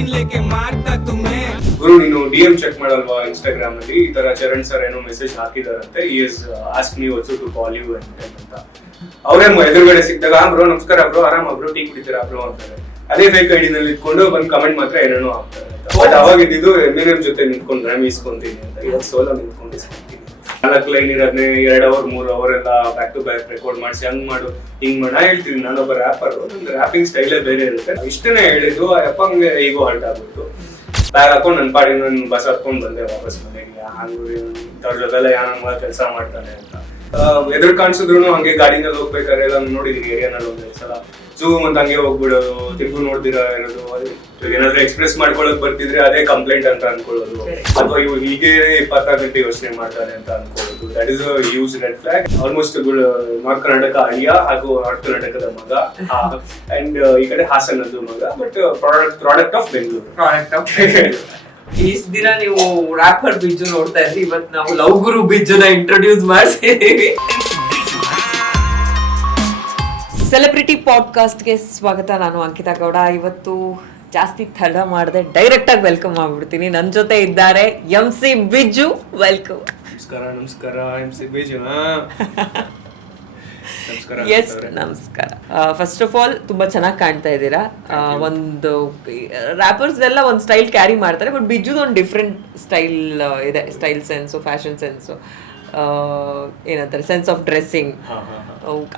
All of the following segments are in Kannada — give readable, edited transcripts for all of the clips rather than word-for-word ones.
मशीन लेके मारता तुम्हें. ಗುರು ನೀನು DM ಚೆಕ್ ಮಾಡಲ್ವಾ ಇನ್ಸ್ಟಾಗ್ರಾಮ್ ಅಲ್ಲಿ ಈ ತರ ಚರಣ್ ಸರ್ ಏನೋ message ಹಾಕಿದಾರಂತೆ he is asked me also to call you ಅಂತ ಅವರೇ ಎದುರುಗಡೆ ಸಿಕ್ಕಿದಾಗ ಬ್ರೋ ನಮಸ್ಕಾರ ಬ್ರೋ ಆರಾಮ ಬ್ರೋ ಟೀ ಕುಡಿತೀರಾ ಬ್ರೋ ಅಂತಾರೆ. ಅದೇ ಫೇಕ್ ಐಡಿ ನಲ್ಲಿ ಇಟ್ಕೊಂಡು ಬಂದ್ ಕಮೆಂಟ್ ಮಾತ್ರ ಏನೇನೋ ಹಾಕ್ತಾರೆ. ಬಟ್ ಅವಾಗ ಇದ್ದಿದ್ದು ಎಮ್ಎನ್ಎಂ ಜೊತೆ ನಿಂತ್ಕೊಂಡು ನಾನು ಇಸ್ಕೊಂತೀನಿ ಅಂತ ಇವಾಗ ಸೋಲೋ ನಿಂತ್ಕೊಂಡು ಇಸ್ಕೊಂತೀನಿ. 4 ಲೈನ್ ಇರೋದನ್ನೇ 2 ಅವರ್ 3 ಅವರ್ ಎಲ್ಲ ಬ್ಯಾಕ್ ಟು ಬ್ಯಾಕ್ ರೆಕಾರ್ಡ್ ಮಾಡಿಸಿ ಹಂಗ್ ಮಾಡು ಹಿಂಗ್ ಮಾಡ ಹೇಳ್ತೀನಿ. ನಾನೊಬ್ಬ ರ್ಯಾಪರ್, ನಂದು ರ್ಯಾಪಿಂಗ್ ಸ್ಟೈಲೇ ಬೇರೆ ಇರುತ್ತೆ. ಇಷ್ಟನೇ ಹೇಳಿದ್ದು ಅಪ್ಪಂಗೆ ಈಗೋ ಹರ್ಟ್ ಆಗ್ಬಿಟ್ಟು ಬ್ಯಾಗ್ ಹಾಕೊಂಡು ನನ್ನ ಪಾಡಿ ನಾನು ಬಸ್ ಹತ್ಕೊಂಡು ಬಂದೆ ವಾಪಸ್ ಮನೆಗೆ. ಹಂಗೆ ಅವ್ರ ಜೊತೆಲ್ಲ ಯಾನಮ್ಮ ಕೆಲಸ ಮಾಡ್ತಾನೆ ಅಂತ ಎದುರು ಕಾಣಿಸಿದ್ರು ಹಂಗೆ ಗಾಡಿನಲ್ಲಿ ಹೋಗ್ಬೇಕಾದ್ರೆ ಎಲ್ಲ ನೋಡಿದೀನಿ ಏರಿಯಾನಲ್ಲಿ ಒಂದ್ಸಲ ಝೂಮ್ ಅಂತ ಹಂಗೆ ಹೋಗ್ಬಿಡೋದು, ತಿರುಗು ನೋಡ್ದಿರಾ ಇರೋದು. ಏನಾದ್ರೂ ಎಕ್ಸ್ಪ್ರೆಸ್ ಮಾಡ್ಕೊಳ್ಳೋದು ಬರ್ತಿದ್ರೆ ಅದೇ ಕಂಪ್ಲೇಂಟ್ ಅಂತ ಅನ್ಕೊಳ್ಳೋದು, ಅಥವಾ ಇವು ಹೀಗೆ 24 ಗಂಟೆ ಯೋಚನೆ ಮಾಡ್ತಾರೆ ಅಂತ ಅನ್ಕೊಳ್ಳೋದು. That is a huge red flag. Almost north Karnataka ಅಳಿಯ ಹಾಗೂ ನಾರ್ತ್ ಕರ್ನಾಟಕದ ಮಗ ಅಂಡ್ ಈ ಕಡೆ ಹಾಸನದ್ದು ಮಗ, ಬಟ್ ಪ್ರಾಡಕ್ಟ್ ಆಫ್ ಬೆಂಗಳೂರು. ಇಷ್ಟ ದಿನ ನೀವು ರ್ಯಾಪರ್ ಬಿಜ್ಜು ನೋಡ್ತಾ ಇದ್ರಿ, ಇವತ್ತು ನಾವು ಲವ್ ಗುರು ಬಿಜ್ಜುನ ಇಂಟ್ರೊಡ್ಯೂಸ್ ಮಾಡ್ಸಿದೀವಿ. ಸೆಲೆಬ್ರಿಟಿ ಪಾಡ್ಕಾಸ್ಟ್ಗೆ ಸ್ವಾಗತ. ನಾನು ಅಂಕಿತಾ ಗೌಡ. ಇವತ್ತು ಜಾಸ್ತಿ ತಡ ಮಾಡದೆ ಡೈರೆಕ್ಟ್ ಆಗಿ ವೆಲ್ಕಮ್ ಮಾಡ್ಬಿಡ್ತೀನಿ. ನನ್ನ ಜೊತೆ ಇದ್ದಾರೆ MC ಬಿಜ್ಜು. ವೆಲ್ಕಮ್. ನಮಸ್ಕಾರ MC ಬಿಜ್ಜು. ಎಸ್ ನಮಸ್ಕಾರ. ಫಸ್ಟ್ ಆಫ್ ಆಲ್ ತುಂಬಾ ಚೆನ್ನಾಗಿ ಕಾಣ್ತಾ ಇದ್ದೀರಾ. ಒಂದು ರ್ಯಾಪರ್ಸ್ ಎಲ್ಲ ಒಂದು ಸ್ಟೈಲ್ ಕ್ಯಾರಿ ಮಾಡ್ತಾರೆ, ಬಟ್ ಬಿಜ್ಜುದು ಒಂದು ಡಿಫ್ರೆಂಟ್ ಸ್ಟೈಲ್ ಇದೆ. ಸ್ಟೈಲ್ ಸೆನ್ಸು, ಫ್ಯಾಷನ್ ಸೆನ್ಸು, ಏನಂತಾರೆ ಸೆನ್ಸ್ ಆಫ್ ಡ್ರೆಸ್ಸಿಂಗ್,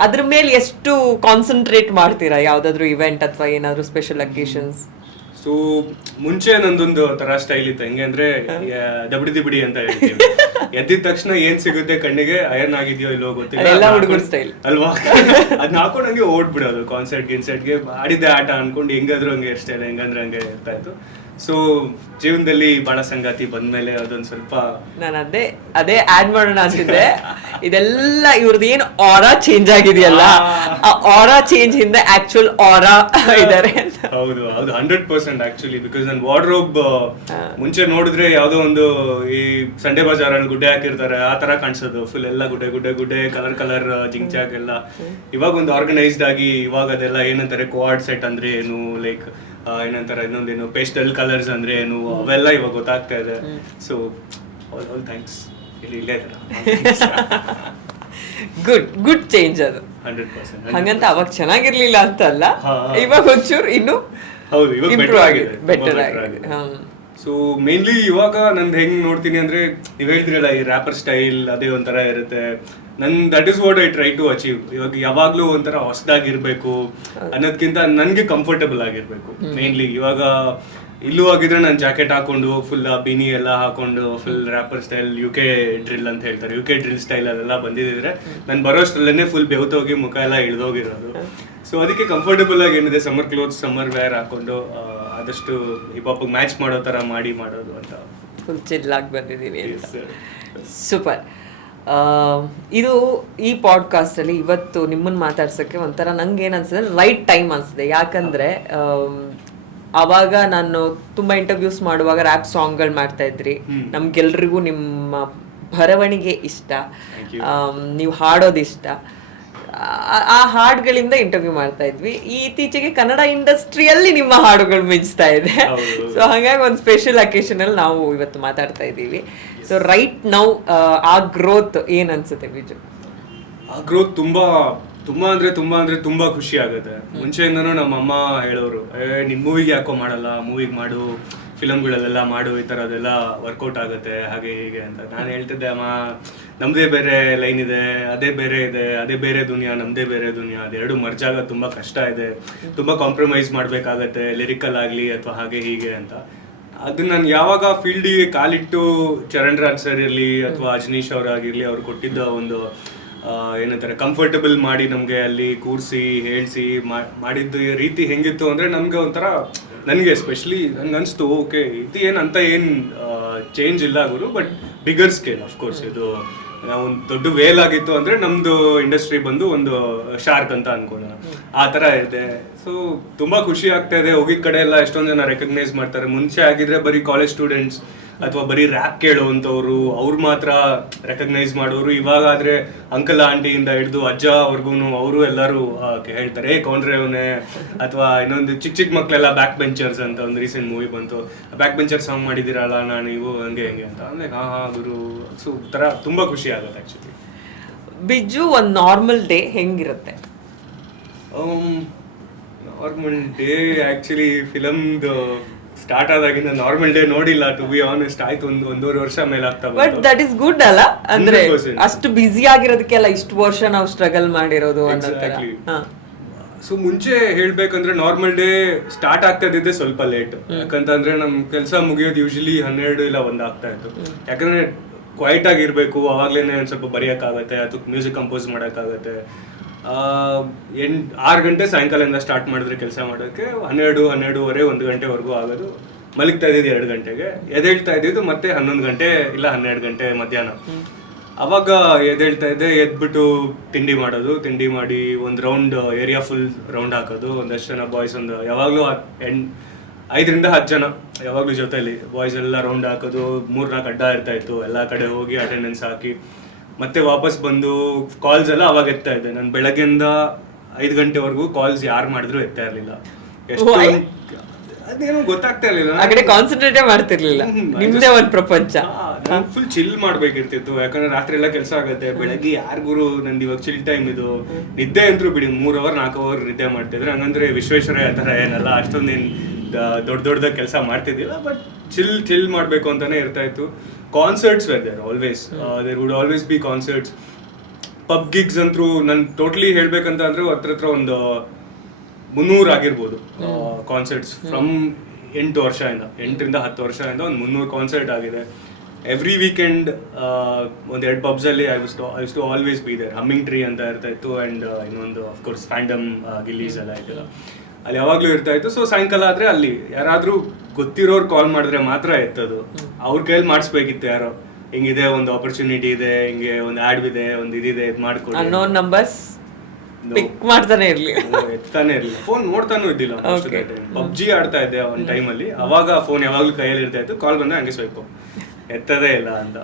ಅದ್ರ ಮೇಲೆ ಎಷ್ಟು ಕಾನ್ಸಂಟ್ರೇಟ್ ಮಾಡ್ತೀರಾ ಯಾವ್ದಾದ್ರು ಇವೆಂಟ್ ಅಥವಾ ಏನಾದ್ರು ಸ್ಪೆಷಲ್ ಅಕೇಶನ್ಸ್? ಸೊ ಮುಂಚೆ ನಂದೊಂದು ತರ ಸ್ಟೈಲ್ ಇತ್ತು. ಹೆಂಗೆ ಅಂದ್ರೆ ದಬಡಿ ದಿಬಡಿ ಅಂತ ಹೇಳ್ತೀವಿ. ಎದ್ದಿದ ತಕ್ಷಣ ಏನ್ ಸಿಗುತ್ತೆ ಕಣ್ಣಿಗೆ, ಅಯರ್ನ್ ಆಗಿದ್ಯೋ ಇಲ್ಲೋ ಗೊತ್ತಿಲ್ಲ, ಹುಡುಗರ ಸ್ಟೈಲ್ ಅಲ್ವಾ, ಅದನ್ನ ಹಾಕೊಂಡು ಹಂಗೆ ಓಡ್ಬಿಡೋದು. ಗಿನ್ಸೆಟ್ಗೆ ಆಡಿದ್ದೆ ಆಟ ಅನ್ಕೊಂಡು ಹೆಂಗಾದ್ರು ಹಂಗೆ ಸ್ಟೈಲ್ ಹೆಂಗಂದ್ರೆ ಹಂಗೆ ಇರ್ತಾ ಇತ್ತು. ಸೊ ಜೀವನದಲ್ಲಿ ಬಾಳ ಸಂಗಾತಿ ಬಂದ್ಮೇಲೆ ಅದೊಂದು ಸ್ವಲ್ಪ ನಾನು ಅದೇ ಆಡ್ ಮಾಡೋಣ ಅಂತಿದ್ದೆ. ಇದೆಲ್ಲ ಇವ್ರದ್ದು ಏನು ಆರಾ ಚೇಂಜ್ ಆಗಿದೆಯಲ್ಲ, ಆ ಆರಾ ಚೇಂಜ್ ಹಿಂದೆ ಆಕ್ಚುಯಲ್ ಆರಾ ಇದಾರೆ. ಹೌದು 100% ಆಕ್ಚುಲಿ. ಬಿಕಾಸ್ ನನ್ನ ವಾರ್ಡ್ರೋಬ್ ಮುಂಚೆ ನೋಡಿದ್ರೆ ಯಾವ್ದೋ ಒಂದು ಈ ಸಂಡೆ ಬಜಾರಲ್ಲಿ ಗುಡ್ಡೆ ಹಾಕಿರ್ತಾರೆ ಆ ತರ ಕಾಣಿಸೋದು. ಫುಲ್ ಎಲ್ಲ ಗುಡ್ಡೆ ಕಲರ್ ಜಿಂಚಾಕ್ ಎಲ್ಲ. ಇವಾಗ ಒಂದು ಆರ್ಗನೈಸ್ಡ್ ಆಗಿ ಇವಾಗ ಅದೆಲ್ಲ ಏನಂತಾರೆ ಕ್ವಾಡ್ ಸೆಟ್ ಅಂದ್ರೆ ಏನು, ಲೈಕ್ ಏನಂತಾರೆ ಇನ್ನೊಂದೇನು ಪೇಸ್ಟಲ್ ಕಲರ್ಸ್ ಅಂದ್ರೆ ಏನು, ಅವೆಲ್ಲ ಇವಾಗ ಗೊತ್ತಾಗ್ತಾ ಇದೆ. So all thanks. ಇಲ್ಲೇ ಗುಡ್ ಚೇಂಜ್ ಅದು 100%. ಹಂಗಂತ ಅವಾಗ ಚೆನ್ನಾಗಿರ್ಲಿಲ್ಲ ಅಂತ ಅಲ್ಲ, ಇವಾಗ ಒಂಚೂರು ಇನ್ನು ಹೌದು ಇವಾಗ ಇಂಪ್ರೂವ್ ಆಗಿದೆ, ಬೆಟರ್ ಆಗಿದೆ. ಸೊ ಮೇನ್ಲಿ ಇವಾಗ ನಂದು ಹೆಂಗ್ ನೋಡ್ತೀನಿ ಅಂದ್ರೆ, ನೀವ್ ಹೇಳ್ತಿರಲ್ಲ ಈ ರ್ಯಾಪರ್ ಸ್ಟೈಲ್ ಅದೇ ಒಂಥರ ಇರುತ್ತೆ. That is what I try to achieve. ಇವಾಗ ಯಾವಾಗ್ಲೂ ಒಂಥರ ಹೊಸದಾಗಿರ್ಬೇಕು ಅನ್ನೋದ್ಕಿಂತ ನನ್ಗೆ ಕಂಫರ್ಟಬಲ್ ಆಗಿರ್ಬೇಕು ಮೇನ್ಲಿ. ಇವಾಗ ಇಲ್ಲೂ ಆಗಿದ್ರೆ ನಾನು ಜಾಕೆಟ್ ಹಾಕೊಂಡು ಫುಲ್ ಬಿನಿ ಎಲ್ಲ ಹಾಕೊಂಡು full wrapper style, UK drill ಅಂತ ಹೇಳ್ತಾರೆ, UK ಡ್ರಿಲ್ ಸ್ಟೈಲ್ ಅದೆಲ್ಲ ಬಂದಿದ್ರೆ ನಾನು ಬರೋಷ್ಟರಲ್ಲೇ ಫುಲ್ ಬೆವ್ತೋಗಿ ಮುಖ ಎಲ್ಲ ಇಳ್ದೋಗಿರೋದು. ಸೊ ಅದಕ್ಕೆ ಕಂಫರ್ಟಬಲ್ ಆಗಿ ಏನಿದೆ ಸಮ್ಮರ್ ಕ್ಲೋತ್ಸ್, ಸಮ್ಮರ್ ವೇರ್ ಹಾಕೊಂಡು ಆದಷ್ಟು ಹಿಪ್ ಹಾಪ್ ಮ್ಯಾಚ್ ಮಾಡೋ ತರ ಮಾಡೋದು ಅಂತ ಫುಲ್ ಚಿಲ್ಲಾಗಿ ಬಂದಿದ್ದೀವಿ ಅಂತ. ಸೂಪರ್. ಇದು ಈ ಪಾಡ್ಕಾಸ್ಟಲ್ಲಿ ಇವತ್ತು ನಿಮ್ಮನ್ನು ಮಾತಾಡ್ಸೋಕ್ಕೆ ಒಂಥರ ನಂಗೆ ಏನು ಅನ್ಸಿದೆ, ರೈಟ್ ಟೈಮ್ ಅನಿಸಿದೆ. ಯಾಕಂದರೆ ಆವಾಗ ನಾನು ತುಂಬ ಇಂಟರ್ವ್ಯೂಸ್ ಮಾಡುವಾಗ ರ್ಯಾಪ್ ಸಾಂಗ್ಗಳು ಮಾಡ್ತಾ ಇದ್ರಿ. ನಮ್ಗೆಲ್ರಿಗೂ ನಿಮ್ಮ ಬರವಣಿಗೆ ಇಷ್ಟ, ನೀವು ಹಾಡೋದು ಇಷ್ಟ. ಆ ಹಾಡುಗಳಿಂದ ಇಂಟರ್ವ್ಯೂ ಮಾಡ್ತಾ ಇದ್ವಿ. ಇತ್ತೀಚೆಗೆ ಕನ್ನಡ ಇಂಡಸ್ಟ್ರಿಯಲ್ಲಿ ನಿಮ್ಮ ಹಾಡುಗಳು ಮಿಂಚ್ತಾ ಇದೆ. ಸೊ ಹಾಗಾಗಿ ಒಂದು ಸ್ಪೆಷಲ್ ಅಕೇಶನ್ ಅಲ್ಲಿ ನಾವು ಇವತ್ತು ಮಾತಾಡ್ತಾ ಇದ್ದೀವಿ. ಸೊ ರೈಟ್ ನೌ ಆ ಗ್ರೋತ್ ಏನ್ ಅನ್ಸುತ್ತೆ ಬಿಜು? ಆ ಗ್ರೋತ್ ತುಂಬಾ ಖುಷಿ ಆಗುತ್ತೆ. ಮುಂಚೆಯಿಂದನೂ ನಮ್ಮ ಅಮ್ಮ ಹೇಳೋರು, ನಿನ್ ಮೂವಿಗೆ ಯಾಕೋ ಮಾಡಲ್ಲ, ಮೂವಿಗೆ ಮಾಡು, ಫಿಲಮ್ಗಳಲ್ಲೆಲ್ಲ ಮಾಡು, ಈ ಥರದ್ದೆಲ್ಲ ವರ್ಕೌಟ್ ಆಗುತ್ತೆ ಹಾಗೆ ಹೀಗೆ ಅಂತ. ನಾನು ಹೇಳ್ತಿದ್ದೆ, ಅಮ್ಮ ನಮ್ಮದೇ ಬೇರೆ ಲೈನ್ ಇದೆ, ಅದೇ ಬೇರೆ ಇದೆ, ಅದೇ ಬೇರೆ ದುನಿಯಾ, ನಮ್ಮದೇ ಬೇರೆ ದುನಿಯಾ, ಅದೆರಡು ಮರ್ಜ್ ಆಗೋದು ತುಂಬ ಕಷ್ಟ ಇದೆ, ತುಂಬ ಕಾಂಪ್ರಮೈಸ್ ಮಾಡಬೇಕಾಗತ್ತೆ ಲಿರಿಕಲ್ ಆಗಲಿ ಅಥವಾ ಹಾಗೆ ಹೀಗೆ ಅಂತ. ಅದು ನಾನು ಯಾವಾಗ ಫೀಲ್ಡಿಗೆ ಕಾಲಿಟ್ಟು ಚರಣ್ ರಾಜ್ ಸರ್ ಇರಲಿ ಅಥವಾ ಅಜನೀಶ್ ಅವರಾಗಿರಲಿ, ಅವ್ರು ಕೊಟ್ಟಿದ್ದ ಒಂದು ಏನಂತಾರೆ ಕಂಫರ್ಟಬಲ್ ಮಾಡಿ ನಮಗೆ ಅಲ್ಲಿ ಕೂರಿಸಿ ಹೇಳಿಸಿ ಮಾಡಿದ್ದು ರೀತಿ ಹೆಂಗಿತ್ತು ಅಂದರೆ ನಮಗೆ ಒಂಥರ, ನನಗೆ ಎಸ್ಪೆಷಲಿ ನನ್ಗೆ ಅನಿಸ್ತು, ಓಕೆ ಇದು ಏನಂತ ಚೇಂಜ್ ಇಲ್ಲ ಗುರು, ಬಟ್ ಬಿಗರ್ ಸ್ಕೇಲ್ ಅಫ್ಕೋರ್ಸ್. ಇದು ಒಂದು ದೊಡ್ಡ ವೇಲ್ ಆಗಿತ್ತು ಅಂದರೆ ನಮ್ಮದು ಇಂಡಸ್ಟ್ರಿ ಬಂದು ಒಂದು ಶಾರ್ಕ್ ಅಂತ ಅನ್ಕೊಳ್ಳೋಣ, ಆ ಥರ ಇದೆ. ಸೊ ತುಂಬ ಖುಷಿ ಆಗ್ತಾ ಇದೆ. ಹೋಗಿದ ಕಡೆ ಎಲ್ಲ ಎಷ್ಟೊಂದು ಜನ ರೆಕಗ್ನೈಸ್ ಮಾಡ್ತಾರೆ. ಮುಂಚೆ ಆಗಿದ್ರೆ ಬರೀ ಕಾಲೇಜ್ ಸ್ಟೂಡೆಂಟ್ಸ್ ಅಥವಾ ಬರೀ ರ್ಯಾಪ್ ಕೇಳುವಂಥವ್ರು ಅವ್ರು ಮಾತ್ರ ರೆಕಗ್ನೈಸ್ ಮಾಡೋರು. ಇವಾಗ ಆದ್ರೆ ಅಂಕಲ್ ಆಂಟಿಯಿಂದ ಹಿಡಿದು ಅಜ್ಜವರೆಗೂ ಅವರು ಎಲ್ಲರೂ ಹೇಳ್ತಾರೆ ಕೌಂಡ್ರೆ ಅವನೇ, ಅಥವಾ ಇನ್ನೊಂದು ಚಿಕ್ಕ ಚಿಕ್ಕ ಮಕ್ಕಳೆಲ್ಲ ಬ್ಯಾಕ್ ಬೆಂಚರ್ಸ್ ಅಂತ ಒಂದು ರೀಸೆಂಟ್ ಮೂವಿ ಬಂತು, ಬ್ಯಾಕ್ ಬೆಂಚರ್ ಸಾಂಗ್ ಮಾಡಿದಿರಲ್ಲ ನಾನು ನೀವು ಹಂಗೆ ಹೆಂಗೆ ಅಂತ ಅಂದ್ರೆ ಹಾ ಗುರು. ಸೊ ತರ ತುಂಬಾ ಖುಷಿ ಆಗುತ್ತೆ ಆಕ್ಚುಲಿ. ಬಿಜ್ಜು ಒಂದು ನಾರ್ಮಲ್ ಡೇ ಹೆಂಗಿರುತ್ತೆ? ನಾರ್ಮಲ್ ಡೇ ಆಕ್ಚುಲಿ ಫಿಲಮ್ದು ಸ್ಟಾರ್ಟ್ ಆದಾಗಿಂದ ನಾರ್ಮಲ್ ಡೇ ನೋಡಿಲ್ಲ, ಟು ಬಿ ಆನೆಸ್ಟ್. ಆಯ್ತು ಒಂದೂವರೆ ವರ್ಷ ಮೇಲೆ ಆಗ್ತಾ ಬಟ್ ದಟ್ ಇಸ್ ಗುಡ್ ಅಲ್ಲ, ಅಂದ್ರೆ ಅಷ್ಟು ಬ್ಯುಸಿ ಆಗಿರೋದಕ್ಕೆಲ್ಲ ಇಷ್ಟು ವರ್ಷ ನಾವು ಸ್ಟ್ರಗಲ್ ಮಾಡಿರೋದು ಅನ್ನೋ ತರ. ಸೊ ಮುಂಚೆ ಹೇಳ್ಬೇಕಂದ್ರೆ ನಾರ್ಮಲ್ ಡೇ ಸ್ಟಾರ್ಟ್ ಆಗ್ತಾ ಇದ್ದಿದ್ದೆ ಸ್ವಲ್ಪ ಲೇಟ್, ಯಾಕಂತಂದ್ರೆ ನಮ್ ಕೆಲಸ ಮುಗಿಯೋದು ಯೂಶಲಿ 12 ಇಲ್ಲ 1 ಆಗ್ತಾ ಇತ್ತು. ಯಾಕಂದ್ರೆ ಕ್ವೈಟ್ ಆಗಿರ್ಬೇಕು, ಅವಾಗ್ಲೇನೆ ಒಂದ್ ಸ್ವಲ್ಪ ಬರೆಯಕ್ಕಾಗತ್ತೆ ಅಥವಾ ಮ್ಯೂಸಿಕ್ ಕಂಪೋಸ್ ಮಾಡಕ್ಕಾಗತ್ತೆ. 6 ಗಂಟೆ ಸಾಯಂಕಾಲದಿಂದ ಸ್ಟಾರ್ಟ್ ಮಾಡಿದ್ರೆ ಕೆಲಸ ಮಾಡೋಕ್ಕೆ 12:30 1 ಗಂಟೆವರೆಗೂ ಆಗೋದು. ಮಲಗ್ತಾ ಇದ್ದಿದ್ದು 2 ಗಂಟೆಗೆ, ಎದ್ದೇಳ್ತಾ ಇದ್ದಿದ್ದು ಮತ್ತೆ 11 ಗಂಟೆ ಇಲ್ಲ 12 ಗಂಟೆ ಮಧ್ಯಾಹ್ನ. ಅವಾಗ ಎದ್ದೇಳ್ತಾ ಇದ್ದೆ, ಎದ್ಬಿಟ್ಟು ತಿಂಡಿ ಮಾಡೋದು, ತಿಂಡಿ ಮಾಡಿ ಒಂದು ರೌಂಡ್ ಏರಿಯಾ ಫುಲ್ ರೌಂಡ್ ಹಾಕೋದು. ಒಂದಷ್ಟು ಜನ ಬಾಯ್ಸ್, ಒಂದು ಯಾವಾಗಲೂ 5ರಿಂದ 10 ಜನ ಯಾವಾಗಲೂ ಜೊತೆಲಿ ಬಾಯ್ಸ್ ಎಲ್ಲ ರೌಂಡ್ ಹಾಕೋದು. 3-4 ಅಡ್ಡ ಇರ್ತಾ ಇತ್ತು, ಎಲ್ಲ ಕಡೆ ಹೋಗಿ ಅಟೆಂಡೆನ್ಸ್ ಹಾಕಿ ಮತ್ತೆ ವಾಪಸ್ ಬಂದು ಕಾಲ್ಸ್ ಎಲ್ಲ ಅವಾಗ ಎತ್ತಾ ಇದ್ದೆ. ನಾನು ಬೆಳಗ್ಗೆಯಿಂದ 5 ಗಂಟೆವರೆಗೂ ಕಾಲ್ಸ್ ಯಾರು ಮಾಡಿದ್ರು ಎತ್ತಾ ಇರ್ಲಿಲ್ಲ. ಎಷ್ಟು ಅದೇನೋ ಗೊತ್ತಾಗ್ತಾ ಇರ್ಲಿಲ್ಲ, ಆ ಕಡೆ ಕಾನ್ಸಂಟ್ರೇಟೇ ಮಾಡ್ತಿರ್ಲಿಲ್ಲ, ನಿಮ್ದೇ ಒಂದು ಪ್ರಪಂಚ. ಫುಲ್ ಚಿಲ್ ಮಾಡ್ಬೇಕಿರ್ತಿತ್ತು, ಯಾಕಂದ್ರೆ ರಾತ್ರಿ ಎಲ್ಲ ಕೆಲಸ ಆಗುತ್ತೆ. ಬೆಳಗ್ಗೆ ಯಾರಿಗೂ ನಂದು ಇವಾಗ ಚಿಲ್ ಟೈಮ್ ಇದು. ನಿದ್ದೆ ಅಂತೂ ಬಿಡಿ 3 ಅವರ್ 4 ಅವರ್ ನಿದ್ದೆ ಮಾಡ್ತಿದ್ರೆ, ಹಂಗಂದ್ರೆ ವಿಶ್ವೇಶ್ವರಯ್ಯ ಆ ಥರ ಏನಲ್ಲ, ಅಷ್ಟೊಂದೇನು ದೊಡ್ಡದಾಗಿ ಕೆಲಸ ಮಾಡ್ತಿದ್ದಿಲ್ಲ. ಬಟ್ ಚಿಲ್ ಮಾಡಬೇಕು ಅಂತಾನೆ ಇರ್ತಾ ಇತ್ತು. Concerts were there always, there would always be concerts. Pub gigs ಅಂತೂ ನಾನು ಟೋಟಲಿ ಹೇಳ್ಬೇಕಂತ ಅಂದ್ರೆ ಹತ್ರ ಒಂದು 300 ಆಗಿರ್ಬೋದು ಕಾನ್ಸರ್ಟ್ಸ್. ಫ್ರಮ್ 8 ವರ್ಷದಿಂದ 8ರಿಂದ 10 ವರ್ಷದಿಂದ ಒಂದು 300 ಕಾನ್ಸರ್ಟ್ ಆಗಿದೆ. ಎವ್ರಿ ವೀಕೆಂಡ್ 1-2 ಪಬ್ಸಲ್ಲಿ I use to always be there. Humming Tree ಅಂತ ಇರ್ತಾ ಇತ್ತು, ಆ್ಯಂಡ್ ಇನ್ನೊಂದು ಅಫ್ಕೋರ್ಸ್ ಫ್ಯಾಂಡಮ್ ಗಿಲ್ಲೀಸ್ ಎಲ್ಲ ಇತ್ತಲ್ಲ, ಅಲ್ಲಿ ಯಾವಾಗಲೂ ಇರ್ತಾ ಇತ್ತು. ಸೊ ಸಾಯಂಕಾಲ ಆದರೆ ಅಲ್ಲಿ ಯಾರಾದರೂ ಗೊತ್ತಿರೋರು ಕಾಲ್ ಮಾಡಿದ್ರೆ ಮಾತ್ರ ಎತ್ತದು. ಅವ್ರ ಕೈಯಲ್ಲಿ ಮಾಡಿಸ್ಬೇಕಿತ್ತು ಯಾರೋ, ಹಿಂಗಿದೆ ಒಂದು ಆಪರ್ಚುನಿಟಿ ಇದೆ, ಹಿಂಗೆ ಒಂದು ಆ್ಯಡ್ ಇದೆ, ಒಂದು ಇದಿದೆ, ಇದು ಮಾಡ್ಕೊಡಿ. ಅನ್ನೋನ್ ನಂಬರ್ಸ್ ಪಿಕ್ ಮಾಡ್ತಾನೆ ಇರ್ಲಿ, ಎತ್ತಾನೆ ಇರ್ಲಿ, ಫೋನ್ ನೋಡ್ತಾನೂ ಇದ್ದಿಲ್ಲ. ಪಬ್ಜಿ ಆಡ್ತಾ ಇದ್ದೆ ಒಂದು ಟೈಮಲ್ಲಿ, ಅವಾಗ ಫೋನ್ ಯಾವಾಗಲೂ ಕೈಯಲ್ಲಿ ಇರ್ತಾ ಇತ್ತು, ಕಾಲ್ ಬಂದ ಹಂಗೆ ಸ್ವೈಪು, ಎತ್ತದೇ ಇಲ್ಲ ಅಂತ.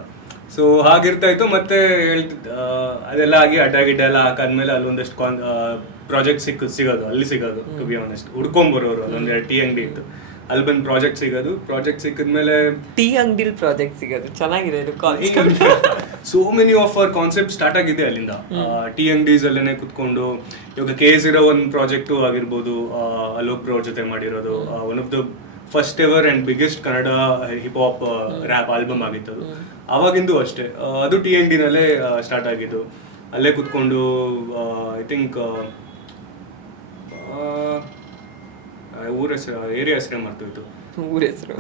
ಸೊ ಹಾಗಿರ್ತಾ ಇತ್ತು. ಮತ್ತೆ ಅದೆಲ್ಲ ಆಗಿ ಅಡ್ಡ ಎಲ್ಲ ಹಾಕಾದ್ಮೇಲೆ ಅಲ್ಲಿ ಒಂದಷ್ಟು ಪ್ರಾಜೆಕ್ಟ್ ಸಿಗೋದು, ಅಲ್ಲಿ ಸಿಗೋದು. ಟು ಬಿ ಆನೆಸ್ಟ್ ಹುಡ್ಕೊಂಬರೋರು, ಅಲ್ಲೊಂದು ಟೀ ಅಂಗಡಿ ಇತ್ತು, ಅಲ್ಲಿ ಬಂದು ಪ್ರಾಜೆಕ್ಟ್ ಸಿಗೋದು. ಪ್ರಾಜೆಕ್ಟ್ ಸಿಕ್ಕಿದ್ಮೇಲೆ ಟೀ ಅಂಗಡಿಲಿ ಪ್ರಾಜೆಕ್ಟ್ ಸಿಗೋದು ಚೆನ್ನಾಗಿದೆ. So many of our concept start ಆಗಿದೆ ಅಲ್ಲಿಂದ. ಟೀ ಅಂಗಡೀಸ್ ಅಲ್ಲೇನೆ ಕುತ್ಕೊಂಡು, ಇವಾಗ KS ಒಂದು ಪ್ರಾಜೆಕ್ಟು ಆಗಿರ್ಬೋದು, ಅಲೋಕ್ ಬ್ರೋ ಜೊತೆ ಮಾಡಿರೋದು. One of the first ever and biggest Kannada hip hop rap album ಆಗಿತ್ತು ಅದು. ಅವಾಗಿಂದು ಅಷ್ಟೇ, ಅದು ಟೀ ಅಂಗಡಿನಲ್ಲೇ ಸ್ಟಾರ್ಟ್ ಆಗಿದ್ದು. ಅಲ್ಲೇ ಕುತ್ಕೊಂಡು ಐ ಥಿಂಕ್ ಊರ ಹೆಸರು, ಏರಿಯಾ ಹೆಸರೇ ಮರ್ತೋಯ್ತು, ಊರ ಹೆಸರು.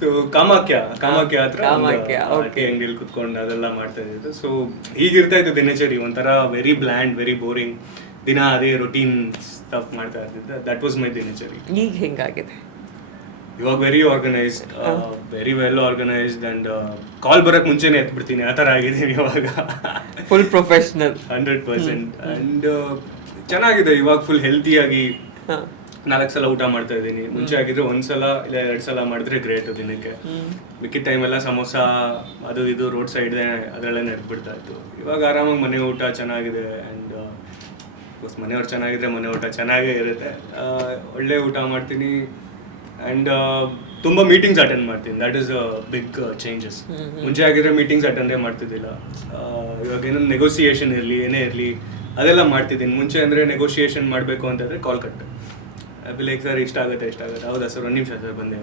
ಸೊ ಕಾಮಾಖ್ಯ ಹತ್ರ ಟೀ ಅಂಗಡಿಯಲ್ಲಿ ಕುತ್ಕೊಂಡು ಅದೆಲ್ಲ ಮಾಡ್ತಾ ಇದ್ದು. ಸೊ ಹೀಗಿರ್ತಾ ಇತ್ತು ದಿನಚರಿ, ಒಂಥರ ವೆರಿ ಬ್ಲ್ಯಾಂಡ್, ವೆರಿ ಬೋರಿಂಗ್. ದಿನ ಅದೇ ರೊಟೀನ್ ಸ್ಟಫ್ ಮಾಡ್ತಾ ಇರ್ತಿದ್ದೆ. ದಟ್ ವಾಸ್ ಮೈ ದಿನಚರಿ. ಈಗ ಹೆಂಗಾಗಿದೆ? ಇವಾಗ very organised, very well organised, and ಕಾಲ್ ಬರಕ್ ಮುಂಚೆನೆ ಎತ್ಬಿಡ್ತೀನಿ, ಆ ಥರ ಆಗಿದ್ದೀನಿ ಇವಾಗ. Full professional 100%. ಅಂಡ್ ಚೆನ್ನಾಗಿದೆ ಇವಾಗ, ಫುಲ್ ಹೆಲ್ತಿಯಾಗಿ 4 ಸಲ ಊಟ ಮಾಡ್ತಾ ಇದ್ದೀನಿ. ಮುಂಚೆ ಆಗಿದ್ರೆ 1 ಸಲ ಇಲ್ಲ 2 ಸಲ ಮಾಡಿದ್ರೆ ಗ್ರೇಟ್ ದಿನಕ್ಕೆ. ಮಿಕ್ಕಿದ ಟೈಮೆಲ್ಲ ಸಮೋಸ ಅದು ಇದು ರೋಡ್ ಸೈಡ್ ಅದರಲ್ಲೇ ನೆಟ್ಬಿಡ್ತಾ ಇತ್ತು. ಇವಾಗ ಆರಾಮಾಗಿ ಮನೆ ಊಟ ಚೆನ್ನಾಗಿದೆ, ಆ್ಯಂಡ್ ಮನೆಯವ್ರು ಚೆನ್ನಾಗಿದ್ರೆ ಮನೆ ಊಟ ಚೆನ್ನಾಗೇ ಇರುತ್ತೆ. ಒಳ್ಳೆ ಊಟ ಮಾಡ್ತೀನಿ, ಆ್ಯಂಡ್ ತುಂಬ ಮೀಟಿಂಗ್ಸ್ ಅಟೆಂಡ್ ಮಾಡ್ತೀನಿ. That is a big changes. ಮುಂಚೆ ಆಗಿದ್ರೆ ಮೀಟಿಂಗ್ಸ್ ಅಟೆಂಡೇ ಮಾಡ್ತಿದ್ದಿಲ್ಲ. ಇವಾಗ ಏನೊಂದು ನೆಗೋಸಿಯೇಷನ್ ಇರಲಿ, ಏನೇ ಇರಲಿ, ಅದೆಲ್ಲ ಮಾಡ್ತಿದ್ದೀನಿ. ಮುಂಚೆ ಅಂದರೆ ನೆಗೋಷಿಯೇಷನ್ ಮಾಡಬೇಕು ಅಂತಂದರೆ ಕಾಲ್ ಕಟ್, ಲೈಕ್ ಸರ್ ಇಷ್ಟ ಆಗುತ್ತೆ ಹೌದಾ ಸರ್ 1 ನಿಮಿಷ ಸರ್ ಬಂದೆ,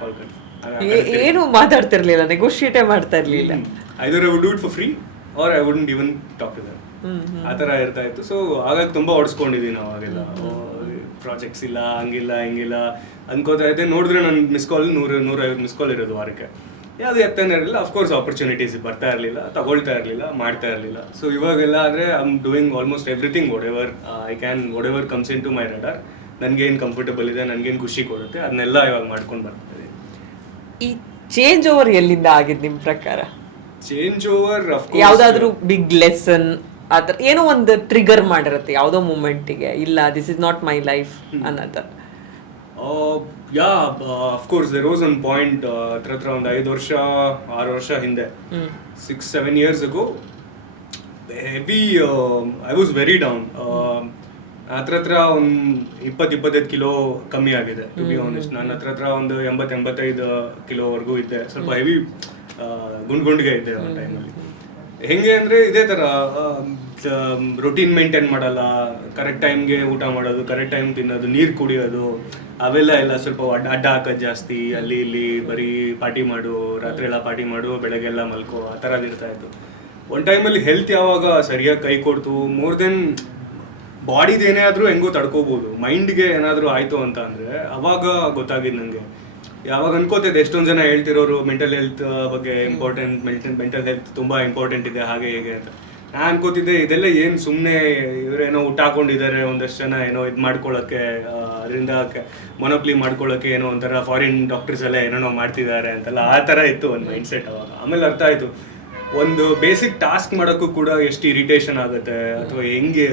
ಕಾಲ್ ಕಟ್. ಏನು ಮಾತಾಡ್ತಿರ್ಲಿಲ್ಲ, ನೆಗೋಷಿಯೇಟೇ ಮಾಡ್ತಾ ಇರಲಿಲ್ಲ. Either I would do it for free or I wouldn't even talk to them, ಆ ಥರ ಇರ್ತಾ ಇತ್ತು. ಸೊ ಹಾಗಾಗಿ ತುಂಬ ಹೊಡ್ಸ್ಕೊಂಡಿದ್ದೀನಿ ಅವಾಗೆಲ್ಲ. ಪ್ರಾಜೆಕ್ಟ್ಸ್ ಇಲ್ಲ, ಹಂಗಿಲ್ಲ ಹಿಂಗಿಲ್ಲ ಅನ್ಕೋತಾ ಇದ್ದೆ. ನೋಡಿದ್ರೆ ನನ್ನ ಮಿಸ್ ಕಾಲ್ 100-150 ಮಿಸ್ ಕಾಲ್ ಇರೋದು ವಾರಕ್ಕೆ. ಯಾವುದು ಎತ್ತಾನೆ ಇರಲಿಲ್ಲ. ಅಫ್ಕೋರ್ಸ್ ಆಪರ್ಚುನಿಟೀಸ್ ಬರ್ತಾ ಇರಲಿಲ್ಲ, ತಗೊಳ್ತಾ ಇರಲಿಲ್ಲ, ಮಾಡ್ತಾ ಇರಲಿಲ್ಲ. ಸೊ ಇವಾಗೆಲ್ಲ ಆದರೆ I am doing almost everything, whatever comes in to my radar. ನನಗೇನು ಕಂಫರ್ಟಬಲ್ ಇದೆ, ನನಗೇನು ಖುಷಿ ಕೊಡುತ್ತೆ, ಅದನ್ನೆಲ್ಲ ಇವಾಗ ಮಾಡ್ಕೊಂಡು ಬರ್ತಿದ್ದೀನಿ. ಈ ಚೇಂಜ್ ಓವರ್ ಎಲ್ಲಿಂದ ಆಗಿದ್ದು ನಿಮ್ಮ ಪ್ರಕಾರ? ಚೇಂಜ್ ಓವರ್ ಯಾವುದಾದ್ರೂ ಬಿಗ್ ಲೆಸನ್ ಆ ಥರ ಏನೋ ಒಂದು ಟ್ರಿಗರ್ ಮಾಡಿರುತ್ತೆ ಯಾವುದೋ ಮೂಮೆಂಟಿಗೆ, ಇಲ್ಲ this is not my life ಅನ್ನೋದು? Yeah of course there was one point ಹತ್ರ ಒಂದು 5-6 ವರ್ಷ ಹಿಂದೆ 6-7 years ago heavy I was very down. ಹತ್ರ ಒಂದು 20-25 ಕಿಲೋ ಕಮ್ಮಿ ಆಗಿದೆ ಟು ಬಿ ಆನೆಸ್ಟ್. ನಾನು ಹತ್ರ ಒಂದು 80-85 ಕಿಲೋವರೆಗೂ ಇದ್ದೆ. ಸ್ವಲ್ಪ ಹೆವಿ ಗುಂಡ್ಗೆ ಇದ್ದೆ ಆ ಟೈಮಲ್ಲಿ. ಹೆಂಗೆ ಅಂದರೆ ಇದೇ ಥರ ರೊಟೀನ್ ಮೇಂಟೈನ್ ಮಾಡಲ್ಲ, ಕರೆಕ್ಟ್ ಟೈಮ್ಗೆ ಊಟ ಮಾಡೋದು, ಕರೆಕ್ಟ್ ಟೈಮ್ ತಿನ್ನೋದು, ನೀರು ಕುಡಿಯೋದು ಅವೆಲ್ಲ ಸ್ವಲ್ಪ ಅಡ್ಡ ಹಾಕೋದು ಜಾಸ್ತಿ, ಅಲ್ಲಿ ಇಲ್ಲಿ ಬರೀ ಪಾರ್ಟಿ ಮಾಡು, ರಾತ್ರಿ ಎಲ್ಲ ಪಾರ್ಟಿ ಮಾಡು, ಬೆಳಗ್ಗೆಲ್ಲ ಮಲ್ಕೋ, ಆ ಥರದ್ದು ಇರ್ತಾಯಿತ್ತು. ಒಂದು ಟೈಮಲ್ಲಿ ಹೆಲ್ತ್ ಯಾವಾಗ ಸರಿಯಾಗಿ ಕೈ ಕೊಡ್ತು, ಮೋರ್ ದೆನ್ ಬಾಡಿದು ಏನೇ ಆದರೂ ಹೆಂಗೋ ತಡ್ಕೋಬೋದು, ಮೈಂಡ್ಗೆ ಏನಾದರೂ ಆಯಿತು ಅಂತ ಅಂದರೆ ಅವಾಗ ಗೊತ್ತಾಗಿದ್ದು ನನಗೆ. ಯಾವಾಗ ಅನ್ಕೋತಿದ್ದೆ ಎಷ್ಟೊಂದು ಜನ ಹೇಳ್ತಿರೋರು ಮೆಂಟಲ್ ಹೆಲ್ತ್ ಬಗ್ಗೆ ಮೆಂಟಲ್ ಹೆಲ್ತ್ ತುಂಬ ಇಂಪಾರ್ಟೆಂಟ್ ಇದೆ ಹಾಗೆ ಹೇಗೆ ಅಂತ. ನಾನು ಅನ್ಕೋತಿದ್ದೆ ಇದೆಲ್ಲ ಏನು ಸುಮ್ಮನೆ ಇವರೇನೋ ಊಟ ಹಾಕೊಂಡಿದ್ದಾರೆ, ಒಂದಷ್ಟು ಜನ ಏನೋ ಇದು ಮಾಡ್ಕೊಳ್ಳೋಕ್ಕೆ, ಅದರಿಂದ ಮೊನೋಪ್ಲಿ ಮಾಡ್ಕೊಳ್ಳೋಕ್ಕೆ ಏನೋ ಒಂಥರ ಫಾರಿನ್ ಡಾಕ್ಟರ್ಸ್ ಎಲ್ಲ ಏನೇನೋ ಮಾಡ್ತಿದ್ದಾರೆ ಅಂತೆಲ್ಲ ಆ ಥರ ಇತ್ತು ಒಂದು ಮೈಂಡ್ ಸೆಟ್ ಅವಾಗ. ಆಮೇಲೆ ಅರ್ಥ ಆಯಿತು ಒಂದು ಬೇಸಿಕ್ ಟಾಸ್ಕ್ ಮಾಡೋಕ್ಕೂ ಕೂಡ ಎಷ್ಟು ಇರಿಟೇಷನ್ ಆಗುತ್ತೆ, ಅಥವಾ ಹೆಂಗೆ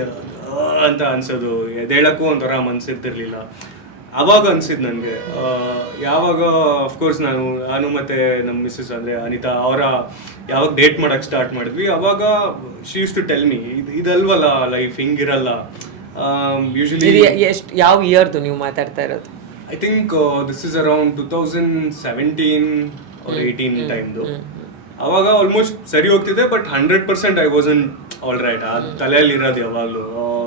ಅಂತ ಅನ್ಸೋದು, ಎದ್ದೇಳಕ್ಕೂ ಒಂಥರ ಮನ್ಸಿರ್ತಿರ್ಲಿಲ್ಲ. ಅವಾಗ ಅನ್ಸಿದ್ದು ನನಗೆ, ಯಾವಾಗ ಅಫ್ಕೋರ್ಸ್ ನಾನು ಮತ್ತು ನಮ್ಮ ಮಿಸ್ಸಸ್ ಅಂದರೆ ಅನಿತಾ ಅವರ ಯಾವಾಗ ಡೇಟ್ ಮಾಡೋಕ್ಕೆ ಸ್ಟಾರ್ಟ್ ಮಾಡಿದ್ವಿ, ಅವಾಗ she used to tell me ಇದಲ್ವಲ್ಲ ಲೈಫ್, ಹಿಂಗಿರಲ್ಲ. ಯೂಶಲಿ ಎಷ್ಟು ಯಾವ ಇಯರ್ದು ನೀವು ಮಾತಾಡ್ತಾ ಇರೋದು? I think this is around 2017 or 18 ಟೈಮ್ದು. ಅವಾಗ ಆಲ್ಮೋಸ್ಟ್ ಸರಿ ಹೋಗ್ತಿದೆ, but 100% I wasn't all right. ಆ ತಲೆಯಲ್ಲಿ ಇರೋದು ಯಾವಾಗಲೂ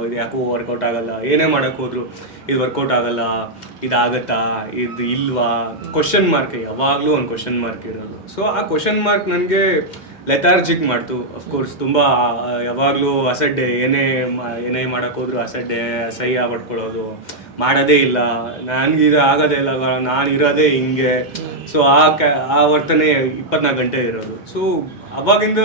ಇದು ಯಾಕೋ ವರ್ಕೌಟ್ ಆಗಲ್ಲ, ಏನೇ ಮಾಡೋಕ್ಕೆ ಹೋದ್ರು ಇದು ವರ್ಕೌಟ್ ಆಗಲ್ಲ, ಇದಾಗತ್ತಾ, ಇದು ಇಲ್ವಾ, ಕ್ವಶನ್ ಮಾರ್ಕ್, ಯಾವಾಗಲೂ ಒಂದು ಕ್ವಶನ್ ಮಾರ್ಕ್ ಇರೋದು. ಸೊ ಆ ಕ್ವಶನ್ ಮಾರ್ಕ್ ನನಗೆ ಲೆಥಾರ್ಜಿಕ್ ಮಾಡ್ತು. ಅಫ್ಕೋರ್ಸ್ ತುಂಬ ಯಾವಾಗಲೂ ಅಸಡ್ಡೆ, ಏನೇ ಮಾಡೋಕ್ಕೆ ಹೋದ್ರು ಅಸಡ್ಡೆ, ಅಸಹ್ಯ ಪಡ್ಕೊಳ್ಳೋದು, ಮಾಡೋದೇ ಇಲ್ಲ, ನನಗೆ ಇದು ಆಗೋದೇ ಇಲ್ಲ, ನಾನು ಇರೋದೇ ಹಿಂಗೆ. ಸೊ ಆ ವರ್ತನೆ 24 ಗಂಟೆ ಇರೋದು. ಸೊ ಅವಾಗಿಂದ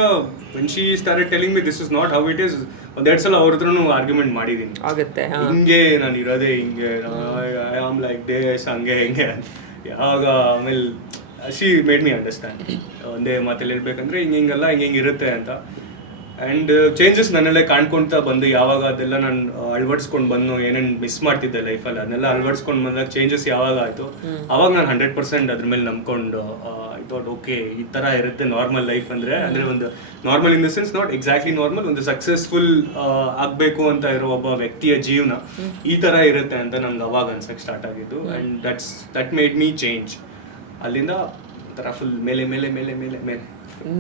when she started telling me this is not how it is, ಒಂದೆರಡು ಸಲ ಅವ್ರ ಹತ್ರನೂ ಆರ್ಗ್ಯುಮೆಂಟ್ ಮಾಡಿದ್ದೀನಿ, ಆಗುತ್ತೆ ಹಿಂಗೆ ನಾನು ಇರೋದೇ ಹಿಂಗೆ, ಐ ಆಮ್ ಲೈಕ್ ದೇಸ್, ಹಂಗೆ ಹಿಂಗೆ. ಯಾವಾಗ ಆಮೇಲೆ ಶಿ ಮೇಡ್ ಮಿ ಅಂಡರ್ಸ್ಟ್ಯಾಂಡ್, ಒಂದೇ ಮಾತಲ್ಲಿ ಹೇಳ್ಬೇಕಂದ್ರೆ ಹಿಂಗೆಲ್ಲ ಹಿಂಗೆ ಇರುತ್ತೆ ಅಂತ. ಆ್ಯಂಡ್ ಚೇಂಜಸ್ ನನ್ನಲ್ಲೇ ಕಾಣ್ಕೊಳ್ತಾ ಬಂದು, ಯಾವಾಗ ಅದೆಲ್ಲ ನಾನು ಅಳವಡಿಸ್ಕೊಂಡು ಬಂದು ಏನೇನು ಮಿಸ್ ಮಾಡ್ತಿದ್ದೆ ಲೈಫಲ್ಲಿ ಅದನ್ನೆಲ್ಲ ಅಳವಡಿಸ್ಕೊಂಡು ಬಂದಾಗ ಚೇಂಜಸ್ ಯಾವಾಗ ಆಯಿತು, ಅವಾಗ ನಾನು 100% ಅದ್ರ ಮೇಲೆ ನಂಬ್ಕೊಂಡು ಐ ಥಾಟ್ ಓಕೆ ಈ ಥರ ಇರುತ್ತೆ ನಾರ್ಮಲ್ ಲೈಫ್ ಅಂದರೆ ಒಂದು normal in the sense not exactly normal, ಒಂದು ಸಕ್ಸಸ್ಫುಲ್ ಆಗಬೇಕು ಅಂತ ಇರೋ ಒಬ್ಬ ವ್ಯಕ್ತಿಯ ಜೀವನ ಈ ಥರ ಇರುತ್ತೆ ಅಂತ ನಂಗೆ ಅವಾಗ ಅನ್ಸಕ್ಕೆ ಸ್ಟಾರ್ಟ್ ಆಗಿದ್ದು. And that made me change. ಅಲ್ಲಿಂದ ಒಂಥರ ಫುಲ್ ಮೇಲೆ ಮೇಲೆ ಮೇಲೆ ಮೇಲೆ ಮೇಲೆ.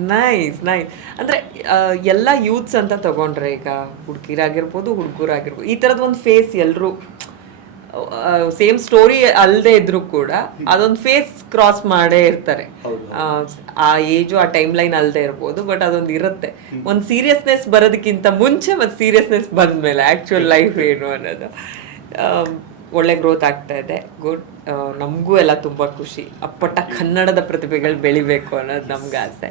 ನೈಸ್ ಅಂದರೆ ಎಲ್ಲ ಯೂತ್ಸ್ ಅಂತ ತಗೊಂಡ್ರೆ, ಈಗ ಹುಡುಗಿರಾಗಿರ್ಬೋದು ಹುಡುಗರಾಗಿರ್ಬೋದು, ಈ ಥರದ್ದು ಒಂದು ಫೇಸ್ ಎಲ್ಲರೂ ಸೇಮ್ ಸ್ಟೋರಿ ಅಲ್ಲದೆ ಇದ್ರೂ ಕೂಡ ಅದೊಂದು ಫೇಸ್ ಕ್ರಾಸ್ ಮಾಡೇ ಇರ್ತಾರೆ. ಆ ಏಜು ಆ ಟೈಮ್ ಲೈನ್ ಅಲ್ಲದೆ ಇರ್ಬೋದು, ಬಟ್ ಅದೊಂದು ಇರುತ್ತೆ. ಒಂದು ಸೀರಿಯಸ್ನೆಸ್ ಬರೋದಕ್ಕಿಂತ ಮುಂಚೆ ಮತ್ತು ಸೀರಿಯಸ್ನೆಸ್ ಬಂದಮೇಲೆ ಆ್ಯಕ್ಚುಯಲ್ ಲೈಫ್ ಏನು ಅನ್ನೋದು. ಒಳ್ಳೆ ಗ್ರೋತ್ ಆಗ್ತಾ ಇದೆ, ಗುಡ್. ನಮಗೂ ಎಲ್ಲ ತುಂಬ ಖುಷಿ. ಅಪ್ಪಟ್ಟ ಕನ್ನಡದ ಪ್ರತಿಭೆಗಳು ಬೆಳಿಬೇಕು ಅನ್ನೋದು ನಮ್ಗೆ ಆಸೆ.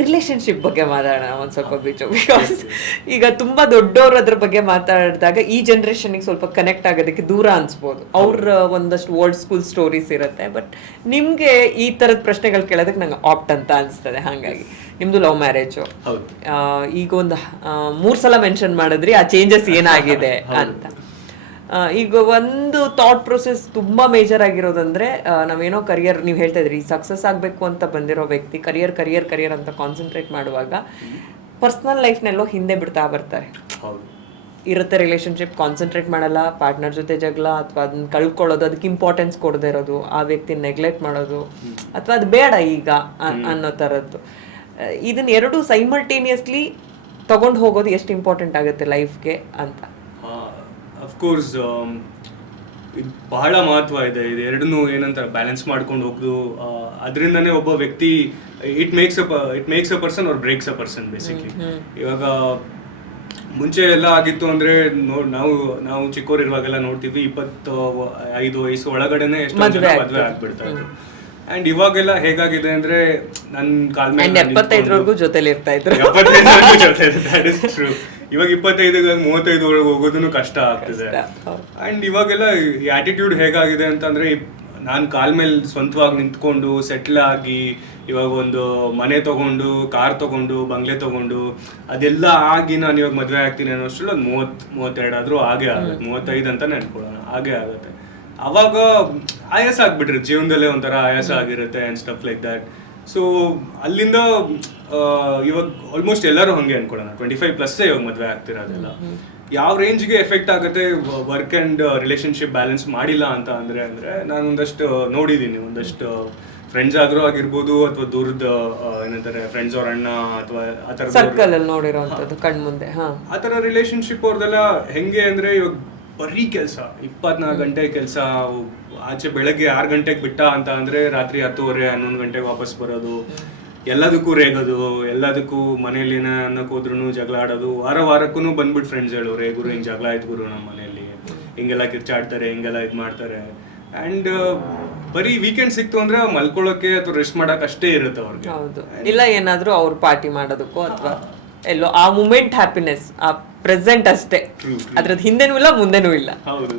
ರಿಲೇಷನ್ಶಿಪ್ ಬಗ್ಗೆ ಮಾತಾಡೋಣ ಒಂದು ಸ್ವಲ್ಪ ಬಿಕಾಸ್ ಈಗ ತುಂಬ ದೊಡ್ಡವರು ಅದ್ರ ಬಗ್ಗೆ ಮಾತಾಡಿದಾಗ ಈ ಜನ್ರೇಷನ್ಗೆ ಸ್ವಲ್ಪ ಕನೆಕ್ಟ್ ಆಗೋದಕ್ಕೆ ದೂರ ಅನ್ಸ್ಬೋದು. ಅವ್ರ ಒಂದಷ್ಟು ಓಲ್ಡ್ ಸ್ಕೂಲ್ ಸ್ಟೋರೀಸ್ ಇರುತ್ತೆ, ಬಟ್ ನಿಮಗೆ ಈ ಥರದ ಪ್ರಶ್ನೆಗಳು ಕೇಳೋದಕ್ಕೆ ನಂಗೆ ಆಪ್ಟ್ ಅಂತ ಅನಿಸ್ತದೆ. ಹಾಗಾಗಿ ನಿಮ್ಮದು ಲವ್ ಮ್ಯಾರೇಜು, ಈಗ ಒಂದು 3 ಸಲ ಮೆನ್ಷನ್ ಮಾಡಿದ್ರಿ ಆ ಚೇಂಜಸ್ ಏನಾಗಿದೆ ಅಂತ. ಈಗ ಒಂದು ಥಾಟ್ ಪ್ರೊಸೆಸ್ ತುಂಬ ಮೇಜರ್ ಆಗಿರೋದಂದ್ರೆ, ನಾವೇನೋ ಕರಿಯರ್, ನೀವು ಹೇಳ್ತಾ ಇದ್ರಿ ಸಕ್ಸಸ್ ಆಗಬೇಕು ಅಂತ ಬಂದಿರೋ ವ್ಯಕ್ತಿ ಕರಿಯರ್ ಅಂತ ಕಾನ್ಸಂಟ್ರೇಟ್ ಮಾಡುವಾಗ ಪರ್ಸ್ನಲ್ ಲೈಫ್ನೆಲ್ಲೋ ಹಿಂದೆ ಬಿಡ್ತಾ ಬರ್ತಾರೆ. ಇರುತ್ತೆ ರಿಲೇಷನ್ಶಿಪ್, ಕಾನ್ಸಂಟ್ರೇಟ್ ಮಾಡಲ್ಲ, ಪಾರ್ಟ್ನರ್ ಜೊತೆ ಜಗಳ ಅಥವಾ ಅದನ್ನ ಕಳ್ಕೊಳ್ಳೋದು, ಅದಕ್ಕೆ ಇಂಪಾರ್ಟೆನ್ಸ್ ಕೊಡದೇ ಇರೋದು, ಆ ವ್ಯಕ್ತಿ ನೆಗ್ಲೆಕ್ಟ್ ಮಾಡೋದು, ಅಥವಾ ಅದು ಬೇಡ ಈಗ ಅನ್ನೋ ಥರದ್ದು. ಇದನ್ನ ಎರಡು ಸೈಮಲ್ಟೇನಿಯಸ್ಲಿ ತಗೊಂಡು ಹೋಗೋದು ಎಷ್ಟು ಇಂಪಾರ್ಟೆಂಟ್ ಆಗುತ್ತೆ ಲೈಫ್ಗೆ ಅಂತ. ಅಫ್ಕೋರ್ಸ್ ಇದು ಬಹಳ ಮಹತ್ವ ಇದೆ. ಇದು ಎರಡನ್ನೂ ಏನಂತಾರೆ ಬ್ಯಾಲೆನ್ಸ್ ಮಾಡ್ಕೊಂಡು ಹೋಗೋದು, ಅದರಿಂದನೇ ಒಬ್ಬ ವ್ಯಕ್ತಿ it makes a person or breaks a person basically. ಇವಾಗ ಮುಂಚೆ ಎಲ್ಲ ಆಗಿತ್ತು ಅಂದರೆ ನಾವು ಚಿಕ್ಕವರಿರುವಾಗೆಲ್ಲ ನೋಡ್ತೀವಿ 25 ವಯಸ್ಸು ಒಳಗಡೆನೆ ಎಷ್ಟೊಂದು ಜನ ಮದುವೆ ಆಗ್ಬಿಡ್ತಾ ಇದ್ರು. ಆ್ಯಂಡ್ ಇವಾಗೆಲ್ಲ ಹೇಗಾಗಿದೆ ಅಂದರೆ ನನ್ನ ಕಾಲ ಮೇಲೆ 75 ಜೊತೆಲಿ ಇರ್ತಾ ಇದ್ರು, 75 ಜೊತೆ ಇರುತ್ತೆ. ಇವಾಗ 25-35 ಹೋಗೋದನ್ನು ಕಷ್ಟ ಆಗ್ತಿದೆ. ಆ್ಯಂಡ್ ಇವಾಗೆಲ್ಲ ಈ ಆಟಿಟ್ಯೂಡ್ ಹೇಗಾಗಿದೆ ಅಂತಂದರೆ, ನಾನು ಕಾಲ ಮೇಲೆ ಸ್ವಂತವಾಗಿ ನಿಂತ್ಕೊಂಡು ಸೆಟ್ಲ್ ಆಗಿ ಇವಾಗ ಒಂದು ಮನೆ ತೊಗೊಂಡು, ಕಾರ್ ತೊಗೊಂಡು, ಬಂಗ್ಲೆ ತೊಗೊಂಡು ಅದೆಲ್ಲ ಆಗಿ ನಾನು ಇವಾಗ ಮದುವೆ ಆಗ್ತೀನಿ ಅನ್ನೋಷ್ಟರಲ್ಲಿ ಒಂದು 30-32 ಆದರೂ ಹಾಗೆ ಆಗುತ್ತೆ. 35 ಅಂತಲೇ ಅನ್ಕೊಳ್ಳೋಣ, ಹಾಗೆ ಆಗುತ್ತೆ. ಅವಾಗ ಆಯಾಸ ಆಗ್ಬಿಟ್ಟಿರುತ್ತೆ, ಜೀವನದಲ್ಲೇ ಒಂಥರ ಆಯಾಸ ಆಗಿರುತ್ತೆ and stuff like that. So ಅಲ್ಲಿಂದ ಇವಾಗ ಆಲ್ಮೋಸ್ಟ್ ಎಲ್ಲರೂ ಹಂಗೆ ಅನ್ಕೊಳ್ಳೋಣ, 25+ ಇವಾಗ ಮದುವೆ ಆಗ್ತಿರೋದೆಲ್ಲ. ಯಾವ ರೇಂಜ್ಗೆ ಎಫೆಕ್ಟ್ ಆಗುತ್ತೆ ವರ್ಕ್ ಆ್ಯಂಡ್ ರಿಲೇಶನ್ಶಿಪ್ ಬ್ಯಾಲೆನ್ಸ್ ಮಾಡಿಲ್ಲ ಅಂತ ಅಂದರೆ ನಾನು ಒಂದಷ್ಟು ನೋಡಿದ್ದೀನಿ. ಒಂದಷ್ಟು ಫ್ರೆಂಡ್ಸ್ ಆದ್ರೂ ಆಗಿರ್ಬೋದು, ಅಥವಾ ದೂರದ ಏನಂತಾರೆ ಫ್ರೆಂಡ್ಸ್ ಅವ್ರ ಅಣ್ಣ ಅಥವಾ ಆ ಥರ ಸರ್ಕಲ್ ಅಲ್ಲಿ ನೋಡಿರೋಂಥದ್ದು ಕಣ್ಮುಂದೆ. ಆ ಥರ ರಿಲೇಶನ್ಶಿಪ್ ಅವ್ರದೆಲ್ಲ ಹೆಂಗೆ ಅಂದರೆ, ಇವಾಗ ಬರೀ ಕೆಲಸ, 24 ಗಂಟೆ ಕೆಲಸ. ಆಚೆ ಬೆಳಗ್ಗೆ 6 ಗಂಟೆಗೆ ಬಿಟ್ಟ ಅಂತ ಅಂದರೆ ರಾತ್ರಿ 10:30 11 ಗಂಟೆಗೆ ವಾಪಸ್ ಬರೋದು, ಎಲ್ಲದಕ್ಕೂ ರೇಗೋದು, ಎಲ್ಲದಕ್ಕೂ ಮನೇಲಿ ಅನ್ನಕ್ಕೆ ಹೋದ್ರೂ ಜಗಳ ಆಡೋದು. ವಾರಕ್ಕೂ ಬಂದ್ಬಿಟ್ಟು ಫ್ರೆಂಡ್ಸ್ ಹೇಳೋರು, ಗುರು ಹಿಂಗೆ ಜಗಳ ಆಯ್ತು ಗುರು ನಮ್ಮ ಮನೇಲಿ, ಹಿಂಗೆಲ್ಲ ಕಿರ್ಚಾಡ್ತಾರೆ, ಹಿಂಗೆಲ್ಲ ಇದು ಮಾಡ್ತಾರೆ. ಆ್ಯಂಡ್ ಬರೀ ವೀಕೆಂಡ್ ಸಿಕ್ತು ಅಂದ್ರೆ ಮಲ್ಕೊಳ್ಳೋಕೆ ಅಥವಾ ರೆಸ್ಟ್ ಮಾಡಕ್ ಅಷ್ಟೇ ಇರುತ್ತೆ ಅವ್ರಿಗೆ. ಹೌದು, ಇಲ್ಲ ಏನಾದ್ರೂ ಅವ್ರು ಪಾರ್ಟಿ ಮಾಡೋದಕ್ಕೋ ಅಥವಾ ಎಲ್ಲೋ ಆ ಮೂಮೆಂಟ್ ಹ್ಯಾಪಿನೆಸ್, ಆ ಪ್ರೆಸೆಂಟ್ ಅಷ್ಟೇ, ಅದ್ರದ್ದು ಹಿಂದೆನೂ ಇಲ್ಲ ಮುಂದೆನೂ ಇಲ್ಲ. ಹೌದು.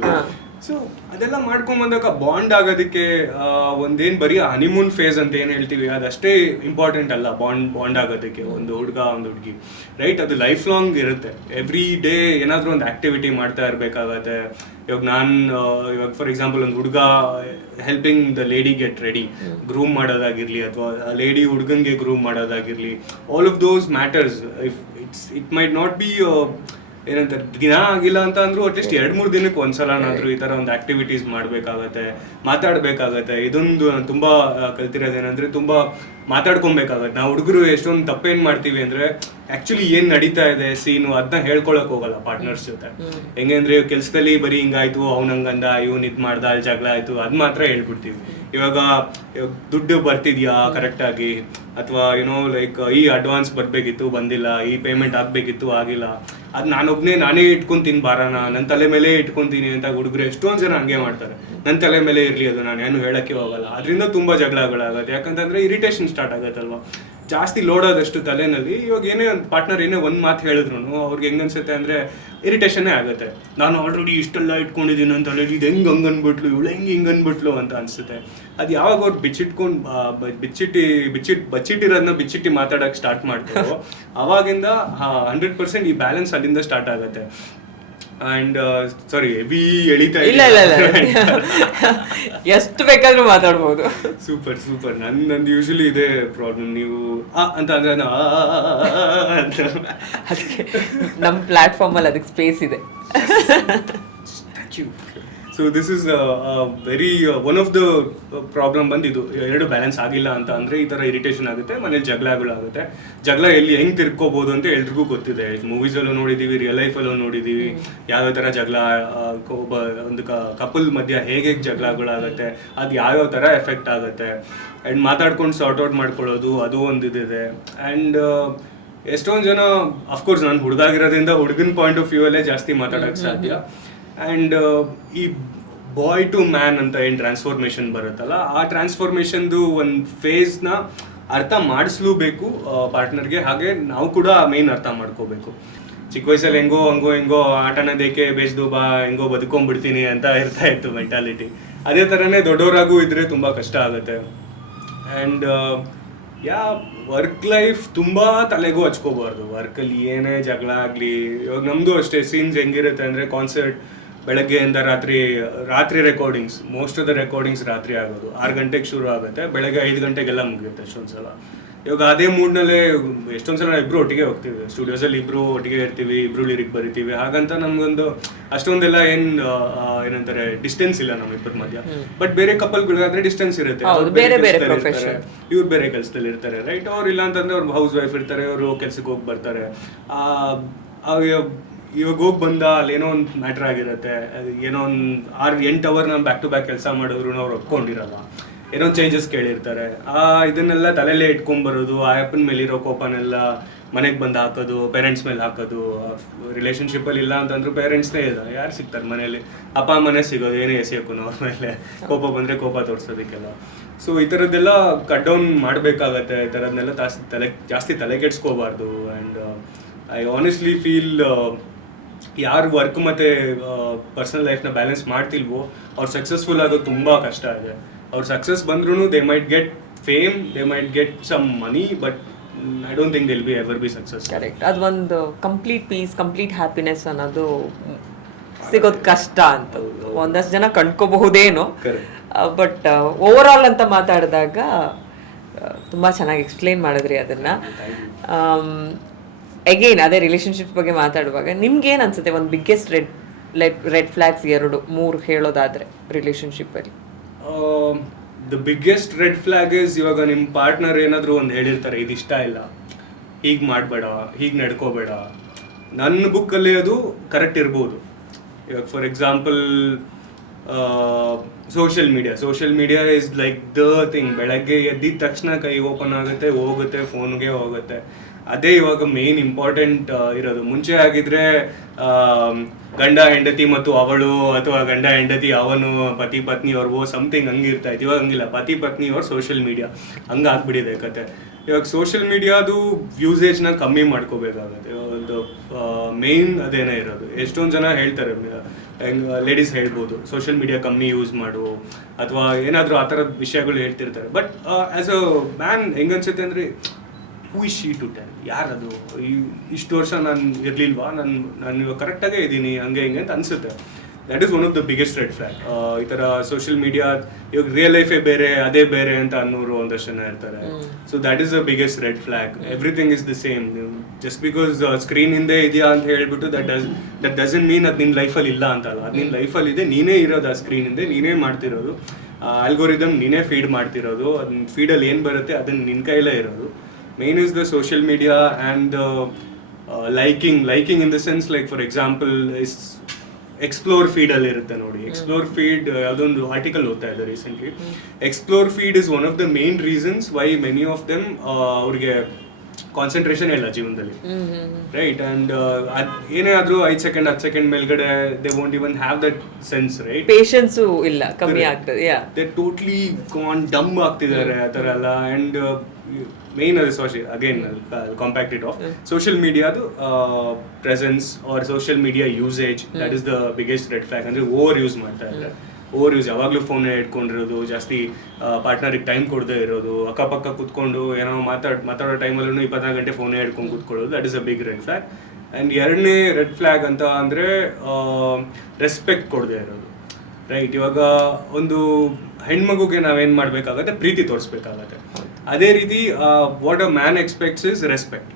ಸೊ ಅದೆಲ್ಲ ಮಾಡ್ಕೊಂಡ್ ಬಂದಾಗ ಬಾಂಡ್ ಆಗೋದಕ್ಕೆ ಒಂದೇನ್ ಬರೀ ಹನಿಮೂನ್ ಫೇಸ್ ಅಂತ ಏನ್ ಹೇಳ್ತೀವಿ ಅದಷ್ಟೇ ಇಂಪಾರ್ಟೆಂಟ್ ಅಲ್ಲ. ಬಾಂಡ್ ಆಗೋದಕ್ಕೆ ಒಂದು ಹುಡುಗ ಒಂದು ಹುಡುಗಿ, ರೈಟ್? ಅದು ಲೈಫ್ ಲಾಂಗ್ ಇರುತ್ತೆ. ಎವ್ರಿ ಡೇ ಏನಾದ್ರೂ ಒಂದು ಆಕ್ಟಿವಿಟಿ ಮಾಡ್ತಾ ಇರ್ಬೇಕಾಗತ್ತೆ. ಇವಾಗ ಫಾರ್ ಎಕ್ಸಾಂಪಲ್ ಒಂದು ಹುಡುಗ helping the lady get ready, groom ಮಾಡೋದಾಗಿರ್ಲಿ, ಅಥವಾ ಲೇಡಿ ಹುಡುಗನ್ಗೆ ಗ್ರೂಮ್ ಮಾಡೋದಾಗಿರ್ಲಿ, all of those matters. It might not be ಏನಂತಾರೆ ದಿನ ಆಗಿಲ್ಲ ಅಂತ ಅಂದ್ರೂ ಅಟ್ಲೀಸ್ಟ್ 2-3 ದಿನಕ್ಕೆ ಒಂದ್ಸಲನಾದ್ರೂ ಈ ತರ ಒಂದು ಆಕ್ಟಿವಿಟೀಸ್ ಮಾಡ್ಬೇಕಾಗತ್ತೆ, ಮಾತಾಡ್ಬೇಕಾಗತ್ತೆ. ಇದೊಂದು ತುಂಬಾ ಕಲ್ತಿರೋದೇನಂದ್ರೆ ತುಂಬಾ ಮಾತಾಡ್ಕೊಬೇಕಾಗತ್ತೆ. ನಾವು ಹುಡುಗರು ಎಷ್ಟೊಂದು ತಪ್ಪೇನ್ ಮಾಡ್ತೀವಿ ಅಂದ್ರೆ ಆಕ್ಚುಲಿ ಏನ್ ನಡೀತಾ ಇದೆ ಸೀನು ಅದನ್ನ ಹೇಳ್ಕೊಳಕ್ ಹೋಗಲ್ಲ ಪಾರ್ಟ್ನರ್ಸ್ ಜೊತೆ. ಹೆಂಗೆ ಅಂದ್ರೆ ಕೆಲ್ಸದಲ್ಲಿ ಬರೀ ಹಿಂಗಾಯ್ತು, ಅವ್ನಂಗಂದ, ಇವ್ನ್ ಇದ್ ಮಾಡ್ದ, ಅಲ್ಲಿ ಜಗಳ ಆಯ್ತು, ಅದ್ ಮಾತ್ರ ಹೇಳ್ಬಿಡ್ತೀವಿ. ಇವಾಗ ದುಡ್ಡು ಬರ್ತಿದ್ಯಾ ಕರೆಕ್ಟ್ ಆಗಿ, ಅಥವಾ ಏನೋ ಲೈಕ್ ಈ ಅಡ್ವಾನ್ಸ್ ಬರ್ಬೇಕಿತ್ತು ಬಂದಿಲ್ಲ, ಈ ಪೇಮೆಂಟ್ ಆಗ್ಬೇಕಿತ್ತು ಆಗಿಲ್ಲ, ಅದು ನಾನೇ ಇಟ್ಕೊಂತೀನಿ ಭಾರನ, ನನ್ನ ತಲೆ ಮೇಲೆ ಇಟ್ಕೊಂತೀನಿ ಅಂತ ಹುಡುಗರು ಎಷ್ಟೊಂದು ಜನ ಹಂಗೆ ಮಾಡ್ತಾರೆ. ನನ್ನ ತಲೆ ಮೇಲೆ ಇರಲಿ ಅದು, ನಾನು ಏನು ಹೇಳಕ್ಕೆ ಹೋಗಲ್ಲ. ಅದರಿಂದ ತುಂಬ ಜಗಳಗಳಾಗುತ್ತೆ. ಯಾಕಂತಂದ್ರೆ ಇರಿಟೇಷನ್ ಸ್ಟಾರ್ಟ್ ಆಗುತ್ತಲ್ವ, ಜಾಸ್ತಿ ಲೋಡ್ ಆದಷ್ಟು ತಲೆನಲ್ಲಿ. ಇವಾಗ ಏನೇ ಒಂದು ಪಾರ್ಟ್ನರ್ ಏನೇ ಒಂದು ಮಾತು ಹೇಳಿದ್ರು ಅವ್ರಿಗೆ ಹೆಂಗ್ ಅನ್ಸುತ್ತೆ ಅಂದರೆ ಇರಿಟೇಷನ್ನೇ ಆಗುತ್ತೆ. ನಾನು ಆಲ್ರೆಡಿ ಇಷ್ಟೆಲ್ಲ ಇಟ್ಕೊಂಡಿದ್ದೀನಿ ಅಂತ ಹೇಳಿ ಇದು ಹೆಂಗೆ ಹಂಗೆ ಅನ್ಬಿಟ್ಲು, ಇವಳು ಹಿಂಗೆ ಅನ್ಬಿಟ್ಲು ಅಂತ ಅನಿಸುತ್ತೆ. ಅದು ಯಾವಾಗ ಅವ್ರು ಬಚ್ಚಿಟ್ಟಿರೋದನ್ನ ಬಿಚ್ಚಿಟ್ಟು ಮಾತಾಡೋಕ್ಕೆ ಸ್ಟಾರ್ಟ್ ಮಾಡ್ತಾರೋ ಅವಾಗಿಂದ 100% ಈ ಬ್ಯಾಲೆನ್ಸ್ ಅಲ್ಲಿಂದ ಸ್ಟಾರ್ಟ್ ಆಗುತ್ತೆ. ಅಂಡ್ ಸಾರಿ ಹೆವಿ ಎಳಿತಾ ಇಲ್ಲ ಎಷ್ಟು ಬೇಕಾದ್ರೂ ಮಾತಾಡ್ಬೋದು. ಸೂಪರ್. ನಂದು ಯೂಶಲಿ ಇದೆ ಪ್ರಾಬ್ಲಮ್. ನೀವು ಅಂತ ಅಂದ್ರೆ ಅದಕ್ಕೆ ನಮ್ಮ ಪ್ಲಾಟ್ಫಾರ್ಮ್ ಅಲ್ಲಿ ಅದಕ್ಕೆ ಸ್ಪೇಸ್ ಇದೆ. So this is very one of the problem ಬಂದಿದ್ದು. ಎರಡು ಬ್ಯಾಲೆನ್ಸ್ ಆಗಿಲ್ಲ ಅಂತ ಅಂದರೆ ಈ ಥರ ಇರಿಟೇಷನ್ ಆಗುತ್ತೆ, ಮನೇಲಿ ಜಗಳಗಳಾಗುತ್ತೆ. ಜಗಳ ಎಲ್ಲಿ ಹೆಂಗೆ ತಿರ್ಕೋಬೋದು ಅಂತ ಎಲ್ರಿಗೂ ಗೊತ್ತಿದೆ. ಮೂವೀಸಲ್ಲೂ ನೋಡಿದ್ದೀವಿ, ರಿಯಲ್ ಲೈಫಲ್ಲೂ ನೋಡಿದ್ದೀವಿ. ಯಾವ್ಯಾವ ಥರ ಜಗಳ, ಒಂದು ಕಪಲ್ ಮಧ್ಯ ಹೇಗೆ ಜಗಳಗಳಾಗುತ್ತೆ, ಅದು ಯಾವ್ಯಾವ ಥರ ಎಫೆಕ್ಟ್ ಆಗುತ್ತೆ. ಆ್ಯಂಡ್ ಮಾತಾಡ್ಕೊಂಡು ಸಾರ್ಟ್ ಔಟ್ ಮಾಡ್ಕೊಳ್ಳೋದು ಅದು ಒಂದು ಇದಿದೆ. ಆ್ಯಂಡ್ ಎಷ್ಟೊಂದು ಜನ ಅಫ್ಕೋರ್ಸ್ ನಾನು ಹುಡುಗಾಗಿರೋದ್ರಿಂದ ಹುಡುಗನ ಪಾಯಿಂಟ್ ಆಫ್ ವ್ಯೂ ಅಲ್ಲೇ ಜಾಸ್ತಿ ಮಾತಾಡೋಕ್ಕೆ ಸಾಧ್ಯ. ಆ್ಯಂಡ್ ಈ ಬಾಯ್ ಟು ಮ್ಯಾನ್ ಅಂತ ಏನು ಟ್ರಾನ್ಸ್ಫಾರ್ಮೇಷನ್ ಬರುತ್ತಲ್ಲ, ಆ ಟ್ರಾನ್ಸ್ಫಾರ್ಮೇಷನ್ದು ಒಂದು ಫೇಸ್ನ ಅರ್ಥ ಮಾಡಿಸ್ಲೂಬೇಕು ಪಾರ್ಟ್ನರ್ಗೆ. ಹಾಗೆ ನಾವು ಕೂಡ ಮೇನ್ ಅರ್ಥ ಮಾಡ್ಕೋಬೇಕು. ಚಿಕ್ಕ ವಯಸ್ಸಲ್ಲಿ ಹೆಂಗೋ ಆಟನದೇಕೆ ಬೇಸ್ದು ಬಾ, ಹೆಂಗೋ ಬದುಕೊಂಡ್ಬಿಡ್ತೀನಿ ಅಂತ ಇರ್ತಾ ಇತ್ತು ಮೆಂಟಾಲಿಟಿ. ಅದೇ ಥರನೇ ದೊಡ್ಡವರಾಗೂ ಇದ್ರೆ ತುಂಬ ಕಷ್ಟ ಆಗುತ್ತೆ. ಆ್ಯಂಡ್ ವರ್ಕ್ ಲೈಫ್ ತುಂಬ ತಲೆಗೂ ಹಚ್ಕೋಬಾರ್ದು. ವರ್ಕಲ್ಲಿ ಏನೇ ಜಗಳ ಆಗಲಿ, ಇವಾಗ ನಮ್ಮದು ಅಷ್ಟೇ ಸೀನ್ಸ್ ಹೆಂಗಿರುತ್ತೆ ಅಂದರೆ ಕಾನ್ಸರ್ಟ್ ಬೆಳಗ್ಗೆಯಿಂದ ರಾತ್ರಿ recordings, most of the recordings ರಾತ್ರಿ ಆಗೋದು. 6 ಗಂಟೆಗೆ ಶುರು ಆಗುತ್ತೆ, ಬೆಳಗ್ಗೆ 5 ಗಂಟೆಗೆಲ್ಲ ಮುಗಿಯುತ್ತೆ ಎಷ್ಟೊಂದು ಸಲ. ಇವಾಗ ಅದೇ ಮೂಡ್ನಲ್ಲೇ ಎಷ್ಟೊಂದು ಸಲ ಇಬ್ಬರು ಒಟ್ಟಿಗೆ ಹೋಗ್ತೀವಿ ಸ್ಟುಡಿಯೋಸಲ್ಲಿ, ಇಬ್ಬರು ಒಟ್ಟಿಗೆ ಇರ್ತೀವಿ, ಇಬ್ಬರು ಲಿರಿಕ್ ಬರಿತೀವಿ. ಹಾಗಂತ ನಮಗೊಂದು ಅಷ್ಟೊಂದೆಲ್ಲ ಏನಂತಾರೆ ಡಿಸ್ಟೆನ್ಸ್ ಇಲ್ಲ ನಮ್ಮಿಬ್ಬರ ಮಧ್ಯ. ಬಟ್ ಬೇರೆ ಕಪಲ್ಗಳಾದ್ರೆ ಡಿಸ್ಟೆನ್ಸ್ ಇರುತ್ತೆ. ಇವ್ರು ಬೇರೆ ಕೆಲಸದಲ್ಲಿ ಇರ್ತಾರೆ, ರೈಟ್? ಅವ್ರು ಇಲ್ಲ ಅಂತಂದ್ರೆ ಅವ್ರು ಹೌಸ್ ವೈಫ್ ಇರ್ತಾರೆ, ಅವರು ಕೆಲ್ಸಕ್ಕೆ ಹೋಗಿ ಬರ್ತಾರೆ. ಇವಾಗ ಹೋಗಿ ಬಂದ ಅಲ್ಲಿ ಏನೋ ಒಂದು ಮ್ಯಾಟ್ರ್ ಆಗಿರುತ್ತೆ, ಏನೋ ಒಂದು 6-8 ಅವರ್ ನಾನು ಬ್ಯಾಕ್ ಟು ಬ್ಯಾಕ್ ಕೆಲಸ ಮಾಡಿದ್ರು ಅವ್ರು ಒಪ್ಕೊಂಡಿರಲ್ಲ, ಏನೋ ಚೇಂಜಸ್ ಕೇಳಿರ್ತಾರೆ. ಇದನ್ನೆಲ್ಲ ತಲೆಯಲ್ಲೇ ಇಟ್ಕೊಂಡ್ಬರೋದು, ಆ ಆ್ಯಪನ್ ಮೇಲಿರೋ ಕೋಪನೆಲ್ಲ ಮನೆಗೆ ಬಂದು ಹಾಕೋದು, ಪೇರೆಂಟ್ಸ್ ಮೇಲೆ ಹಾಕೋದು. ರಿಲೇಷನ್ಶಿಪ್ಪಲ್ಲಿ ಇಲ್ಲ ಅಂತಂದ್ರೂ ಪೇರೆಂಟ್ಸ್ನೇ ಇದೆ, ಯಾರು ಸಿಗ್ತಾರೆ ಮನೇಲಿ? ಅಪ್ಪ ಅಮ್ಮನೇ ಸಿಗೋದು, ಏನೇ ಎಸೆಯೋಕ್ಕೂ ಅವ್ರ ಮೇಲೆ. ಕೋಪ ಬಂದರೆ ಕೋಪ ತೋರಿಸೋದಕ್ಕೆಲ್ಲ. ಸೊ ಈ ಥರದ್ದೆಲ್ಲ ಕಟ್ ಡೌನ್ ಮಾಡಬೇಕಾಗತ್ತೆ. ಈ ಥರದ್ದನ್ನೆಲ್ಲ ಜಾಸ್ತಿ ತಲೆ ಕೆಡ್ಸ್ಕೋಬಾರ್ದು. ಆ್ಯಂಡ್ ಐ ಆನೆಸ್ಟ್ಲಿ ಫೀಲ್ ಯಾರು ವರ್ಕ್ ಮತ್ತು ಪರ್ಸನಲ್ ಲೈಫ್ನ ಬ್ಯಾಲೆನ್ಸ್ ಮಾಡ್ತಿಲ್ವೋ ಅವ್ರು ಸಕ್ಸಸ್ಫುಲ್ ಆಗೋದು ತುಂಬ ಕಷ್ಟ ಇದೆ. ಅವ್ರು ಸಕ್ಸಸ್ ಬಂದ್ರೂ they might get fame, they might get some money, but I don't think they'll be ever be success. Correct. ಅದು ಒಂದು ಕಂಪ್ಲೀಟ್ ಪೀಸ್, ಕಂಪ್ಲೀಟ್ ಹ್ಯಾಪಿನೆಸ್ ಅನ್ನೋದು ಸಿಗೋದು ಕಷ್ಟ ಅಂತ ಒಂದಷ್ಟು ಜನ ಕಂಡ್ಕೋಬಹುದೇನೋ. Correct. ಬಟ್ ಓವರ್ ಆಲ್ ಅಂತ ಮಾತಾಡಿದಾಗ ತುಂಬಾ ಚೆನ್ನಾಗಿ ಎಕ್ಸ್ಪ್ಲೇನ್ ಮಾಡಿದ್ರಿ ಅದನ್ನ. ಅಗೈನ್ ಅದೇ ರಿಲೇಶನ್ಶಿಪ್ ಬಗ್ಗೆ ಮಾತಾಡುವಾಗ ನಿಮ್ಗೆ ಏನ್ ಅನ್ಸುತ್ತೆ ಒಂದು ಬಿಗ್ಗೆಸ್ಟ್ ರೆಡ್ ಫ್ಲಾಗ್ಸ್ 2-3 ಹೇಳೋದಾದ್ರೆ ರಿಲೇಶನ್ಶಿಪ್ ಅಲ್ಲಿ? The biggest red flag is ಇವಾಗ ನಿಮ್ಮ ಪಾರ್ಟ್ನರ್ ಏನಾದರೂ ಒಂದು ಹೇಳಿರ್ತಾರೆ ಇದಿಷ್ಟ ಇಲ್ಲ, ಹೀಗೆ ಮಾಡಬೇಡ, ಹೀಗೆ ನಡ್ಕೋಬೇಡ. ನನ್ನ ಬುಕ್ಕಲ್ಲಿ ಅದು ಕರೆಕ್ಟ್ ಇರ್ಬೋದು. ಇವಾಗ for example social media is like the thing. ಬೆಳಗ್ಗೆ ಎದ್ದಿದ ತಕ್ಷಣ ಕೈ ಓಪನ್ ಆಗುತ್ತೆ, ಹೋಗುತ್ತೆ, ಫೋನ್ಗೆ ಹೋಗುತ್ತೆ. ಅದೇ ಇವಾಗ ಮೇನ್ ಇಂಪಾರ್ಟೆಂಟ್ ಇರೋದು. ಮುಂಚೆ ಆಗಿದ್ರೆ ಗಂಡ ಹೆಂಡತಿ ಮತ್ತು ಅವಳು, ಅಥವಾ ಗಂಡ ಹೆಂಡತಿ ಅವನು, ಪತಿ ಪತ್ನಿ ಅವ್ರಿಗೂ ಸಮಥಿಂಗ್ ಹಂಗಿರ್ತಾ ಇತ್ತು. ಇವಾಗ ಹಂಗಿಲ್ಲ, ಪತಿ ಪತ್ನಿ ಅವ್ರು ಸೋಷಿಯಲ್ ಮೀಡಿಯಾ ಹಂಗಾಗ್ಬಿಟ್ಟಿದೆ ಕತೆ. ಇವಾಗ ಸೋಷಿಯಲ್ ಮೀಡಿಯಾದು ಯೂಸೇಜ್ನ ಕಮ್ಮಿ ಮಾಡ್ಕೋಬೇಕಾಗತ್ತೆ. ಒಂದು ಮೇನ್ ಅದೇನೇ ಇರೋದು. ಎಷ್ಟೊಂದು ಜನ ಹೇಳ್ತಾರೆ, ಲೇಡೀಸ್ ಹೇಳ್ಬೋದು ಸೋಷಿಯಲ್ ಮೀಡಿಯಾ ಕಮ್ಮಿ ಯೂಸ್ ಮಾಡು ಅಥವಾ ಏನಾದರೂ ಆ ಥರದ ವಿಷಯಗಳು ಹೇಳ್ತಿರ್ತಾರೆ. ಬಟ್ ಆ್ಯಸ್ ಅ ಮ್ಯಾನ್ ಹೆಂಗನ್ಸುತ್ತೆ ಅಂದರೆ, who is she to tell? ಯಾರದು? ಇಷ್ಟು ವರ್ಷ ನಾನು ಇರಲಿಲ್ವಾ, ನಾನು ಇವಾಗ ಕರೆಕ್ಟಾಗೇ ಇದ್ದೀನಿ, ಹಂಗೆ ಹಿಂಗೆ ಅಂತ ಅನಿಸುತ್ತೆ. That is one of the biggest red flag. ಈ ಥರ ಸೋಷಿಯಲ್ ಮೀಡಿಯಾ ಇವಾಗ ರಿಯಲ್ ಲೈಫೇ ಬೇರೆ, ಅದೇ ಬೇರೆ ಅಂತ ಅನ್ನೋರು ಒಂದಷ್ಟು ಜನ ಇರ್ತಾರೆ. So that is the biggest red flag. Everything is the same. Just because screen ಹಿಂದೆ ಇದೆಯಾ ಅಂತ ಹೇಳ್ಬಿಟ್ಟು ದಟ್ ಡಸಂಟ್ ಮೀನ್ ಅದು ನಿನ್ನ ಲೈಫಲ್ಲಿ ಇಲ್ಲ ಅಂತಲ್ಲ. ಅದು ನಿನ್ನ ಲೈಫಲ್ಲಿ ಇದೆ, ನೀನೇ ಇರೋದು ಆ ಸ್ಕ್ರೀನ್ ಹಿಂದೆ, ನೀನೇ ಮಾಡ್ತಿರೋದು. ಆಲ್ಗೋರಿದಮ್ ನೀನೇ ಫೀಡ್ ಮಾಡ್ತಿರೋದು. ಅದನ್ನ ಫೀಡಲ್ಲಿ ಏನು ಬರುತ್ತೆ ಅದನ್ನ ನಿನ್ನ ಕೈಲೇ ಇರೋದು. Main is the social media and liking in the sense like for example is explore feed ಅಲ್ಲಿ ಇರುತ್ತೆ ನೋಡಿ. ಎಕ್ಸ್ಪ್ಲೋರ್ ಫೀಡ್ ಯಾವುದೊಂದು ಆರ್ಟಿಕಲ್ ಓದ್ತಾ ಇದೆ recently. Explore feed is one of the main reasons why many of them ಅವ್ರಿಗೆ ಕಾನ್ಸಂಟ್ರೇಷನ್ ಇಲ್ಲ ಜೀವನದಲ್ಲಿ, ರೈಟ್? ಅಂಡ್ ಏನೇ ಆದ್ರೂ 5 ಸೆಕೆಂಡ್ 10 ಸೆಕೆಂಡ್ ಮೇಲ್ಗಡೆ they won't even have that sense, right? Patience ಇಲ್ಲ, ಕಮ್ಮಿ ಆಗ್ತದೆ. ದೇ ಟೋಟ್ಲಿ ಡಮ್ ಆಗ್ತಿದ್ದಾರೆ ಆ ಥರ ಎಲ್ಲ. ಅಂಡ್ ಮೇನ್ ಅದು again compact it of social ಮೀಡಿಯಾದು presence or social media usage, that is the biggest red flag. ಅಂದರೆ ಓವರ್ ಯೂಸ್ ಮಾಡ್ತಾ ಇದ್ದಾರೆ. ಓವರ್ ಯೂಸ್, ಯಾವಾಗಲೂ ಫೋನೇ ಇಟ್ಕೊಂಡಿರೋದು, ಜಾಸ್ತಿ ಪಾರ್ಟ್ನರಿಗೆ ಟೈಮ್ ಕೊಡದೇ ಇರೋದು, ಅಕ್ಕಪಕ್ಕ ಕೂತ್ಕೊಂಡು ಏನೋ ಮಾತಾಡೋ ಟೈಮಲ್ಲೂ 24 ಗಂಟೆ ಫೋನೇ ಹಿಡ್ಕೊಂಡು ಕೂತ್ಕೊಳ್ಳೋದು. That is a big red flag. And ಎರಡನೇ ರೆಡ್ ಫ್ಲಾಗ್ ಅಂತ ಅಂದರೆ ರೆಸ್ಪೆಕ್ಟ್ ಕೊಡದೇ ಇರೋದು, ರೈಟ್? ಇವಾಗ ಒಂದು ಹೆಣ್ಮಗುಗೆ ನಾವೇನು ಮಾಡಬೇಕಾಗತ್ತೆ, ಪ್ರೀತಿ ತೋರಿಸ್ಬೇಕಾಗತ್ತೆ. ಅದೇ ರೀತಿ what a man expects is respect.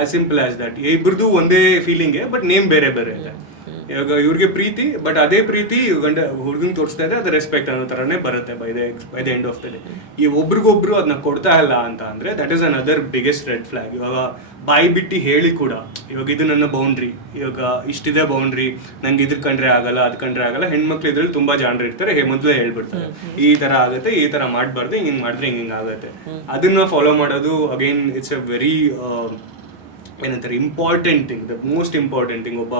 As simple as that. ಇಬ್ರದ್ದು ಒಂದೇ ಫೀಲಿಂಗೆ, ಬಟ್ ನೇಮ್ ಬೇರೆ ಬೇರೆ ಇದೆ. ಇವಾಗ ಇವ್ರಿಗೆ ಪ್ರೀತಿ, ಬಟ್ ಅದೇ ಪ್ರೀತಿ ಹುಡುಗಂಗೆ ತೋರಿಸ್ತಾ ಇದ್ರೆ ಅದು ರೆಸ್ಪೆಕ್ಟ್ ಅನ್ನೋ ಥರನೇ ಬರುತ್ತೆ by the end of the day. ಈ ಒಬ್ರಿಗೊಬ್ರು ಅದನ್ನ ಕೊಡ್ತಾ ಇಲ್ಲ ಅಂತ ಅಂದರೆ that is another biggest red flag. ಇವಾಗ ಬಾಯಿ ಬಿಟ್ಟು ಹೇಳಿ ಕೂಡ, ಇವಾಗ ಇದು ನನ್ನ ಬೌಂಡ್ರಿ, ಇವಾಗ ಇಷ್ಟಿದೆ ಬೌಂಡ್ರಿ, ನಂಗೆ ಇದ್ರ ಕಂಡ್ರೆ ಆಗಲ್ಲ, ಅದು ಕಂಡ್ರೆ ಆಗಲ್ಲ. ಹೆಣ್ಮಕ್ಳು ಇದ್ರಲ್ಲಿ ತುಂಬಾ ಜಾಣರು ಇರ್ತಾರೆ, ಮೊದಲೇ ಹೇಳ್ಬಿಡ್ತಾರೆ ಈ ಥರ ಆಗುತ್ತೆ, ಈ ಥರ ಮಾಡಬಾರ್ದು, ಹಿಂಗೆ ಮಾಡಿದ್ರೆ ಹಿಂಗೆ ಆಗುತ್ತೆ. ಅದನ್ನ ಫಾಲೋ ಮಾಡೋದು ಅಗೇನ್ ಇಟ್ಸ್ ಎ ವೆರಿ ಏನಂತಾರೆ important thing, the most important thing. ಒಬ್ಬ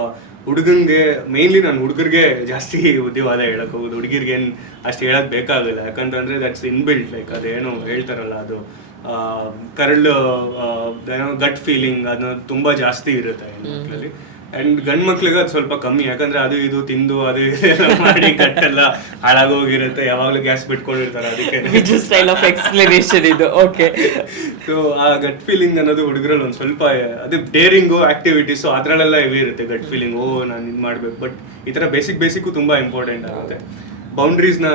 ಹುಡುಗಂಗೆ, ಮೇನ್ಲಿ ನಾನು ಹುಡುಗರಿಗೆ ಜಾಸ್ತಿ ಬುದ್ಧಿವಾದ ಹೇಳಕ್ ಹೋಗೋದು, ಹುಡುಗಿರ್ಗೆ ಏನು ಅಷ್ಟು ಹೇಳಕ್ ಬೇಕಾಗಿಲ್ಲ. ಯಾಕಂತಂದ್ರೆ ದಟ್ಸ್ ಇನ್ಬಿಲ್ಟ್. ಲೈಕ್ ಅದೇನೋ ಹೇಳ್ತಾರಲ್ಲ, ಅದು ಕರಳು ಏನೋ ಗಟ್ ಫೀಲಿಂಗ್, ಅದು ತುಂಬಾ ಜಾಸ್ತಿ ಇರುತ್ತೆ ಹೆಣ್ಮಕ್ಳಲ್ಲಿ. ಅಂಡ್ ಗಂಡ್ ಮಕ್ಳಿಗೆ ಅದು ಸ್ವಲ್ಪ ಕಮ್ಮಿ, ಯಾಕಂದ್ರೆ ಅದು ಇದು ತಿಂದು ಅದು ಇದೆಲ್ಲ ಮಾಡಿ ಗಟ್ಟೆಲ್ಲ ಹಾಳಾಗೋಗಿರುತ್ತೆ, ಯಾವಾಗಲೂ ಗ್ಯಾಸ್ ಬಿಟ್ಕೊಂಡಿರ್ತಾರೆ. ಅದಕ್ಕೆ ಸ್ಟೈಲ್ ಆಫ್ ಎಕ್ಸ್ಪ್ಲನೇಷನ್ ಇದು. ಓಕೆ. ಸೊ ಆ ಗಟ್ ಫೀಲಿಂಗ್ ಅನ್ನೋದು ಹುಡುಗರಲ್ಲಿ ಒಂದು ಸ್ವಲ್ಪ, ಅದು ಡೇರಿಂಗು ಆಕ್ಟಿವಿಟೀಸು ಅದರಲ್ಲೆಲ್ಲ ಇವೇ ಇರುತ್ತೆ ಗಟ್ ಫೀಲಿಂಗ್. ನಾನು ಇದು ಮಾಡ್ಬೇಕು. ಬಟ್ ಈ ಥರ ಬೇಸಿಕ್ಕು ತುಂಬಾ ಇಂಪಾರ್ಟೆಂಟ್ ಆಗುತ್ತೆ. ಬೌಂಡ್ರೀಸ್ನ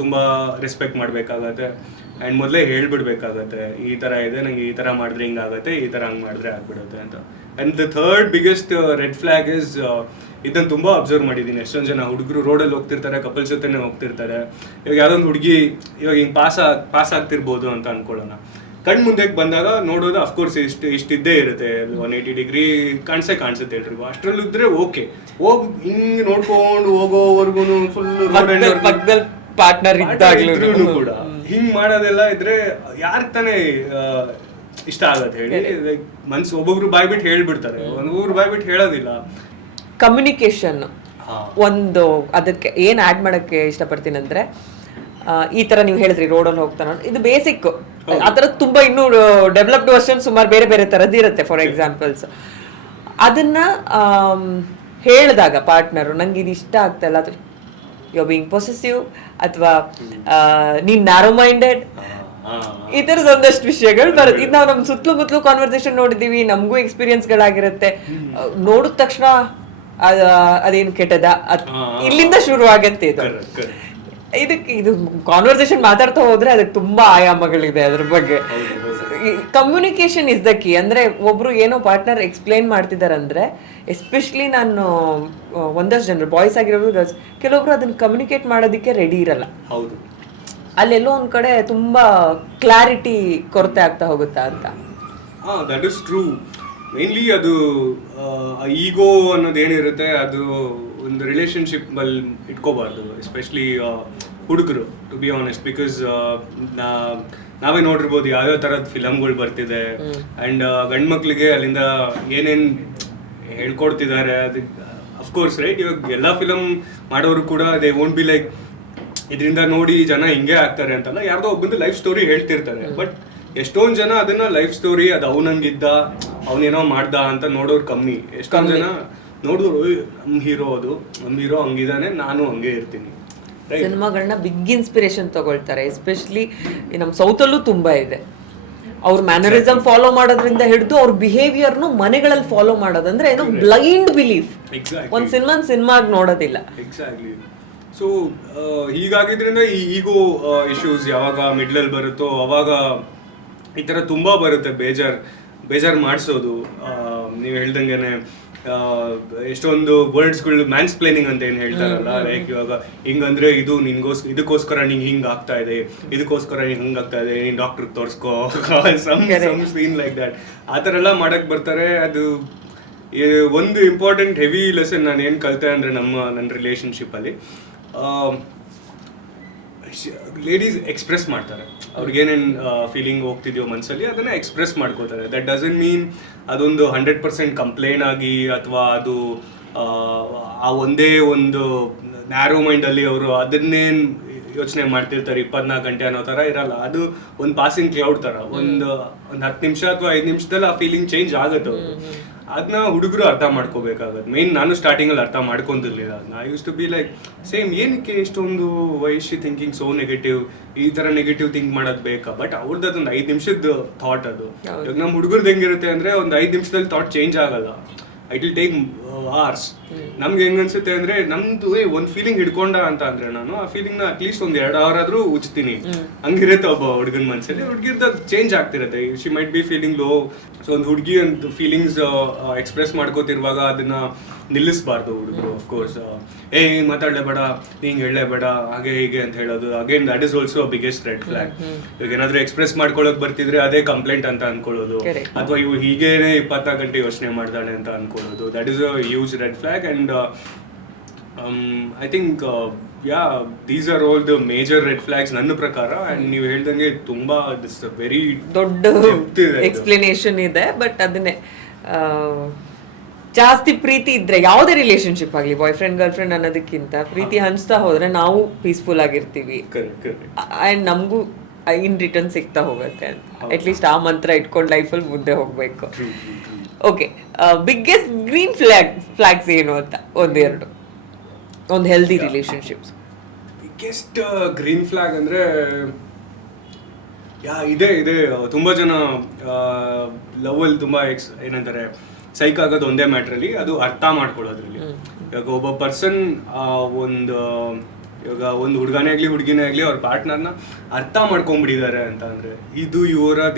ತುಂಬಾ ರೆಸ್ಪೆಕ್ಟ್ ಮಾಡಬೇಕಾಗತ್ತೆ. ಆ್ಯಂಡ್ ಮೊದಲೇ ಹೇಳ್ಬಿಡ್ಬೇಕಾಗತ್ತೆ, ಈ ಥರ ಇದೆ, ನಂಗೆ ಈ ಥರ ಮಾಡಿದ್ರೆ ಹಿಂಗಾಗತ್ತೆ, ಈ ಥರ ಹಂಗೆ ಮಾಡಿದ್ರೆ ಆಗ್ಬಿಡುತ್ತೆ ಅಂತ. And the third biggest red flag is, ಇದನ್ನು ತುಂಬ ಅಬ್ಸರ್ವ್ ಮಾಡಿದ್ದೀನಿ. ಎಷ್ಟೊಂದು ಜನ ಹುಡುಗರು ರೋಡಲ್ಲಿ ಹೋಗ್ತಿರ್ತಾರೆ, ಕಪಲ್ಸ್ ಜೊತೆನೇ ಹೋಗ್ತಿರ್ತಾರೆ. ಇವಾಗ ಯಾವುದೊಂದು ಹುಡುಗಿ ಇವಾಗ ಹಿಂಗೆ ಪಾಸ್ ಆಗ್ತಿರ್ಬೋದು ಅಂತ ಅನ್ಕೊಳ್ಳೋಣ. ಕಣ್ಣು ಮುಂದೆಗೆ ಬಂದಾಗ ನೋಡೋದು ಅಫ್ಕೋರ್ಸ್ ಇಷ್ಟಿದ್ದೇ ಇರುತ್ತೆ, 180 ಡಿಗ್ರಿ ಕಾಣಿಸುತ್ತೆ ಎಲ್ರಿಗೂ. ಅಷ್ಟರಲ್ಲೂ ಇದ್ರೆ ಓಕೆ, ಹೋಗಿ ಹಿಂಗೆ ನೋಡ್ಕೊಂಡು ಹೋಗೋವರೆಗೂ ಫುಲ್ ಪಾರ್ಟ್ನರ್ ಇದ್ದಾಗ್ಲೂ ಕೂಡ ಹಿಂಗ್ ಮಾಡೋದೆಲ್ಲ ಇದ್ರೆ ಯಾರ್ ತಾನೇ ಇಷ್ಟ ಆಗತ್ತೆ ಹೇಳಿ? ಲೈಕ್ ಮನ್ಸು ಒಬ್ಬೊಬ್ರು ಬಾಯ್ಬಿಟ್ಟು ಹೇಳ್ಬಿಡ್ತಾರೆ, ಒಬ್ಬೊಬ್ರು ಬಾಯ್ಬಿಟ್ಟು ಹೇಳೋದಿಲ್ಲ. ಕಮ್ಯುನಿಕೇಶನ್ ಒಂದು, ಅದಕ್ಕೆ ಏನ್ ಆಡ್ ಮಾಡಕ್ಕೆ ಇಷ್ಟಪಡ್ತೀನಿ ಅಂದ್ರೆ, ಈ ತರ ನೀವು ಹೇಳಿದ್ರಿ ರೋಡಲ್ಲಿ ಹೋಗ್ತಾನ, ಇದು ಬೇಸಿಕ್. ಆತರ ತುಂಬಾ ಇನ್ನೂ ಡೆವಲಪ್ಡ್ ವರ್ಷನ್ ಸುಮಾರು ಬೇರೆ ಬೇರೆ ತರದ್ ಇರುತ್ತೆ. ಫಾರ್ ಎಕ್ಸಾಂಪಲ್ಸ್, ಅದನ್ನ ಹೇಳಿದಾಗ ಪಾರ್ಟ್ನರು ನಂಗೆ ಇದು ಇಷ್ಟ ಆಗ್ತಲ್ಲ, ಅದು ಯು ಬೀಯಿಂಗ್ ಪೊಸೆಸಿವ್ ಅಥವಾ ನೀನ್ ನ್ಯಾರೋ ಮೈಂಡೆಡ್, ಈ ತರದ ಒಂದಷ್ಟು ವಿಷಯಗಳು ಬರುತ್ತೆ. ಇದು ನಾವು ನಮ್ ಸುತ್ತಲೂ ಮುತ್ತಲು ಕಾನ್ವರ್ಸೇಷನ್ ನೋಡಿದೀವಿ, ನಮಗೂ ಎಕ್ಸ್ಪೀರಿಯನ್ಸ್ಗಳಾಗಿರುತ್ತೆ. ನೋಡಿದ ತಕ್ಷಣ ಅದೇನು ಕೆಟ್ಟದ ಇಲ್ಲಿಂದ ಶುರು ಆಗತ್ತೆ ಇದು. ಇದಕ್ಕೆ ಇದು ಕಾನ್ವರ್ಸೇಷನ್ ಮಾತಾಡ್ತಾ ಹೋದ್ರೆ ಅದಕ್ಕೆ ತುಂಬಾ ಆಯಾಮಗಳಿದೆ ಅದ್ರ ಬಗ್ಗೆ. Communication is the key. ಅಂದ್ರೆ ಒಬ್ರು ಏನೋ ಪಾರ್ಟ್ನರ್ ಎಕ್ಸ್ಪ್ಲೈನ್ ಮಾಡ್ತಿದಾರಂದ್ರೆ, ಎಸ್ಪೆಷಲಿ ನಾನು ಒಂದಷ್ಟು ಜನರು ಬಾಯ್ಸ್ ಆಗಿರೋದು ಗರ್ಲ್ಸ್, ಕೆಲವೊಬ್ರು ಅದನ್ನ ಕಮ್ಯುನಿಕೇಟ್ ಮಾಡೋದಕ್ಕೆ ರೆಡಿ ಇರಲ್ಲ. ಹೌದು, ಅಲ್ಲೆಲ್ಲೋ ಒಂದ್ ಕಡೆ ತುಂಬಾ ಕ್ಲಾರಿಟಿ ಕೊರತೆ ಆಗ್ತಾ ಹೋಗುತ್ತಾ ಅಂತ. That is true. ಮೇನ್ಲಿ ಅದು ಈಗೋ ಅನ್ನೋದೇನಿರುತ್ತೆ ಅದು ಒಂದು ರಿಲೇಶನ್ಶಿಪ್ ಅಲ್ಲಿ ಇಟ್ಕೋಬಾರ್ದು, ಎಸ್ಪೆಷಲಿ ಹುಡುಗರು, ಟು ಬಿ ಆನೆಸ್ಟ್. ಬಿಕಾಸ್ ನಾವೇ ನೋಡಿರ್ಬೋದು ಯಾವ್ಯಾವ ಥರದ ಫಿಲಮ್ಗಳು ಬರ್ತಿದೆ, ಆ್ಯಂಡ್ ಗಂಡು ಮಕ್ಳಿಗೆ ಅಲ್ಲಿಂದ ಏನೇನು ಹೇಳ್ಕೊಡ್ತಿದ್ದಾರೆ. ಅದಕ್ಕೆ ಅಫ್ಕೋರ್ಸ್ ರೈಟ್, ಇವಾಗ ಎಲ್ಲ ಫಿಲಮ್ ಮಾಡೋರು ಕೂಡ ದೇ ವೋಂಟ್ ಬಿ ಲೈಕ್ ಇದರಿಂದ ನೋಡಿ ಜನ ಹಿಂಗೆ ಆಗ್ತಾರೆ ಅಂತಲ್ಲ, ಯಾರ್ದೋ ಒಬ್ಬಂದು ಲೈಫ್ ಸ್ಟೋರಿ ಹೇಳ್ತಿರ್ತಾರೆ. ಬಟ್ ಎಷ್ಟೊಂದು ಜನ ಅದನ್ನ ಲೈಫ್ ಸ್ಟೋರಿ ಅದು ಅವನಂಗಿದ್ದ ಅವನೇನೋ ಮಾಡ್ದ ಅಂತ ನೋಡೋರು ಕಮ್ಮಿ. ಎಷ್ಟೊಂದು ಜನ ನೋಡೋರು ನಮ್ಮ ಹೀರೋ ಹಂಗಿದಾನೆ, ನಾನು ಹಂಗೆ ಇರ್ತೀನಿ. ಸಿನಿಮಾಗಳನ್ನ ಬಿಗ್ ಇನ್ಸ್ಪಿರೇಷನ್ ತಗೊಳ್ತಾರೆ. ಎಸ್ಪೆಷಲಿ ನಮ್ಮ ಸೌತಲ್ಲೂ ತುಂಬಾ ಇದೆ. ಅವ್ರ ಮ್ಯಾನರಿಸಮ್ ಫಾಲೋ ಮಾಡೋದ್ರಿಂದ ಹಿಡಿದು ಅವ್ರ ಬಿಹೇವಿಯರ್ನು ಮನೆಗಳಲ್ಲಿ ಫಾಲೋ ಮಾಡೋದಂದ್ರೆ ಏನೋ ಬ್ಲೈಂಡ್ ಬಿಲೀಫ್. ಒಂದ್ ಸಿನಿಮಾಗ್ ನೋಡೋದಿಲ್ಲ. ಎಕ್ಸಾಕ್ಟ್ಲಿ. ಸೊ ಹೀಗಾಗಿದ್ರಿಂದ ಈ ಈಗೋ ಇಶ್ಯೂಸ್ ಯಾವಾಗ ಮಿಡ್ಲಲ್ಲಿ ಬರುತ್ತೋ ಅವಾಗ ಈ ಥರ ತುಂಬ ಬರುತ್ತೆ. ಬೇಜಾರು ಮಾಡಿಸೋದು. ನೀವು ಹೇಳ್ದಂಗೆನೆ ಎಷ್ಟೊಂದು ವರ್ಡ್ಸ್ಗಳು ಮ್ಯಾನ್ಸ್ಪ್ಲೇನಿಂಗ್ ಅಂತ ಏನು ಹೇಳ್ತಾರಲ್ಲ, ಲೈಕ್ ಇವಾಗ ಹಿಂಗಂದ್ರೆ ಇದು ಇದಕ್ಕೋಸ್ಕರ ನಿಂಗೆ ಹಿಂಗೆ ಆಗ್ತಾ ಇದೆ, ಇದಕ್ಕೋಸ್ಕರ ನಿಂಗೆ ಹಂಗೆ ಆಗ್ತಾ ಇದೆ, ನೀನು ಡಾಕ್ಟ್ರಿಗೆ ತೋರಿಸ್ಕೋ, ಸಮ್ ಸೀನ್ ಲೈಕ್ ದ್ಯಾಟ್. ಆ ಥರ ಎಲ್ಲ ಮಾಡಕ್ಕೆ ಬರ್ತಾರೆ. ಅದು ಒಂದು ಇಂಪಾರ್ಟೆಂಟ್ ಹೆವಿ ಲೆಸನ್ ನಾನು ಏನು ಕಲಿತೆ ಅಂದರೆ ನನ್ನ ರಿಲೇಷನ್ಶಿಪ್ಪಲ್ಲಿ ಲೇಡೀಸ್ ಎಕ್ಸ್ಪ್ರೆಸ್ ಮಾಡ್ತಾರೆ. ಅವ್ರಿಗೇನೇನು ಫೀಲಿಂಗ್ ಹೋಗ್ತಿದೆಯೋ ಮನಸ್ಸಲ್ಲಿ ಅದನ್ನು ಎಕ್ಸ್ಪ್ರೆಸ್ ಮಾಡ್ಕೋತಾರೆ. ದಟ್ ಡಸಂಟ್ ಮೀನ್ ಅದೊಂದು 100% ಕಂಪ್ಲೇನ್ ಆಗಿ ಅಥವಾ ಅದು ಆ ಒಂದೇ ಒಂದು ನ್ಯಾರೋ ಮೈಂಡಲ್ಲಿ ಅವರು ಅದನ್ನೇನು ಯೋಚನೆ ಮಾಡ್ತಿರ್ತಾರೆ 24 ಗಂಟೆ ಅನ್ನೋ ಥರ ಇರಲ್ಲ. ಅದು ಒಂದು ಪಾಸಿಂಗ್ ಕ್ಲೌಡ್ ಥರ, ಒಂದು 10 ನಿಮಿಷ ಅಥವಾ 5 ನಿಮಿಷದಲ್ಲಿ ಆ ಫೀಲಿಂಗ್ ಚೇಂಜ್ ಆಗುತ್ತೆ. ಅದನ್ನ ಹುಡುಗರು ಅರ್ಥ ಮಾಡ್ಕೋಬೇಕಾಗತ್ತೆ. ಮೇನ್ ನಾನು ಸ್ಟಾರ್ಟಿಂಗಲ್ಲಿ ಅರ್ಥ ಮಾಡ್ಕೊಂತಿರ್ಲಿಲ್ಲ ಅದನ್ನ. I use to be like same, ಏನಕ್ಕೆ ಇಷ್ಟೊಂದು why is she thinking so negative, ಈ ಥರ ನೆಗೆಟಿವ್ ಥಿಂಕ್ ಮಾಡೋದು ಬೇಕಾ? ಬಟ್ ಅವ್ರದ್ದು ಅದೊಂದು 5 ನಿಮಿಷದ ಥಾಟ್ ಅದು. ಇವಾಗ ನಮ್ಮ ಹುಡುಗರ್ದು ಹೆಂಗಿರುತ್ತೆ ಅಂದರೆ ಒಂದು 5 ನಿಮಿಷದಲ್ಲಿ ಥಾಟ್ ಚೇಂಜ್ ಆಗಲ್ಲ. It will take hours. ನಮ್ಗೆ ಹೆಂಗ್ ಅನ್ಸುತ್ತೆ ಅಂದ್ರೆ ನಮ್ದು ಒಂದು ಫೀಲಿಂಗ್ ಹಿಡ್ಕೊಂಡ ಅಂತ ಅಂದ್ರೆ ನಾನು ಆ ಫೀಲಿಂಗ್ನ ಅಟ್ಲೀಸ್ಟ್ ಒಂದು 2 ಅವರ್ ಆದ್ರೂ ಉಚ್ತೀನಿ. ಹಂಗಿರುತ್ತೆ ಒಬ್ಬ ಹುಡುಗನ ಮನಸ್ಸಲ್ಲಿ. ಹುಡುಗಿರ್ದ ಚೇಂಜ್ ಆಗ್ತಿರುತ್ತೆ. She might be feeling low. So ಒಂದು ಹುಡುಗಿ ಒಂದು ಫೀಲಿಂಗ್ಸ್ ಎಕ್ಸ್ಪ್ರೆಸ್ ಮಾಡ್ಕೋತಿರುವಾಗ ಅದನ್ನ ನಿಲ್ಲಿಸಬಾರ್ದು ಹುಡುಗರು. ಅಫ್ಕೋರ್ಸ್ ಮಾತಾಡಲೇಬೇಡ, ಹಿಂಗೆ ಹೇಳಲೇಬೇಡ, ಹಾಗೆ ಹೀಗೆ ಅಂತ ಹೇಳೋದು again that is also biggest red flag. ಇವಾಗ ಏನಾದ್ರೂ ಎಕ್ಸ್ಪ್ರೆಸ್ ಮಾಡ್ಕೊಳಕ್ ಬರ್ತಿದ್ರೆ ಅದೇ ಕಂಪ್ಲೇಂಟ್ ಅಂತ ಅನ್ಕೊಳ್ಳೋದು, ಅಥವಾ ಇವು ಹೀಗೇನೆ 24 ಗಂಟೆ ಯೋಚನೆ ಮಾಡ್ತಾಳೆ ಅಂತ ಅನ್ಕೊಳ್ಳೋದು, that is a huge red flag. And I think these are all the major red flags ನನ್ನ ಪ್ರಕಾರ. ಅಂಡ್ ನೀವು ಹೇಳ್ದಂಗೆ ತುಂಬಾ ದಿಸ್ ವೆರಿ ದೊಡ್ಡ ಎಕ್ಸ್ಪ್ಲನೇಷನ್ ಇದೆ. ಬಟ್ ಅದನ್ನೇ ಜಾಸ್ತಿ ಪ್ರೀತಿ ಇದ್ರೆ ಯಾವುದೇ ರಿಲೇಶನ್ಶಿಪ್ ಆಗಲಿ, ಬಾಯ್ ಫ್ರೆಂಡ್ ಗರ್ಲ್ ಫ್ರೆಂಡ್ ಅನ್ನೋದಕ್ಕಿಂತ ಪ್ರೀತಿ ಹಂಚ್ತಾ ಹೋದ್ರೆ ನಾವು ಪೀಸ್ಫುಲ್ ಆಗಿರ್ತೀವಿ. ಅಂಡ್ ನಮಗೂ ಇನ್ ರಿಟರ್ನ್ ಸಿಗ್ತಾ ಹೋಗುತ್ತೆ ಅಂತ ಅಟ್ಲೀಸ್ಟ್ ಆ ಮಂತ್ರ ಇಟ್ಕೊಂಡು ಲೈಫಲ್ಲಿ ಮುಂದೆ ಹೋಗ್ಬೇಕು. ಓಕೆ, ಬಿಗ್ಗೆಸ್ಟ್ ಗ್ರೀನ್ ಫ್ಲಾಗ್ಸ್ ಏನು ಅಂತ ಒಂದೆರಡು, ಒಂದು healthy relationships. Biggest green flag ಅಂದ್ರೆ ಇದೆ ತುಂಬಾ ಜನ ಲವ್ ಅಲ್ಲಿ ತುಂಬಾ ಏನಂತಾರೆ ಸೈಕ್ ಆಗೋದು ಒಂದೇ ಮ್ಯಾಟ್ರಲ್ಲಿ, ಅದು ಅರ್ಥ ಮಾಡ್ಕೊಳ್ಳೋದ್ರಲ್ಲಿ. ಇವಾಗ ಒಬ್ಬ ಪರ್ಸನ್ ಇವಾಗ ಒಂದು ಹುಡುಗನೇ ಆಗಲಿ ಹುಡುಗಿನೇ ಆಗಲಿ ಅವ್ರ ಪಾರ್ಟ್ನರ್ನ ಅರ್ಥ ಮಾಡ್ಕೊಂಡ್ಬಿಟ್ಟಿದ್ದಾರೆ ಅಂತ ಅಂದರೆ ಇದು ಇವರ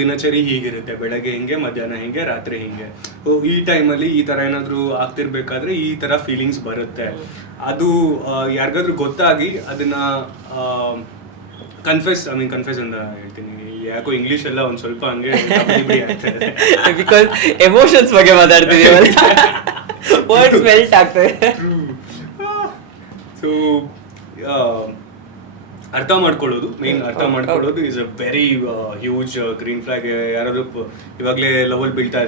ದಿನಚರಿ ಹೀಗಿರುತ್ತೆ. ಬೆಳಗ್ಗೆ ಹಿಂಗೆ, ಮಧ್ಯಾಹ್ನ ಹಿಂಗೆ, ರಾತ್ರಿ ಹಿಂಗೆ. ಈ ಟೈಮಲ್ಲಿ ಈ ಥರ ಏನಾದರೂ ಆಗ್ತಿರ್ಬೇಕಾದ್ರೆ ಈ ಥರ ಫೀಲಿಂಗ್ಸ್ ಬರುತ್ತೆ. ಅದು ಯಾರಿಗಾದ್ರೂ ಗೊತ್ತಾಗಿ ಅದನ್ನ ಕನ್ಫೆಸ್ ಅಂತ ಹೇಳ್ತೀನಿ. ಯಾಕೋ ಇಂಗ್ಲಿಷ್ ಎಲ್ಲ ಒಂದು ಸ್ವಲ್ಪ ಹಂಗೆ ಬಿಕಾಸ್ ಎಮೋಷನ್ಸ್ ಬಗ್ಗೆ ಮಾತಾಡ್ತಿದೀವಿ, ವರ್ಡ್ಸ್ ಮೆಲ್ಟ್ ಆಗ್ತದೆ. ಸೊ ಅರ್ಥ ಮಾಡ್ಕೊಳ್ಳೋದು is a very huge green flag. ಯಾರಾದ್ರೂ ಇವಾಗಲೇ ಲವಲ್ ಬೀಳ್ತಾ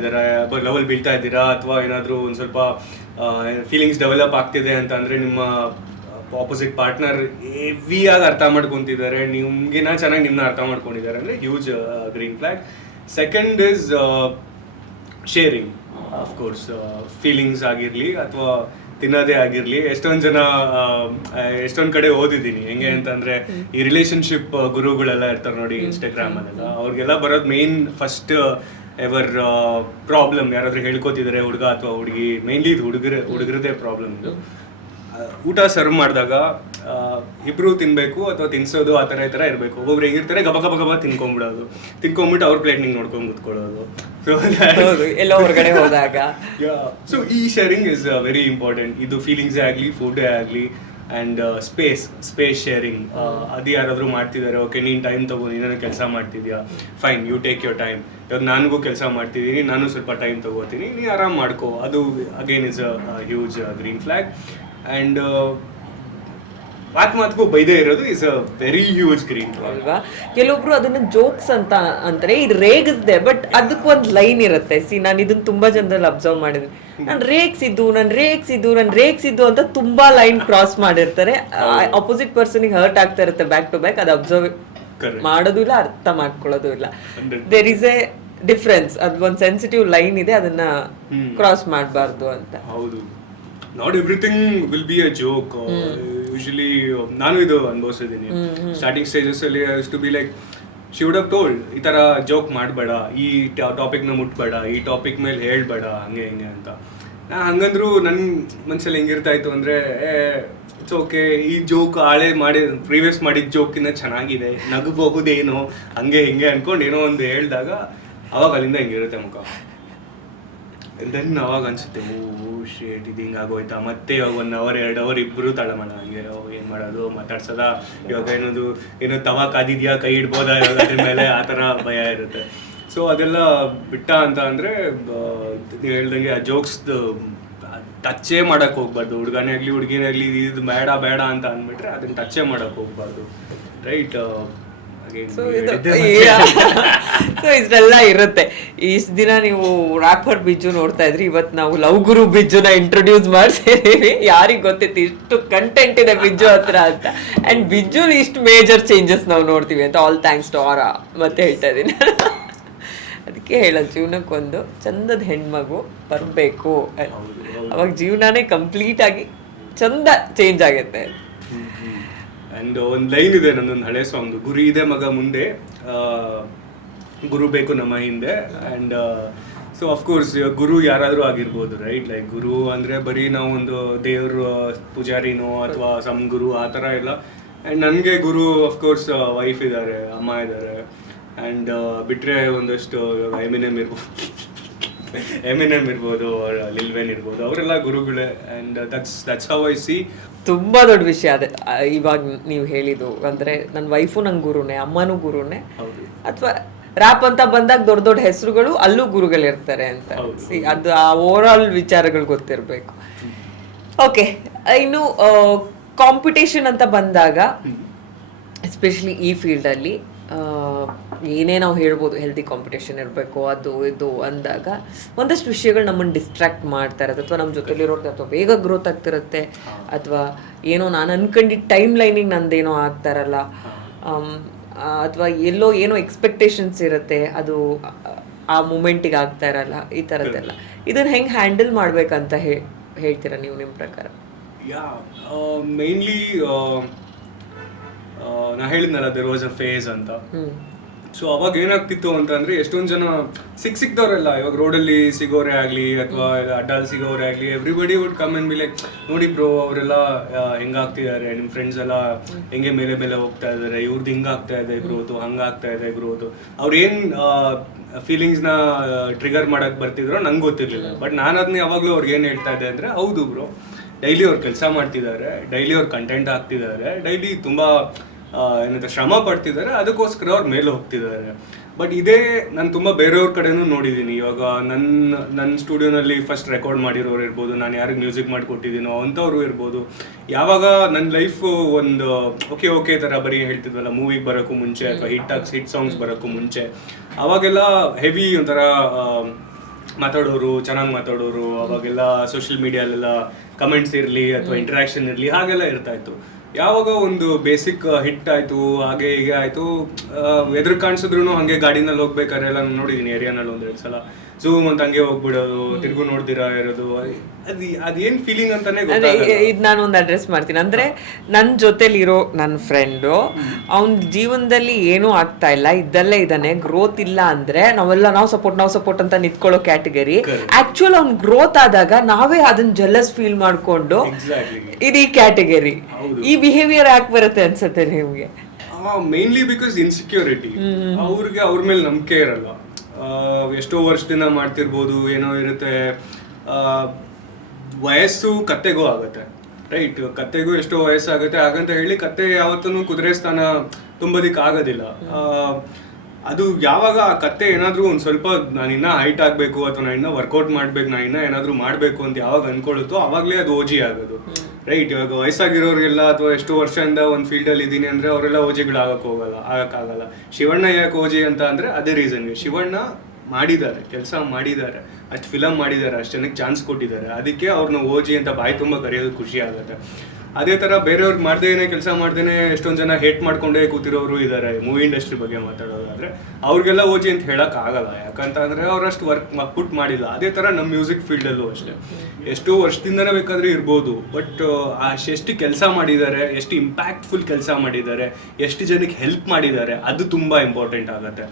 ಇದ್ದೀರಾ ಅಥವಾ ಏನಾದರೂ ಒಂದು ಸ್ವಲ್ಪ ಫೀಲಿಂಗ್ಸ್ ಡೆವಲಪ್ ಆಗ್ತಿದೆ ಅಂತ ಅಂದರೆ ನಿಮ್ಮ ಆಪೋಸಿಟ್ ಪಾರ್ಟ್ನರ್ ಹೆವಿಯಾಗಿ ಅರ್ಥ ಮಾಡ್ಕೊತಿದ್ದಾರೆ, ನಿಮ್ಗಿನ ಚೆನ್ನಾಗಿ ನಿಮ್ಮನ್ನ ಅರ್ಥ ಮಾಡ್ಕೊಂಡಿದ್ದಾರೆ ಅಂದರೆ huge green flag. Second is sharing. Of course feelings ಆಗಿರಲಿ ಅಥವಾ ತಿನ್ನೋದೇ ಆಗಿರಲಿ. ಎಷ್ಟೊಂದು ಕಡೆ ಓದಿದ್ದೀನಿ ಹೆಂಗೆ ಅಂತಂದರೆ ಈ ರಿಲೇಷನ್ಶಿಪ್ ಗುರುಗಳೆಲ್ಲ ಇರ್ತಾರೆ ನೋಡಿ ಇನ್ಸ್ಟಾಗ್ರಾಮಲ್ಲೆಲ್ಲ, ಅವ್ರಿಗೆಲ್ಲ ಬರೋದು ಮೇನ್ ಫಸ್ಟ್ ಎವರ್ ಪ್ರಾಬ್ಲಮ್ ಯಾರಾದರೂ ಹೇಳ್ಕೊತಿದ್ದಾರೆ ಹುಡುಗ ಅಥವಾ ಹುಡುಗಿ, ಮೇನ್ಲಿ ಇದು ಹುಡುಗರದೇ ಪ್ರಾಬ್ಲಮ್ ಇದು. ಊಟ ಸರ್ವ್ ಮಾಡಿದಾಗ ಇಬ್ರು ತಿನ್ಬೇಕು ಅಥವಾ ತಿನ್ಸೋದು ಆ ಥರ ಈ ಥರ ಇರಬೇಕು. ಒಬ್ಬೊಬ್ರು ಹೆಂಗಿರ್ತಾರೆ ಗಬ ಗಬ ಗಬ ತಿನ್ಕೊಂಡ್ಬಿಟ್ಟು ಅವ್ರ ಪ್ಲೇಟ್ ನಿಂಗೆ ನೋಡ್ಕೊಂಡು ಕೂತ್ಕೊಳ್ಳೋದು. ಎಲ್ಲೋ ಹೊರಗಡೆ ಹೋದಾಗ ಸೊ ಈ ಶೇರಿಂಗ್ ಇಸ್ ವೆರಿ ಇಂಪಾರ್ಟೆಂಟ್. ಇದು ಫೀಲಿಂಗ್ಸೇ ಆಗಲಿ, ಫುಡ್ಡೇ ಆಗಲಿ, ಆ್ಯಂಡ್ ಸ್ಪೇಸ್ ಶೇರಿಂಗ್. ಅದು ಯಾರಾದರೂ ಮಾಡ್ತಿದ್ದಾರೆ, ಓಕೆ ನೀನು ಟೈಮ್ ತಗೋ, ನೀನೇನೋ ಕೆಲಸ ಮಾಡ್ತಿದ್ಯಾ, fine, you take your time. ಇವಾಗ ನನಗೂ ಕೆಲಸ ಮಾಡ್ತಿದ್ದೀನಿ, ನಾನು ಸ್ವಲ್ಪ ಟೈಮ್ ತಗೋತೀನಿ, ನೀ ಆರಾಮ್ ಮಾಡ್ಕೋ. ಅದು again is a huge green flag. And ಮಾತಿಗೂ ಬೈದೇ ಇರೋದು is a very huge green flag ಅಲ್ವಾ. ಕೆಲವೊಬ್ರು ಅದನ್ನ ಜೋಕ್ಸ್ ಅಂತ ಅಂತಾರೆ, ಇದು ರೇಗಿಸ್ದೆ, ಬಟ್ ಅದಕ್ಕೊಂದು ಲೈನ್ ಇರುತ್ತೆ. ನಾನು ಇದನ್ನ ತುಂಬಾ ಜನರಲ್ಲಿ ಅಬ್ಸರ್ವ್ ಮಾಡಿದ್ವಿ. ನಾನು ರೇಗ್ಸಿದ್ದು ಅಂತ ತುಂಬಾ ಲೈನ್ ಕ್ರಾಸ್ ಮಾಡಿರ್ತಾರೆ. ಅಪೋಸಿಟ್ ಪರ್ಸನ್ಗೆ ಹರ್ಟ್ ಆಗ್ತಾ ಇರುತ್ತೆ ಬ್ಯಾಕ್ ಟು ಬ್ಯಾಕ್. ಅದು ಅಬ್ಸರ್ವ್ ಮಾಡೋದು ಇಲ್ಲ, ಅರ್ಥ ಮಾಡ್ಕೊಳ್ಳೋದು ಇಲ್ಲ. There is a difference. ಅದು ಒಂದು ಸೆನ್ಸಿಟಿವ್ ಲೈನ್ ಇದೆ, ಅದನ್ನ ಕ್ರಾಸ್ ಮಾಡಬಾರ್ದು ಅಂತ. ಹೌದು, not everything will be a joke. Usually ನಾನು ಇದು ಅನುಭವಿಸಿದ್ದೀನಿ. ಸ್ಟಾರ್ಟಿಂಗ್ ಸ್ಟೇಜಸ್ ಅಲ್ಲಿ to be like she would have told, ಈ ಥರ ಜೋಕ್ ಮಾಡಬೇಡ, ಈ ಟಾಪಿಕ್ನ ಮುಟ್ಬೇಡ, ಈ ಟಾಪಿಕ್ ಮೇಲೆ ಹೇಳ್ಬೇಡ, ಹಂಗೆ ಹಿಂಗೆ ಅಂತ. ನಾನು ಹಂಗಂದ್ರು ನನ್ನ ಮನಸ್ಸಲ್ಲಿ ಹೆಂಗಿರ್ತಾ ಇತ್ತು ಅಂದರೆ, ಇಟ್ಸ್ ಓಕೆ, ಈ ಜೋಕ್ ಪ್ರೀವಿಯಸ್ ಮಾಡಿದ ಜೋಕಿನ ಚೆನ್ನಾಗಿದೆ, ನಗಬಹುದೇನೋ, ಹಂಗೆ ಹಿಂಗೆ ಅನ್ಕೊಂಡು ಏನೋ ಒಂದು ಹೇಳಿದಾಗ ಅವಾಗ ಅಲ್ಲಿಂದ ಹಿಂಗಿರುತ್ತೆ ಮುಖ. ದೆನ್ ಅವಾಗ ಅನ್ಸುತ್ತೆ, ಓ ಶೇಟ್, ಇದು ಹಿಂಗಾಗೋಯ್ತಾ, ಮತ್ತೆ ಇವಾಗ 1 hour 2 hour ಇಬ್ಬರು ತಳಮಳ, ಹಂಗೆ ಏನು ಮಾಡೋದು, ಮಾತಾಡ್ಸೋದ, ಇವಾಗ ಏನೋ ತವಾ ಕಾದಿದ್ಯಾ, ಕೈ ಇಡ್ಬೋದಾ ಇವಾಗ ಅದ್ರ ಮೇಲೆ, ಆ ಥರ ಭಯ ಇರುತ್ತೆ. ಸೊ ಅದೆಲ್ಲ ಬಿಟ್ಟ ಅಂತ ಅಂದರೆ, ನೀವು ಹೇಳ್ದಂಗೆ ಆ ಜೋಕ್ಸ್ದು ಟಚ್ಚೇ ಮಾಡೋಕ್ಕೆ ಹೋಗ್ಬಾರ್ದು. ಹುಡುಗನೇ ಆಗಲಿ ಹುಡುಗಿನೇ ಆಗಲಿ, ಇದು ಬೇಡ ಅಂತ ಅಂದ್ಬಿಟ್ರೆ ಅದನ್ನ ಟಚ್ಚೇ ಮಾಡೋಕ್ಕೆ ಹೋಗ್ಬಾರ್ದು, ರೈಟ್? ಸೊ ಇಷ್ಟೆಲ್ಲ ಇರುತ್ತೆ. ಇಷ್ಟು ದಿನ ನೀವು ರಾಪರ್ ಬಿಜ್ಜು ನೋಡ್ತಾ ಇದ್ರಿ, ಇವತ್ತು ನಾವು ಲವ್ ಗುರು ಬಿಜ್ಜುನ ಇಂಟ್ರೊಡ್ಯೂಸ್ ಮಾಡ್ಸಿದೀವಿ. ಯಾರಿಗೆ ಗೊತ್ತಿತ್ತು ಇಷ್ಟು ಕಂಟೆಂಟ್ ಇದೆ ಬಿಜ್ಜು ಹತ್ರ ಅಂತ. ಅಂಡ್ ಬಿಜ್ಜು ಇಷ್ಟು ಮೇಜರ್ ಚೇಂಜಸ್ ನಾವು ನೋಡ್ತೀವಿ ಅಂತ. ಆಲ್ ಥ್ಯಾಂಕ್ಸ್ ಟು ಆರಾ ಮತ್ತೆ ಹೇಳ್ತಾ ಇದ್ದೀನಿ. ಅದಕ್ಕೆ ಹೇಳೋದು, ಜೀವನಕ್ಕೊಂದು ಚಂದದ ಹೆಣ್ಮಗು ಬರಬೇಕು, ಅವಾಗ ಜೀವನನೇ ಕಂಪ್ಲೀಟ್ ಆಗಿ ಚಂದ ಚೇಂಜ್ ಆಗುತ್ತೆ. ಆ್ಯಂಡ್ ಒಂದು ಲೈನ್ ಇದೆ ನನ್ನೊಂದು ಹಳೆ ಸಾಂಗ್ದು, ಗುರು ಇದೆ ಮಗ ಮುಂದೆ, ಗುರು ಬೇಕು ನಮ್ಮ ಹಿಂದೆ. ಆ್ಯಂಡ್ ಸೊ ಅಫ್ಕೋರ್ಸ್ ಗುರು ಯಾರಾದರೂ ಆಗಿರ್ಬೋದು, ರೈಟ್? ಲೈಕ್ ಗುರು ಅಂದರೆ ಬರೀ ನಾವು ಒಂದು ದೇವ್ರ ಪೂಜಾರಿನೋ ಅಥವಾ ಸಮ್ ಗುರು ಆ ಥರ ಇಲ್ಲ. ಆ್ಯಂಡ್ ನನಗೆ ಗುರು ಅಫ್ಕೋರ್ಸ್ ವೈಫ್ ಇದ್ದಾರೆ, ಅಮ್ಮ ಇದ್ದಾರೆ. ಆ್ಯಂಡ್ ಬಿಟ್ಟರೆ ಒಂದಷ್ಟು ಎಮಿನೆಮ್ ಇರ್ಬೋದು, ಲಿಲ್ ವೇನ್ ಇರ್ಬೋದು, ಅವರೆಲ್ಲ ಗುರುಗಳೇ. And that's how I C. ತುಂಬಾ ದೊಡ್ಡ ವಿಷಯ ಅದೇ ಇವಾಗ ನೀವು ಹೇಳಿದ್ದು. ಅಂದ್ರೆ ನನ್ನ ವೈಫು ನಂಗೆ ಗುರುನೇ, ಅಮ್ಮನೂ ಗುರುನೇ. ಅಥವಾ ರ್ಯಾಪ್ ಅಂತ ಬಂದಾಗ ದೊಡ್ಡ ದೊಡ್ಡ ಹೆಸರುಗಳು ಅಲ್ಲೂ ಗುರುಗಳಿರ್ತಾರೆ ಅಂತ. ಅದು ಆ ಓವರ್ ಆಲ್ ವಿಚಾರಗಳು ಗೊತ್ತಿರಬೇಕು. ಓಕೆ, ಇನ್ನು ಕಾಂಪಿಟೇಷನ್ ಅಂತ ಬಂದಾಗ ಎಸ್ಪೆಷಲಿ ಈ ಫೀಲ್ಡಲ್ಲಿ ಏನೇ ನಾವು ಹೇಳ್ಬೋದು, ಹೆಲ್ದಿ ಕಾಂಪಿಟೇಷನ್ ಇರಬೇಕು, ಅದು ಇದು ಅಂದಾಗ ಒಂದಷ್ಟು ವಿಷಯಗಳು ನಮ್ಮನ್ನು ಡಿಸ್ಟ್ರಾಕ್ಟ್ ಮಾಡ್ತಾ ಇರುತ್ತೆ. ಅಥವಾ ನಮ್ಮ ಜೊತೆಲಿರೋದು ಅಥವಾ ಬೇಗ ಗ್ರೋತ್ ಆಗ್ತಿರುತ್ತೆ, ಅಥವಾ ಏನೋ ನಾನು ಅನ್ಕೊಂಡಿದ್ದ ಟೈಮ್ ಲೈನಿಗೆ ನಂದೇನೋ ಆಗ್ತಾ ಇರಲ್ಲ, ಅಥವಾ ಎಲ್ಲೋ ಏನೋ ಎಕ್ಸ್ಪೆಕ್ಟೇಷನ್ಸ್ ಇರುತ್ತೆ, ಅದು ಆ ಮೂಮೆಂಟಿಗೆ ಆಗ್ತಾ ಇರಲ್ಲ, ಈ ಥರದ್ದೆಲ್ಲ. ಇದನ್ನು ಹೆಂಗೆ ಹ್ಯಾಂಡಲ್ ಮಾಡ್ಬೇಕಂತ ಹೇಳ್ತೀರಾ ನೀವು ನಿಮ್ಮ ಪ್ರಕಾರ? ಮೇನ್ಲಿ ನಾ ಹೇಳಿದ್ನಲ್ಲ, ದೇರ್ ವಾಸ್ ಅ ಫೇಸ್ ಅಂತ. ಸೊ ಅವಾಗ ಏನಾಗ್ತಿತ್ತು ಅಂತಂದ್ರೆ, ಎಷ್ಟೊಂದು ಜನ ಸಿಕ್ದವರೆಲ್ಲ ಇವಾಗ ರೋಡಲ್ಲಿ ಸಿಗೋರೆ ಆಗಲಿ ಅಥವಾ ಅಡ್ಡಲ್ಲಿ ಸಿಗೋರೆ ಆಗಲಿ, everybody would come and be like, ನೋಡಿ ಬ್ರೋ ಅವರೆಲ್ಲ ಹೆಂಗಾಗ್ತಿದ್ದಾರೆ, ನಿಮ್ಮ ಫ್ರೆಂಡ್ಸ್ ಎಲ್ಲ ಹೆಂಗೆ ಮೇಲೆ ಹೋಗ್ತಾ ಇದ್ದಾರೆ, ಇವ್ರದ್ದು ಹಿಂಗಾಗ್ತಾ ಇದೆ ಗ್ರೋತು, ಹಂಗಾಗ್ತಾ ಇದೆ ಗ್ರೋತು. ಅವ್ರು ಏನು ಫೀಲಿಂಗ್ಸ್ನ ಟ್ರಿಗರ್ ಮಾಡಕ್ಕೆ ಬರ್ತಿದ್ರೋ ನಂಗೆ ಗೊತ್ತಿರಲಿಲ್ಲ. ಬಟ್ ನಾನು ಅದನ್ನ ಯಾವಾಗಲೂ ಅವ್ರಿಗೆ ಏನು ಹೇಳ್ತಾ ಇದ್ದೆ ಅಂದರೆ, ಹೌದು ಬ್ರೋ, ಡೈಲಿ ಅವ್ರು ಕೆಲಸ ಮಾಡ್ತಿದ್ದಾರೆ, ಡೈಲಿ ಅವ್ರು ಕಂಟೆಂಟ್ ಹಾಕ್ತಿದ್ದಾರೆ, ಡೈಲಿ ತುಂಬ ಏನಂತ ಶ್ರಮ ಪಡ್ತಿದ್ದಾರೆ, ಅದಕ್ಕೋಸ್ಕರ ಅವ್ರ ಮೇಲೆ ಹೋಗ್ತಿದ್ದಾರೆ. ಬಟ್ ಇದೇ ನಾನು ತುಂಬ ಬೇರೆಯವ್ರ ಕಡೆನೂ ನೋಡಿದ್ದೀನಿ. ಇವಾಗ ನನ್ನ ಸ್ಟುಡಿಯೋನಲ್ಲಿ ಫಸ್ಟ್ ರೆಕಾರ್ಡ್ ಮಾಡಿರೋರು ಇರ್ಬೋದು, ನಾನು ಯಾರಿಗೆ ಮ್ಯೂಸಿಕ್ ಮಾಡಿಕೊಟ್ಟಿದ್ದೀನೋ ಅಂಥವ್ರು ಇರ್ಬೋದು. ಯಾವಾಗ ನನ್ನ ಲೈಫು ಒಂದು ಓಕೆ ಥರ ಬರೀ ಹೇಳ್ತಿದ್ವಲ್ಲ, ಮೂವಿಗೆ ಬರೋಕ್ಕೂ ಮುಂಚೆ ಅಥವಾ ಹಿಟ್ ಸಾಂಗ್ಸ್ ಬರೋಕ್ಕೂ ಮುಂಚೆ, ಅವಾಗೆಲ್ಲ ಹೆವಿ ಒಂಥರ ಮಾತಾಡೋರು, ಚೆನ್ನಾಗಿ ಮಾತಾಡೋರು. ಅವಾಗೆಲ್ಲ ಸೋಷಿಯಲ್ ಮೀಡಿಯಾಲೆಲ್ಲ ಕಮೆಂಟ್ಸ್ ಇರಲಿ ಅಥವಾ ಇಂಟ್ರಾಕ್ಷನ್ ಇರಲಿ, ಹಾಗೆಲ್ಲ ಇರ್ತಾಯಿತ್ತು. ಯಾವಾಗ ಒಂದು ಬೇಸಿಕ್ ಹಿಟ್ ಆಯಿತು, ಹಾಗೆ ಹೀಗೆ ಆಯಿತು, ಎದುರು ಕಾಣಿಸಿದ್ರು ಹಾಗೆ ಗಾಡಿನಲ್ಲಿ ಹೋಗ್ಬೇಕಾದ್ರೆ ಎಲ್ಲ ನಾನು ನೋಡಿದ್ದೀನಿ ಏರಿಯಾನಲ್ಲಿ 1-2 ಸಲ. ಝೂಮ್ ಅಂತ ಹಂಗೆ ಹೋಗ್ಬಿಡೋದು, ತಿರ್ಗು ನೋಡ್ದಿರಾ ಇರೋದು, ಅದೇನ್ ಫೀಲಿಂಗ್ ಅಂತಾನೆ ಅದೇ ಇದು ನಾನು ಒಂದು ಅಡ್ರೆಸ್ ಮಾಡ್ತೀನಿ. ಅಂದ್ರೆ ನನ್ನ ಜೊತೆಲಿರೋ ನನ್ನ ಫ್ರೆಂಡು ಅವನ ಜೀವನದಲ್ಲಿ ಏನೂ ಆಗ್ತಾ ಇಲ್ಲ, ಇದ್ದಲ್ಲೇ ಇದ್ದಾನೆ, ಗ್ರೋತ್ ಇಲ್ಲ ಅಂದ್ರೆ ನಾವು ಸಪೋರ್ಟ್ ಅಂತ ನಿಂತ್ಕೊಳ್ಳೋ ಕ್ಯಾಟಗರಿ. ಆಕ್ಚುಲ್ ಅವ್ನ್ ಗ್ರೋತ್ ಆದಾಗ ನಾವೇ ಅದನ್ನ ಜೆಲಸ್ ಫೀಲ್ ಮಾಡ್ಕೊಂಡು ಇದು ಈ ಕ್ಯಾಟಗರಿ. ಈ ಬಿಹೇವಿಯರ್ ಯಾಕೆ ಬರುತ್ತೆ ಅನ್ಸುತ್ತೆ ನಿಮ್ಗೆ? Mainly because insecurity. ಅವ್ರಿಗೆ ಅವ್ರ ಮೇಲೆ ನಂಬಿಕೆ ಇರಲ್ಲ. ಎಷ್ಟೋ ವರ್ಷದಿಂದ ಮಾಡ್ತಿರ್ಬೋದು, ಏನೋ ಇರುತ್ತೆ. ವಯಸ್ಸು ಕತ್ತೆಗೂ ಆಗುತ್ತೆ, ರೈಟ್? ಕತ್ತೆಗೂ ಎಷ್ಟೋ ವಯಸ್ಸಾಗುತ್ತೆ, ಹಾಗಂತ ಹೇಳಿ ಕತ್ತೆ ಯಾವತ್ತೂ ಕುದುರೆ ಸ್ಥಾನ ತುಂಬೋದಿಕ್ ಆಗೋದಿಲ್ಲ. ಅದು ಯಾವಾಗ ಆ ಕತ್ತೆ ಏನಾದರೂ ಒಂದು ಸ್ವಲ್ಪ ನಾನು ಇನ್ನೂ ಹೈಟ್ ಆಗಬೇಕು ಅಥವಾ ನಾನು ಇನ್ನೂ ವರ್ಕೌಟ್ ಮಾಡ್ಬೇಕು, ನಾನು ಇನ್ನೂ ಏನಾದರೂ ಮಾಡಬೇಕು ಅಂತ ಯಾವಾಗ ಅನ್ಕೊಳ್ಳುತ್ತೋ ಅವಾಗಲೇ ಅದು ಓಜಿ ಆಗೋದು, ರೈಟ್? ಇವಾಗ ವಯಸ್ಸಾಗಿರೋರಿಗೆಲ್ಲ ಅಥವಾ ಎಷ್ಟೋ ವರ್ಷದಿಂದ ಒಂದು ಫೀಲ್ಡಲ್ಲಿ ಇದ್ದೀನಿ ಅಂದರೆ ಅವರೆಲ್ಲ ಓಜಿಗಳು ಆಗಕ್ಕಾಗಲ್ಲ. ಶಿವಣ್ಣ ಯಾಕೆ ಓಜಿ ಅಂತ ಅಂದರೆ ಅದೇ ರೀಸನ್ಗೆ. ಶಿವಣ್ಣ ಮಾಡಿದ್ದಾರೆ, ಕೆಲಸ ಮಾಡಿದ್ದಾರೆ, ಅಷ್ಟು ಫಿಲಮ್ ಮಾಡಿದ್ದಾರೆ, ಅಷ್ಟು ಜನಕ್ಕೆ ಚಾನ್ಸ್ ಕೊಟ್ಟಿದ್ದಾರೆ, ಅದಕ್ಕೆ ಅವ್ರನ್ನ ಓಜಿ ಅಂತ ಬಾಯಿ ತುಂಬ ಕರೆಯೋದು ಖುಷಿ ಆಗುತ್ತೆ. ಅದೇ ಥರ ಬೇರೆಯವ್ರಿಗೆ ಮಾಡ್ದೇನೆ ಕೆಲಸ ಮಾಡ್ದೇನೆ ಎಷ್ಟೊಂದು ಜನ ಹೇಟ್ ಮಾಡ್ಕೊಂಡೇ ಕೂತಿರೋರು ಇದ್ದಾರೆ. ಮೂವಿ ಇಂಡಸ್ಟ್ರಿ ಬಗ್ಗೆ ಮಾತಾಡೋದಾದ್ರೆ ಅವ್ರಿಗೆಲ್ಲ ಓಜಿ ಅಂತ ಹೇಳಕ್ ಆಗಲ್ಲ, ಯಾಕಂತಂದ್ರೆ ಅವ್ರಷ್ಟು ವರ್ಕ್ ಪುಟ್ ಮಾಡಿಲ್ಲ. ಅದೇ ಥರ ನಮ್ಮ ಮ್ಯೂಸಿಕ್ ಫೀಲ್ಡಲ್ಲೂ ಅಷ್ಟೇ, ಎಷ್ಟೋ ವರ್ಷದಿಂದನೇ ಬೇಕಾದ್ರೆ ಇರ್ಬೋದು, ಬಟ್ ಎಷ್ಟು ಕೆಲಸ ಮಾಡಿದ್ದಾರೆ, ಎಷ್ಟು ಇಂಪ್ಯಾಕ್ಟ್ಫುಲ್ ಕೆಲಸ ಮಾಡಿದ್ದಾರೆ, ಎಷ್ಟು ಜನಕ್ಕೆ ಹೆಲ್ಪ್ ಮಾಡಿದ್ದಾರೆ, ಅದು ತುಂಬ ಇಂಪಾರ್ಟೆಂಟ್ ಆಗುತ್ತೆ.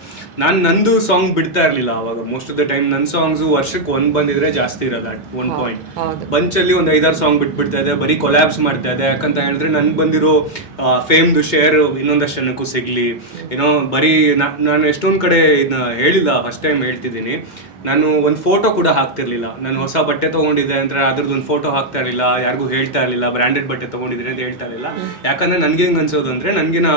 ನಂದು ಸಾಂಗ್ ಬಿಡ್ತಾ ಇರಲಿಲ್ಲ ಅವಾಗ. ಮೋಸ್ಟ್ ಆಫ್ ದ ಟೈಮ್ ನನ್ನ ಸಾಂಗ್ಸು ವರ್ಷಕ್ಕೆ ಒಂದು ಬಂದಿದ್ರೆ ಜಾಸ್ತಿ ಇರೋದು. ಅಟ್ ಒನ್ ಪಾಯಿಂಟ್ ಬಂಚಲ್ಲಿ ಒಂದು 5-6 ಸಾಂಗ್ ಬಿಟ್ಬಿಡ್ತಾ ಇದೆ, ಬರೀ ಕೊಲ್ಯಾಬ್ಸ್ ಮಾಡ್ತಾ ಇದೆ. ಯಾಕಂತ ಹೇಳಿದ್ರೆ ನನ್ಗೆ ಬಂದಿರೋ ಫೇಮ್ದು ಶೇರ್ ಇನ್ನೊಂದಷ್ಟು ಜನಕ್ಕೂ ಸಿಗ್ಲಿ. ಏನೋ ಬರೀ ನಾನು ಎಷ್ಟೊಂದು ಕಡೆ ಇದನ್ನ ಹೇಳಿಲ್ಲ, ಫಸ್ಟ್ ಟೈಮ್ ಹೇಳ್ತಿದ್ದೀನಿ. ನಾನು ಒಂದು ಫೋಟೋ ಕೂಡ ಹಾಕ್ತಿರ್ಲಿಲ್ಲ. ನಾನು ಹೊಸ ಬಟ್ಟೆ ತೊಗೊಂಡಿದ್ದೆ ಅಂದರೆ ಅದ್ರದ್ದು ಒಂದು ಫೋಟೋ ಹಾಕ್ತಾ ಇರಲಿಲ್ಲ, ಯಾರಿಗೂ ಹೇಳ್ತಾ ಇರಲಿಲ್ಲ ಬ್ರ್ಯಾಂಡೆಡ್ ಬಟ್ಟೆ ತೊಗೊಂಡಿದ್ರೆ ಅಂತ ಹೇಳ್ತಾ ಇರಲಿಲ್ಲ. ಯಾಕಂದರೆ ನನಗೆ ಹೆಂಗೆ ಅನ್ಸೋದು ಅಂದರೆ, ನನಗಿನ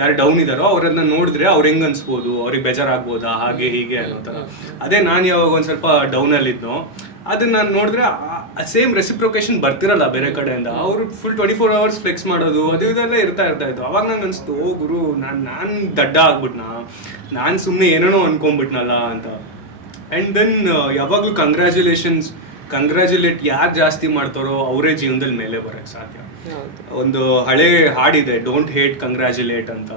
ಯಾರು ಡೌನ್ ಇದ್ದಾರೋ ಅವರನ್ನ ನೋಡಿದ್ರೆ ಅವ್ರು ಹೆಂಗೆ ಅನ್ಸ್ಬೋದು, ಅವ್ರಿಗೆ ಬೇಜಾರಾಗ್ಬೋದಾ, ಹಾಗೆ ಹೀಗೆ ಅನ್ನೋ ಥರ. ಅದೇ ನಾನು ಯಾವಾಗ ಒಂದು ಸ್ವಲ್ಪ ಡೌನಲ್ಲಿದ್ನೋ ಅದನ್ನ ನಾನು ನೋಡಿದ್ರೆ ಸೇಮ್ ರೆಸಿಪ್ರೊಕೇಶನ್ ಬರ್ತಿರಲ್ಲ ಬೇರೆ ಕಡೆಯಿಂದ. ಅವರು ಫುಲ್ 24 hours ಫ್ಲೆಕ್ಸ್ ಮಾಡೋದು ಅದು ಇದೆಲ್ಲ ಇರ್ತಾ ಇತ್ತು. ಅವಾಗ ನಂಗೆ ಅನಿಸ್ತು, ಓ ಗುರು, ನಾನು ದಡ್ಡ ಆಗ್ಬಿಟ್ನಾ, ನಾನು ಸುಮ್ಮನೆ ಏನೇನೋ ಅನ್ಕೊಂಡ್ಬಿಟ್ನಲ್ಲ ಅಂತ. ಆ್ಯಂಡ್ ದೆನ್ ಯಾವಾಗಲೂ ಕಂಗ್ರ್ಯಾಚುಲೇಟ್ ಯಾರು ಜಾಸ್ತಿ ಮಾಡ್ತಾರೋ ಅವರೇ ಜೀವನದಲ್ಲಿ ಮೇಲೆ ಬರೋಕ್ಕೆ ಸಾಧ್ಯ. ಒಂದು ಹಳೆ ಹಾಡಿದೆ, ಡೋಂಟ್ ಹೇಟ್ ಕಂಗ್ರ್ಯಾಚುಲೇಟ್ ಅಂತ,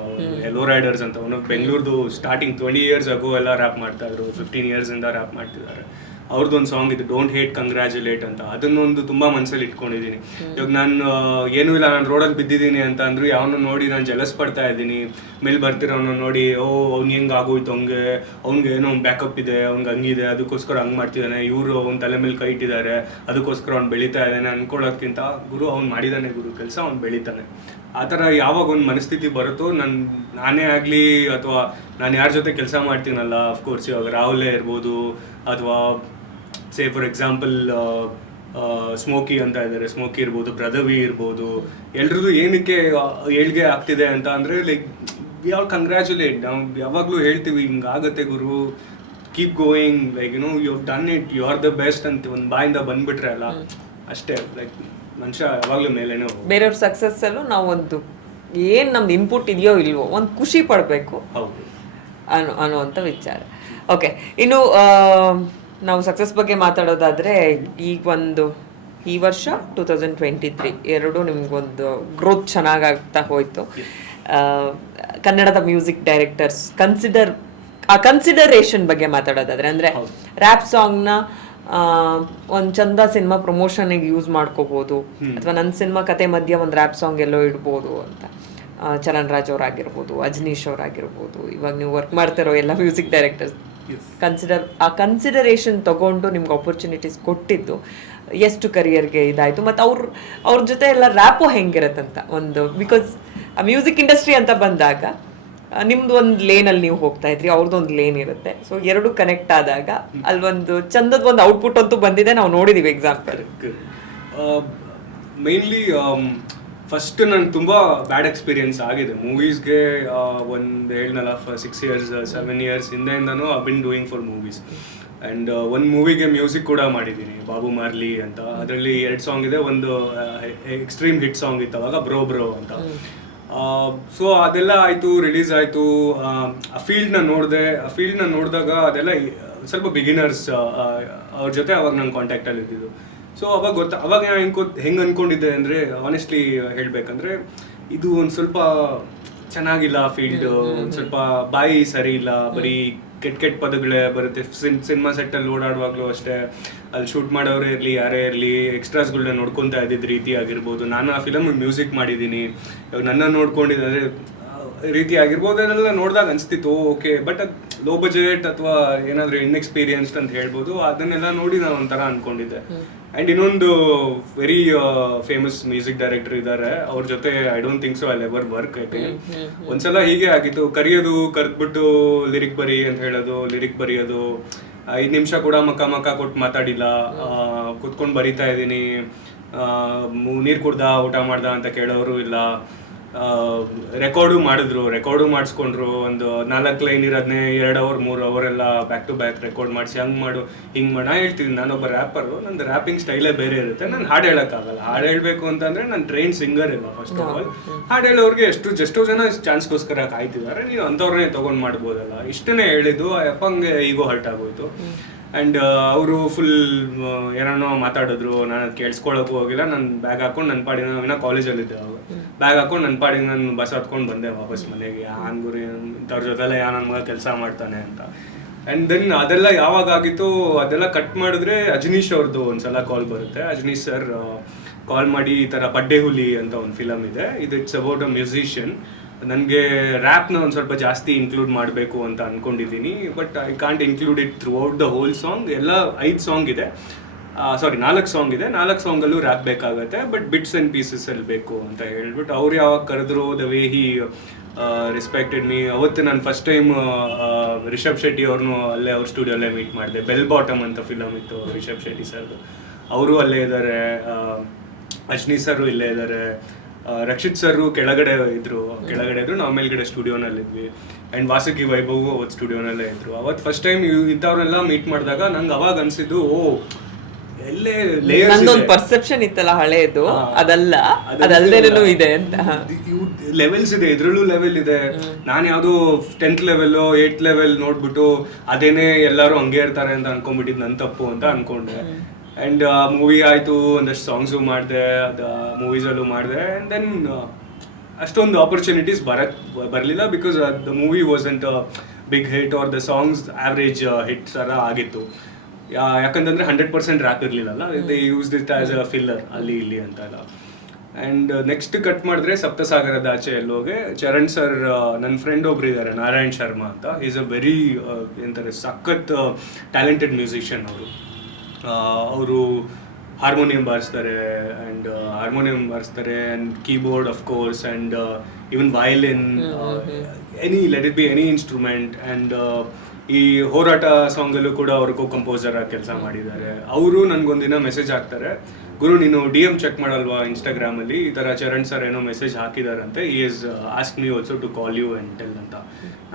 ಎಲ್ಲೋ ರೈಡರ್ಸ್ ಅಂತ. ಅವನು ಬೆಂಗಳೂರ್ದು ಸ್ಟಾರ್ಟಿಂಗ್ 20 years ago ಎಲ್ಲ ರ್ಯಾಪ್ ಮಾಡ್ತಾ ಇದ್ರು, 15 years ಇಂದ ರ್ಯಾಪ್ ಮಾಡ್ತಿದ್ದಾರೆ. ಅವ್ರದ್ದೊಂದು ಸಾಂಗ್ ಇದೆ, ಡೋಂಟ್ ಹೇಟ್ ಕಂಗ್ರ್ಯಾಚುಲೇಟ್ ಅಂತ. ಅದನ್ನೊಂದು ತುಂಬ ಮನಸ್ಸಲ್ಲಿ ಇಟ್ಕೊಂಡಿದ್ದೀನಿ. ಇವಾಗ ನಾನು ಏನೂ ಇಲ್ಲ, ನಾನು ರೋಡಲ್ಲಿ ಬಿದ್ದಿದ್ದೀನಿ ಅಂತ ಅಂದ್ರು ಯಾವನು ನೋಡಿ ನಾನು ಜಲಸ್ ಪಡ್ತಾ ಇದ್ದೀನಿ. ಮೇಲೆ ಬರ್ತಿರೋನು ನೋಡಿ, ಅವ್ನು ಹೆಂಗೆ ಆಗೋಯ್ತು, ಅವ್ನಿಗೆ ಏನೋ ಬ್ಯಾಕಪ್ ಇದೆ, ಅವ್ನಿಗೆ ಹಂಗಿದೆ, ಅದಕ್ಕೋಸ್ಕರ ಹಂಗೆ ಮಾಡ್ತಿದ್ದಾನೆ, ಇವರು ಅವ್ನ ತಲೆ ಮೇಲೆ ಕೈ ಇಟ್ಟಿದ್ದಾರೆ, ಅದಕ್ಕೋಸ್ಕರ ಅವ್ನು ಬೆಳೀತಾ ಇದ್ದಾನೆ ಅನ್ಕೊಳ್ಳೋದ್ಕಿಂತ, ಗುರು ಅವ್ನು ಮಾಡಿದ್ದಾನೆ ಗುರು ಕೆಲಸ, ಅವ್ನು ಬೆಳೀತಾನೆ. ಆ ಥರ ಯಾವಾಗ ಒಂದು ಮನಸ್ಥಿತಿ ಬರುತ್ತೋ, ನಾನೇ ಆಗಲಿ ಅಥವಾ ನಾನು ಯಾರ ಜೊತೆ ಕೆಲಸ ಮಾಡ್ತೀನಲ್ಲ, ಅಫ್ಕೋರ್ಸ್ ಇವಾಗ ರಾಹುಲೇ ಇರ್ಬೋದು, ಅಥವಾ ಸೇ ಫಾರ್ ಎಕ್ಸಾಂಪಲ್ ಸ್ಮೋಕಿ ಅಂತ ಇದ್ದಾರೆ, ಸ್ಮೋಕಿ ಇರ್ಬೋದು, ಬ್ರದವಿ ಇರ್ಬೋದು, ಎಲ್ರದ್ದು ಏನಕ್ಕೆ ಏಳ್ಗೆ ಆಗ್ತಿದೆ ಅಂತ ಅಂದರೆ, ಲೈಕ್ ವಿ ಆಲ್ ಕಂಗ್ರ್ಯಾಚುಲೇಟ್. ನಾವು ಯಾವಾಗಲೂ ಹೇಳ್ತೀವಿ ಹಿಂಗಾಗತ್ತೆ ಗುರು, keep going, like you done it, you are the best ಅಂತ ಒಂದು ಬಾಯಿಂದ ಬಂದ್ಬಿಟ್ರೆ ಅಲ್ಲ, ಅಷ್ಟೇ. ಲೈಕ್ ಮನುಷ್ಯ ಯಾವಾಗಲೂ ಮೇಲೇನೋ. ಬೇರೆಯವ್ರ ಸಕ್ಸಸ್ಸಲ್ಲೂ ನಾವು ಒಂದು ಏನು ನಮ್ದು ಇನ್ಪುಟ್ ಇದೆಯೋ ಇಲ್ವೋ ಒಂದು ಖುಷಿ ಪಡಬೇಕು ಅನ್ನುವಂಥ ವಿಚಾರ. ಓಕೆ, ಇನ್ನು ನಾವು ಸಕ್ಸಸ್ ಬಗ್ಗೆ ಮಾತಾಡೋದಾದರೆ, ಈ ವರ್ಷ 2023 ಎರಡು ನಿಮ್ಗೊಂದು ಗ್ರೋತ್ ಚೆನ್ನಾಗಾಗ್ತಾ ಹೋಯಿತು. ಕನ್ನಡದ ಮ್ಯೂಸಿಕ್ ಡೈರೆಕ್ಟರ್ಸ್ ಕನ್ಸಿಡರೇಷನ್ ಬಗ್ಗೆ ಮಾತಾಡೋದಾದರೆ, ಅಂದರೆ ರ್ಯಾಪ್ ಸಾಂಗ್ನ ಒಂದು ಚಂದ ಸಿನಿಮಾ ಪ್ರಮೋಷನ್ಗೆ ಯೂಸ್ ಮಾಡ್ಕೋಬೋದು, ಅಥವಾ ನನ್ನ ಸಿನಿಮಾ ಕತೆ ಮಧ್ಯೆ ಒಂದು ರ್ಯಾಪ್ ಸಾಂಗ್ ಎಲ್ಲೋ ಇಡ್ಬೋದು ಅಂತ. ಚರಣ್ ರಾಜ್ ಅವರಾಗಿರ್ಬೋದು, ಅಜನೀಶ್ ಅವರಾಗಿರ್ಬೋದು, ಇವಾಗ ನೀವು ವರ್ಕ್ ಮಾಡ್ತಿರೋ ಎಲ್ಲ ಮ್ಯೂಸಿಕ್ ಡೈರೆಕ್ಟರ್ಸ್ ಕನ್ಸಿಡರೇಷನ್ ತಗೊಂಡು ನಿಮ್ಗೆ ಆಪರ್ಚುನಿಟೀಸ್ ಕೊಟ್ಟಿದ್ದು ಎಷ್ಟು ಕರಿಯರ್ಗೆ ಇದಾಯಿತು, ಮತ್ತು ಅವ್ರ ಜೊತೆ ಎಲ್ಲ ರ್ಯಾಪು ಹೆಂಗಿರತ್ತಂತ ಒಂದು. ಬಿಕಾಸ್ ಆ ಮ್ಯೂಸಿಕ್ ಇಂಡಸ್ಟ್ರಿ ಅಂತ ಬಂದಾಗ ನಿಮ್ದು ಒಂದು ಲೇನಲ್ಲಿ ನೀವು ಹೋಗ್ತಾ ಇದ್ರಿ, ಅವ್ರದ್ದು ಒಂದು ಲೇನ್ ಇರುತ್ತೆ. ಸೊ ಎರಡು ಕನೆಕ್ಟ್ ಆದಾಗ ಅಲ್ಲೊಂದು ಚಂದದ ಒಂದು ಔಟ್ಪುಟ್ ಅಂತೂ ಬಂದಿದೆ, ನಾವು ನೋಡಿದೀವಿ ಎಕ್ಸಾಂಪಲ್. ಮೇನ್ಲಿ ಫಸ್ಟ್ ನಾನು ತುಂಬ ಬ್ಯಾಡ್ ಎಕ್ಸ್ಪೀರಿಯನ್ಸ್ ಆಗಿದೆ ಮೂವೀಸ್ಗೆ. ಒಂದು ಹೇಳ್ನಲ್ಲ, 6 years 7 years ಹಿಂದೆಯಿಂದನೂ I been doing for movies. And ಒಂದು ಮೂವಿಗೆ ಮ್ಯೂಸಿಕ್ ಕೂಡ ಮಾಡಿದ್ದೀನಿ, ಬಾಬು ಮಾರ್ಲಿ ಅಂತ. ಅದರಲ್ಲಿ 2 ಸಾಂಗ್ ಇದೆ. ಒಂದು ಎಕ್ಸ್ಟ್ರೀಮ್ ಹಿಟ್ ಸಾಂಗ್ ಇತ್ತು ಅವಾಗ, ಬ್ರೋ ಅಂತ. ಸೊ ಅದೆಲ್ಲ ಆಯಿತು, ರಿಲೀಸ್ ಆಯಿತು. ಆ ಫೀಲ್ಡ್ನ ನೋಡಿದಾಗ ಅದೆಲ್ಲ ಸ್ವಲ್ಪ ಬಿಗಿನರ್ಸ್, ಅವ್ರ ಜೊತೆ ಅವಾಗ ನಂಗೆ ಕಾಂಟ್ಯಾಕ್ಟಲ್ಲಿ ಇದ್ದಿದ್ದು. ಸೊ ಅವಾಗ ನಾನು ಹೆಂಗೆ ಅಂದ್ಕೊಂಡಿದ್ದೆ ಅಂದರೆ, ಆನೆಸ್ಟ್ಲಿ ಹೇಳಬೇಕಂದ್ರೆ, ಇದು ಒಂದು ಸ್ವಲ್ಪ ಚೆನ್ನಾಗಿಲ್ಲ ಫೀಲ್ಡ್, ಒಂದು ಸ್ವಲ್ಪ ಬಾಯಿ ಸರಿ ಇಲ್ಲ, ಬರೀ ಕೆಟ್ಟ ಕೆಟ್ಟ ಪದಗಳೇ ಬರುತ್ತೆ. ಸಿನಿಮಾ ಸೆಟ್ಟಲ್ಲಿ ಓಡಾಡುವಾಗಲೂ ಅಷ್ಟೇ, ಅಲ್ಲಿ ಶೂಟ್ ಮಾಡೋರೇ ಇರಲಿ ಯಾರೇ ಇರಲಿ ಎಕ್ಸ್ಟ್ರಾಸ್ಗಳನ್ನ ನೋಡ್ಕೊತಾ ಇದ್ದಿದ್ದ ರೀತಿ ಆಗಿರ್ಬೋದು. ನಾನು ಆ ಫಿಲಮ್ ಮ್ಯೂಸಿಕ್ ಮಾಡಿದ್ದೀನಿ, ಇವಾಗ ನನ್ನ ನೋಡ್ಕೊಂಡಿದ್ದರೆ ರೀತಿ ಆಗಿರ್ಬೋದು. ಅದನ್ನೆಲ್ಲ ನೋಡಿದಾಗ ಅನಿಸ್ತಿತ್ತು ಓಕೆ, ಬಟ್ ಅದು ಲೋ ಬಜೆಟ್ ಅಥವಾ ಏನಾದರೂ ಇನ್ಎಕ್ಸ್ಪೀರಿಯನ್ಸ್ಡ್ ಅಂತ ಹೇಳ್ಬೋದು. ಅದನ್ನೆಲ್ಲ ನೋಡಿ ನಾನು ಒಂಥರ ಅಂದ್ಕೊಂಡಿದ್ದೆ. ಆ್ಯಂಡ್ ಇನ್ನೊಂದು ವೆರಿ ಫೇಮಸ್ ಮ್ಯೂಸಿಕ್ ಡೈರೆಕ್ಟರ್ ಇದ್ದಾರೆ, ಅವ್ರ ಜೊತೆ I don't think so I ever work. ಯಾಕೆ ಒಂದ್ಸಲ ಹೀಗೆ ಆಗಿತ್ತು, ಕರೆದ್ಬಿಟ್ಟು ಲಿರಿಕ್ ಬರಿ ಅಂತ ಹೇಳೋದು, ಲಿರಿಕ್ ಬರೆಯೋದು, 5 ನಿಮಿಷ ಕೂಡ ಮಕ್ಕ ಕೊಟ್ಟು ಮಾತಾಡಿಲ್ಲ, ಕೂತ್ಕೊಂಡು ಬರಿತಾ ಇದ್ದೀನಿ, ನೀರು ಕುಡ್ದ ಊಟ ಮಾಡ್ದ ಅಂತ ಕೇಳೋರು ಇಲ್ಲ. ರೆಕಾರ್ಡು ಮಾಡಿಸ್ಕೊಂಡ್ರು, ಒಂದು 4 ಲೈನ್ ಇರೋದನ್ನೇ 2 ಅವರ್ 3 ಅವರ್ ಎಲ್ಲ ಬ್ಯಾಕ್ ಟು ಬ್ಯಾಕ್ ರೆಕಾರ್ಡ್ ಮಾಡಿಸಿ ಹಂಗೆ ಮಾಡು ಹಿಂಗೆ ಮಾಡು. ನಾನು ಹೇಳ್ತಿದ್ದೀನಿ, ನಾನೊಬ್ಬ ರ್ಯಾಪರು, ನಂದು ರ್ಯಾಪಿಂಗ್ ಸ್ಟೈಲೇ ಬೇರೆ ಇರುತ್ತೆ. ನಾನು ಹಾಡು ಹೇಳೋಕ್ಕಾಗಲ್ಲ. ಹಾಡು ಹೇಳಬೇಕು ಅಂತಂದರೆ ನಾನು ಟ್ರೈನ್ ಸಿಂಗರ್ ಇಲ್ಲ ಫಸ್ಟ್ ಆಫ್ ಆಲ್. ಹಾಡು ಹೇಳೋರಿಗೆ ಎಷ್ಟೋ ಜನ ಚಾನ್ಸ್ಗೋಸ್ಕರ ಕಾಯ್ತಿದ್ದಾರೆ, ನೀನು ಅಂಥವ್ರನ್ನೇ ತೊಗೊಂಡು ಮಾಡ್ಬೋದಲ್ಲ. ಇಷ್ಟನ್ನೇ ಹೇಳಿದ್ದು ಆ ಅಪ್ಪಂಗೆ ಈಗೋ ಹರ್ಟ್ ಆಗೋಯ್ತು. ಆ್ಯಂಡ್ ಅವರು ಫುಲ್ ಏನೇನೋ ಮಾತಾಡಿದ್ರು, ನಾನು ಅದು ಕೇಳಿಸ್ಕೊಳ್ಳೋಕ್ಕೂ ಹೋಗಿಲ್ಲ. ನಾನು ಬ್ಯಾಗ್ ಹಾಕೊಂಡು ನನ್ನ ಪಾಡಿನ ಇನ್ನೂ ಕಾಲೇಜಲ್ಲಿದ್ದೆ ಅವಾಗ, ಬ್ಯಾಗ್ ಹಾಕೊಂಡು ನನ್ನ ಪಾಡಿಗೆ ನಾನು ಬಸ್ ಹತ್ಕೊಂಡು ಬಂದೆ ವಾಪಸ್ ಮನೆಗೆ. ಗುರಿ ಇಂಥವ್ರ ಜೊತೆಲ್ಲ ನನ್ನ ಮಗ ಕೆಲಸ ಮಾಡ್ತಾನೆ ಅಂತ. ಆ್ಯಂಡ್ ದೆನ್ ಅದೆಲ್ಲ ಯಾವಾಗ ಆಗಿತ್ತು ಅದೆಲ್ಲ ಕಟ್ ಮಾಡಿದ್ರೆ ಅಜನೀಶ್ ಅವ್ರದ್ದು ಒಂದ್ಸಲ ಕಾಲ್ ಬರುತ್ತೆ. ಅಜನೀಶ್ ಸರ್ ಕಾಲ್ ಮಾಡಿ ಈ ಥರ ಪಡ್ಡೆ ಹುಲಿ ಅಂತ ಒಂದು ಫಿಲಮ್ ಇದೆ, ಇಟ್ಸ್ ಅಬೌಟ್ ಅ ಮ್ಯೂಸಿಷಿಯನ್. ನನಗೆ ರ್ಯಾಪ್ನ ಒಂದು ಸ್ವಲ್ಪ ಜಾಸ್ತಿ ಇನ್ಕ್ಲೂಡ್ ಮಾಡಬೇಕು ಅಂತ ಅಂದ್ಕೊಂಡಿದ್ದೀನಿ, but I can't include it through out the whole song. ಎಲ್ಲ 5 ಸಾಂಗ್ ಇದೆ, 4 ಸಾಂಗ್ ಇದೆ. 4 ಸಾಂಗಲ್ಲೂ ರ್ಯಾಪ್ ಬೇಕಾಗುತ್ತೆ, ಬಟ್ ಬಿಟ್ಸ್ ಆ್ಯಂಡ್ ಪೀಸಸ್ಸಲ್ಲಿ ಬೇಕು ಅಂತ ಹೇಳ್ಬಿಟ್ಟು ಅವ್ರು ಯಾವಾಗ ಕರೆದ್ರು, the way he respected me. ಅವತ್ತು ನಾನು ಫಸ್ಟ್ ಟೈಮ್ ರಿಷಬ್ ಶೆಟ್ಟಿ ಅವ್ರನ್ನೂ ಅಲ್ಲೇ ಅವ್ರ ಸ್ಟುಡಿಯೋಲ್ಲೇ ಮೀಟ್ ಮಾಡಿದೆ. ಬೆಲ್ ಬಾಟಮ್ ಅಂತ ಫಿಲಮ್ ಇತ್ತು ರಿಷಬ್ ಶೆಟ್ಟಿ ಸರ್ದು, ಅವರು ಅಲ್ಲೇ ಇದ್ದಾರೆ. ಅಶ್ನಿ ಸರು ಇಲ್ಲೇ ಇದ್ದಾರೆ, ರಕ್ಷಿತ್ ಸರ್ ಕೆಳಗಡೆ ಇದ್ರು, ನಾವು ಮೇಲ್ಗಡೆ ಸ್ಟುಡಿಯೋನಲ್ಲಿದ್ವಿ. ಆ್ಯಂಡ್ ವಾಸುಕಿ ವೈಭವ್ ಅವತ್ತು ಸ್ಟುಡಿಯೋನಲ್ಲೇ ಇದ್ರು. ಅವತ್ತು ಫಸ್ಟ್ ಟೈಮ್ ಇಂಥವ್ರನ್ನೆಲ್ಲ ಮೀಟ್ ಮಾಡಿದಾಗ ನಂಗೆ ಅವಾಗ ಅನಿಸಿದ್ದು, ಎಲ್ಲೇ ನಂದೊಂದು ಪರ್ಸೆಪ್ಷನ್ ಇತ್ತಲ್ಲ ಹಳೇದು, ಅದಲ್ಲದೇನೂ ಇದೆ ಅಂತ. ಲೆವೆಲ್ಸ್ ಇದೆ, ಇದ್ರಲ್ಲೂ ಲೆವೆಲ್ ಇದೆ. ನಾನು ಯಾವುದೋ 10th ಲೆವೆಲ್ 8th ಲೆವೆಲ್ ನೋಡ್ಬಿಟ್ಟು ಅದೇನೇ ಎಲ್ಲರೂ ಹಂಗೆ ಇರ್ತಾರೆ ಅಂತ ಅನ್ಕೊಂಡ್ಬಿಟ್ಟಿದ್ದು ನನ್ನ ತಪ್ಪು ಅಂತ ಅನ್ಕೊಂಡೆ. ಆ್ಯಂಡ್ ಮೂವಿ ಆಯಿತು, ಒಂದಷ್ಟು ಸಾಂಗ್ಸು ಮಾಡಿದೆ, ಅದು ಮೂವೀಸಲ್ಲೂ ಮಾಡಿದೆ. ಆ್ಯಂಡ್ ದೆನ್ ಅಷ್ಟೊಂದು ಆಪರ್ಚುನಿಟೀಸ್ ಬರಲಿಲ್ಲ, because the movie wasn't big hit or the songs average hit ಥರ ಆಗಿತ್ತು. ಯಾಕಂತಂದರೆ 100% ರ್ಯಾಪ್ ಇರಲಿಲ್ಲಲ್ಲ, they use it as a filler ಅಲ್ಲಿ ಇಲ್ಲಿ ಅಂತೆಲ್ಲ. ಆ್ಯಂಡ್ ನೆಕ್ಸ್ಟ್ ಕಟ್ ಮಾಡಿದ್ರೆ ಸಪ್ತಸಾಗರದ ಆಚೆ ಎಲ್ಲೋಗೆ ಚರಣ್ ಸರ್, ನನ್ನ ಫ್ರೆಂಡ್ ಒಬ್ರು ಇದ್ದಾರೆ ನಾರಾಯಣ್ ಶರ್ಮಾ ಅಂತ. ಈಸ್ ಅ ವೆರಿ ಎಂತಾರೆ ಸಖತ್ ಟ್ಯಾಲೆಂಟೆಡ್ ಮ್ಯೂಸಿಷಿಯನ್ ಅವರು. ಅವರು ಹಾರ್ಮೋನಿಯಂ ಬಾರಿಸ್ತಾರೆ and keyboard of course, and even violin, let it be any instrument. And ಈ ಹೋರಾಟ ಸಾಂಗಲ್ಲೂ ಕೂಡ ಅವ್ರಿಗೂ ಕಂಪೋಸರ್ ಆಗಿ ಕೆಲಸ ಮಾಡಿದ್ದಾರೆ. ಅವರು ನನಗೊಂದಿನ ಮೆಸೇಜ್ ಹಾಕ್ತಾರೆ, ಗುರು ನೀನು DM ಚೆಕ್ ಮಾಡಲ್ವಾ ಇನ್ಸ್ಟಾಗ್ರಾಮಲ್ಲಿ, ಈ ಥರ ಚರಣ್ ಸರ್ ಏನೋ ಮೆಸೇಜ್ ಹಾಕಿದಾರಂತೆ, ಈ is ask me also to call you and tell ಅಂತ.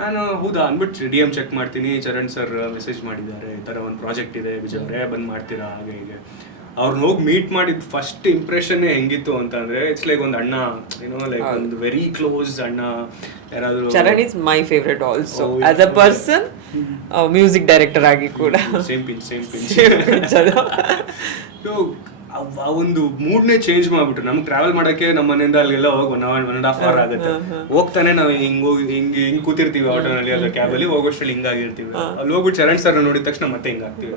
ನಾನು ಹೌದಾ ಅಂದ್ಬಿಟ್ಟು DM ಚೆಕ್ ಮಾಡ್ತೀನಿ, ಚರಣ್ ಸರ್ ಮೆಸೇಜ್ ಮಾಡಿದ್ದಾರೆ, ಈ ಥರ ಒಂದು ಪ್ರಾಜೆಕ್ಟ್ ಇದೆ ವಿಜಯವ್ರೆ, ಬಂದು ಮಾಡ್ತೀರಾ ಹಾಗೆ ಹೀಗೆ. ಅವ್ರನ್ನ ಹೋಗಿ ಮೀಟ್ ಮಾಡಿದ ಫಸ್ಟ್ ಇಂಪ್ರೆಷನ್ನೇ ಹೆಂಗಿತ್ತು ಅಂತಂದರೆ, ಇಟ್ಸ್ ಲೈಕ್ ಒಂದು ಅಣ್ಣ, ಲೈಕ್ ಒಂದು ವೆರಿ ಕ್ಲೋಸ್ ಅಣ್ಣ. ಯಾರಾದರೂ Charan is my favourite also as a person, music director ಆಗಿ ಕೂಡ ಸೇಮ್ ಪಿಂಚ್. ಆ ಒಂದು ಮೂಡ್ನೇ ಚೇಂಜ್ ಮಾಡ್ಬಿಟ್ರು. ನಮ್ಗೆ ಟ್ರಾವೆಲ್ ಮಾಡೋಕ್ಕೆ ನಮ್ಮ ಮನೆಯಿಂದ ಅಲ್ಲಿಗೆಲ್ಲ ಹೋಗಿ 1.5 hour ಆಗುತ್ತೆ. ಹೋಗ್ತಾನೆ ನಾವು ಹಿಂಗೆ ಕೂತಿರ್ತೀವಿ ಆಟೋನಲ್ಲಿ ಅಲ್ಲ ಕ್ಯಾಬಲ್ಲಿ, ಹೋಗೋಷ್ಟರಲ್ಲಿ ಹಿಂಗಾಗಿರ್ತೀವಿ. ಅಲ್ಲಿ ಹೋಗ್ಬಿಟ್ಟು ಚರಣ್ ಸರ್ ನೋಡಿದ ತಕ್ಷಣ ಮತ್ತೆ ಹಿಂಗಾಗ್ತೀವಿ,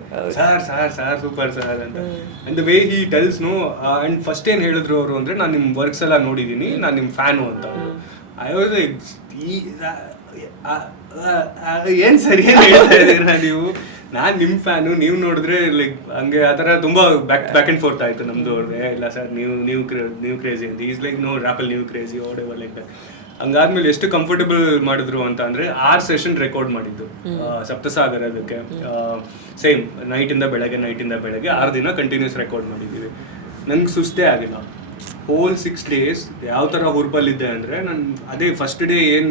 ಸಾರ್ ಸೂಪರ್ ಸರ್ ಅಂತ. And the way he tells no. And first ಏನು ಹೇಳಿದ್ರು ಅವರು ಅಂದರೆ, ನಾನು ನಿಮ್ಮ ವರ್ಕ್ಸ್ ಎಲ್ಲ ನೋಡಿದ್ದೀನಿ, ನಾನು ನಿಮ್ಮ ಫ್ಯಾನು ಅಂತ. ಐ ವಾಸ್ ಲೈಕ್, ಏನು ಸರಿ ಏನು ಹೇಳ್ತಾ ಇದ್ದೀರಾ ನೀವು, ನಾನು ನಿಮ್ಮ ಫ್ಯಾನು, ನೀವು ನೋಡಿದ್ರೆ ಲೈಕ್ ಹಂಗೆ ಆ ಥರ ತುಂಬ ಬ್ಯಾಕ್ ಆ್ಯಂಡ್ ಫೋರ್ತ್ ಆಯಿತು ನಮ್ಮದು. ಅವ್ರದ್ದೇ ಇಲ್ಲ ಸರ್ ನೀವು ಕ್ರೇಜಿ ಅಂತ. ಈಸ್ ಲೈಕ್ ನೋ ರ್ಯಾಪಲ್ ನೀವು ಕ್ರೇಜಿ ಓಡೆವರ್ ಲೈಕ್ ದಟ್. ಹಂಗಾದ್ಮೇಲೆ ಎಷ್ಟು ಕಂಫರ್ಟಬಲ್ ಮಾಡಿದ್ರು ಅಂತ ಅಂದರೆ 6 ಸೆಷನ್ ರೆಕಾರ್ಡ್ ಮಾಡಿದ್ದು ಸಪ್ತಸಾಗರದಕ್ಕೆ. ಸೇಮ್ ನೈಟಿಂದ ಬೆಳಗ್ಗೆ 6 ದಿನ ಕಂಟಿನ್ಯೂಸ್ ರೆಕಾರ್ಡ್ ಮಾಡಿದ್ದೀವಿ. ನಂಗೆ ಸುಸ್ತೇ ಆಗಿಲ್ಲ. ಹೋಲ್ 6 days ಯಾವ ಥರ ಹುರ್ಬಲ್ಲಿದ್ದೆ ಅಂದರೆ, ನಾನು ಅದೇ ಫಸ್ಟ್ ಡೇ ಏನು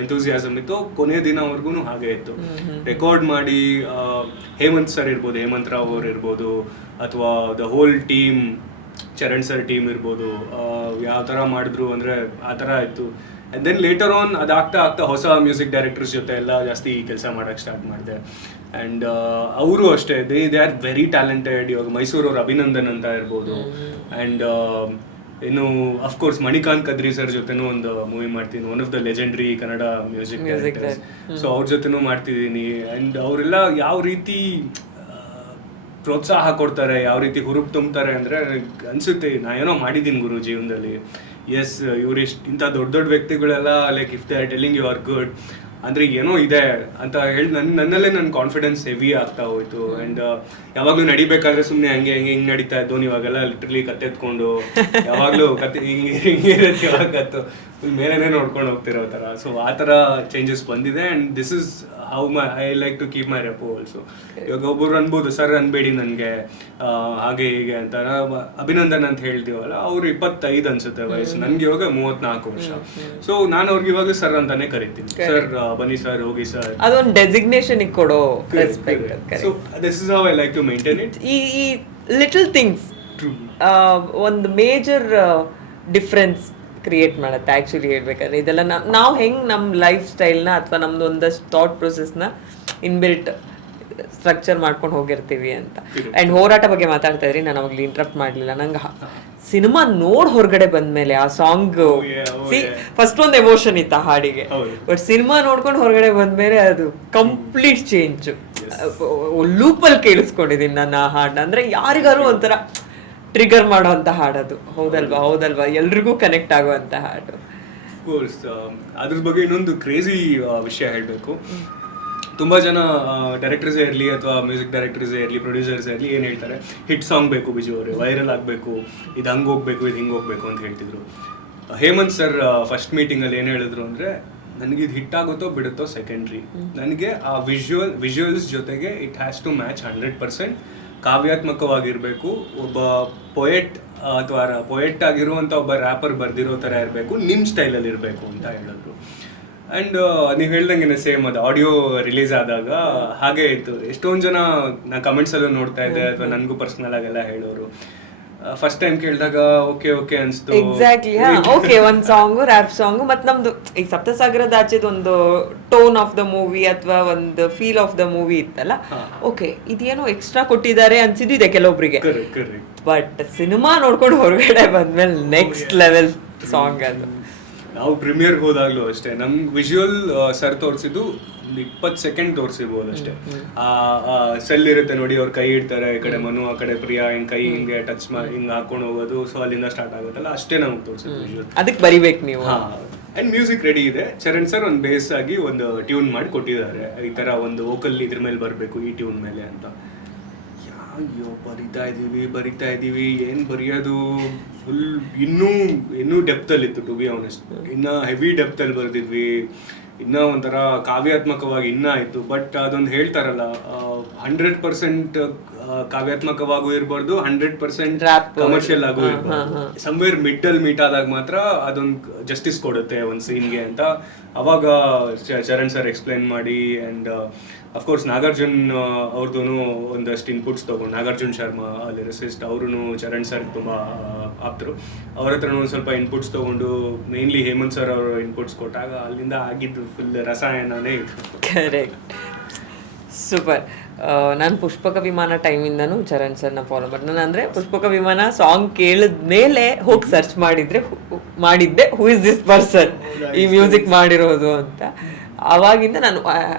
ಎಂಥೂಸಿಯಾಸಮ್ ಇತ್ತು, ಕೊನೆ ದಿನವರೆಗೂ ಹಾಗೆ ಇತ್ತು. ರೆಕಾರ್ಡ್ ಮಾಡಿ ಹೇಮಂತ್ ಸರ್ ಇರ್ಬೋದು, ಹೇಮಂತ್ ರಾವ್ ಅವ್ರು ಇರ್ಬೋದು, ಅಥವಾ the whole team, Charan sir team ಇರ್ಬೋದು, ಯಾವ ಥರ ಮಾಡಿದ್ರು ಅಂದರೆ ಆ ಥರ ಇತ್ತು. ಆ್ಯಂಡ್ ದೆನ್ ಲೇಟರ್ ಆನ್ ಅದಾಗ್ತಾ ಹೊಸ ಮ್ಯೂಸಿಕ್ ಡೈರೆಕ್ಟರ್ಸ್ ಜೊತೆ ಎಲ್ಲ ಜಾಸ್ತಿ ಕೆಲಸ ಮಾಡೋಕ್ಕೆ ಸ್ಟಾರ್ಟ್ ಮಾಡಿದೆ. ಆ್ಯಂಡ್ ಅವರು ಅಷ್ಟೇ, ದೇ ಆರ್ ವೆರಿ ಟ್ಯಾಲೆಂಟೆಡ್. ಇವಾಗ ಮೈಸೂರವ್ರು ಅಭಿನಂದನ್ ಅಂತ ಇರ್ಬೋದು, ಆ್ಯಂಡ್ ಇನ್ನು ಅಫ್ಕೋರ್ಸ್ ಮಣಿಕಾಂತ್ ಕದ್ರಿ ಸರ್ ಜೊತೆನೂ ಒಂದು ಮೂವಿ ಮಾಡ್ತೀನಿ, one of the legendary Kannada music directors. So ಅವ್ರ ಜೊತೆನೂ ಮಾಡ್ತಿದ್ದೀನಿ. ಆ್ಯಂಡ್ ಅವರೆಲ್ಲ ಯಾವ ರೀತಿ ಪ್ರೋತ್ಸಾಹ ಕೊಡ್ತಾರೆ, ಯಾವ ರೀತಿ ಹುರುಪು ತುಂಬ್ತಾರೆ ಅಂದರೆ ಅನಿಸುತ್ತೆ ನಾ ಏನೋ ಮಾಡಿದ್ದೀನಿ ಗುರು ಜೀವನದಲ್ಲಿ. ಎಸ್, ಇವ್ರಿಷ್ಟು ಇಂಥ ದೊಡ್ಡ ದೊಡ್ಡ ವ್ಯಕ್ತಿಗಳೆಲ್ಲ like if they are telling you are good ಅಂದರೆ ಏನೋ ಇದೆ ಅಂತ ಹೇಳಿ ನನ್ನಲ್ಲೇ ನನ್ನ ಕಾನ್ಫಿಡೆನ್ಸ್ ಹೆವಿ ಆಗ್ತಾ ಹೋಯ್ತು. ಆ್ಯಂಡ್ ಯಾವಾಗಲೂ ನಡಿಬೇಕಾದ್ರೆ ಸುಮ್ಮನೆ ಹಿಂಗೆ ನಡೀತಾ ಇದ್ದು, ಇವಾಗೆಲ್ಲ ಲಿಟ್ರಲಿ ಕತ್ತೆತ್ಕೊಂಡು ಯಾವಾಗಲೂ ಹಿಂಗೆ ಇರುತ್ತೆ, ಯಾವಾಗ ಕತ್ತು ಫುಲ್ ಮೇಲೇ ನೋಡ್ಕೊಂಡು ಹೋಗ್ತಿರೋ ಥರ. ಸೊ ಆ ಥರ ಚೇಂಜಸ್ ಬಂದಿದೆ. And this is how I like to keep my rapport also. ಇವಾಗ ಒಬ್ಬರು ಅನ್ಬೋದು ಸರ್ ಅನ್ಬೇಡಿ ನನಗೆ ಹಾಗೆ ಹೀಗೆ ಅಂತ. ಅಭಿನಂದನ್ ಅಂತ ಹೇಳ್ತೀವಲ್ಲ, ಅವ್ರು 25 ಅನ್ಸುತ್ತೆ ವಯಸ್ಸು, ನನಗೆ ಇವಾಗ 34 ವರ್ಷ. ಸೊ ನಾನು ಅವ್ರಿಗೆ ಇವಾಗ ಸರ್ ಅಂತಾನೆ ಕರಿತೀನಿ. ಸರ್ ಬನ್ನಿ ಸರ್, ಹೋಗಿ ಸರ್, ಅದೊಂದು ಡೆಸಿಗ್ನೇಷನ್ ಕೊಡೋ respect. So this is how I like to maintain it. ಈ ಲಿಟಲ್ ಥಿಂಗ್ಸ್ ಒಂದು ಮೇಜರ್ ಡಿಫ್ರೆನ್ಸ್ ಕ್ರಿಯೇಟ್ ಮಾಡುತ್ತೆ ಆ್ಯಕ್ಚುಲಿ ಹೇಳ್ಬೇಕಾದ್ರೆ. ಇದೆಲ್ಲ ನಾವು ಹೆಂಗೆ ನಮ್ಮ ಲೈಫ್ ಸ್ಟೈಲ್ನ ಅಥವಾ ನಮ್ದು ಒಂದಷ್ಟು ಥಾಟ್ ಪ್ರೊಸೆಸ್ನ ಇನ್ಬಿಲ್ಟ್ ಸ್ಟ್ರಕ್ಚರ್ ಮಾಡ್ಕೊಂಡು ಹೋಗಿರ್ತೀವಿ ಅಂತ. ಆ್ಯಂಡ್ ಹೋರಾಟ ಬಗ್ಗೆ ಮಾತಾಡ್ತಾ ಇದ್ರಿ, ನಾನು ಅವಾಗಲಿ ಇಂಟ್ರಪ್ಟ್ ಮಾಡಲಿಲ್ಲ. ನಂಗೆ ಸಿನಿಮಾ ಹೊರಗಡೆ ಬಂದ್ಮೇಲೆ ಆ ಸಾಂಗ್ ಫಸ್ಟ್ ಒಂದು ಎಮೋಷನ್ ಇತ್ತು ಆ ಹಾಡಿಗೆ, ಬಟ್ ಸಿನಿಮಾ ನೋಡ್ಕೊಂಡು ಹೊರಗಡೆ ಬಂದ್ಮೇಲೆ ಅದು ಕಂಪ್ಲೀಟ್ ಚೇಂಜ್. ಲೂಪಲ್ಲಿ ಕೇಳಿಸ್ಕೊಂಡಿದ್ದೀನಿ ನಾನು ಆ ಹಾಡನ್ನ. ಅಂದರೆ ಯಾರಿಗಾರು ಒಂಥರ ಟ್ರಿಗರ್ ಮಾಡೋವಂಥ ಹಾಡದು. ಹೌದಲ್ವಾ ಎಲ್ರಿಗೂ ಕನೆಕ್ಟ್ ಆಗುವಂಥ ಹಾಡು. ಕೋರ್ಸ್ ಅದ್ರ ಬಗ್ಗೆ ಇನ್ನೊಂದು ಕ್ರೇಜಿ ವಿಷಯ ಹೇಳಬೇಕು. ತುಂಬ ಜನ ಡೈರೆಕ್ಟರ್ಸೇ ಇರಲಿ ಅಥವಾ ಮ್ಯೂಸಿಕ್ ಡೈರೆಕ್ಟರ್ಸೇ ಇರಲಿ, ಪ್ರೊಡ್ಯೂಸರ್ಸ್ ಇರಲಿ, ಏನು ಹೇಳ್ತಾರೆ, ಹಿಟ್ ಸಾಂಗ್ ಬೇಕು ಬಿಜು ಅವರೇ, ವೈರಲ್ ಆಗಬೇಕು, ಇದು ಹಂಗೆ ಹೋಗ್ಬೇಕು, ಇದು ಹಿಂಗೆ ಹೋಗ್ಬೇಕು ಅಂತ ಹೇಳ್ತಿದ್ರು. ಹೇಮಂತ್ ಸರ್ ಫಸ್ಟ್ ಮೀಟಿಂಗಲ್ಲಿ ಏನು ಹೇಳಿದ್ರು ಅಂದರೆ, ನನಗಿದು ಹಿಟ್ ಆಗುತ್ತೋ ಬಿಡುತ್ತೋ ಸೆಕೆಂಡ್ರಿ, ನನಗೆ ಆ ವಿಜುವಲ್ಸ್ ಜೊತೆಗೆ ಇಟ್ ಹ್ಯಾಸ್ ಟು ಮ್ಯಾಚ್ 100%. ಕಾವ್ಯಾತ್ಮಕವಾಗಿರಬೇಕು, ಒಬ್ಬ ಪೊಯೆಟ್ ಅಥವಾ ಪೊಯೆಟ್ ಆಗಿರುವಂಥ ಒಬ್ಬ ರ್ಯಾಪರ್ ಬರ್ದಿರೋ ಥರ ಇರಬೇಕು, ನಿಮ್ಮ ಸ್ಟೈಲಲ್ಲಿ ಇರಬೇಕು ಅಂತ ಹೇಳಿದ್ರು. ಆ್ಯಂಡ್ ನೀವು ಹೇಳ್ದಂಗೆ ಸೇಮ್ ಅದು ಆಡಿಯೋ ರಿಲೀಸ್ ಆದಾಗ ಹಾಗೆ ಇತ್ತು. ಎಷ್ಟೊಂದು ಜನ ನಾ ಕಮೆಂಟ್ಸಲ್ಲೂ ನೋಡ್ತಾ ಇದ್ದೆ, ಅಥವಾ ನನಗೂ ಪರ್ಸ್ನಲ್ ಆಗೆಲ್ಲ ಹೇಳೋರು. ಫಸ್ಟ್ ಟೈಮ್ ಕೇಳಿದಾಗ ಓಕೆ ಅನಿಸ್ತು. ಎಕ್ಸಾಕ್ಟ್ಲಿ, ಓಕೆ, ಒಂದು ಸಾಂಗು ರ್ಯಾಪ್ ಸಾಂಗು ಮತ್ತು ನಮ್ದು ಈಗ ಸಪ್ತಸಾಗರದ ಆಚೆದು ಒಂದು ಟೋನ್ ಆಫ್ ದ ಮೂವಿ ಅಥವಾ ಒಂದು ಫೀಲ್ ಆಫ್ ದ ಮೂವಿ ಇತ್ತಲ್ಲ, ಓಕೆ ಇದೇನೋ ಎಕ್ಸ್ಟ್ರಾ ಕೊಟ್ಟಿದ್ದಾರೆ ಅನ್ಸಿದ್ದಿದೆ ಕೆಲವೊಬ್ರಿಗೆ. ಬಟ್ ಸಿನಿಮಾ ನೋಡ್ಕೊಂಡು ಹೊರಗಡೆ ಬಂದ್ಮೇಲೆ ನೆಕ್ಸ್ಟ್ ಲೆವೆಲ್ ಸಾಂಗ್ ಅದು. ನಾವು ಪ್ರೀಮಿಯರ್ಗೆ ಹೋದಾಗಲೂ ಅಷ್ಟೇ, ನಮ್ಗೆ ವಿಜುವಲ್ ಸರ್ ತೋರಿಸಿದ್ದು ಒಂದು 20 ಸೆಕೆಂಡ್ ತೋರಿಸಿರ್ಬೋದು ಅಷ್ಟೇ. ಸೆಲ್ ಇರುತ್ತೆ ನೋಡಿ, ಅವ್ರು ಕೈ ಇಡ್ತಾರೆ, ಈ ಕಡೆ ಮನು, ಆ ಕಡೆ ಪ್ರಿಯಾ, ಹಿಂಗೆ ಕೈ ಹಿಂಗೆ ಟಚ್ ಮಾಡಿ ಹಿಂಗೆ ಹಾಕೊಂಡು ಹೋಗೋದು. ಸೊ ಅಲ್ಲಿಂದ ಸ್ಟಾರ್ಟ್ ಆಗುತ್ತಲ್ಲ, ಅಷ್ಟೇ ನಮ್ಗೆ ತೋರಿಸಿದ್ದು ವಿಜುವಲ್. ಅದಕ್ಕೆ ಬರಿಬೇಕು ನೀವು. ಆ್ಯಂಡ್ ಮ್ಯೂಸಿಕ್ ರೆಡಿ ಇದೆ. ಚರಣ್ ಸರ್ ಒಂದು ಬೇಸ್ ಆಗಿ ಒಂದು ಟ್ಯೂನ್ ಮಾಡಿ ಕೊಟ್ಟಿದ್ದಾರೆ, ಈ ಥರ ಒಂದು ವೋಕಲ್ ಇದ್ರ ಮೇಲೆ ಬರಬೇಕು ಈ ಟ್ಯೂನ್ ಮೇಲೆ ಅಂತ. ಅಯ್ಯೋ ಬರಿತಾ ಇದ್ದೀವಿ ಏನು ಬರೆಯೋದು, ಫುಲ್ ಇನ್ನೂ ಡೆಪ್ತಲ್ಲಿತ್ತು ಟು ಬಿ ಆನೆಸ್ಟ್. ಇನ್ನೂ ಹೆವಿ ಡೆಪ್ತಲ್ಲಿ ಬರೆದಿದ್ವಿ, ಇನ್ನೂ ಒಂಥರ ಕಾವ್ಯಾತ್ಮಕವಾಗಿ ಇನ್ನೂ ಆಯಿತು. ಬಟ್ ಅದೊಂದು ಹೇಳ್ತಾರಲ್ಲ, 100% ಕಾವ್ಯಾತ್ಮಕವಾಗೂ ಇರಬಾರ್ದು, 100% ಕಮರ್ಷಿಯಲ್ ಆಗೂ ಇರಬಾರ್ದು. ಸಮ್ವೇರ್ ಮಿಡ್ಡಲ್ಲಿ ಮೀಟ್ ಆದಾಗ ಮಾತ್ರ ಅದೊಂದು ಜಸ್ಟಿಸ್ ಕೊಡುತ್ತೆ ಒಂದು ಸೀನ್ಗೆ ಅಂತ ಅವಾಗ ಚರಣ್ ಸರ್ ಎಕ್ಸ್ಪ್ಲೈನ್ ಮಾಡಿ. ಆ್ಯಂಡ್ ಅಫ್ಕೋರ್ಸ್ ನಾಗಾರ್ಜುನ್ ಅವ್ರದ್ದು ಒಂದಷ್ಟು ಇನ್ಪುಟ್ಸ್ ತೊಗೊಂಡು, ನಾಗಾರ್ಜುನ್ ಶರ್ಮಾ ಲಿರಿಸಿಸ್ಟ್, ಅವರು ಚರಣ್ ಸರ್ ತುಂಬ ಆಪ್ತರು, ಅವ್ರ ಹತ್ರನೂ ಒಂದು ಸ್ವಲ್ಪ ಇನ್ಪುಟ್ಸ್ ತೊಗೊಂಡು ಮೇನ್ಲಿ ಹೇಮಂತ್ ಸರ್ ಅವರು ಇನ್ಪುಟ್ಸ್ ಕೊಟ್ಟಾಗ ಅಲ್ಲಿಂದ ಆಗಿದ್ದು ಫುಲ್ ರಸಾಯನನೇ ಇತ್ತು. Correct, super. ನಾನು ಪುಷ್ಪಕ ವಿಮಾನ ಟೈಮಿಂದನೂ ಚರಣ್ ಸರ್ನ ಫಾಲೋ ಮಾಡಿ, ನಾನು ಅಂದರೆ ಪುಷ್ಪಕ ವಿಮಾನ ಸಾಂಗ್ ಕೇಳಿದ ಮೇಲೆ ಹೋಗಿ ಸರ್ಚ್ ಮಾಡಿದ್ದೆ ಹೂ ಇಸ್ ದಿಸ್ ಪರ್ಸನ್ ಈ ಮ್ಯೂಸಿಕ್ ಮಾಡಿರೋದು ಅಂತ. ಅವಾಗಿಂದ ನಾನು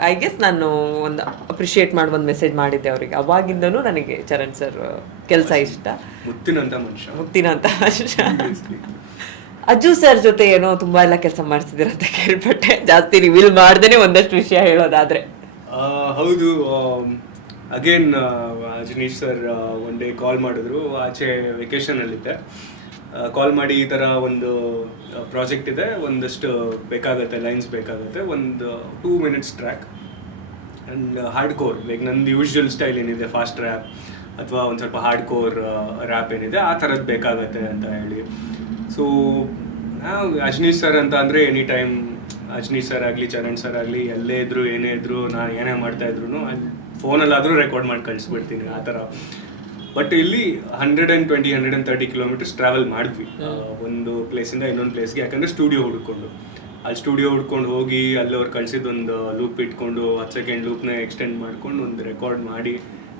ಐ ಗೆಸ್ ನಾನು ಒಂದು ಅಪ್ರಿಷಿಯೇಟ್ ಮಾಡಿ ಒಂದು ಮೆಸೇಜ್ ಮಾಡಿದ್ದೆ ಅವರಿಗೆ. ಅವಾಗಿಂದನೂ ನನಗೆ ಚರಣ್ ಸರ್ ಕೆಲಸ ಇಷ್ಟ. ಮುತ್ತಿನಂತ ಮನುಷ್ಯ. ಅಜ್ಜು ಸರ್ ಜೊತೆ ಏನೋ ತುಂಬ ಎಲ್ಲ ಕೆಲಸ ಮಾಡಿಸಿದಿರ ಅಂತ ಕೇಳ್ಪಟ್ಟೆ. ಜಾಸ್ತಿ ರಿವೀಲ್ ಮಾಡ್ದೇನೆ ಒಂದಷ್ಟು ವಿಷಯ ಹೇಳೋದಾದ್ರೆ. ಹೌದು, again Ajaneesh sir one day call ಮಾಡಿದ್ರು, ಆಚೆ ವೆಕೇಷನಲ್ಲಿದ್ದೆ. ಕಾಲ್ ಮಾಡಿ ಈ ಥರ ಒಂದು ಪ್ರಾಜೆಕ್ಟ್ ಇದೆ, ಒಂದಷ್ಟು ಬೇಕಾಗುತ್ತೆ, ಲೈನ್ಸ್ ಬೇಕಾಗುತ್ತೆ, ಒಂದು 2 minutes track and hard core, like ನಂದು ಯೂಶ್ವಲ್ ಸ್ಟೈಲ್ ಏನಿದೆ ಫಾಸ್ಟ್ ರ್ಯಾಪ್ ಅಥವಾ ಒಂದು ಸ್ವಲ್ಪ ಹಾರ್ಡ್ ಕೋರ್ ರ್ಯಾಪ್ ಏನಿದೆ ಆ ಥರದ್ದು ಬೇಕಾಗತ್ತೆ ಅಂತ ಹೇಳಿ. ಸೊ ಅಜನೀಶ್ ಸರ್ ಅಂತ ಅಂದರೆ ಎನಿ ಟೈಮ್ ಅಜನೀಶ್ ಸರ್ ಆಗಲಿ ಚರಣ್ ಸರ್ ಆಗಲಿ ಎಲ್ಲೇ ಇದ್ರು ಏನೇ ಇದ್ರು, ನಾನು ಏನೇ ಮಾಡ್ತಾಯಿದ್ರು ಅಲ್ಲಿ ಫೋನಲ್ಲಾದರೂ ರೆಕಾರ್ಡ್ ಮಾಡಿ ಕಳಿಸ್ಬಿಡ್ತೀನಿ ಆ ಥರ. ಬಟ್ ಇಲ್ಲಿ 120-130 ಕಿಲೋಮೀಟರ್ಸ್ ಟ್ರಾವೆಲ್ ಮಾಡಿದ್ವಿ ಒಂದು ಪ್ಲೇಸಿಂದ ಇನ್ನೊಂದು ಪ್ಲೇಸ್ಗೆ, ಯಾಕಂದರೆ ಸ್ಟುಡಿಯೋ ಹುಡ್ಕೊಂಡು ಹೋಗಿ ಅಲ್ಲಿ ಅವ್ರು ಕಳಿಸಿದ್ದೊಂದು ಲೂಪ್ ಇಟ್ಕೊಂಡು 10 ಸೆಕೆಂಡ್ ಲೂಪ್ನ ಎಕ್ಸ್ಟೆಂಡ್ ಮಾಡ್ಕೊಂಡು ಒಂದು ರೆಕಾರ್ಡ್ ಮಾಡಿ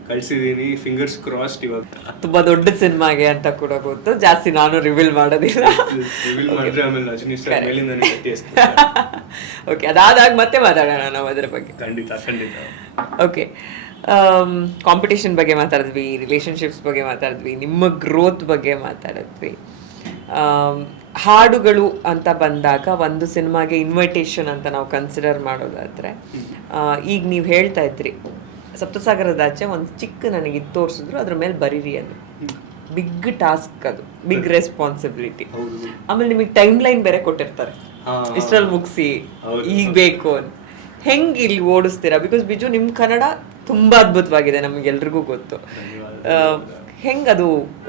ಕಳ್ಸಿದೀನಿ, ಫಿಂಗರ್ಸ್ ಕ್ರಾಸ್ಡ್. ಇವಾಗ ತುಂಬಾ ದೊಡ್ಡ ಸಿನಿಮಾಗೆ ಅಂತ ಕೂಡ ಗೊತ್ತು, ಜಾಸ್ತಿ ನಾನು ರಿವೀಲ್ ಮಾಡೋದಿಲ್ಲ. ರಿವೀಲ್ ಮಾಡಿದ್ರೆ ಆಮೇಲೆ ರಜನಿ ಸರ್ ಮೇಲಿಂದ ನನಗೆ ಓಕೆ, ಅದಾದಾಗ ಮತ್ತೆ ಮಾತಾಡೋಣ ನಾವು ಅದರ ಬಗ್ಗೆ. ಖಂಡಿತ. ಓಕೆ, ಕಾಂಪಿಟೇಷನ್ ಬಗ್ಗೆ ಮಾತಾಡಿದ್ವಿ, ರಿಲೇಶನ್ಶಿಪ್ಸ್ ಬಗ್ಗೆ ಮಾತಾಡಿದ್ವಿ, ನಿಮ್ಮ ಗ್ರೋತ್ ಬಗ್ಗೆ ಮಾತಾಡಿದ್ವಿ. ಹಾಡುಗಳು ಅಂತ ಬಂದಾಗ ಒಂದು ಸಿನಿಮಾಗೆ ಇನ್ವಿಟೇಷನ್ ಅಂತ ನಾವು ಕನ್ಸಿಡರ್ ಮಾಡೋದಾದ್ರೆ, ಈಗ ನೀವು ಹೇಳ್ತಾ ಇದ್ರಿ ಸಪ್ತಸಾಗರದಾಚೆ ಒಂದು ಚಿಕ್ಕ ನನಗೆ ಇದು ತೋರಿಸಿದ್ರು, ಅದ್ರ ಮೇಲೆ ಬರೀರಿ, ಅದು ಬಿಗ್ ಟಾಸ್ಕ್, ಅದು ಬಿಗ್ ರೆಸ್ಪಾನ್ಸಿಬಿಲಿಟಿ. ಆಮೇಲೆ ನಿಮಗೆ ಟೈಮ್ ಲೈನ್ ಬೇರೆ ಕೊಟ್ಟಿರ್ತಾರೆ, ಇಷ್ಟರಲ್ಲಿ ಮುಗಿಸಿ ಈಗ ಬೇಕು ಅಂತ. ಹೆಂಗೆ ಇಲ್ಲಿ ಓಡಿಸ್ತೀರಾ? ಬಿಕಾಸ್ ಬಿಜು ನಿಮ್ಮ ಕನ್ನಡ ತುಂಬಾ ಅದ್ಭುತವಾಗಿದೆ, ನಮಗೆಲ್ರಿಗೂ ಗೊತ್ತು. ಹೆಂಗೆ ಅದು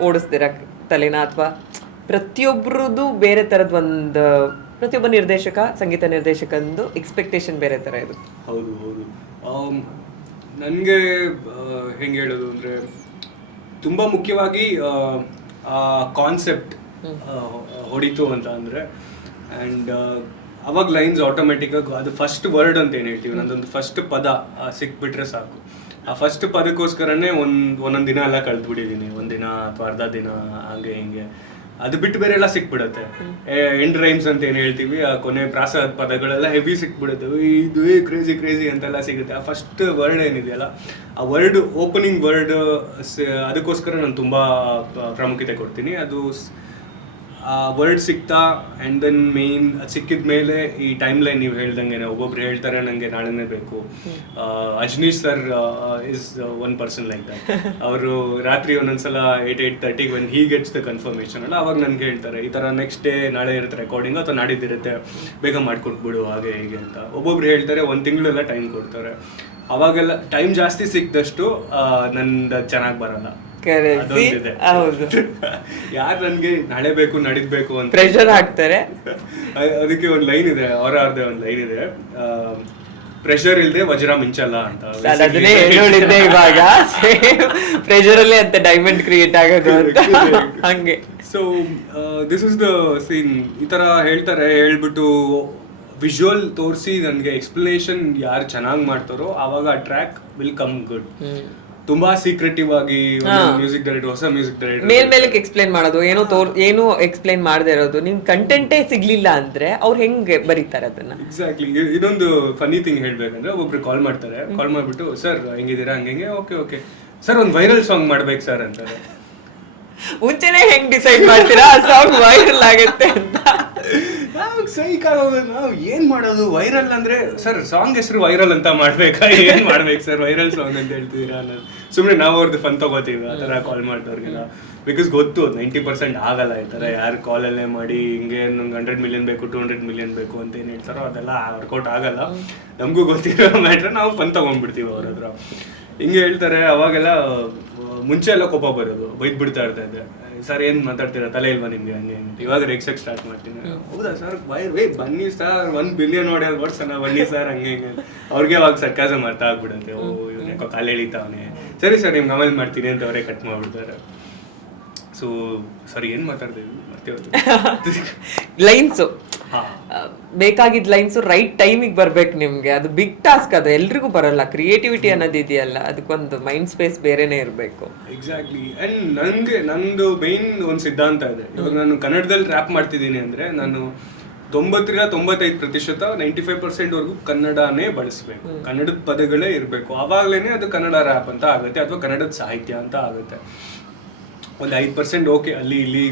ಓಡಿಸ್ತೀರಾ ತಲೆನ? ಅಥವಾ ಪ್ರತಿಯೊಬ್ಬರದ್ದು ಬೇರೆ ಥರದ್ದು ಒಂದು, ಪ್ರತಿಯೊಬ್ಬ ನಿರ್ದೇಶಕ, ಸಂಗೀತ ನಿರ್ದೇಶಕಂದು ಎಕ್ಸ್ಪೆಕ್ಟೇಷನ್ ಬೇರೆ ಥರ ಇರುತ್ತೆ. ಹೌದು. ನನಗೆ ಹೆಂಗೆ ಹೇಳೋದು ಅಂದರೆ, ತುಂಬ ಮುಖ್ಯವಾಗಿ ಆ ಕಾನ್ಸೆಪ್ಟ್ ಹೊಡಿತು ಅಂತ ಅಂದರೆ, ಆ್ಯಂಡ್ ಅವಾಗ ಲೈನ್ಸ್ ಆಟೋಮೆಟಿಕ್ಕಾಗಿ ಅದು ಫಸ್ಟ್ ವರ್ಡ್ ಅಂತ ಏನು ಹೇಳ್ತೀವಿ, ನಂದೊಂದು ಫಸ್ಟ್ ಪದ ಸಿಕ್ಬಿಟ್ರೆ ಸಾಕು. ಆ ಫಸ್ಟ್ ಪದಕ್ಕೋಸ್ಕರನೇ ಒಂದೊಂದು ದಿನ ಎಲ್ಲ ಕಳೆದ್ಬಿಟ್ಟಿದ್ದೀನಿ, ಒಂದಿನ ಅಥವಾ ಅರ್ಧ ದಿನ ಹಂಗೆ ಹಿಂಗೆ. ಅದು ಬಿಟ್ಟು ಬೇರೆ ಎಲ್ಲ ಸಿಕ್ಬಿಡುತ್ತೆ. ಎಂಡ್ ರೈಮ್ಸ್ ಅಂತ ಏನು ಹೇಳ್ತೀವಿ, ಆ ಕೊನೆ ಪ್ರಾಸ ಪದಗಳೆಲ್ಲ ಹೆವಿ ಸಿಕ್ಬಿಡುತ್ತೆ, ಇದು ಕ್ರೇಜಿ ಅಂತೆಲ್ಲ ಸಿಗುತ್ತೆ. ಆ ಫಸ್ಟ್ ವರ್ಡ್ ಏನಿದೆಯಲ್ಲ, ಆ ವರ್ಡ್, ಓಪನಿಂಗ್ ವರ್ಡ್, ಅದಕ್ಕೋಸ್ಕರ ನಾನು ತುಂಬ ಪ್ರಾಮುಖ್ಯತೆ ಕೊಡ್ತೀನಿ. ಅದು ಆ ವರ್ಡ್ ಸಿಕ್ತಾ, ಆ್ಯಂಡ್ ದೆನ್ ಮೇನ್ ಅದು ಸಿಕ್ಕಿದ ಮೇಲೆ ಈ ಟೈಮ್ ಲೈನ್ ನೀವು ಹೇಳ್ದಂಗೆ, ಒಬ್ಬೊಬ್ರು ಹೇಳ್ತಾರೆ ನನಗೆ ನಾಳೆನೇ ಬೇಕು. Ajaneesh sir is one person like that. ಅವರು ರಾತ್ರಿ ಒಂದೊಂದ್ಸಲ 8:30 when he gets the confirmation ಅಲ್ಲ, ಅವಾಗ ನನಗೆ ಹೇಳ್ತಾರೆ ಈ ಥರ ನೆಕ್ಸ್ಟ್ ಡೇ ನಾಳೆ ಇರುತ್ತೆ ರೆಕಾರ್ಡಿಂಗ್ ಅಥವಾ ನಾಡಿದ್ದಿರುತ್ತೆ, ಬೇಗ ಮಾಡ್ಕೊಟ್ಬಿಡು ಹಾಗೆ ಹೀಗೆ ಅಂತ. ಒಬ್ಬೊಬ್ರು ಹೇಳ್ತಾರೆ 1 ತಿಂಗಳೆಲ್ಲ ಟೈಮ್ ಕೊಡ್ತಾರೆ. ಅವಾಗೆಲ್ಲ ಟೈಮ್ ಜಾಸ್ತಿ ಸಿಕ್ಕಿದಷ್ಟು ನಂದು ಚೆನ್ನಾಗಿ ಬರಲ್ಲ. ಯಾರು ನನ್ಗೆ ನಾಳೆ ಬೇಕು ನಡಿದ್ಬೇಕು ಅಂತ ಪ್ರೆಷರ್ ಹಾಕ್ತಾರೆ. ಅದಕ್ಕೆ ಒಂದು ಲೈನ್ ಇದೆ, ಅವರದೇ ಒಂದು ಲೈನ್ ಇದೆ, ಪ್ರೆಷರ್ ಇಲ್ಲದೆ ವಜ್ರ ಮಿಂಚಲ್ಲ ಅಂತ. ಅದನ್ನೇ ಹೇಳಿದ್ದೆ ಇವಾಗ, ಪ್ರೆಷರ್ ಅಲ್ಲೇ ಅಂತ ಡೈಮಂಡ್ ಕ್ರಿಯೇಟ್ ಆಗೋದು ಹಂಗೆ. So this is the scene. ಈ ತರ ಹೇಳ್ತಾರೆ, ಹೇಳ್ಬಿಟ್ಟು ವಿಜುವಲ್ ತೋರಿಸಿ ನನಗೆ ಎಕ್ಸ್ಪ್ಲನೇಷನ್ ಯಾರು ಚೆನ್ನಾಗಿ ಮಾಡ್ತಾರೋ ಆವಾಗ ಆ ಟ್ರ್ಯಾಕ್ ವಿಲ್ ಕಮ್ ಗುಡ್. ತುಂಬಾ ಸೀಕ್ರೆಟಿವ್ ಆಗಿ ಮ್ಯೂಸಿಕ್ ಡೈರೆಕ್ಟರ್, ಹೊಸ ಮ್ಯೂಸಿಕ್ ಡೈರೆಕ್ಟರ್ ಮೇಲ್ಮೇಲಕ್ಕೆ ಎಕ್ಸ್ಪ್ಲೈನ್ ಮಾಡೋದು, ಏನೋ ಎಕ್ಸ್ಪ್ಲೈನ್ ಮಾಡದೇ ಇರೋದು, ನಿಮ್ ಕಂಟೆಂಟೇ ಸಿಗ್ಲಿಲ್ಲ ಅಂದ್ರೆ ಅವ್ರು ಹೆಂಗೆ ಬರೀತಾರೆ ಅದನ್ನ? ಎಕ್ಸಾಕ್ಟ್ಲಿ. ಇದೊಂದು ಫನಿ ಥಿಂಗ್ ಹೇಳ್ಬೇಕಂದ್ರೆ, ಒಬ್ರು ಕಾಲ್ ಮಾಡ್ತಾರೆ, ಕಾಲ್ ಮಾಡ್ಬಿಟ್ಟು ಸರ್ ಹೆಂಗಿದ್ದೀರಾ ಹಂಗೆ, ಓಕೆ ಸರ್ ಒಂದು ವೈರಲ್ ಸಾಂಗ್ ಮಾಡ್ಬೇಕು ಸರ್ ಅಂತಾರೆ. ಮುಂಚೆನೆ ಹೆಂಗ್ ಡಿಸೈಡ್ ಮಾಡ್ತೀರಾ ಆ ಸಾಂಗ್ ವೈರಲ್ ಆಗುತ್ತೆ ಅಂತ? ನಾವು ಏನ್ ಮಾಡೋದು, ವೈರಲ್ ಅಂದ್ರೆ ಸರ್ ಸಾಂಗ್ ಹೆಸರು ವೈರಲ್ ಅಂತ ಮಾಡ್ಬೇಕಾ, ಏನ್ ಮಾಡ್ಬೇಕು ಸರ್ ವೈರಲ್ ಸಾಂಗ್ ಅಂತ ಹೇಳ್ತಿದ್ದೀರಾ ಅನ್ನೋದು. ಸುಮ್ಮನೆ ನಾವು ಅವ್ರದ್ದು ಫನ್ ತಗೋತೀವಿ ಆ ಥರ ಕಾಲ್ ಮಾಡಿದವ್ರಿಗೆಲ್ಲ. ಬಿಕಾಸ್ ಗೊತ್ತು 90% ಆಗಲ್ಲ ಈ ಥರ. ಯಾರು ಕಾಲಲ್ಲೇ ಮಾಡಿ ಹಿಂಗೆ ನಂಗೆ 100 million ಬೇಕು 200 million ಬೇಕು ಅಂತ ಏನು ಹೇಳ್ತಾರೋ ಅದೆಲ್ಲ ವರ್ಕೌಟ್ ಆಗಲ್ಲ. ನಮಗೂ ಗೊತ್ತಿರೋ ಮ್ಯಾಟ್ರ್, ನಾವು ಫನ್ ತಗೊಂಡ್ಬಿಡ್ತೀವಿ ಅವ್ರ ಹತ್ರ. ಹಿಂಗೆ ಹೇಳ್ತಾರೆ. ಅವಾಗೆಲ್ಲ ಮುಂಚೆ ಎಲ್ಲ ಕೋಪ ಬರೋದು, ಬೈದ್ ಬಿಡ್ತಾ ಇದ್ದೆ, ಸರ್ ಏನು ಮಾತಾಡ್ತೀರಾ, ತಲೆ ಇಲ್ವಾ ನಿಮಗೆ ಹಂಗೆ. ಇವಾಗ ರೆಕ್ಸೆಕ್ ಸ್ಟಾರ್ಟ್ ಮಾಡ್ತೀನಿ. ಹೌದಾ ಸರ್, ಬನ್ನಿ ಸರ್ 1 billion ನೋಡ್ಯಾರ ವರ್ಷನ ಬನ್ನಿ ಸರ್ ಹಂಗೆ ಹಿಂಗೆ. ಅವ್ರಿಗೆ ಅವಾಗ ಸರ್ಕಾಸಮ್ ಅರ್ಥ ಆಗ್ಬಿಡುತ್ತೆ. ಓ ಇವ್ನ ಯಾಕೋ ಕಾಲು ಎಳಿತಾವನೆ, ಸರಿ ಸರ್ ನಿಮ್ಗೆ ಆಮೇಲೆ ಮಾಡ್ತೀನಿ ಅಂತ ಅವರೇ ಕಟ್ ಮಾಡ್ಬಿಡ್ತಾರೆ. ಸೊ ಸರಿ ಏನು ಮಾತಾಡ್ತೀವಿ ಲೈನ್ಸು ಬೇಕಾಗಿದ್ದ ಲೈನ್ಸು ರೈಟ್ ಟೈಮಿಗೆ ಬರ್ಬೇಕು ನಿಮ್ಗೆ. ಅದು ಬಿಗ್ ಟಾಸ್ಕ್, ಅದು ಎಲ್ರಿಗೂ ಬರಲ್ಲ. ಕ್ರಿಯೇಟಿವಿಟಿ ಅನ್ನೋದು ಇದೆಯಲ್ಲ, ಅದಕ್ಕೊಂದು ಮೈಂಡ್ ಸ್ಪೇಸ್ ಬೇರೆನೇ ಇರಬೇಕು. ಎಕ್ಸಾಕ್ಟ್ಲಿ. ಅಂಡ್ ನಂದು ಮೇನ್ ಒಂದು ಸಿದ್ಧಾಂತ ಇದೆ. ಇವಾಗ ನಾನು ಕನ್ನಡದಲ್ಲಿ ರ್ಯಾಪ್ ಮಾಡ್ತಿದ್ದೀನಿ ಅಂದ್ರೆ, ನಾನು 90-95% 95% ಕನ್ನಡನೇ ಬಳಸಬೇಕು, ಕನ್ನಡದ ಪದಗಳೇ ಇರಬೇಕು. ಆವಾಗಲೇ ಅದು ಕನ್ನಡ ರ್ಯಾಪ್ ಅಂತ ಆಗುತ್ತೆ, ಅಥವಾ ಕನ್ನಡದ ಸಾಹಿತ್ಯ ಅಂತ ಆಗುತ್ತೆ. ಒಂದು 5% ಓಕೆ, ಅಲ್ಲಿ ಇಲ್ಲಿ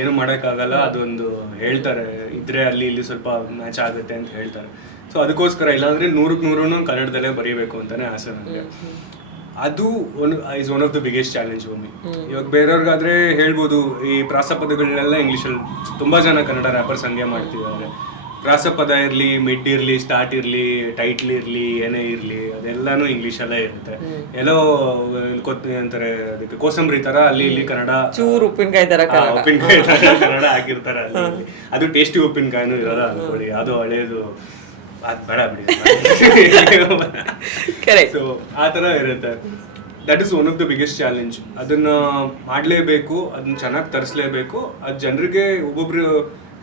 ಏನು ಮಾಡೋಕ್ಕಾಗಲ್ಲ, ಅದೊಂದು ಹೇಳ್ತಾರೆ ಇದ್ರೆ ಅಲ್ಲಿ ಇಲ್ಲಿ ಸ್ವಲ್ಪ ಮ್ಯಾಚ್ ಆಗುತ್ತೆ ಅಂತ ಹೇಳ್ತಾರೆ. ಸೊ ಅದಕ್ಕೋಸ್ಕರ ಇಲ್ಲಾಂದ್ರೆ 100% ಕನ್ನಡದಲ್ಲೇ ಬರೀಬೇಕು ಅಂತಾನೆ ಆಸೆ ನನಗೆ. ಅದು is one of the biggest challenge ಒಮ್ಮೆ. ಇವಾಗ ಬೇರೆಯವ್ರಿಗಾದ್ರೆ ಹೇಳ್ಬೋದು, ಈ ಪ್ರಾಸಪದಗಳನ್ನೆಲ್ಲ ಇಂಗ್ಲೀಷಲ್ಲಿ ತುಂಬಾ ಜನ ಕನ್ನಡ ರ್ಯಾಪರ್ಸ್ ಹಂಗೆ ಮಾಡ್ತಿದ್ದಾರೆ. ಪ್ರಾಸಪದ ಇರಲಿ, ಮಿಡ್ ಇರಲಿ, ಸ್ಟಾರ್ಟ್ ಇರಲಿ, ಟೈಟ್ಲ್ ಇರಲಿ, ಏನೇ ಇರಲಿ, ಅದೆಲ್ಲಾನು ಇಂಗ್ಲೀಷಲ್ಲೇ ಇರುತ್ತೆ. ಎಲ್ಲೋ ಅಂತಾರೆ ಅದಕ್ಕೆ ಕೋಸಂಬರಿ ತರ ಅಲ್ಲಿ ಇಲ್ಲಿ ಕನ್ನಡ, ಚೂರು ಉಪ್ಪಿನಕಾಯಿ ತರ ಕನ್ನಡ ಹಾಕಿರ್ತಾರೆ ಅಲ್ಲಿ. ಅದು ಟೇಸ್ಟಿ ಉಪ್ಪಿನಕಾಯಿನೂ ಇರೋಲ್ಲ ಅನ್ಕೊಳ್ಳಿ, ಅದು ಹಳೇದು, ಅದು ಬೇಡ ಬಿಡಿ. ಸೊ ಆ ಥರ ಇರುತ್ತೆ. That is one of the biggest challenge. ಅದನ್ನ ಮಾಡಲೇಬೇಕು, ಅದನ್ನ ಚೆನ್ನಾಗಿ ತರಿಸ್ಲೇಬೇಕು. ಅದು ಜನರಿಗೆ ಒಬ್ಬೊಬ್ರು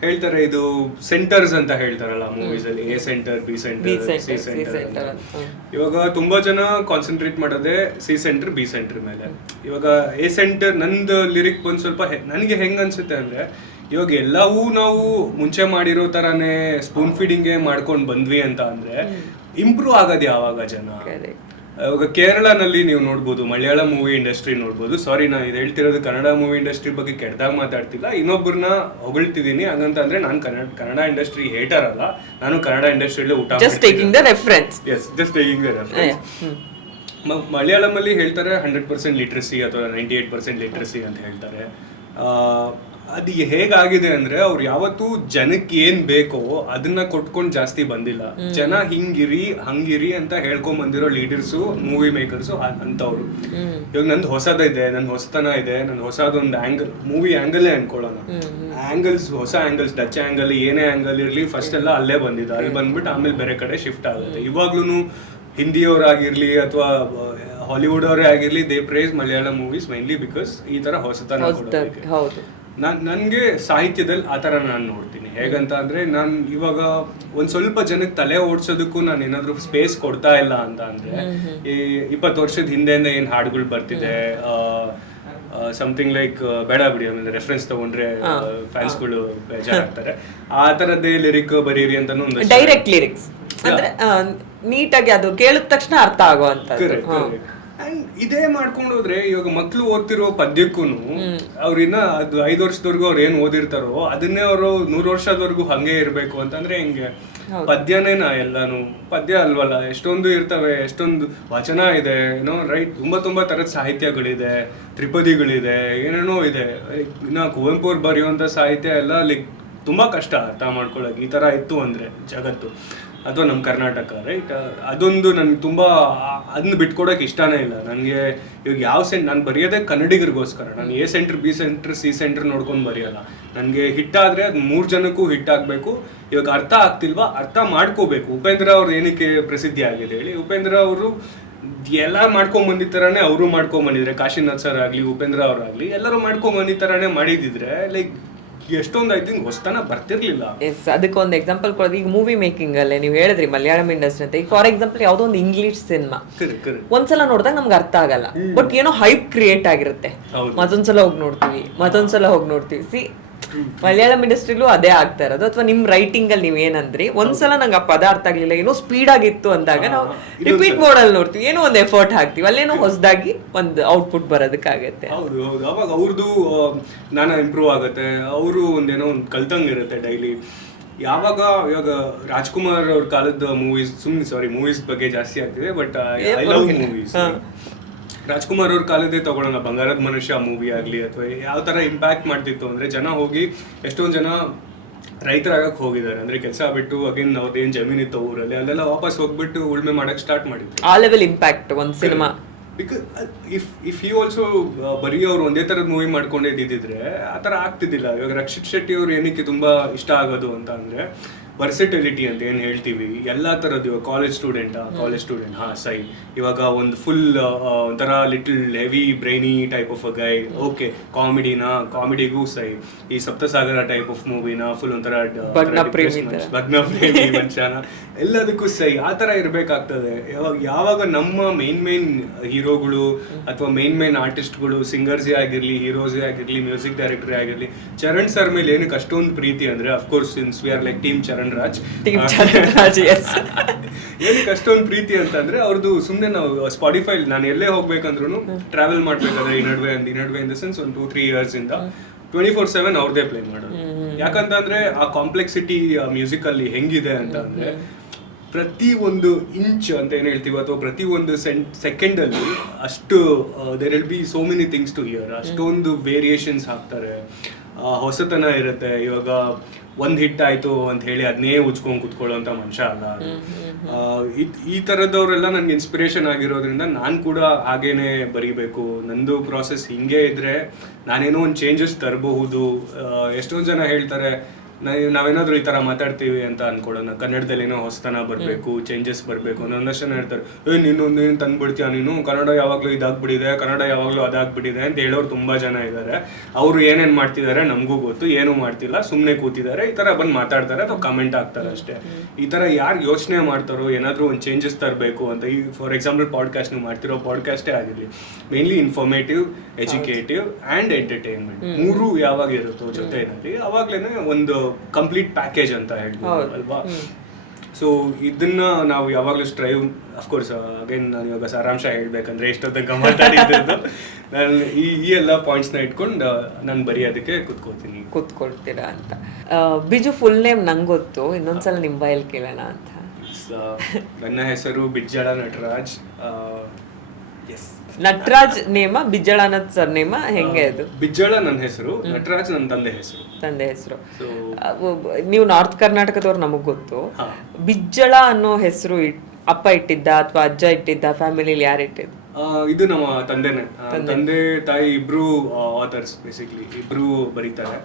ಹೇಳ್ತಾರೆ ಇದು ಸೆಂಟರ್ಸ್ ಅಂತ ಹೇಳ್ತಾರಲ್ಲ ಮೂವೀಸ್ ಅಲ್ಲಿ, A centre, B centre, C centre. ಇವಾಗ ತುಂಬಾ ಜನ ಕಾನ್ಸಂಟ್ರೇಟ್ ಮಾಡೋದೇ ಸಿ ಸೆಂಟರ್, ಬಿ ಸೆಂಟರ್ ಮೇಲೆ. ಇವಾಗ ಎ ಸೆಂಟರ್ ನಂದು ಲಿರಿಕ್ ಒಂದ್ ಸ್ವಲ್ಪ ನನಗೆ ಹೆಂಗ್ ಅನ್ಸುತ್ತೆ ಅಂದ್ರೆ, ಇವಾಗ ಎಲ್ಲವೂ ನಾವು ಮುಂಚೆ ಮಾಡಿರೋ ತರಾನೇ ಸ್ಪೂನ್ ಫೀಡಿಂಗ್ ಮಾಡ್ಕೊಂಡು ಬಂದ್ವಿ ಅಂತ ಅಂದ್ರೆ ಇಂಪ್ರೂವ್ ಆಗೋದು ಯಾವಾಗ ಜನ? ಇವಾಗ ಕೇರಳನಲ್ಲಿ ನೀವು ನೋಡ್ಬೋದು, ಮಲಯಾಳಂ ಮೂವಿ ಇಂಡಸ್ಟ್ರಿ ನೋಡ್ಬೋದು. ಸಾರಿ, ನಾನು ಇದು ಹೇಳ್ತಿರೋದು ಕನ್ನಡ ಮೂವಿ ಇಂಡಸ್ಟ್ರಿ ಬಗ್ಗೆ ಕೆಟ್ಟದಾಗ ಮಾತಾಡ್ತಿಲ್ಲ, ಇನ್ನೊಬ್ಬರನ್ನ ಹೊಗಳ್ತಿದ್ದೀನಿ. ಹಂಗಂತ ಅಂದ್ರೆ ನಾನು ಕನ್ನಡ ಇಂಡಸ್ಟ್ರಿ ಹೇಟರ್ ಅಲ್ಲ, ನಾನು ಕನ್ನಡ ಇಂಡಸ್ಟ್ರಿಯಲ್ಲಿ ಊಟ just taking the reference. Malayalam ಅಲ್ಲಿ ಹೇಳ್ತಾರೆ 100% ಲಿಟ್ರಸಿ ಅಥವಾ 98% ಲಿಟ್ರಸಿ ಅಂತ ಹೇಳ್ತಾರೆ. ಅದು ಹೇಗಾಗಿದೆ ಅಂದ್ರೆ, ಅವ್ರು ಯಾವತ್ತೂ ಜನಕ್ಕೆ ಏನ್ ಬೇಕೋ ಅದನ್ನ ಕೊಟ್ಕೊಂಡು ಜಾಸ್ತಿ ಬಂದಿಲ್ಲ. ಜನ ಹಿಂಗಿರಿ ಹಂಗಿರಿ ಅಂತ ಹೇಳ್ಕೊಂಡ್ ಬಂದಿರೋ ಲೀಡರ್ಸು, ಮೂವಿ ಮೇಕರ್ಸು ಅಂತವ್ರು. ಇವಾಗ ನಂದು ಹೊಸದಿದೆ, ನನ್ನ ಹೊಸತನ ಇದೆ, ನನ್ನ ಹೊಸದೊಂದು ಆಂಗಲ್, ಮೂವಿ ಆಂಗಲೇ ಅನ್ಕೊಳ್ಳೋಣ. ಆಂಗಲ್ಸ್, ಹೊಸ ಆಂಗಲ್ಸ್, ಡಚ್ ಆಂಗಲ್, ಏನೇ ಆಂಗಲ್ ಇರ್ಲಿ, ಫಸ್ಟ್ ಎಲ್ಲ ಅಲ್ಲೇ ಬಂದಿದ್ದು. ಅಲ್ಲಿ ಬಂದ್ಬಿಟ್ಟು ಆಮೇಲೆ ಬೇರೆ ಕಡೆ ಶಿಫ್ಟ್ ಆಗುತ್ತೆ. ಇವಾಗ್ಲೂ ಹಿಂದಿಯವರಾಗಿರ್ಲಿ ಅಥವಾ ಹಾಲಿವುಡ್ ಅವರೇ ಆಗಿರ್ಲಿ, they praise Malayalam movies mainly because ಈ ತರ ಹೊಸತನ ಕೊಡೋದಕ್ಕೆ. ನನಗೆ ಸಾಹಿತ್ಯದಲ್ಲಿ ಆ ಥರ ನಾನು ನೋಡ್ತೀನಿ. ಹೇಗಂತ ಅಂದರೆ, ನಾನು ಇವಾಗ ಒಂದು ಸ್ವಲ್ಪ ಜನಕ್ಕೆ ತಲೆ ಓಡಿಸೋದಕ್ಕೂ ನಾನು ಏನಾದರೂ ಸ್ಪೇಸ್ ಕೊಡ್ತಾ ಇಲ್ಲ ಅಂತ ಅಂದರೆ, ಈ 20 ವರ್ಷದ ಹಿಂದೆಯಿಂದ ಏನು ಹಾಡುಗಳು ಬರ್ತಿದೆ, ಸಮಥಿಂಗ್ ಲೈಕ್ ಬೇಡ ಬಿಡಿ ಆಮೇಲೆ ರೆಫರೆನ್ಸ್ ತಗೊಂಡ್ರೆ ಫ್ಯಾನ್ಸ್ಗಳು ಬೇಜಾರಾಗ್ತಾರೆ, ಆ ಥರದ್ದೇ ಲಿರಿಕ್ ಬರೀರಿ ಅಂತಾನು ಒಂದು ಡೈರೆಕ್ಟ್ ಲಿರಿಕ್ಸ್ ಅಂದ್ರೆ ನೀಟಾಗಿ ಅದು ಕೇಳಿದ ತಕ್ಷಣ ಅರ್ಥ ಆಗುವಂತ. ಅಂಡ್ ಇದೇ ಮಾಡ್ಕೊಂಡು ಹೋದ್ರೆ, ಇವಾಗ ಮಕ್ಳು ಓದ್ತಿರೋ ಪದ್ಯಕ್ಕೂ ಅವ್ರಿನ್ನ ಅದು 5 ವರ್ಷದವರೆಗೂ ಅವ್ರು ಏನ್ ಓದಿರ್ತಾರೋ ಅದನ್ನೇ ಅವರು 100 ವರ್ಷದವರೆಗೂ ಹಂಗೆ ಇರ್ಬೇಕು ಅಂತಂದ್ರೆ ಹೆಂಗೆ? ಪದ್ಯನೇನಾ ಎಲ್ಲಾನು? ಪದ್ಯ ಅಲ್ವಲ್ಲ, ಎಷ್ಟೊಂದು ಇರ್ತವೆ, ಎಷ್ಟೊಂದು ವಚನ ಇದೆ, ಏನೋ ರೈಟ್, ತುಂಬಾ ತರದ ಸಾಹಿತ್ಯಗಳಿದೆ, ತ್ರಿಪದಿಗಳಿದೆ, ಏನೇನೋ ಇದೆ. ಇನ್ನ ಕುವೆಂಪು ಅವ್ರು ಬರೆಯುವಂತ ಸಾಹಿತ್ಯ ಎಲ್ಲ ಲೈಕ್ ತುಂಬಾ ಕಷ್ಟ ಅರ್ಥ ಮಾಡ್ಕೊಳಕ್. ಈ ತರ ಇತ್ತು ಅಂದ್ರೆ ಜಗತ್ತು ಅಥವಾ ನಮ್ಮ ಕರ್ನಾಟಕ, ರೈಟ್? ಅದೊಂದು ನನ್ಗೆ ತುಂಬ, ಅದನ್ನ ಬಿಟ್ಕೊಡೋಕೆ ಇಷ್ಟನೇ ಇಲ್ಲ ನನಗೆ. ಇವಾಗ ಯಾವ ನಾನು ಬರೆಯೋದೇ ಕನ್ನಡಿಗರಿಗೋಸ್ಕರ. ನಾನು A centre, B centre, C centre ನೋಡ್ಕೊಂಡು ಬರೆಯಲ್ಲ. ನನಗೆ ಹಿಟ್ಟಾದರೆ ಅದು 3 ಜನಕ್ಕೂ ಹಿಟ್ ಆಗಬೇಕು. ಇವಾಗ ಅರ್ಥ ಆಗ್ತಿಲ್ವಾ, ಅರ್ಥ ಮಾಡ್ಕೋಬೇಕು. ಉಪೇಂದ್ರ ಅವ್ರು ಏನಕ್ಕೆ ಪ್ರಸಿದ್ಧಿ ಆಗಿದೆ ಹೇಳಿ? ಉಪೇಂದ್ರ ಅವರು ಎಲ್ಲ ಮಾಡ್ಕೊಂಬಂದಿದ್ದ ಥರನೇ ಅವರು ಮಾಡ್ಕೊಂಬಂದಿದ್ರೆ, ಕಾಶಿನಾಥ್ ಸರ್ ಆಗಲಿ, ಉಪೇಂದ್ರ ಅವರಾಗಲಿ, ಎಲ್ಲರೂ ಮಾಡ್ಕೊಂಬಂದಿದ್ದ ಥರನೇ ಮಾಡಿದಿದ್ರೆ ಲೈಕ್ ಎಷ್ಟೊಂದು ಐ ಥಿಂಕ್ ಹೊಸತನ ಬರ್ತಿರ್ಲಿಲ್ಲ. ಎಸ್, ಅದಕ್ಕೊಂದು ಎಕ್ಸಾಂಪಲ್ ಕೊಡೋದು, ಈಗ ಮೂವಿ ಮೇಕಿಂಗ್ ಅಲ್ಲೇ ನೀವು ಹೇಳಿದ್ರಿ ಮಲಯಾಳಂ ಇಂಡಸ್ಟ್ರಿ ಅಂತ. ಈಗ ಫಾರ್ ಎಕ್ಸಾಂಪಲ್ ಯಾವುದೋ ಒಂದು ಇಂಗ್ಲಿಷ್ ಸಿನಿಮಾ ಒಂದ್ಸಲ ನೋಡಿದಾಗ ನಮ್ಗೆ ಅರ್ಥ ಆಗಲ್ಲ, ಬಟ್ ಏನೋ ಹೈಪ್ ಕ್ರಿಯೇಟ್ ಆಗಿರುತ್ತೆ. ಮತ್ತೊಂದ್ಸಲ ಹೋಗಿ ನೋಡ್ತೀವಿ. ಸಿ, ಮಲಯಾಳಂ ಇಂಡಸ್ಟ್ರಿಲೂ ಅದೇ ಆಗ್ತಾ ಇರೋದು. ಅಥವಾ ನಿಮ್ ರೈಟಿಂಗ್ ಅಲ್ಲಿ ನೀವ್ ಏನಂದ್ರಿ, ಒಂದ್ಸಲ ನಂಗೆ ಆ ಪದ ಅರ್ಥ ಆಗ್ಲಿಲ್ಲ, ಏನೋ ಸ್ಪೀಡ್ ಆಗಿತ್ತು ಅಂದಾಗ ನಾವು ರಿಪೀಟ್ ಮೋಡಲ್ಲಿ ನೋಡ್ತೀವಿ, ಏನೋ ಒಂದು ಎಫರ್ಟ್ ಹಾಕ್ತಿವಿ, ಅಲ್ಲೇನೋ ಹೊಸದಾಗಿ ಒಂದು ಔಟ್ಪುಟ್ ಬರೋದಕ್ಕಾಗತ್ತೆ. ಹೌದು, ಅವಾಗ ಅವ್ರದ್ದು ಜ್ಞಾನ ಇಂಪ್ರೂವ್ ಆಗುತ್ತೆ, ಅವರು ಒಂದೇನೋ ಒಂದು ಕಲ್ತಂಗಿರುತ್ತೆ ಡೈಲಿ. ಇವಾಗ ರಾಜ್ಕುಮಾರ್ ಅವ್ರ ಕಾಲದ ಮೂವೀಸ್, ಮೂವೀಸ್ ಬಗ್ಗೆ ಜಾಸ್ತಿ ಆಗ್ತಿದೆ, but I love movies. Rajkumar ಅವ್ರ ಕಾಲದೇ ತಗೊಳ್ಳೋಣ, ಬಂಗಾರದ ಮನುಷ್ಯ ಮೂವಿ ಆಗಲಿ, ಅಥವಾ ಯಾವ ಥರ ಇಂಪ್ಯಾಕ್ಟ್ ಮಾಡ್ತಿತ್ತು ಅಂದರೆ, ಜನ ಹೋಗಿ ಎಷ್ಟೊಂದು ಜನ ರೈತರಾಗಕ್ಕೆ ಹೋಗಿದ್ದಾರೆ. ಅಂದರೆ ಕೆಲಸ ಬಿಟ್ಟು ಅಗೇನ್ ಅವ್ರದ್ದೇನು ಜಮೀನು ಇತ್ತು ಊರಲ್ಲಿ, ಅಲ್ಲೆಲ್ಲ ವಾಪಸ್ ಹೋಗ್ಬಿಟ್ಟು ಉಳ್ಮೆ ಮಾಡಕ್ಕೆ ಸ್ಟಾರ್ಟ್ ಮಾಡಿದ್ರು. ಆ ಲೆವೆಲ್ ಇಂಪ್ಯಾಕ್ಟ್ ಒಂದು cinema. Because if you also ಬರೀ ಅವ್ರು ಒಂದೇ ಥರದ ಮೂವಿ ಮಾಡ್ಕೊಂಡೇ ಇದ್ದಿದ್ರೆ ಆ ಥರ ಆಗ್ತಿದ್ದಿಲ್ಲ. ಇವಾಗ ರಕ್ಷಿತ್ ಶೆಟ್ಟಿ ಅವ್ರು ಏನಕ್ಕೆ ತುಂಬ ಇಷ್ಟ ಆಗೋದು ಅಂತ ಅಂದರೆ, ವರ್ಸಿಟಿಲಿಟಿ ಅಂತ ಏನು ಹೇಳ್ತೀವಿ, ಎಲ್ಲ ಥರದ್ದು. ಇವಾಗ ಕಾಲೇಜ್ ಸ್ಟೂಡೆಂಟ್ ಸೈ, ಇವಾಗ ಒಂದು ಫುಲ್ ಒಂಥರ little heavy brainy type of a guy, okay. ಕಾಮಿಡಿಗೂ ಸೈ, ಈ ಸಪ್ತಸಾಗರ ಟೈಪ್ ಆಫ್ ಮೂವಿನ ಫುಲ್ ಒಂಥರ ಭಗ್ನ ಪ್ರೇಮಿ ಮನುಷ್ಯನ, ಎಲ್ಲದಕ್ಕೂ ಸೈ. ಆ ಥರ ಇರಬೇಕಾಗ್ತದೆ. ಯಾವಾಗ ನಮ್ಮ ಮೇನ್ ಹೀರೋಗಳು ಅಥವಾ ಮೇನ್ ಆರ್ಟಿಸ್ಟ್ಗಳು, ಸಿಂಗರ್ಸೇ ಆಗಿರಲಿ, ಹೀರೋಸೇ ಆಗಿರಲಿ, ಮ್ಯೂಸಿಕ್ ಡೈರೆಕ್ಟರೇ ಆಗಿರಲಿ, ಚರಣ್ ಸರ್ ಮೇಲೆ ಏನಕ್ಕೆ ಅಷ್ಟೊಂದು ಪ್ರೀತಿ ಅಂದರೆ, of course since we are like team Charan Raj, ಏನಕ್ಕೆ ಅಷ್ಟೊಂದು ಪ್ರೀತಿ ಅಂತಂದ್ರೆ, ಅವ್ರದ್ದು ಸುಮ್ಮನೆ ನಾವು ಸ್ಪಾಟಿಫೈ, ನಾನು ಎಲ್ಲೇ ಹೋಗ್ಬೇಕಂದ್ರೂ ಟ್ರಾವೆಲ್ ಮಾಡ್ಬೇಕಾದ್ರೆ ಈ ನಡುವೆ ಇನ್ ದ ಸೆನ್ಸ್ ಒಂದು 2-3 years ಇಂದ 24/7 ಅವ್ರದೇ ಪ್ಲೇ ಮಾಡೋದು. ಯಾಕಂತಂದ್ರೆ ಆ ಕಾಂಪ್ಲೆಕ್ಸಿಟಿ ಮ್ಯೂಸಿಕ್ ಅಲ್ಲಿ ಹೆಂಗಿದೆ ಅಂತ ಅಂದ್ರೆ, ಪ್ರತಿ ಒಂದು ಇಂಚ್ ಅಂತ ಏನ್ ಹೇಳ್ತೀವಿ, ಅಥವಾ ಪ್ರತಿ ಒಂದು ಸೆಕೆಂಡ್ ಅಲ್ಲಿ ಅಷ್ಟು there will be so many things to hear. ಅಷ್ಟೊಂದು ವೇರಿಯೇಷನ್ಸ್ ಹಾಕ್ತಾರೆ, ಹೊಸತನ ಇರುತ್ತೆ. ಇವಾಗ ಒಂದ್ ಹಿಟ್ ಆಯ್ತು ಅಂತ ಹೇಳಿ ಅದನ್ನೇ ಉಜ್ಕೊಂಡ್ ಕುತ್ಕೊಳ್ಳೋಂತ ಮನುಷ್ಯ ಅಲ್ಲ. ಈ ತರದವರೆಲ್ಲ ನನ್ಗೆ ಇನ್ಸ್ಪಿರೇಷನ್ ಆಗಿರೋದ್ರಿಂದ ನಾನು ಕೂಡ ಹಾಗೇನೆ ಬರೀಬೇಕು. ನಂದು ಪ್ರಾಸೆಸ್ ಹಿಂಗೆ ಇದ್ರೆ ನಾನೇನೋ ಒಂದು ಚೇಂಜಸ್ ತರಬಹುದು. ಎಷ್ಟೊಂದು ಜನ ಹೇಳ್ತಾರೆ ನಾವೇನಾದ್ರೂ ಈ ತರ ಮಾತಾಡ್ತೀವಿ ಅಂತ ಅನ್ಕೊಳ್ಳೋಣ, ಕನ್ನಡದಲ್ಲಿ ಏನೋ ಹೊಸತನ ಬರ್ಬೇಕು, ಚೇಂಜಸ್ ಬರ್ಬೇಕು ಅನ್ನೋ ಒಂದಷ್ಟು ಜನ ಹೇಳ್ತಾರೆ, ನೀನು ತಂದ್ಬಿಡ್ತೀಯ, ನೀನು ಕನ್ನಡ ಯಾವಾಗ್ಲೂ ಇದಾಗ್ಬಿಟ್ಟಿದೆ, ಕನ್ನಡ ಯಾವಾಗ್ಲೂ ಅದಾಗ್ಬಿಟ್ಟಿದೆ ಅಂತ ಹೇಳೋರು ತುಂಬಾ ಜನ ಇದ್ದಾರೆ. ಅವ್ರು ಏನೇನ್ ಮಾಡ್ತಿದ್ದಾರೆ ನಮಗೂ ಗೊತ್ತು, ಏನು ಮಾಡ್ತಿಲ್ಲ, ಸುಮ್ನೆ ಕೂತಿದ್ದಾರೆ, ಈ ತರ ಬಂದು ಮಾತಾಡ್ತಾರೆ ಅಥವಾ ಕಮೆಂಟ್ ಆಗ್ತಾರೆ ಅಷ್ಟೇ. ಈ ತರ ಯಾರು ಯೋಚನೆ ಮಾಡ್ತಾರೋ ಏನಾದ್ರೂ ಒಂದು ಚೇಂಜಸ್ ತರಬೇಕು ಅಂತ, ಈ ಫಾರ್ ಎಕ್ಸಾಂಪಲ್ ಪಾಡ್ಕಾಸ್ಟ್ ನೀವು ಮಾಡ್ತಿರೋ ಪಾಡ್ಕಾಸ್ಟೇ ಆಗಿರ್ಲಿ, mainly informative, executive and entertainment ಮೂರು ಯಾವಾಗ ಇರುತ್ತೋ ಜೊತೆನಲ್ಲಿ ಅವಾಗ್ಲೇನೆ ಒಂದು ಕಂಪ್ಲೀಟ್ ಪ್ಯಾಕೇಜ್ ಅಂತ ಹೇಳ್ಬೋದು ಅಲ್ವಾ. ಸೊ ಇದನ್ನ ನಾವು ಯಾವಾಗಲೂ ಸ್ಟ್ರೈವ್, ಅಫ್ಕೋರ್ಸ್ ಅಗೇನ್ ನಾನು ಇವಾಗ ಸಾರಾಂಶ ಹೇಳ್ಬೇಕಂದ್ರೆ ಎಷ್ಟೊತ್ತಂಕ ಮಾತಾಡಿದ್ದು ನಾನು ಈ ಎಲ್ಲ ಪಾಯಿಂಟ್ಸ್ನ ಇಟ್ಕೊಂಡು ನಾನು ಬರೆಯೋದಕ್ಕೆ ಕೂತ್ಕೊಳ್ತೀರಾ ಅಂತ. ಬಿಜು ಫುಲ್ ನೇಮ್ ನಂಗೆ ಗೊತ್ತು, ಇನ್ನೊಂದ್ಸಲ ನಿಮ್ಮ ಬಾಯಲ್ಲಿ ಕೇಳೋಣ ಅಂತ. ನನ್ನ ಹೆಸರು ಬಿಜ್ಜಳ ನಟರಾಜ್. ನಟರಾಜ್ ನೇಮ, ಬಿಜ್ಜಳ ಅನ್ನೋದು ಸರ್ ನೇಮ, ಹೆಂಗೆ ಅದು? ಬಿಜ್ಜಳ ನನ್ನ ಹೆಸರು, ನಟರಾಜ್ ನನ್ನ ತಂದೆ ಹೆಸರು. ನೀವು ನಾರ್ತ್ ಕರ್ನಾಟಕದವ್ರು, ನಮಗ್ ಗೊತ್ತು. ಬಿಜ್ಜಳ ಅನ್ನೋ ಹೆಸರು ಅಪ್ಪ ಇಟ್ಟಿದ್ದ ಅಥವಾ ಅಜ್ಜ ಇಟ್ಟಿದ್ದ, ಫ್ಯಾಮಿಲಿಲಿ ಯಾರು ಇಟ್ಟಿದ್ದು? ಇದು ನಮ್ಮ ತಂದೆನೇ. ತಂದೆ ತಾಯಿ ಇಬ್ರು ಆಥರ್ಸ್, ಬೇಸಿಕ್ಲಿ ಇಬ್ರು ಬರೀತಾರೆ.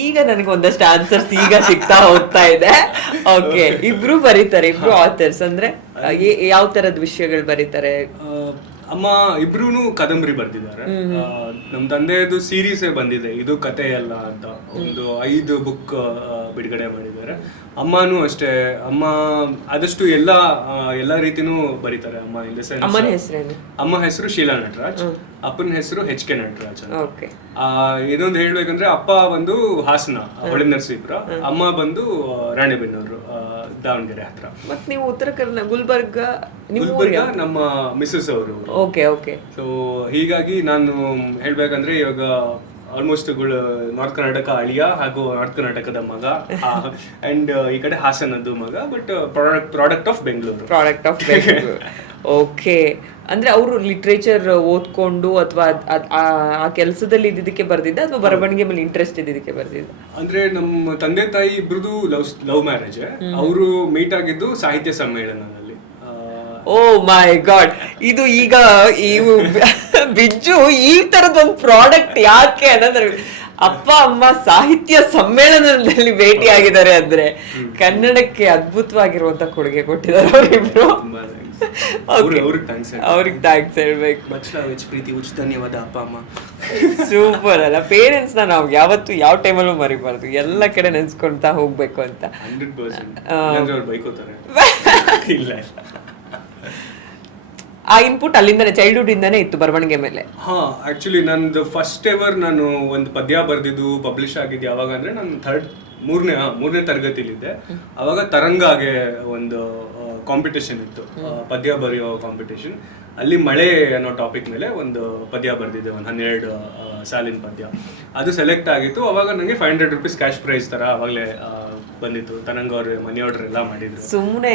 ಈಗ ನನಗೆ ಒಂದಷ್ಟು ಆನ್ಸರ್ಸ್ ಈಗ ಸಿಗ್ತಾ ಹೋಗ್ತಾ ಇದೆ. ಓಕೆ, ಇಬ್ರು ಬರೀತಾರೆ, ಇಬ್ರು ಆಥರ್ಸ್. ಅಂದ್ರೆ ಯಾವ ತರದ ವಿಷಯಗಳು ಬರೀತಾರೆ? ಅಮ್ಮ ಇಬ್ರು ಕಾದಂಬರಿ ಬರ್ದಿದ್ದಾರೆ. ನಮ್ ತಂದೆದು ಸೀರೀಸೇ ಬಂದಿದೆ, ಇದು ಕತೆ ಅಲ್ಲ ಅಂತ, ಒಂದು 5 ಬುಕ್ ಬಿಡುಗಡೆ ಮಾಡಿದ್ದಾರೆ. ಅಮ್ಮನೂ ಅಷ್ಟೇ, ಅಮ್ಮ ಆದಷ್ಟು ಎಲ್ಲಾ ರೀತಿನೂ ಬರೀತಾರೆ. ಅಮ್ಮ ಇನ್ ದ ಸೆನ್ಸ್, ಅಮ್ಮ ಹೆಸರು ಶೀಲಾ ನಟರಾಜ್, ಅಪ್ಪನ ಹೆಸರು HK ನಟರಾಜ್ ಅಂತ. ಇದೊಂದು ಹೇಳ್ಬೇಕಂದ್ರೆ, ಅಪ್ಪ ಬಂದು ಹಾಸನ, ಹೊಳೆ ನರಸೀಪುರ, ಅಮ್ಮ ಬಂದು ರಾಣೆಬೆನ್ನೂರು, ದಾವಣಗೆರೆ ಹತ್ರ. ಮತ್ತೆ ನೀವು ಉತ್ತರ ಕರ್ನಾಟಕ, ಗುಲ್ಬರ್ಗ ನಮ್ಮ ಮಿಸಸ್ ಅವರು. ಓಕೆ. ಸೊ ಹೀಗಾಗಿ ನಾನು ಹೇಳ್ಬೇಕಂದ್ರೆ ಇವಾಗ ಆಲ್ಮೋಸ್ಟ್ ನಾರ್ತ್ ಕರ್ನಾಟಕ ಅಳಿಯ ಹಾಗೂ ನಾರ್ತ್ ಕರ್ನಾಟಕದ ಮಗ, ಅಂಡ್ ಈ ಕಡೆ ಹಾಸನದ್ದು ಮಗ, but product of Bengaluru. Okay. ಅಂದ್ರೆ ಅವರು ಲಿಟ್ರೇಚರ್ ಓದ್ಕೊಂಡು ಅಥವಾ ಆ ಕೆಲಸದಲ್ಲಿ ಇದ್ದಿದ್ದಕ್ಕೆ ಬರ್ದಿದ್ದ ಅಥವಾ ಬರವಣಿಗೆ ಮೇಲೆ ಇಂಟ್ರೆಸ್ಟ್ ಇದ್ದಿದ್ದಕ್ಕೆ ಬರ್ದಿದ್ದ? ಅಂದ್ರೆ ನಮ್ಮ ತಂದೆ ತಾಯಿ ಇಬ್ರದು ಲವ್ ಮ್ಯಾರೇಜ್. ಅವರು ಮೀಟ್ ಆಗಿದ್ದು ಸಾಹಿತ್ಯ ಸಮ್ಮೇಳನದಲ್ಲಿ. ಓ ಮೈ ಗಾಡ್, ಇದು ಈಗ ಬಿಜ್ಜು ಈ ತರದ ಒಂದು ಪ್ರಾಡಕ್ಟ್ ಯಾಕೆ ಅನ್ನೋದ್ರೆ, ಅಪ್ಪ ಅಮ್ಮ ಸಾಹಿತ್ಯ ಸಮ್ಮೇಳನದಲ್ಲಿ ಭೇಟಿಯಾಗಿದ್ದಾರೆ ಅಂದ್ರೆ ಕನ್ನಡಕ್ಕೆ ಅದ್ಭುತವಾಗಿರುವಂತ ಕೊಡುಗೆ ಕೊಟ್ಟಿದ್ದಾರೆ ಅವರಿಬ್ರು. ಅವ್ರಿಗೆ ಥ್ಯಾಂಕ್ಸ್ ಹೇಳ್ಬೇಕು. ಧನ್ಯವಾದ ಅಪ್ಪ ಅಮ್ಮ. ಸೂಪರ್ ಅಲ್ಲ? ಪೇರೆಂಟ್ಸ್ ನಾವು ಯಾವತ್ತು ಯಾವ ಟೈಮಲ್ಲೂ ಮರಿಬಾರ್ದು, ಎಲ್ಲ ಕಡೆ ನೆನ್ಸ್ಕೊಂತಾ ಹೋಗ್ಬೇಕು ಅಂತ. 100% ಬೈಕೋತಾರೆ. ಇಲ್ಲ, ಆ ಇನ್ಪುಟ್ ಅಲ್ಲಿಂದಾನೆ, ಚೈಲ್ಡ್ಹುಡ್ ಇಂದಾನೆ ಇತ್ತು ಬರವಣಿಗೆ ಮೇಲೆ? ಆಕ್ಚುಲಿ ನಂದು ಫಸ್ಟ್ ಎವರ್ ನಾನು ಒಂದು ಪದ್ಯ ಬರ್ದಿದ್ದು ಪಬ್ಲಿಷ್ ಆಗಿದ್ದು ಯಾವಾಗ ಅಂದ್ರೆ ನಾನು ಮೂರನೇ ತರಗತಿಲಿದ್ದೆ. ಅವಾಗ ತರಂಗಾಗೆ ಒಂದು ಕಾಂಪಿಟೇಷನ್ ಇತ್ತು, ಪದ್ಯ ಬರೆಯೋ ಕಾಂಪಿಟೇಷನ್. ಅಲ್ಲಿ ಮಳೆ ಅನ್ನೋ ಟಾಪಿಕ್ ಮೇಲೆ ಒಂದು ಪದ್ಯ ಬರ್ದಿದ್ದೆ, ಒಂದು 12 ಸಾಲಿನ ಪದ್ಯ. ಅದು ಸೆಲೆಕ್ಟ್ ಆಗಿತ್ತು. ಅವಾಗ ನನಗೆ 500 ರೂಪೀಸ್ ಕ್ಯಾಶ್ ಪ್ರೈಸ್ ತರ ಅವಾಗಲೇ ಬಂದಿತ್ತು. ತರಂಗ ಅವ್ರ ಮನಿ ಆರ್ಡರ್ ಎಲ್ಲ ಮಾಡಿದ್ರು. ಸುಮ್ಮನೆ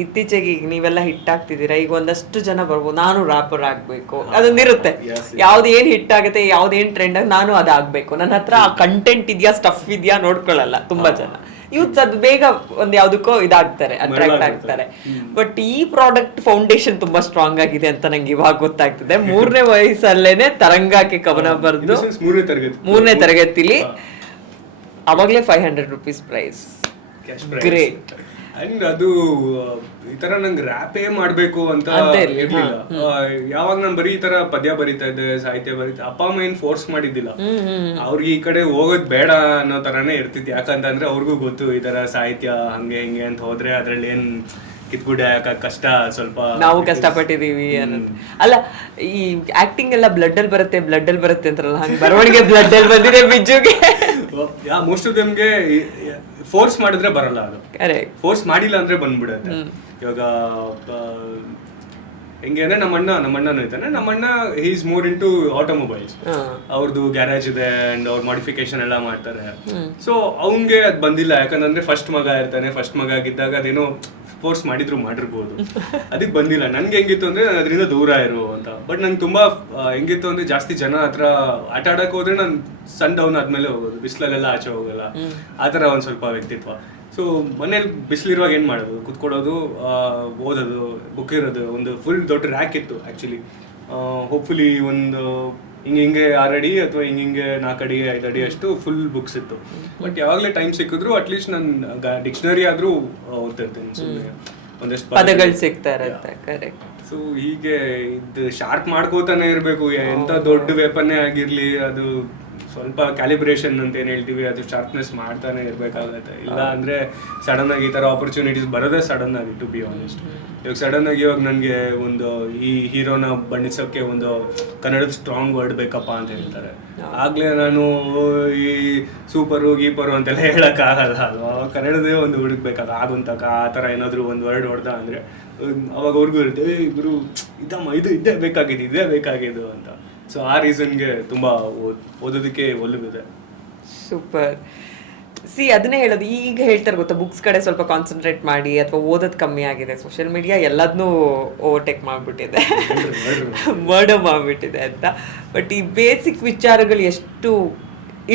ಇತ್ತೀಚೆಗೆ ಈಗ ನೀವೆಲ್ಲ ಹಿಟ್ ಆಗ್ತಿದ್ದೀರಾ, ಈಗ ಒಂದಷ್ಟು ಜನ ಬರ್ಬೋದು, ನಾನು ರ್ಯಾಪರ್ ಆಗ್ಬೇಕು ಅದೊಂದಿರುತ್ತೆ. ಯಾವ್ದೇನ್ ಹಿಟ್ ಆಗುತ್ತೆ, ಯಾವ್ದೇನ್ ಟ್ರೆಂಡ್ ಆಗಿ ನಾನು ಅದಾಗ್ಬೇಕು, ನನ್ನ ಹತ್ರ ಆ ಕಂಟೆಂಟ್ ಇದೆಯಾ, ಸ್ಟಫ್ ಇದೆಯಾ ನೋಡ್ಕೊಳ್ಳಲ್ಲ ತುಂಬಾ ಜನ. ಯೂತ್ ಅದು ಬೇಗ ಒಂದ್ ಯಾವ್ದಕ್ಕೋ ಇದಾಗ್ತಾರೆ, ಅಟ್ರಾಕ್ಟ್ ಆಗ್ತಾರೆ. ಬಟ್ ಈ ಪ್ರಾಡಕ್ಟ್ ಫೌಂಡೇಶನ್ ತುಂಬಾ ಸ್ಟ್ರಾಂಗ್ ಆಗಿದೆ ಅಂತ ನಂಗೆ ಇವಾಗ ಗೊತ್ತಾಗ್ತದೆ. 3ನೇ ವಯಸ್ಸಲ್ಲೇನೆ ತರಂಗಕ್ಕೆ ಕವನ ಬರೆದು 3ನೇ ತರಗತಿಲಿ ಅವಾಗ್ಲೇ 500 ರೂಪೀಸ್ ಪ್ರೈಸ್. ಗ್ರೇಟ್. ಅಂಡ್ ಅದು ಈ ತರ ನಂಗೆ ರ್ಯಾಪೇ ಮಾಡ್ಬೇಕು ಅಂತ ಇರ್ಲಿಲ್ಲ. ಯಾವಾಗ ನಾನು ಬರೀ ಈ ತರ ಪದ್ಯ ಬರೀತಾ ಇದ್ದೆ, ಸಾಹಿತ್ಯ ಬರೀತಾ, ಅಪ್ಪ ಅಮ್ಮ ಏನ್ ಫೋರ್ಸ್ ಮಾಡಿದ್ದಿಲ್ಲ. ಅವ್ರಿಗೆ ಈ ಕಡೆ ಹೋಗೋದ್ ಬೇಡ ಅನ್ನೋ ತರಾನೇ ಇರ್ತಿತ್ತು. ಯಾಕಂತಂದ್ರೆ ಅವ್ರಿಗೂ ಗೊತ್ತು ಈ ತರ ಸಾಹಿತ್ಯ ಹಂಗೆ ಹಿಂಗೆ ಅಂತ ಹೋದ್ರೆ ಅದ್ರಲ್ಲಿ ಏನ್ ಕಿತ್ಗುಡ್ಡೆ ಹಾಕಕ್ ಕಷ್ಟ, ಸ್ವಲ್ಪ ನಾವು ಕಷ್ಟಪಟ್ಟಿದೀವಿ ಅನ್ನೋದು ಅಲ್ಲ. ಈ ಆಕ್ಟಿಂಗ್ ಎಲ್ಲ ಬ್ಲಡ್ ಅಲ್ಲಿ ಬರುತ್ತೆ ಅಂತಾರಲ್ಲ, ಹಂಗೆ ಬರವಣಿಗೆ ಬ್ಲಡ್ ಅಲ್ಲಿ ಬಂದಿದೆ ಬಿಜ್ಜುಗೆ. ಮೋಸ್ಟ್ ಆಫ್ ದಮ್ಗೆ ಫೋರ್ಸ್ ಮಾಡಿದ್ರೆ ಬರಲ್ಲ, ಅದು ಫೋರ್ಸ್ ಮಾಡಿಲ್ಲ ಅಂದ್ರೆ ಬಂದ್ಬಿಡತ್ತೆ. ಇವಾಗ ಹೆಂಗೆ ಅಂದ್ರೆ ನಮ್ಮಣ್ಣನೂ ಇದ್ದಾನೆ. ನಮ್ಮಣ್ಣ is more into automobiles. ಅವ್ರದ್ದು ಗ್ಯಾರೇಜ್ ಇದೆ ಅಂಡ್ ಅವ್ರ ಮಾಡಿಫಿಕೇಶನ್ ಎಲ್ಲ ಮಾಡ್ತಾರೆ. ಸೊ ಅವ್ನ್ಗೆ ಅದ್ ಬಂದಿಲ್ಲ, ಯಾಕಂದ್ರೆ ಫಸ್ಟ್ ಮಗ ಇರ್ತಾನೆ. ಫಸ್ಟ್ ಮಗ ಆಗಿದ್ದಾಗ ಅದೇನೋ ಫೋರ್ಸ್ ಮಾಡಿರ್ಬೋದು, ಅದಕ್ಕೆ ಬಂದಿಲ್ಲ. ನನ್ಗೆ ಹೆಂಗಿತ್ತು ಅಂದ್ರೆ ನಾನು ಅದರಿಂದ ದೂರ ಇರು ಅಂತ. ಬಟ್ ನಂಗೆ ತುಂಬಾ ಹೆಂಗಿತ್ತು ಅಂದ್ರೆ ಜಾಸ್ತಿ ಜನ ಹತ್ರ ಆಟ ಆಡಕ್ ಹೋದ್ರೆ ನಾನು ಸನ್ ಡೌನ್ ಆದ್ಮೇಲೆ ಹೋಗೋದು, ಬಿಸಿಲಲ್ಲೆಲ್ಲ ಆಚೆ ಹೋಗಲ್ಲ, ಆತರ ಒಂದ್ ಸ್ವಲ್ಪ ವ್ಯಕ್ತಿತ್ವ. ಸೊ ಮನೇಲಿ ಬಿಸಿಲಿರುವಾಗ ಏನ್ ಮಾಡೋದು, ಕುತ್ಕೊಡೋದು, ಓದೋದು, ಬುಕ್ ಇರೋದು. ಒಂದು ಫುಲ್ ದೊಡ್ಡ ರ್ಯಾಕ್ ಇತ್ತು ಆಕ್ಚುಲಿ. ಹೋಪ್ಫುಲಿ ಒಂದು ಹಿಂಗೆ 6 ಅಡಿ ಅಥವಾ ಹಿಂಗೆ 4 ಅಡಿ 5 ಅಡಿ ಅಷ್ಟು ಫುಲ್ ಬುಕ್ಸ್ ಇತ್ತು. ಬಟ್ ಯಾವಾಗಲೇ ಟೈಮ್ ಸಿಕ್ಕಿದ್ರು ಅಟ್ಲೀಸ್ಟ್ ನಾನು ಡಿಕ್ಷನರಿ ಆದ್ರೂ ಓದ್ತಿರ್ತೀನಿ. ಸುಮ್ಮನೆ ಒಂದಷ್ಟು ಪದಗಳು ಸಿಗ್ತಾ ಇರುತ್ತೆ. ಕರೆಕ್ಟ್. ಸೊ ಹೀಗೆ ಇದು ಶಾರ್ಪ್ ಮಾಡ್ಕೋತಾನೆ ಇರಬೇಕು. ಎಂತ ದೊಡ್ಡ ವೆಪನ್ನೇ ಆಗಿರ್ಲಿ, ಅದು ಸ್ವಲ್ಪ ಕ್ಯಾಲಿಬ್ರೇಷನ್ ಅಂತ ಏನ್ ಹೇಳ್ತೀವಿ, ಅದು ಶಾರ್ಪ್ನೆಸ್ ಮಾಡ್ತಾನೆ ಇರ್ಬೇಕಾಗತ್ತೆ. ಇಲ್ಲ ಅಂದ್ರೆ ಸಡನ್ ಆಗಿ ಈ ತರ ಆಪರ್ಚುನಿಟೀಸ್ ಬರೋದೇ ಸಡನ್ ಆಗಿ, ಟು ಬಿ ಆನೆಸ್ಟ್. ಇವಾಗ ಸಡನ್ ಆಗಿ ಇವಾಗ ನನಗೆ ಒಂದು ಈ ಹೀರೋನ ಬಣ್ಣಿಸೋಕೆ ಒಂದು ಕನ್ನಡದ ಸ್ಟ್ರಾಂಗ್ ವರ್ಡ್ ಬೇಕಪ್ಪ ಅಂತ ಹೇಳ್ತಾರೆ. ಆಗ್ಲೇ ನಾನು ಈ ಸೂಪರು ಗೀಪರು ಅಂತೆಲ್ಲ ಹೇಳಕ್ ಆಗಲ್ಲ ಅಲ್ವಾ. ಕನ್ನಡದೇ ಒಂದು ಹುಡುಕ್ಬೇಕಾಗ ಆಗುಂತಕ ಆ ಥರ ಏನಾದ್ರು ಒಂದು ವರ್ಡ್ ಹೊಡೆದ ಅಂದ್ರೆ ಅವಾಗ ಅವ್ರಿಗೂ ಇರುತ್ತೆ, ಇಬ್ರು ಇದೇ ಬೇಕಾಗಿದ್ದು ಅಂತ. ಸೊ ಆ ರೀಸನ್ಗೆ ತುಂಬಾ ಓದೋದಕ್ಕೆ ಒಲವಿದೆ. ಸೂಪರ್. ಅದನ್ನೇ ಹೇಳೋದು, ಈಗ ಹೇಳ್ತಾರೆ ಗೊತ್ತಾ, ಬುಕ್ಸ್ ಕಡೆ ಸ್ವಲ್ಪ ಕಾನ್ಸಂಟ್ರೇಟ್ ಮಾಡಿ ಅಥವಾ ಓದೋದು ಕಮ್ಮಿ ಆಗಿದೆ, ಸೋಷಿಯಲ್ ಮೀಡಿಯಾ ಎಲ್ಲದನ್ನೂ ಓವರ್ಟೇಕ್ ಮಾಡಿಬಿಟ್ಟಿದೆ, ಮರ್ಡರ್ ಮಾಡಿಬಿಟ್ಟಿದೆ ಅಂತ. ಬಟ್ ಈ ಬೇಸಿಕ್ ವಿಚಾರಗಳು ಎಷ್ಟು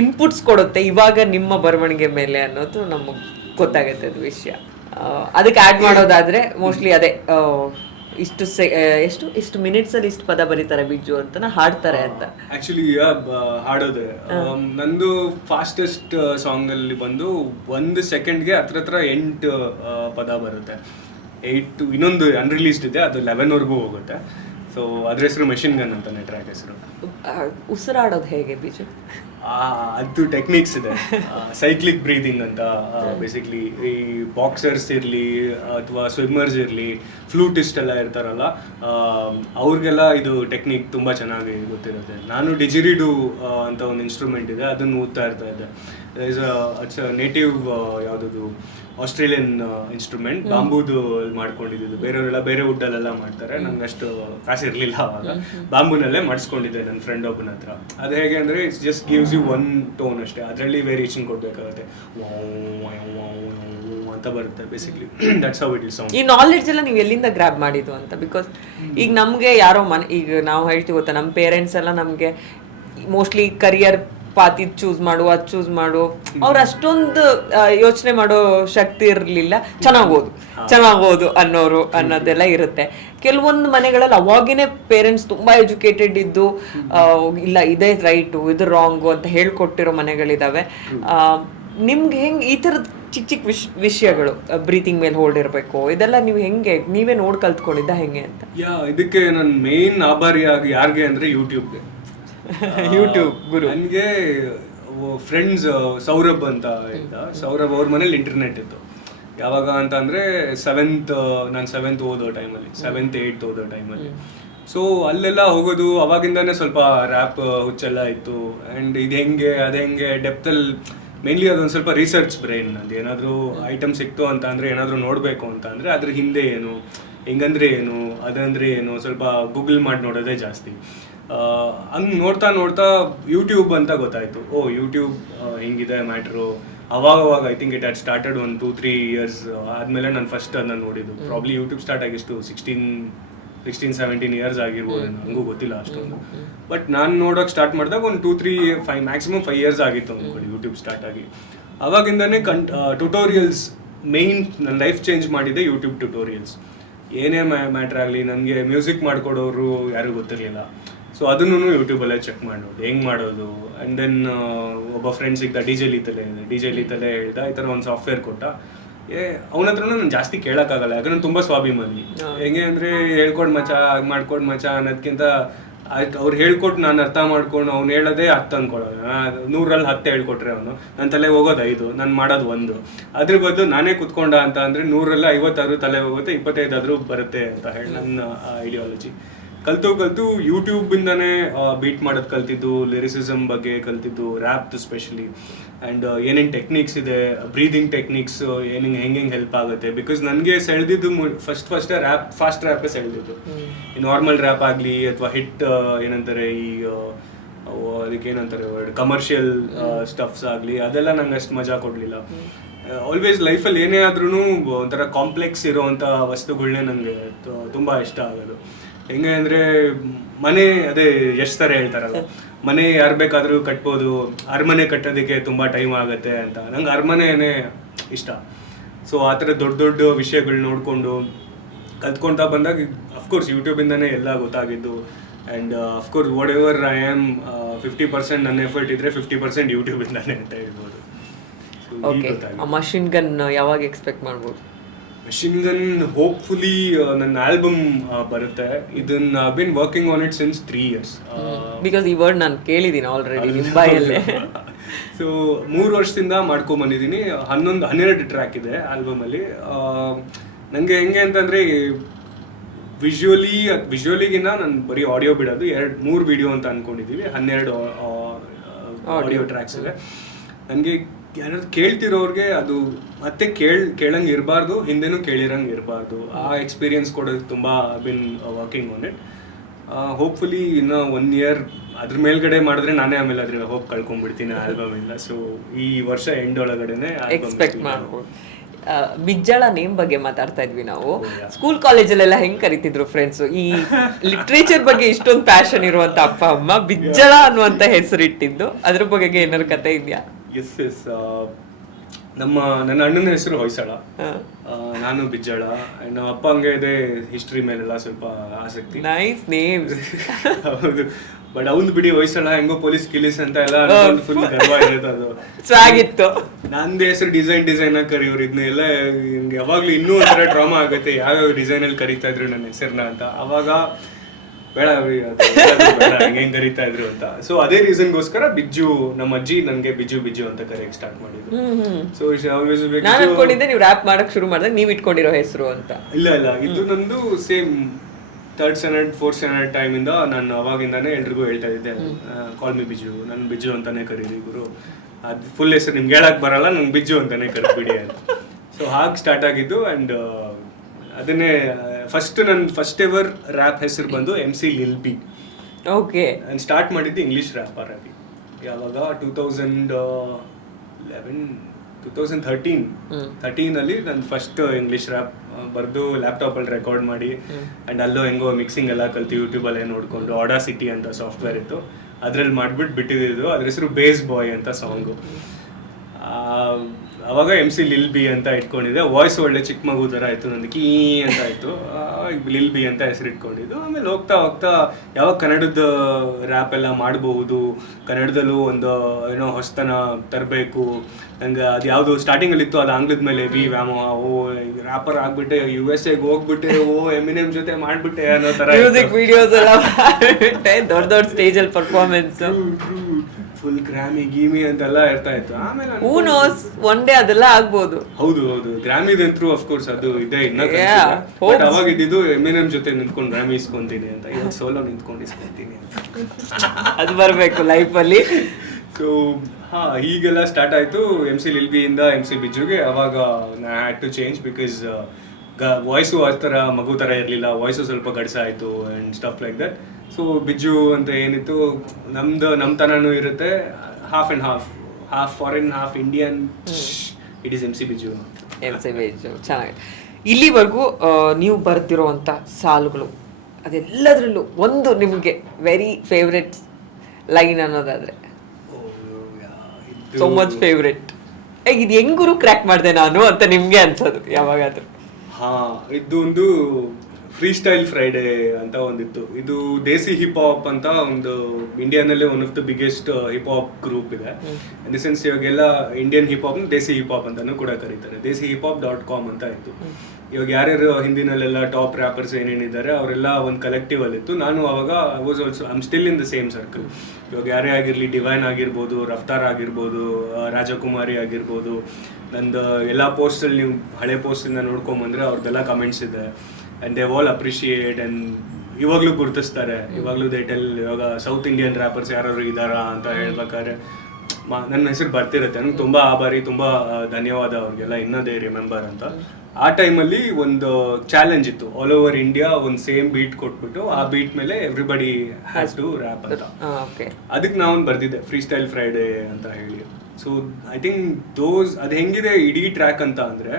ಇನ್ಪುಟ್ಸ್ ಕೊಡುತ್ತೆ ಇವಾಗ ನಿಮ್ಮ ಬರವಣಿಗೆ ಮೇಲೆ ಅನ್ನೋದು ನಮಗೆ ಗೊತ್ತಾಗುತ್ತೆ ಅದು ವಿಷಯ. ಅದಕ್ಕೆ ಆ್ಯಡ್ ಮಾಡೋದಾದ್ರೆ ಮೋಸ್ಟ್ಲಿ ಅದೇ ಇಷ್ಟು ಮಿನಿಟ್ಸ್ ಅಲ್ಲಿ ಇಷ್ಟು ಪದ ಬರೀತಾರೆ ಬಿಜ್ಜು ಅಂತ ಹಾಡ್ತಾರೆ ಅಂತ. ಆಕ್ಚುಲಿ ಹಾಡೋದೆ ನಂದು ಫಾಸ್ಟೆಸ್ಟ್ ಸಾಂಗ್ ಅಲ್ಲಿ ಬಂದು 1 ಸೆಕೆಂಡ್ಗೆ ಹತ್ರ 8 ಪದ ಬರುತ್ತೆ. 8 ಇನ್ನೊಂದು ಅನ್ರಿಲೀಸ್ಡ್ ಇದೆ, ಅದು 11ವರೆಗೂ ಹೋಗುತ್ತೆ. ಸೊ ಅದ್ರ ಹೆಸರು ಮೆಷಿನ್ ಗನ್ ಅಂತಾನೆ ಟ್ರ್ಯಾಕ್ ಹೆಸರು. ಉಸಿರಾಡೋದು ಹೇಗೆ ಬಿಜು? ಅದು ಟೆಕ್ನಿಕ್ಸ್ ಇದೆ. ಸೈಕ್ಲಿಕ್ ಬ್ರೀದಿಂಗ್ ಅಂತ. ಬೇಸಿಕ್ಲಿ ಈ ಬಾಕ್ಸರ್ಸ್ ಇರಲಿ ಅಥವಾ ಸ್ವಿಮ್ಮರ್ಸ್ ಇರಲಿ, ಫ್ಲೂಟಿಸ್ಟ್ ಎಲ್ಲ ಇರ್ತಾರಲ್ಲ, ಅವ್ರಿಗೆಲ್ಲ ಇದು ಟೆಕ್ನಿಕ್ ತುಂಬ ಚೆನ್ನಾಗಿ ಗೊತ್ತಿರುತ್ತೆ. ನಾನು ಡಿಜಿರಿಡು ಅಂತ ಒಂದು ಇನ್ಸ್ಟ್ರೂಮೆಂಟ್ ಇದೆ, ಅದನ್ನು ಓದ್ತಾ ಇರ್ತಾ ಇದ್ದೆ. ಇಟ್ಸ್ ನೇಟಿವ್ ಯಾವುದದು ಆಸ್ಟ್ರೇಲಿಯನ್ ಇನ್ಸ್ಟ್ರೂಮೆಂಟ್, ಬಾಂಬೂದು ಮಾಡ್ಕೊಂಡಿದ್ದು. ಬೇರೆಯವರೆಲ್ಲ ಬೇರೆ ವುಡ್ಡಲ್ಲೆಲ್ಲ ಮಾಡ್ತಾರೆ, ನಂಗೆ ಅಷ್ಟು ಕಾಸಿರಲಿಲ್ಲ ಅವಾಗ. ಬಾಂಬೂನಲ್ಲೇ ಮಾಡಿಸ್ಕೊಂಡಿದ್ದೆ ನನ್ನ ಫ್ರೆಂಡ್ ಒಬ್ಬನ ಹತ್ರ. ಅದು ಹೇಗೆ ಅಂದರೆ it's just gives you 1 tone ಅಷ್ಟೇ, ಅದರಲ್ಲಿ ವೇರಿಯೇಷನ್ ಕೊಡಬೇಕಾಗುತ್ತೆ, ಅಂತ ಬರುತ್ತೆ basically. That's how it is sound. ಈ ನಾಲೆಡ್ಜ್ ಎಲ್ಲ ನೀವು ಎಲ್ಲಿಂದ ಗ್ರ್ಯಾಬ್ ಮಾಡಿದ್ದು ಅಂತ? ಬಿಕಾಸ್ ಈಗ ನಮಗೆ ಯಾರೋ ಈಗ ನಾವು ಹೇಳ್ತೀವಿ ಗೊತ್ತಾ, ನಮ್ಮ ಪೇರೆಂಟ್ಸ್ ಎಲ್ಲ ನಮಗೆ ಮೋಸ್ಟ್ಲಿ ಕರಿಯರ್ ಪಾತ್ ಇದು ಚೂಸ್ ಮಾಡು ಅದು ಚೂಸ್ ಮಾಡು, ಅವ್ರು ಅಷ್ಟೊಂದು ಯೋಚನೆ ಮಾಡೋ ಶಕ್ತಿ ಇರಲಿಲ್ಲ. ಚೆನ್ನಾಗೋದು ಅನ್ನೋದೆಲ್ಲ ಇರುತ್ತೆ. ಕೆಲವೊಂದು ಮನೆಗಳಲ್ಲಿ ಅವಾಗಿನೇ ಪೇರೆಂಟ್ಸ್ ತುಂಬಾ ಎಜುಕೇಟೆಡ್ ಇದ್ದು ಇಲ್ಲ ಇದೇ ರೈಟು ಇದು ರಾಂಗು ಅಂತ ಹೇಳ್ಕೊಟ್ಟಿರೋ ಮನೆಗಳಿದಾವೆ. ನಿಮ್ಗೆ ಹೆಂಗೆ ಈ ಥರದ ಚಿಕ್ಕ ವಿಷಯಗಳು, ಬ್ರೀತಿಂಗ್ ಮೇಲೆ ಹೋಲ್ಡ್ ಇರಬೇಕು, ಇದೆಲ್ಲ ನೀವು ನೀವೇ ನೋಡಿ ಕಲ್ತ್ಕೊಂಡಿದ್ದ ಹೆಂಗೆ ಅಂತ? ಇದಕ್ಕೆ ನನ್ನ ಮೇನ್ ಆಭಾರಿ ಯಾರಿಗೆ ಅಂದರೆ ಯೂಟ್ಯೂಬ್ಗೆ. ಯೂಟ್ಯೂಬ್ ಗುರು. ನನಗೆ ಫ್ರೆಂಡ್ಸ್ ಸೌರಭ್ ಅಂತ ಇದ್ದ, ಸೌರಭ್ ಅವ್ರ ಮನೇಲಿ ಇಂಟರ್ನೆಟ್ ಇತ್ತು. ಯಾವಾಗ ಅಂತ ಅಂದರೆ ನಾನು 7th ಓದೋ ಟೈಮಲ್ಲಿ, 7th 8th ಓದೋ ಟೈಮಲ್ಲಿ. ಸೊ ಅಲ್ಲೆಲ್ಲ ಹೋಗೋದು, ಅವಾಗಿಂದಾನೇ ಸ್ವಲ್ಪ ರ್ಯಾಪ್ ಹುಚ್ಚೆಲ್ಲ ಇತ್ತು. ಆ್ಯಂಡ್ ಇದು ಹೆಂಗೆ ಡೆಪ್ತಲ್ಲಿ ಮೇನ್ಲಿ ಅದೊಂದು ಸ್ವಲ್ಪ ರಿಸರ್ಚ್ ಬ್ರೈನ್. ಅದು ಏನಾದರೂ ಐಟಮ್ ಸಿಕ್ತು ಅಂತ ಅಂದರೆ, ಏನಾದರೂ ನೋಡಬೇಕು ಅಂತ ಅಂದರೆ ಅದ್ರ ಹಿಂದೆ ಏನು, ಹೆಂಗಂದ್ರೆ ಏನು, ಅದಂದ್ರೆ ಏನು, ಸ್ವಲ್ಪ ಗೂಗಲ್ ಮಾಡಿ ನೋಡೋದೇ ಜಾಸ್ತಿ. ಹಂಗೆ ನೋಡ್ತಾ ಯೂಟ್ಯೂಬ್ ಅಂತ ಗೊತ್ತಾಯಿತು. ಯೂಟ್ಯೂಬ್ ಹಿಂಗಿದೆ ಮ್ಯಾಟ್ರು. ಅವಾಗ I think it had started 1-2-3 years ಆದಮೇಲೆ ನಾನು ಫಸ್ಟ್ ಅದನ್ನ ನೋಡಿದ್ದು. ಪ್ರಾಬ್ಲಿ ಯೂಟ್ಯೂಬ್ ಸ್ಟಾರ್ಟ್ ಆಗಿಷ್ಟು 16-17 years ಆಗಿರ್ಬೋದು, ನನಗೂ ಗೊತ್ತಿಲ್ಲ ಅಷ್ಟೊಂದು. ಬಟ್ ನಾನು ನೋಡೋಕೆ ಸ್ಟಾರ್ಟ್ ಮಾಡಿದಾಗ ಒಂದು 2-3-5 ಮ್ಯಾಕ್ಸಿಮಮ್ 5 years ಆಗಿತ್ತು ಅಂದ್ಕೊಳ್ಳಿ ಯೂಟ್ಯೂಬ್ ಸ್ಟಾರ್ಟ್ ಆಗಿ. ಅವಾಗಿಂದನೇ ಟ್ಯುಟೋರಿಯಲ್ಸ್ ಮೇಯ್ನ್ ನನ್ನ ಲೈಫ್ ಚೇಂಜ್ ಮಾಡಿದೆ ಯೂಟ್ಯೂಬ್ ಟ್ಯುಟೋರಿಯಲ್ಸ್. ಏನೇ ಮ್ಯಾಟ್ರ್ ಆಗಲಿ, ನನಗೆ ಮ್ಯೂಸಿಕ್ ಮಾಡಿಕೊಡೋರು ಯಾರಿಗೂ ಗೊತ್ತಿರಲಿಲ್ಲ. ಸೊ ಅದನ್ನು ಯೂಟ್ಯೂಬಲ್ಲೇ ಚೆಕ್ ಮಾಡಿ ನೋಡಿ ಹೆಂಗೆ ಮಾಡೋದು. ಆ್ಯಂಡ್ ದೆನ್ ಒಬ್ಬ ಫ್ರೆಂಡ್ ಸಿಗ್ದ, ಡಿ ಜೆ ಲೀತಲ್ಲೇ ಹೇಳ್ದ, ಈ ಥರ ಒಂದು ಸಾಫ್ಟ್ವೇರ್ ಕೊಟ್ಟ. ಅವನ ಹತ್ರನೂ ನಾನು ಜಾಸ್ತಿ ಕೇಳೋಕ್ಕಾಗಲ್ಲ, ಯಾಕಂದ್ರೆ ನಾನು ತುಂಬ ಸ್ವಾಭಿಮಾನಿ. ಹೆಂಗೆ ಅಂದರೆ ಹೇಳ್ಕೊಡು ಮಚ, ಹಾಗೆ ಮಾಡ್ಕೊಡು ಮಚ ಅನ್ನೋದಕ್ಕಿಂತ ಆಯ್ತು ಅವ್ರು ಹೇಳ್ಕೊಟ್ಟು ನಾನು ಅರ್ಥ ಮಾಡ್ಕೊಂಡು ಅವ್ನು ಹೇಳೋದೇ 10 ಅಂದ್ಕೊಳ್ಳೋದು. 100ರಲ್ಲಿ 10 ಹೇಳ್ಕೊಟ್ರೆ ಅವನು ನನ್ನ ತಲೆಗೆ ಹೋಗೋದು 5, ನಾನು ಮಾಡೋದು 1. ಅದ್ರ ಬದಲು ನಾನೇ ಕುತ್ಕೊಂಡ ಅಂತ ಅಂದರೆ 100ರಲ್ಲಿ 50 ತಲೆ ಹೋಗುತ್ತೆ, 25 ಬರುತ್ತೆ ಅಂತ ಹೇಳಿ ನನ್ನ ಐಡಿಯಾಲಜಿ. ಕಲ್ತು ಯೂಟ್ಯೂಬಿಂದನೇ ಬೀಟ್ ಮಾಡೋದು ಕಲ್ತಿದ್ದು, ಲಿರಿಸಿಸಮ್ ಬಗ್ಗೆ ಕಲ್ತಿದ್ದು, ರ್ಯಾಪ್ ಸ್ಪೆಷಲಿ. ಆ್ಯಂಡ್ ಏನೇನು ಟೆಕ್ನಿಕ್ಸ್ ಇದೆ, ಬ್ರೀದಿಂಗ್ ಟೆಕ್ನಿಕ್ಸ್ ಹೆಂಗೆ ಹೆಲ್ಪ್ ಆಗುತ್ತೆ. ಬಿಕಾಸ್ ನನಗೆ ಸೆಳೆದಿದ್ದು ಫಸ್ಟ್ ರ್ಯಾಪ್, ಫಾಸ್ಟ್ ರ್ಯಾಪೇ ಸೆಳೆದಿದ್ದು. ಈ ನಾರ್ಮಲ್ ರ್ಯಾಪ್ ಆಗಲಿ ಅಥವಾ ಹಿಟ್ ಏನಂತಾರೆ, ಈ ಅದಕ್ಕೇನಂತಾರೆ ವರ್ಡ್, ಕಮರ್ಷಿಯಲ್ ಸ್ಟಫ್ಸ್ ಆಗಲಿ, ಅದೆಲ್ಲ ನಂಗೆ ಅಷ್ಟು ಮಜಾ ಕೊಡಲಿಲ್ಲ. ಆಲ್ವೇಸ್ ಲೈಫಲ್ಲಿ ಏನೇ ಆದ್ರೂ ಒಂಥರ ಕಾಂಪ್ಲೆಕ್ಸ್ ಇರೋವಂಥ ವಸ್ತುಗಳನ್ನೇ ನನಗೆ ತುಂಬ ಇಷ್ಟ ಆಗೋದು. ಹೆಂಗೆ ಅಂದರೆ ಮನೆ, ಅದೇ ಎಷ್ಟು ಥರ ಹೇಳ್ತಾರಲ್ಲ, ಮನೆ ಯಾರು ಬೇಕಾದರೂ ಕಟ್ಬೋದು, ಅರಮನೆ ಕಟ್ಟೋದಕ್ಕೆ ತುಂಬ ಟೈಮ್ ಆಗುತ್ತೆ ಅಂತ. ನಂಗೆ ಅರಮನೆನೇ ಇಷ್ಟ. ಸೊ ಆ ಥರ ದೊಡ್ಡ ವಿಷಯಗಳು ನೋಡಿಕೊಂಡು ಕಲ್ತ್ಕೊಳ್ತಾ ಬಂದಾಗ ಅಫ್ಕೋರ್ಸ್ ಯೂಟ್ಯೂಬಿಂದನೇ ಎಲ್ಲ ಗೊತ್ತಾಗಿದ್ದು. And of course what ever I am 50% ನನ್ನ ಎಫರ್ಟ್ ಇದ್ರೆ 50% ಯೂಟ್ಯೂಬಿಂದಾನೆ ಅಂತ ಹೇಳ್ಬೋದು. ಓಕೆ, ಮಷಿನ್ ಗನ್ ಯಾವಾಗ ಎಕ್ಸ್ಪೆಕ್ಟ್ ಮಾಡ್ಬೋದು? ಮಷಿನ್ ಗನ್ ಹೋಪ್ಫುಲಿ ನನ್ನ ಆಲ್ಬಮ್ ಬರುತ್ತೆ. ಇದನ್ನ been working on it since 3 years. Because ಈ ವರ್ಡ್ ನಾನು ಕೇಳಿದ್ದೀನಿ ಆಲ್ರೆಡಿ ನಿಮ್ಮ ಬಾಯಲ್ಲೇ. ಸೊ 3 ವರ್ಷದಿಂದ ಮಾಡ್ಕೊಂಡ್ ಬಂದಿದ್ದೀನಿ. 12 ಟ್ರ್ಯಾಕ್ ಇದೆ ಆಲ್ಬಮಲ್ಲಿ. ನನಗೆ ಹೆಂಗೆ ಅಂತಂದರೆ ವಿಜುವಲಿಗಿನ್ನ ನಾನು ಬರೀ ಆಡಿಯೋ ಬಿಡೋದು 2-3 ವಿಡಿಯೋ ಅಂತ ಅಂದ್ಕೊಂಡಿದ್ದೀವಿ. 12 ಆಡಿಯೋ ಟ್ರ್ಯಾಕ್ಸ್ ಇದೆ. ನನಗೆ ಯಾರಾದ್ರು ಕೇಳ್ತಿರೋರಿಗೆ ಅದು ಮತ್ತೆ ಕೇಳಂಗೆ ಇರಬಾರ್ದು, ಹಿಂದೆನೂ ಕೇಳಿರಂಗೆ ಇರಬಾರ್ದು. ಆ ಎಕ್ಸ್ಪೀರಿಯನ್ಸ್ ಕೊಡೋದು ತುಂಬ been working on it. Hopefully ಇನ್ನು 1 year ಅದ್ರ ಮೇಲ್ಗಡೆ ಮಾಡಿದ್ರೆ ನಾನೇ ಆಮೇಲೆ ಅದ್ರ ಹೋಪ್ ಕಳ್ಕೊಂಡ್ಬಿಡ್ತೀನಿ ಆಲ್ಬಮ್ ಇಲ್ಲ. ಸೊ ಈ ವರ್ಷ ಎಂಡ್ ಒಳಗಡೆನೆ ಎಕ್ಸ್ಪೆಕ್ಟ್ ಮಾಡ್ಬೋದು. ಬಿಜ್ಜಳ ನೇಮ್ ಬಗ್ಗೆ ಮಾತಾಡ್ತಾ ಇದ್ವಿ ನಾವು. ಸ್ಕೂಲ್ ಕಾಲೇಜಲ್ಲೆಲ್ಲ ಹೆಂಗ್ ಕರಿತಿದ್ರು ಫ್ರೆಂಡ್ಸ್? ಈ ಲಿಟ್ರೇಚರ್ ಬಗ್ಗೆ ಇಷ್ಟೊಂದು ಪ್ಯಾಷನ್ ಇರುವಂತ ಅಪ್ಪ ಅಮ್ಮ ಬಿಜ್ಜಳ ಅನ್ನುವಂತ ಹೆಸರು ಇಟ್ಟಿದ್ದು, ಅದ್ರ ಬಗ್ಗೆ ಏನಾದ್ರು ಕತೆ ಇದೆಯಾ? ಎಸ್ ನನ್ನ ಅಣ್ಣನ ಹೆಸರು ಹೊಯ್ಸಳ, ನಾನು ಬಿಜ್ಜಳ. ನಮ್ಮ ಅಪ್ಪ ಹಂಗೆ ಇದೆ, ಹಿಸ್ಟ್ರಿ ಮೇಲೆಲ್ಲ ಸ್ವಲ್ಪ ಆಸಕ್ತಿ. Nice name. ಹೌದು, ಬಟ್ ಅವ್ನು ಬಿಡಿ ಹೊಯ್ಸಳ ಹೆಂಗೋ ಪೊಲೀಸ್ ಕಿಲೀಸ್ ಅಂತ ಎಲ್ಲ ಫುಲ್ ಗರ್ವ ಇರುತ್ತೆ. ಅದು ಚೆನ್ನಾಗಿತ್ತು. ನಂದು ಹೆಸರು ಡಿಸೈನ್ ಆಗಿ ಕರಿಯೋರು. ಇದನ್ನೆಲ್ಲ ಯಾವಾಗ್ಲೂ ಇನ್ನೂ ಒಂಥರ ಡ್ರಾಮಾ ಆಗುತ್ತೆ, ಯಾವ್ಯಾವ ಡಿಸೈನ್ ಅಲ್ಲಿ ಕರಿತಾ ಇದ್ರು ನನ್ನ ಹೆಸರನ್ನ ಅಂತ. ಅವಾಗ ಬೇಡ ಹೆಂಗ್ ಕರಿತಾ ಇದ್ರು ಅಂತ. ಸೊ ಅದೇ ರೀಸನ್ಗೋಸ್ಕರ ಬಿಜ್ಜು, ನಮ್ಮ ಅಜ್ಜಿ ನನ್ಗೆ ಬಿಜ್ಜು ಅಂತ ಕರೆಯಕ್ ಸ್ಟಾರ್ಟ್ ಮಾಡಿದ್ರು. ಸೊ ನಾನು ಅನ್ಕೊಂಡಿದ್ದೆ ನೀವು ರ್ಯಾಪ್ ಮಾಡಕ್ ಶುರು ಮಾಡಿದಾಗ ನೀವ್ ಇಟ್ಕೊಂಡಿರೋ ಹೆಸರು ಅಂತ. ಇಲ್ಲ, ಇದು ನಂದು same 3rd standard 4th standard time ಇಂದ ನಾನು ಅವಾಗಿಂದಾನೇ ಎಲ್ರಿಗೂ ಹೇಳ್ತಾ ಇದ್ದೆ, ಕಾಲ್ ಮಿ ಬಿಜ್ಜು, ನನ್ ಬಿಜ್ಜು ಅಂತಾನೆ ಕರೀರಿ ಗುರು. ಅದು ಫುಲ್ ಹೆಸರು ನಿಮ್ಗೆ ಹೇಳಕ್ ಬರಲ್ಲ, ನಂಗೆ ಬಿಜ್ಜು ಅಂತಾನೆ ಕರಿಬಿಡಿ ಅಂತ. ಸೊ ಹಾಗೆ ಸ್ಟಾರ್ಟ್ ಆಗಿದ್ದು. ಆ್ಯಂಡ್ ಅದನ್ನೇ ನನ್ನ ಫಸ್ಟ್ ಎವರ್ ರ್ಯಾಪ್ ಹೆಸರು ಬಂದು MC Lil B. ಓಕೆ. ನಾನು ಸ್ಟಾರ್ಟ್ ಮಾಡಿದ್ದು ಇಂಗ್ಲೀಷ್ ರ್ಯಾಪರ್ ಆಗಿ. ಯಾವಾಗ 2013 ಅಲ್ಲಿ ನಾನು ಫಸ್ಟ್ ಇಂಗ್ಲೀಷ್ ರ್ಯಾಪ್ ಬರೆದು ಲ್ಯಾಪ್ಟಾಪಲ್ಲಿ ರೆಕಾರ್ಡ್ ಮಾಡಿ, ಆ್ಯಂಡ್ ಅಲ್ಲೋ ಹೆಂಗೋ ಮಿಕ್ಸಿಂಗ್ ಎಲ್ಲ ಕಲ್ತು ಯೂಟ್ಯೂಬಲ್ಲೇ ನೋಡಿಕೊಂಡು ಆಡಾಸಿಟಿ ಅಂತ ಸಾಫ್ಟ್ವೇರ್ ಇತ್ತು, ಅದ್ರಲ್ಲಿ ಮಾಡಿಬಿಟ್ಟು ಬಿಟ್ಟಿದ್ದು. ಅದ್ರ ಹೆಸರು ಬೇಸ್ ಬಾಯ್ ಅಂತ ಸಾಂಗು. ಅವಾಗ MC Lil B ಅಂತ ಇಟ್ಕೊಂಡಿದ್ದೆ. ವಾಯ್ಸ್ ಒಳ್ಳೆ ಚಿಕ್ಕ ಮಗು ಥರ ಆಯಿತು, ನಂದು ಕೀ ಅಂತ ಆಯಿತು. Lil B ಅಂತ ಹೆಸರು ಇಟ್ಕೊಂಡಿದ್ದು. ಆಮೇಲೆ ಹೋಗ್ತಾ ಯಾವಾಗ ಕನ್ನಡದ ರ್ಯಾಪ್ ಎಲ್ಲ ಮಾಡಬಹುದು, ಕನ್ನಡದಲ್ಲೂ ಒಂದು ಏನೋ ಹೊಸತನ ತರಬೇಕು, ನಂಗೆ ಅದು ಯಾವುದು ಸ್ಟಾರ್ಟಿಂಗಲ್ಲಿ ಇತ್ತು ಅದು ಆಂಗ್ಲದ ಮೇಲೆ ವ್ಯಾಮೋಹ, ರ್ಯಾಪರ್ ಆಗ್ಬಿಟ್ಟೆ, USA ಹೋಗ್ಬಿಟ್ಟೆ, ಎಮಿನೆಮ್ ಜೊತೆ ಮಾಡ್ಬಿಟ್ಟೆ ಅನ್ನೋ ಥರ ಮ್ಯೂಸಿಕ್ ವಿಡಿಯೋಸ್ ಎಲ್ಲ ದೊಡ್ಡ ಸ್ಟೇಜಲ್ಲಿ ಪರ್ಫಾರ್ಮೆನ್ಸ್, ಫುಲ್ ಗ್ರಾಮಿ ಗೀಮಿ ಅಂತೆಲ್ಲ ಇರ್ತಾ ಇತ್ತು. ಆಮೇಲೆ ಒನ್ ಡೇ ಅದೆಲ್ಲ ಆಗ್ಬೋದು. ಹೌದು, ಗ್ರಾಮಿದಂತೂ ಅಫ್ಕೋರ್ಸ್ ಅದು ಇದೆ. ಬಟ್ ಅವಾಗ ಇದ್ದಿದ್ದು ಎಮಿನೆಮ್ ಜೊತೆ ನಿಂತ್ಕೊಂಡು ಗ್ರಾಮಿ ಇಸ್ಕೊಂತೀನಿ ಅಂತ. ಇವತ್ತು ಸೋಲೋ ನಿಂತ್ಕೊಂಡು ಇಸ್ಕೊಂತೀನಿ ಅಂತ. ಅದು ಬರಬೇಕು ಲೈಫಲ್ಲಿ. ಸೊ ಹೀಗೆಲ್ಲ ಸ್ಟಾರ್ಟ್ ಆಯಿತು. MC Lil B ಇಂದ MC ಬಿಜ್ಜುಗೆ. ಅವಾಗ ನಾ had to change because voice ಆ ಥರ ಮಗು ಥರ ಇರಲಿಲ್ಲ, ವಾಯ್ಸು ಸ್ವಲ್ಪ ಗಡ್ಸ ಆಯಿತು and stuff like that. So Bijju ಅಂತ ಏನಿತ್ತು, ನಮ್ಮ ತನೂ ಇರುತ್ತೆ, half foreign half Indian. It is MC Bijju. ಚೆನ್ನಾಗಿದೆ. ಇಲ್ಲಿವರೆಗೂ ನೀವು ಬರ್ತಿರೋವಂಥ ಸಾಲುಗಳು ಅದೆಲ್ಲದರಲ್ಲೂ ಒಂದು ನಿಮಗೆ ವೆರಿ ಫೇವ್ರೆಟ್ ಲೈನ್ ಅನ್ನೋದಾದರೆ? So much favourite. ಇದು ಹೆಂಗುರು ಕ್ರ್ಯಾಕ್ ಮಾಡಿದೆ ನಾನು ಅಂತ ನಿಮಗೆ ಅನ್ಸೋದು ಯಾವಾಗಾದ್ರೂ? ಇದು ಒಂದು ಫ್ರೀ ಸ್ಟೈಲ್ ಫ್ರೈಡೇ ಅಂತ ಒಂದಿತ್ತು. ಇದು ದೇಸಿ ಹಿಪ್ ಹಾಪ್ ಅಂತ ಒಂದು ಇಂಡಿಯಾನಲ್ಲೇ one of the biggest hip hop group ಇದೆ. ಇನ್ ದ ಸೆನ್ಸ್ ಇವಾಗೆಲ್ಲ Indian hip hop desi hip hop ಅಂತಾನು ಕೂಡ ಕರೀತಾರೆ. desihiphop.com ಅಂತ ಇತ್ತು. ಇವಾಗ ಯಾರ್ಯಾರು ಹಿಂದಿನಲ್ಲೆಲ್ಲ ಟಾಪ್ ರ್ಯಾಪರ್ಸ್ ಏನೇನಿದ್ದಾರೆ ಅವರೆಲ್ಲ ಒಂದು ಕಲೆಕ್ಟಿವ್ ಅಲ್ಲಿತ್ತು. ನಾನು ಅವಾಗ I still in the same circle. ಇವಾಗ ಯಾರೇ ಆಗಿರಲಿ, ಡಿವೈನ್ ಆಗಿರ್ಬೋದು, ರಫ್ತಾರ್ ಆಗಿರ್ಬೋದು, ರಾಜಕುಮಾರಿ ಆಗಿರ್ಬೋದು, ನಂದು ಎಲ್ಲ ಪೋಸ್ಟಲ್ಲಿ ನೀವು ಹಳೆ ಪೋಸ್ಟಿಂದ ನೋಡ್ಕೊಂಬಂದ್ರೆ ಅವ್ರದ್ದೆಲ್ಲ ಕಮೆಂಟ್ಸ್ ಇದೆ. And they all appreciate and ಇವಾಗಲೂ ಗುರುತಿಸ್ತಾರೆ. ಇವಾಗಲೂ ಇವಾಗ ಸೌತ್ ಇಂಡಿಯನ್ ರ್ಯಾಪರ್ಸ್ ಯಾರಾದ್ರು ಇದ್ದಾರಾ ಅಂತ ಹೇಳ್ಬೇಕಾದ್ರೆ ನನ್ನ ಹೆಸರು ಬರ್ತಿರುತ್ತೆ. ನನಗೆ ತುಂಬ ಆಭಾರಿ, ತುಂಬ ಧನ್ಯವಾದ ಅವ್ರಿಗೆಲ್ಲ, ಇನ್ನದೇ ರಿಮೆಂಬರ್ ಅಂತ. ಆ ಟೈಮಲ್ಲಿ ಒಂದು ಚಾಲೆಂಜ್ ಇತ್ತು, ಆಲ್ ಓವರ್ ಇಂಡಿಯಾ ಒಂದು ಸೇಮ್ ಬೀಟ್ ಕೊಟ್ಬಿಟ್ಟು ಆ ಬೀಟ್ ಮೇಲೆ ಎವ್ರಿಬಡಿ ಹ್ಯಾಸ್ ಟು ರ್ಯಾಪ್ ಅಂತ. ಅದಕ್ಕೆ ನಾನು ಬರ್ದಿದ್ದೆ ಫ್ರೀ ಸ್ಟೈಲ್ ಫ್ರೈಡೇ ಅಂತ ಹೇಳಿ. ಸೊ ಐ ಥಿಂಕ್ ಅದು ಹೆಂಗಿದೆ ಇಡೀ ಟ್ರ್ಯಾಕ್ ಅಂತ ಅಂದರೆ,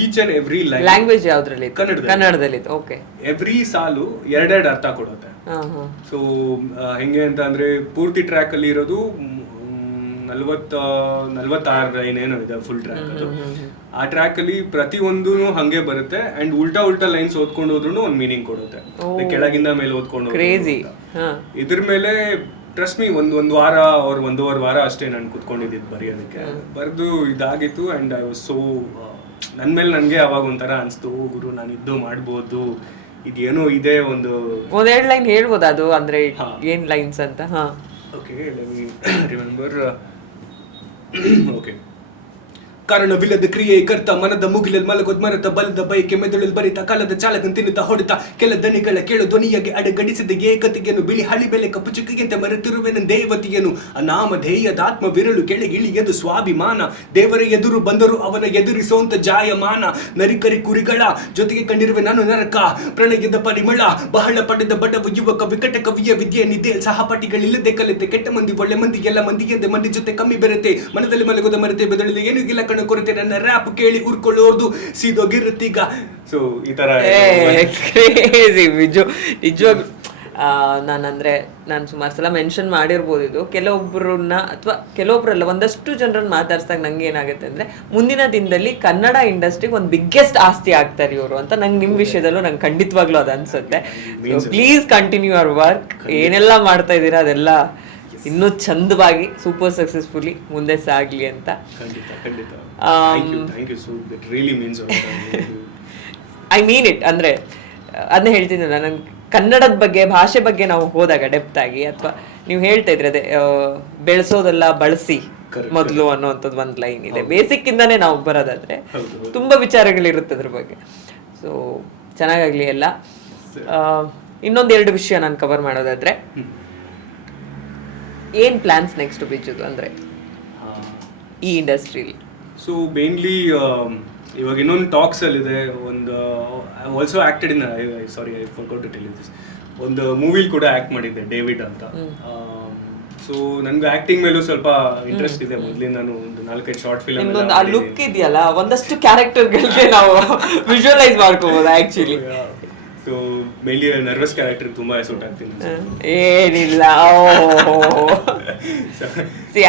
each and every line language ಯಾವ್ದ್ರಲ್ಲಿ? ಕನ್ನಡದಲ್ಲಿ. ಓಕೆ. ಎವ್ರಿ ಸಾಲು ಎರಡೆರಡು ಅರ್ಥ ಕೊಡುತ್ತೆ. ಸೊ ಹೆಂಗೆ ಅಂತ ಅಂದ್ರೆ, ಪೂರ್ತಿ ಟ್ರ್ಯಾಕ್ ಅಲ್ಲಿ ಇರೋದು 46 ಏನೇನೋ ಇದೆ ಫುಲ್ ಟ್ರ್ಯಾಕ್ ಅದು. ಆ ಟ್ರ್ಯಾಕ್ ಅಲ್ಲಿ ಪ್ರತಿಯೊಂದು ಹಂಗೆ ಬರುತ್ತೆ ಅಂಡ್ ಉಲ್ಟಾ ಲೈನ್ಸ್ ಓದ್ಕೊಂಡು ಹೋದ್ರು ಒಂದು ಮೀನಿಂಗ್ ಕೊಡುತ್ತೆ. ಕೆಳಗಿಂದ ಮೇಲೆ ಓದ್ಕೊಂಡು ಕ್ರೇಜಿ. ಇದ್ರ ಮೇಲೆ ಟ್ರಸ್ಟ್ ಮೀ ಒಂದು ವಾರ ಅವ್ರ 1.5 ವಾರ ಅಷ್ಟೇ ನಾನು ಕುತ್ಕೊಂಡಿದ್ದು ಬರೆಯೋದಕ್ಕೆ. ಬರೆದು ಇದಾಗಿತ್ತು ಅಂಡ್ ಐ ವಾಸ್ ಸೋ ನನ್ನ ಮೇಲೆ ನನಗೆ ಅವಾಗ ಒಂಥರ ಅನಿಸ್ತು, ಗುರು ನಾನು ಇದ್ದು ಮಾಡ್ಬೋದು, ಇದೇನೋ ಇದೆ. ಒಂದೆರಡು ಲೈನ್ ಹೇಳ್ಬೋದಾ ಅದು, ಅಂದ್ರೆ ಏನ್ ಲೈನ್ಸ್ ಅಂತ? Okay, let me remember. Okay. ಕಾರಣವಿಲ್ಲದ ಕ್ರಿಯೆ ಕರ್ತ ಮನದ ಮುಗಿಲಲ್ಲಿ ಮಲಗೋದ್ ಮರತ ಬಲದ ಬೈಕೆ ಮೆದುಳಲ್ಲಿ ಬರಿತ ಕಾಲದ ಚಾಲಕನ್ ತಿನ್ನುತ್ತಾ ಹೊಡೆತ ಕೆಲ ದನಿಗಳ ಕೇಳು ಧ್ವನಿಯಾಗಿ ಅಡಗಡಿಸಿದ ಏಕತೆಯನ್ನು ಬಿಳಿ ಹಳಿ ಬೆಲೆ ಕಪ್ಪು ಚುಕ್ಕಿಗೆಂತೆ ಮರೆತಿರುವೆನ ದೇವತೆಯನ್ನು ಅನಾಮಧೇಯದಾತ್ಮ ವಿರಳು ಕೆಳಗಿಳಿಯದು ಸ್ವಾಭಿಮಾನ ದೇವರ ಎದುರು ಬಂದರು ಅವನ ಎದುರಿಸುವಂತ ಜಾಯಮಾನ ನರಿಕರಿ ಕುರಿಗಳ ಜೊತೆಗೆ ಕಂಡಿರುವೆ ನಾನು ನರಕ ಪ್ರಣಯದ ಪರಿಮಳ ಬಹಳ ಪಡೆದ ಬಡವ ಯುವಕ ವಿಕಟ ಕವಿಯ ವಿದ್ಯೆ ನಿದ್ದೆ ಸಹಪಾಠಿಗಳಿಲ್ಲದೆ ಕಲಿತೆ ಕೆಟ್ಟ ಮಂದಿ ಒಳ್ಳೆ ಮಂದಿ ಎಲ್ಲ ಮಂದಿ ಎಂದೆ ಮಂದಿ ಜೊತೆ ಕಮ್ಮಿ ಬೆರೆತೆ ಮನದಲ್ಲಿ ಮಲಗೋದ ಮರೆತೆ ಬೆದಳಲಿ ಏನು ಇಲ್ಲ ಕೊರತೆ ನನ್ನ ರ್ಯಾಪ್ ಕೇಳಿ ಉರ್ಕೊಳ್ಳೋರ್ದು ಸೀದೋಗಿರುತ್ತೀಗ. ಸೊ ಈ ತರ ನಿಜವಾಗ ನಾನು ಸುಮಾರು ಸಲ ಮೆನ್ಷನ್ ಮಾಡಿರ್ಬೋದು ಇದು. ಕೆಲವೊಬ್ಬರನ್ನ ಅಥವಾ ಕೆಲವೊಬ್ಬರಲ್ಲ, ಒಂದಷ್ಟು ಜನರನ್ನ ಮಾತಾಡ್ಸಿದಾಗ ನಂಗೆ ಏನಾಗುತ್ತೆ ಅಂದ್ರೆ, ಮುಂದಿನ ದಿನದಲ್ಲಿ ಕನ್ನಡ ಇಂಡಸ್ಟ್ರಿಗೆ ಒಂದು ಬಿಗ್ಗೆಸ್ಟ್ ಆಸ್ತಿ ಆಗ್ತಾರೆ ಇವರು ಅಂತ ನಂಗೆ ನಿಮ್ಮ ವಿಷಯದಲ್ಲೂ ನಂಗೆ ಖಂಡಿತವಾಗ್ಲೂ ಅದು ಅನ್ಸುತ್ತೆ. Please continue our work. ಏನೆಲ್ಲ ಮಾಡ್ತಾ ಇದ್ದೀರಾ ಅದೆಲ್ಲ ಇನ್ನೂ ಚಂದವಾಗಿ ಸೂಪರ್ ಸಕ್ಸಸ್ಫುಲಿ ಮುಂದೆ ಸಾಗ್ಲಿ ಅಂತ. I mean it. ಅಂದ್ರೆ ಅದನ್ನ ಹೇಳ್ತಿದ್ನಲ್ಲ, ನಂಗೆ ಕನ್ನಡದ ಬಗ್ಗೆ ಭಾಷೆ ಬಗ್ಗೆ ನಾವು ಹೋದಾಗ ಡೆಪ್ತ್ ಆಗಿ, ಅಥವಾ ನೀವು ಹೇಳ್ತಾ ಇದ್ರೆ ಅದೇ ಬೆಳೆಸೋದೆಲ್ಲ ಬಳಸಿ ಮೊದಲು ಅನ್ನೋಂಥದ್ದು ಒಂದು ಲೈನ್ ಇದೆ. ಬೇಸಿಕ್ ಇಂದಾನೆ ನಾವು ಬರೋದಾದ್ರೆ ತುಂಬಾ ವಿಚಾರಗಳಿರುತ್ತೆ ಅದ್ರ ಬಗ್ಗೆ. ಸೊ ಚೆನ್ನಾಗಾಗ್ಲಿ ಎಲ್ಲ. ಇನ್ನೊಂದೆರಡು ವಿಷಯ ನಾನು ಕವರ್ ಮಾಡೋದಾದ್ರೆ, ಏನ್ ಪ್ಲಾನ್ಸ್ ನೆಕ್ಸ್ಟ್ ಬಿಚ್ಚುದು ಅಂದ್ರೆ ಈ ಇಂಡಸ್ಟ್ರಿಲಿ? ಸೊ ಮೇನ್ಲಿ ಇವಾಗ ಇನ್ನೊಂದು ಟಾಕ್ಸ್ ಅಲ್ಲಿದೆ. ಒಂದು also acted in, sorry I forgot to tell you this, ಒಂದು ಮೂವಿಲಿ ಕೂಡ ಆಕ್ಟ್ ಮಾಡಿದ್ದೆ, ಡೇವಿಡ್ ಅಂತ. ಸೊ ನನ್ಗೆ ಆಕ್ಟಿಂಗ್ ಮೇಲೂ ಸ್ವಲ್ಪ ಇಂಟ್ರೆಸ್ಟ್ ಇದೆ ಮೊದಲಿಂದ. ನಾನು ಒಂದು 4-5 ಶಾರ್ಟ್ ಫಿಲ್ಮ್ ಆ ಲುಕ್ ಇದೆಯಲ್ಲ, ಒಂದಷ್ಟು ಕ್ಯಾರೆಕ್ಟರ್ಗಳಿಗೆ ನಾವು ವಿಜುವಲೈಸ್ ಮಾಡ್ಕೋಬಹುದು actually. So mainly nervous character ತುಂಬಾ ಸೂಟ್ ಆಗ್ತೀನಿ. ಏನಿಲ್ಲ,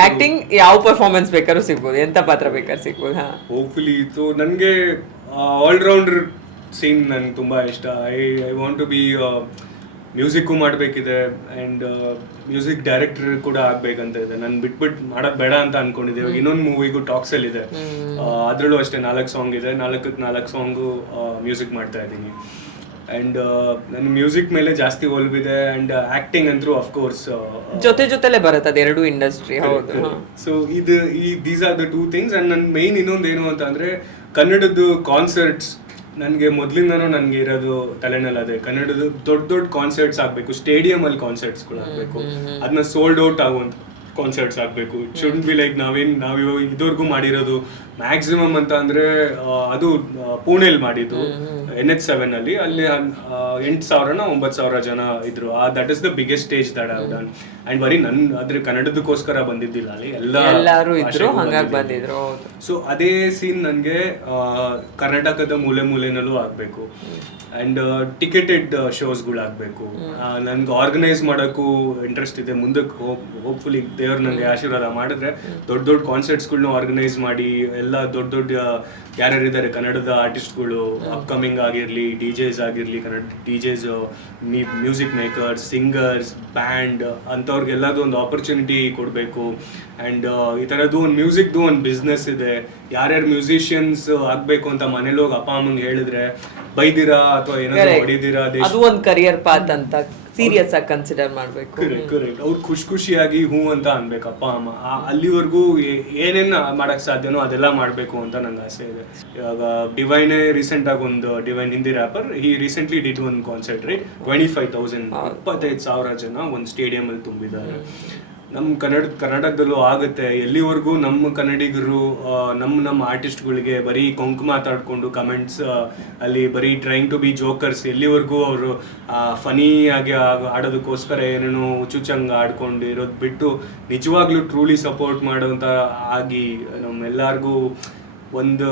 ಆಕ್ಟಿಂಗ್ ಯಾವ ಪರ್ಫಾರ್ಮೆನ್ಸ್ ಬೇಕಾದ್ರೂ ಸಿಗ್ಬೋದು, ಎಂತ ಪಾತ್ರ ಬೇಕಾದ್ರೂ ಸಿಗ್ಬೋದು. ಹೋಪ್ಫುಲಿ. ಸೊ ನನಗೆ ಆಲ್ರೌಂಡರ್ ಸೀನ್ ನನ್ಗೆ ತುಂಬಾ ಇಷ್ಟ. I want to be music ಮಾಡಬೇಕಿದೆ ಆ್ಯಂಡ್ ಮ್ಯೂಸಿಕ್ ಡೈರೆಕ್ಟರ್ ಕೂಡ ಆಗ್ಬೇಕಂತ ಇದೆ. ನಾನು ಬಿಟ್ಬಿಟ್ಟು ಮಾಡೋದು ಬೇಡ ಅಂತ ಅನ್ಕೊಂಡಿದ್ದೆ. ಇನ್ನೊಂದು ಮೂವಿಗೂ ಟಾಕ್ಸಲ್ಲಿದೆ, ಅದರಲ್ಲೂ ಅಷ್ಟೇ 4 ಸಾಂಗ್ ಇದೆ. 4 ಸಾಂಗು ಮ್ಯೂಸಿಕ್ ಮಾಡ್ತಾ ಇದ್ದೀನಿ. ಅಂಡ್ ನನ್ನ ಮ್ಯೂಸಿಕ್ ಮೇಲೆ ಜಾಸ್ತಿ ಒಲವಿದೆ ಅಂಡ್ ಆಕ್ಟಿಂಗ್ ಅಂತೂ ಆಫ್ ಕೋರ್ಸ್ ಜೊತೆಲೆ ಬರುತ್ತೆ ಅದೆರಡು ಇಂಡಸ್ಟ್ರಿ. ಹೌದು. So these are the 2 things. And ನನ್ನ ಮೇನ್ ಇನ್ನೊಂದು ಏನು ಅಂತ ಅಂದ್ರೆ, ಕನ್ನಡದ್ದು ಕಾನ್ಸರ್ಟ್ಸ್ ನನಗೆ ಮೊದಲಿಂದನೂ ನನಗೆ ಇರೋದು ತಲೆನಲ್ಲಿ ಅದೇ, ಕನ್ನಡದ ದೊಡ್ಡ ಕಾನ್ಸರ್ಟ್ಸ್ ಆಗಬೇಕು, ಸ್ಟೇಡಿಯಂ ಅಲ್ಲಿ ಕಾನ್ಸರ್ಟ್ಸ್ಗಳು ಆಗಬೇಕು, ಅದನ್ನ ಸೋಲ್ಡ್ ಔಟ್ ಆಗುವಂತ ಕಾನ್ಸರ್ಟ್ಸ್ ಆಗಬೇಕು. ಇಟ್ ಶುಡ್ ಬಿ ಲೈಕ್ ನಾವು ಇದುವರೆಗೂ ಮಾಡಿರೋದು ಮ್ಯಾಕ್ಸಿಮಮ್ ಅಂತ ಅಂದ್ರೆ ಅದು ಪುಣೆಯಲ್ಲಿ ಮಾಡಿದ್ದು NH7 ಅಲ್ಲಿ. ಅಲ್ಲಿ 8,000-9,000 ಜನ ಇದ್ರು. That is the biggest stage that I have done. And ಬರೀ ಅದ್ರ ಕನ್ನಡದಕ್ಕೋಸ್ಕರ ಬಂದಿದ್ದಿಲ್ಲ, ಅಲ್ಲಿ ಎಲ್ಲರೂ ಇದ್ರು, ಹಾಗಾಗಿ ಬಂದಿದ್ರು. ಸೊ ಅದೇ ಸೀನ್ ನನಗೆ ಕರ್ನಾಟಕದ ಮೂಲೆನಲ್ಲೂ ಆಗ್ಬೇಕು. ಅಂಡ್ ಟಿಕೆಟೆಡ್ ಶೋಸ್ಗಳು ಆಗಬೇಕು. ನನ್ಗೆ ಆರ್ಗನೈಸ್ ಮಾಡೋಕ್ಕೂ ಇಂಟ್ರೆಸ್ಟ್ ಇದೆ. ಮುಂದಕ್ಕೆ ಹೋಪ್ಫುಲಿ ದೇವ್ರು ನನಗೆ ಆಶೀರ್ವಾದ ಮಾಡಿದ್ರೆ ದೊಡ್ಡ ಕಾನ್ಸರ್ಟ್ಸ್ಗಳನ್ನ ಆರ್ಗನೈಸ್ ಮಾಡಿ, ಎಲ್ಲ ದೊಡ್ಡ ಯಾರ್ಯಾರಿದ್ದಾರೆ ಕನ್ನಡದ ಆರ್ಟಿಸ್ಟ್ಗಳು, ಅಪ್ಕಮಿಂಗ್ ಆಗಿರಲಿ, DJs ಆಗಿರಲಿ, Kannada DJs, music makers, singers, band ಅಂಥವ್ರಿಗೆಲ್ಲದು ಒಂದು ಆಪರ್ಚುನಿಟಿ ಕೊಡಬೇಕು. ಆ್ಯಂಡ್ ಈ ಥರದ್ದು ಒಂದು ಮ್ಯೂಸಿಕ್ದು ಒಂದು ಬಿಸ್ನೆಸ್ ಇದೆ. ಯಾರ್ಯಾರು ಮ್ಯೂಸಿಷಿಯನ್ಸ್ ಆಗಬೇಕು ಅಂತ ಮನೇಲಿ ಹೋಗಿ ಅಪ್ಪ ಅಮ್ಮಂಗೆ ಹೇಳಿದ್ರೆ ಬೈದಿರಾ ಅಥವಾ ಏನಾದ್ರು ಹೊಡಿದಿರಾ, ಅದು ಒಂದು ಕರಿಯರ್ ಪಾತ್ ಅಂತ ಸೀರಿಯಸ್ ಆಗಿ ಕನ್ಸಿಡರ್ ಮಾಡಬೇಕು. ಕರೆಕ್ಟ್. ಅವ್ರು ಖುಷಿಯಾಗಿ ಹೂ ಅಂತ ಅನ್ಬೇಕು ಅಪ್ಪ ಅಮ್ಮ. ಅಲ್ಲಿವರೆಗೂ ಏನೇನು ಮಾಡಕ್ ಸಾಧ್ಯನೋ ಅದೆಲ್ಲ ಮಾಡಬೇಕು ಅಂತ ನಂಗೆ ಆಸೆ ಇದೆ. ಇವಾಗ ಡಿವೈನೇ ರೀಸೆಂಟ್ ಆಗಿ ಒಂದು ಡಿವೈನ್ ಹಿಂದಿ ರ್ಯಾಪರ್, ಈ ರೀಸೆಂಟ್ಲಿ ಡಿಡ್ ಒಂದು ಕಾನ್ಸರ್ಟ್ ರೀ, 25,000 ಜನ ಒಂದು ಸ್ಟೇಡಿಯಂ ಅಲ್ಲಿ ತುಂಬಿದ್ದಾರೆ. ನಮ್ಮ ಕನ್ನಡದಲ್ಲೂ ಆಗುತ್ತೆ. ಎಲ್ಲಿವರೆಗೂ ನಮ್ಮ ಕನ್ನಡಿಗರು ನಮ್ಮ ಆರ್ಟಿಸ್ಟ್ಗಳಿಗೆ ಬರೀ ಕೊಂಕು ಮಾತಾಡ್ಕೊಂಡು ಕಮೆಂಟ್ಸ್ ಅಲ್ಲಿ ಬರೀ ಟ್ರೈಂಗ್ ಟು ಬಿ ಜೋಕರ್ಸ್, ಎಲ್ಲಿವರೆಗೂ ಅವರು ಫನಿ ಆಗಿ ಆಡೋದಕ್ಕೋಸ್ಕರ ಏನೇನೋ ಹುಚ್ಚುಚ್ಚಂಗೆ ಆಡ್ಕೊಂಡು ಇರೋದು ಬಿಟ್ಟು ನಿಜವಾಗ್ಲೂ ಟ್ರೂಲಿ ಸಪೋರ್ಟ್ ಮಾಡೋಂಥ ಆಗಿ ನಮ್ಮೆಲ್ಲರಿಗೂ ಒಂದು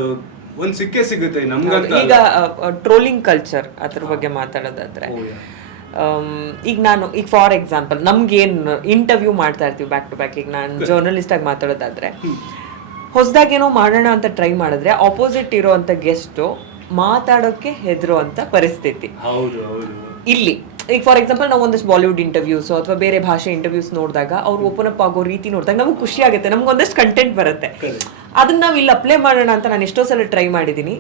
ಸಿಕ್ಕೇ ಸಿಗುತ್ತೆ ನಮ್ಗಂತ. ಈಗ ಟ್ರೋಲಿಂಗ್ ಕಲ್ಚರ್ ಅದ್ರ ಬಗ್ಗೆ ಮಾತಾಡೋದಾದ್ರೆ, ಈಗ ಫಾರ್ ಎಕ್ಸಾಂಪಲ್ ನಮ್ಗೇನು ಇಂಟರ್ವ್ಯೂ ಮಾಡ್ತಾ ಇರ್ತೀವಿ ಬ್ಯಾಕ್ ಟು ಬ್ಯಾಕ್. ಈಗ ನಾನು ಜರ್ನಲಿಸ್ಟ್ ಆಗಿ ಮಾತಾಡೋದಾದ್ರೆ ಹೊಸದಾಗೇನೋ ಮಾಡೋಣ ಅಂತ ಟ್ರೈ ಮಾಡಿದ್ರೆ ಆಪೋಸಿಟ್ ಇರೋವಂಥ ಗೆಸ್ಟು ಮಾತಾಡೋಕ್ಕೆ ಹೆದರುವಂಥ ಪರಿಸ್ಥಿತಿ ಇಲ್ಲಿ. ಈಗ ಫಾರ್ ಎಕ್ಸಾಂಪಲ್ ನಾವು ಒಂದಷ್ಟು ಬಾಲಿವುಡ್ ಇಂಟರ್ವ್ಯೂಸ್ ಅಥವಾ ಬೇರೆ ಭಾಷೆ ಇಂಟರ್ವ್ಯೂಸ್ ನೋಡಿದಾಗ ಅವ್ರು ಓಪನ್ ಅಪ್ ಆಗೋ ರೀತಿ ನೋಡಿದಾಗ ನಮ್ಗೆ ಖುಷಿ ಆಗುತ್ತೆ, ನಮ್ಗೆ ಒಂದಷ್ಟು ಕಂಟೆಂಟ್ ಬರುತ್ತೆ. ಅದನ್ನ ನಾವು ಇಲ್ಲಿ ಅಪ್ಲೈ ಮಾಡೋಣ ಅಂತ ನಾನು ಎಷ್ಟೋ ಸಲ ಟ್ರೈ ಮಾಡಿದ್ದೀನಿ.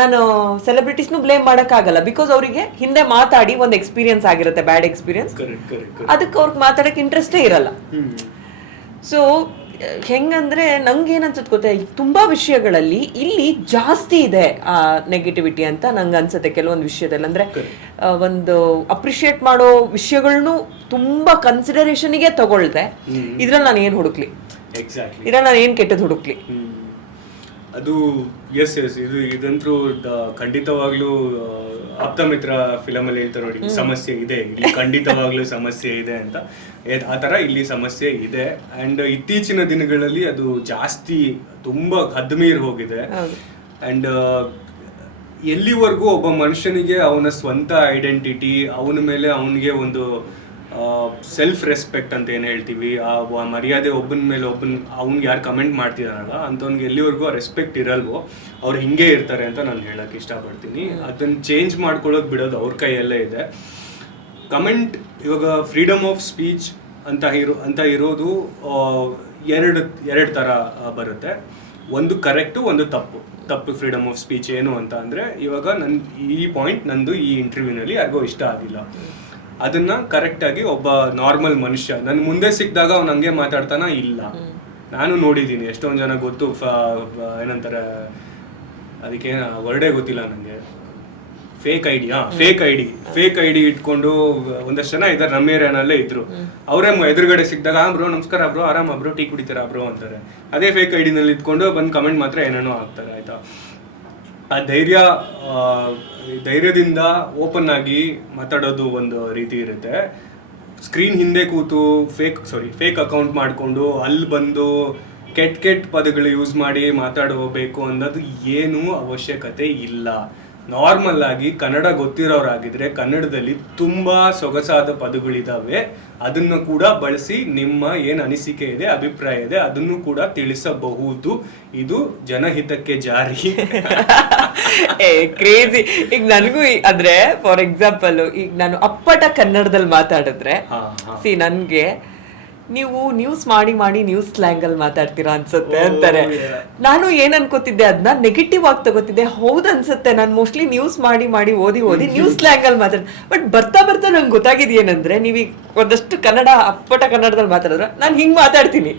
ನಾನು ಸೆಲೆಬ್ರಿಟೀಸ್ನು ಬ್ಲೇಮ್ ಮಾಡೋಕ್ಕಾಗಲ್ಲ, ಬಿಕಾಸ್ ಅವರಿಗೆ ಹಿಂದೆ ಮಾತಾಡಿ ಒಂದು ಎಕ್ಸ್ಪೀರಿಯನ್ಸ್ ಆಗಿರುತ್ತೆ, ಬ್ಯಾಡ್ ಎಕ್ಸ್ಪೀರಿಯನ್ಸ್. ಅದಕ್ಕೆ ಅವ್ರಿಗೆ ಮಾತಾಡೋಕೆ ಇಂಟ್ರೆಸ್ಟೇ ಇರಲ್ಲ. ಸೊ ಹೆಂಗಂದ್ರೆ ನಂಗೆ ಏನನ್ಸುತ್ತೆ ಗೊತ್ತಾ, ತುಂಬಾ ವಿಷಯಗಳಲ್ಲಿ ಇಲ್ಲಿ ಜಾಸ್ತಿ ಇದೆ ಆ ನೆಗೆಟಿವಿಟಿ ಅಂತ ನಂಗೆ ಅನ್ಸುತ್ತೆ. ಕೆಲವೊಂದು ವಿಷಯದಲ್ಲಿ ಅಂದ್ರೆ ಒಂದು ಅಪ್ರಿಶಿಯೇಟ್ ಮಾಡೋ ವಿಷಯಗಳನ್ನು ತುಂಬಾ ಕನ್ಸಿಡರೇಷನ್ಗೆ ತಗೊಳ್ದೆ ಇದ್ರಲ್ಲಿ ನಾನು ಏನ್ ಹುಡುಕ್ಲಿ, ಇದ್ರಲ್ಲಿ ನಾನು ಏನ್ ಕೆಟ್ಟದ್ದು ಹುಡುಕ್ಲಿ. ಅದು ಎಸ್ ಇದಂತೂ ಖಂಡಿತವಾಗ್ಲೂ ಆಪ್ತಮಿತ್ರ ಫಿಲಮ್ ಅಲ್ಲಿ ಹೇಳ್ತಾರೆ ನೋಡಿ, ಸಮಸ್ಯೆ ಇದೆ ಇಲ್ಲಿ, ಖಂಡಿತವಾಗ್ಲೂ ಸಮಸ್ಯೆ ಇದೆ ಅಂತ. ಆ ಥರ ಇಲ್ಲಿ ಸಮಸ್ಯೆ ಇದೆ. ಆ್ಯಂಡ್ ಇತ್ತೀಚಿನ ದಿನಗಳಲ್ಲಿ ಅದು ಜಾಸ್ತಿ ತುಂಬ ಹದ್ಮೀರ್ ಹೋಗಿದೆ. ಆ್ಯಂಡ್ ಎಲ್ಲಿವರೆಗೂ ಒಬ್ಬ ಮನುಷ್ಯನಿಗೆ ಅವನ ಸ್ವಂತ ಐಡೆಂಟಿಟಿ, ಅವನ ಮೇಲೆ ಅವನಿಗೆ ಒಂದು ಸೆಲ್ಫ್ ರೆಸ್ಪೆಕ್ಟ್ ಅಂತ ಏನು ಹೇಳ್ತೀವಿ, ಆ ಮರ್ಯಾದೆ ಒಬ್ಬನ ಮೇಲೆ ಅವ್ನಿಗೆ ಯಾರು ಕಮೆಂಟ್ ಮಾಡ್ತಿದಾರಲ್ಲ ಅಂಥವ್ನಿಗೆ ಎಲ್ಲಿವರೆಗೂ ಆ ರೆಸ್ಪೆಕ್ಟ್ ಇರಲ್ವೋ ಅವ್ರು ಹಿಂಗೆ ಇರ್ತಾರೆ ಅಂತ ನಾನು ಹೇಳಕ್ಕೆ ಇಷ್ಟಪಡ್ತೀನಿ. ಅದನ್ನು ಚೇಂಜ್ ಮಾಡ್ಕೊಳ್ಳೋದು ಬಿಡೋದು ಅವ್ರ ಕೈಯಲ್ಲೇ ಇದೆ. ಕಮೆಂಟ್ ಇವಾಗ ಫ್ರೀಡಮ್ ಆಫ್ ಸ್ಪೀಚ್ ಅಂತ ಇರೋದು ಎರಡು ಥರ ಬರುತ್ತೆ. ಒಂದು ಕರೆಕ್ಟು, ಒಂದು ತಪ್ಪು ಫ್ರೀಡಮ್ ಆಫ್ ಸ್ಪೀಚ್ ಏನು ಅಂತ ಅಂದರೆ, ಇವಾಗ ಈ ಪಾಯಿಂಟ್ ನಂದು ಈ ಇಂಟರ್ವ್ಯೂನಲ್ಲಿ ಯಾರಿಗೋ ಇಷ್ಟ ಆಗಿಲ್ಲ, ಅದನ್ನ ಕರೆಕ್ಟಾಗಿ ಒಬ್ಬ ನಾರ್ಮಲ್ ಮನುಷ್ಯ ನನ್ನ ಮುಂದೆ ಸಿಕ್ಕಿದಾಗ ಅವ್ನು ಹಂಗೆ ಮಾತಾಡ್ತಾನ ಇಲ್ಲ. ನಾನು ನೋಡಿದ್ದೀನಿ ಎಷ್ಟೊಂದು ಜನ, ಗೊತ್ತು ಏನಂತಾರೆ ಅದಕ್ಕೆ ವರ್ಡೇ ಗೊತ್ತಿಲ್ಲ ನನಗೆ, ಫೇಕ್ ಐಡಿ ಇಟ್ಕೊಂಡು ಒಂದಷ್ಟು ಜನ ಇದ್ದಾರೆ, ನಮ್ಮ ಏರಿಯಾನಲ್ಲೇ ಇದ್ರು. ಅವರೇ ಎದುರುಗಡೆ ಸಿಕ್ಕಿದಾಗ ಬ್ರೋ ನಮಸ್ಕಾರ ಬ್ರೋ, ಆರಾಮ ಬ್ರೋ, ಟೀ ಕುಡಿತೀರಾ ಬ್ರೋ ಅಂತಾರೆ. ಅದೇ ಫೇಕ್ ಐಡಿನಲ್ಲಿ ಇಟ್ಕೊಂಡು ಬಂದು ಕಮೆಂಟ್ ಮಾತ್ರ ಏನೇನೋ ಆಗ್ತಾರೆ. ಆಯ್ತಾ, ಆ ಧೈರ್ಯದಿಂದ ಓಪನ್ ಆಗಿ ಮಾತಾಡೋದು ಒಂದು ರೀತಿ ಇರುತ್ತೆ. ಸ್ಕ್ರೀನ್ ಹಿಂದೆ ಕೂತು ಫೇಕ್ ಅಕೌಂಟ್ ಮಾಡಿಕೊಂಡು ಅಲ್ಲಿ ಬಂದು ಕೆಟ್ಟ ಪದಗಳು ಯೂಸ್ ಮಾಡಿ ಮಾತಾಡಬೇಕು ಅನ್ನೋದು ಏನೂ ಅವಶ್ಯಕತೆ ಇಲ್ಲ. ನಾರ್ಮಲ್ ಆಗಿ ಕನ್ನಡ ಗೊತ್ತಿರೋರಾಗಿದ್ರೆ ಕನ್ನಡದಲ್ಲಿ ತುಂಬಾ ಸೊಗಸಾದ ಪದಗಳಿದಾವೆ, ಅದನ್ನು ಕೂಡ ಬಳಸಿ ನಿಮ್ಮ ಏನು ಅನಿಸಿಕೆ ಇದೆ, ಅಭಿಪ್ರಾಯ ಇದೆ, ಅದನ್ನು ಕೂಡ ತಿಳಿಸಬಹುದು. ಇದು ಜನಹಿತಕ್ಕೆ ಜಾರಿ. ಕ್ರೇಜಿ. ಈಗ ನನಗೂ ಅಂದ್ರೆ ಫಾರ್ ಎಕ್ಸಾಂಪಲ್ ಈಗ ನಾನು ಅಪ್ಪಟ ಕನ್ನಡದಲ್ಲಿ ಮಾತಾಡಿದ್ರೆ ನನ್ಗೆ ನೀವು ನ್ಯೂಸ್ ಮಾಡಿ ನ್ಯೂಸ್ ಸ್ಲ್ಯಾಂಗ್ ಅಲ್ಲಿ ಮಾತಾಡ್ತೀರಾ ಅನ್ಸುತ್ತೆ ಅಂತಾರೆ. ನಾನು ಏನ್ ಅನ್ಕೋತಿದ್ದೆ, ಅದನ್ನ ನೆಗೆಟಿವ್ ಆಗಿ ತಗೋತಿದ್ದೆ. ಹೌದು ಅನ್ಸುತ್ತೆ, ನಾನು ಮೋಸ್ಟ್ಲಿ ನ್ಯೂಸ್ ಮಾಡಿ ಓದಿ ನ್ಯೂಸ್ ಸ್ಲ್ಯಾಂಗ್ ಅಲ್ಲಿ ಮಾತಾಡ್. ಬಟ್ ಬರ್ತಾ ನಂಗೆ ಗೊತ್ತಾಗಿದ್ ಏನಂದ್ರೆ, ನೀವೀಗ ಒಂದಷ್ಟು ಕನ್ನಡ ಅಪ್ಪಟ ಕನ್ನಡದಲ್ಲಿ ಮಾತಾಡಿದ್ರೆ ನಾನು ಹಿಂಗ್ ಮಾತಾಡ್ತೀನಿ.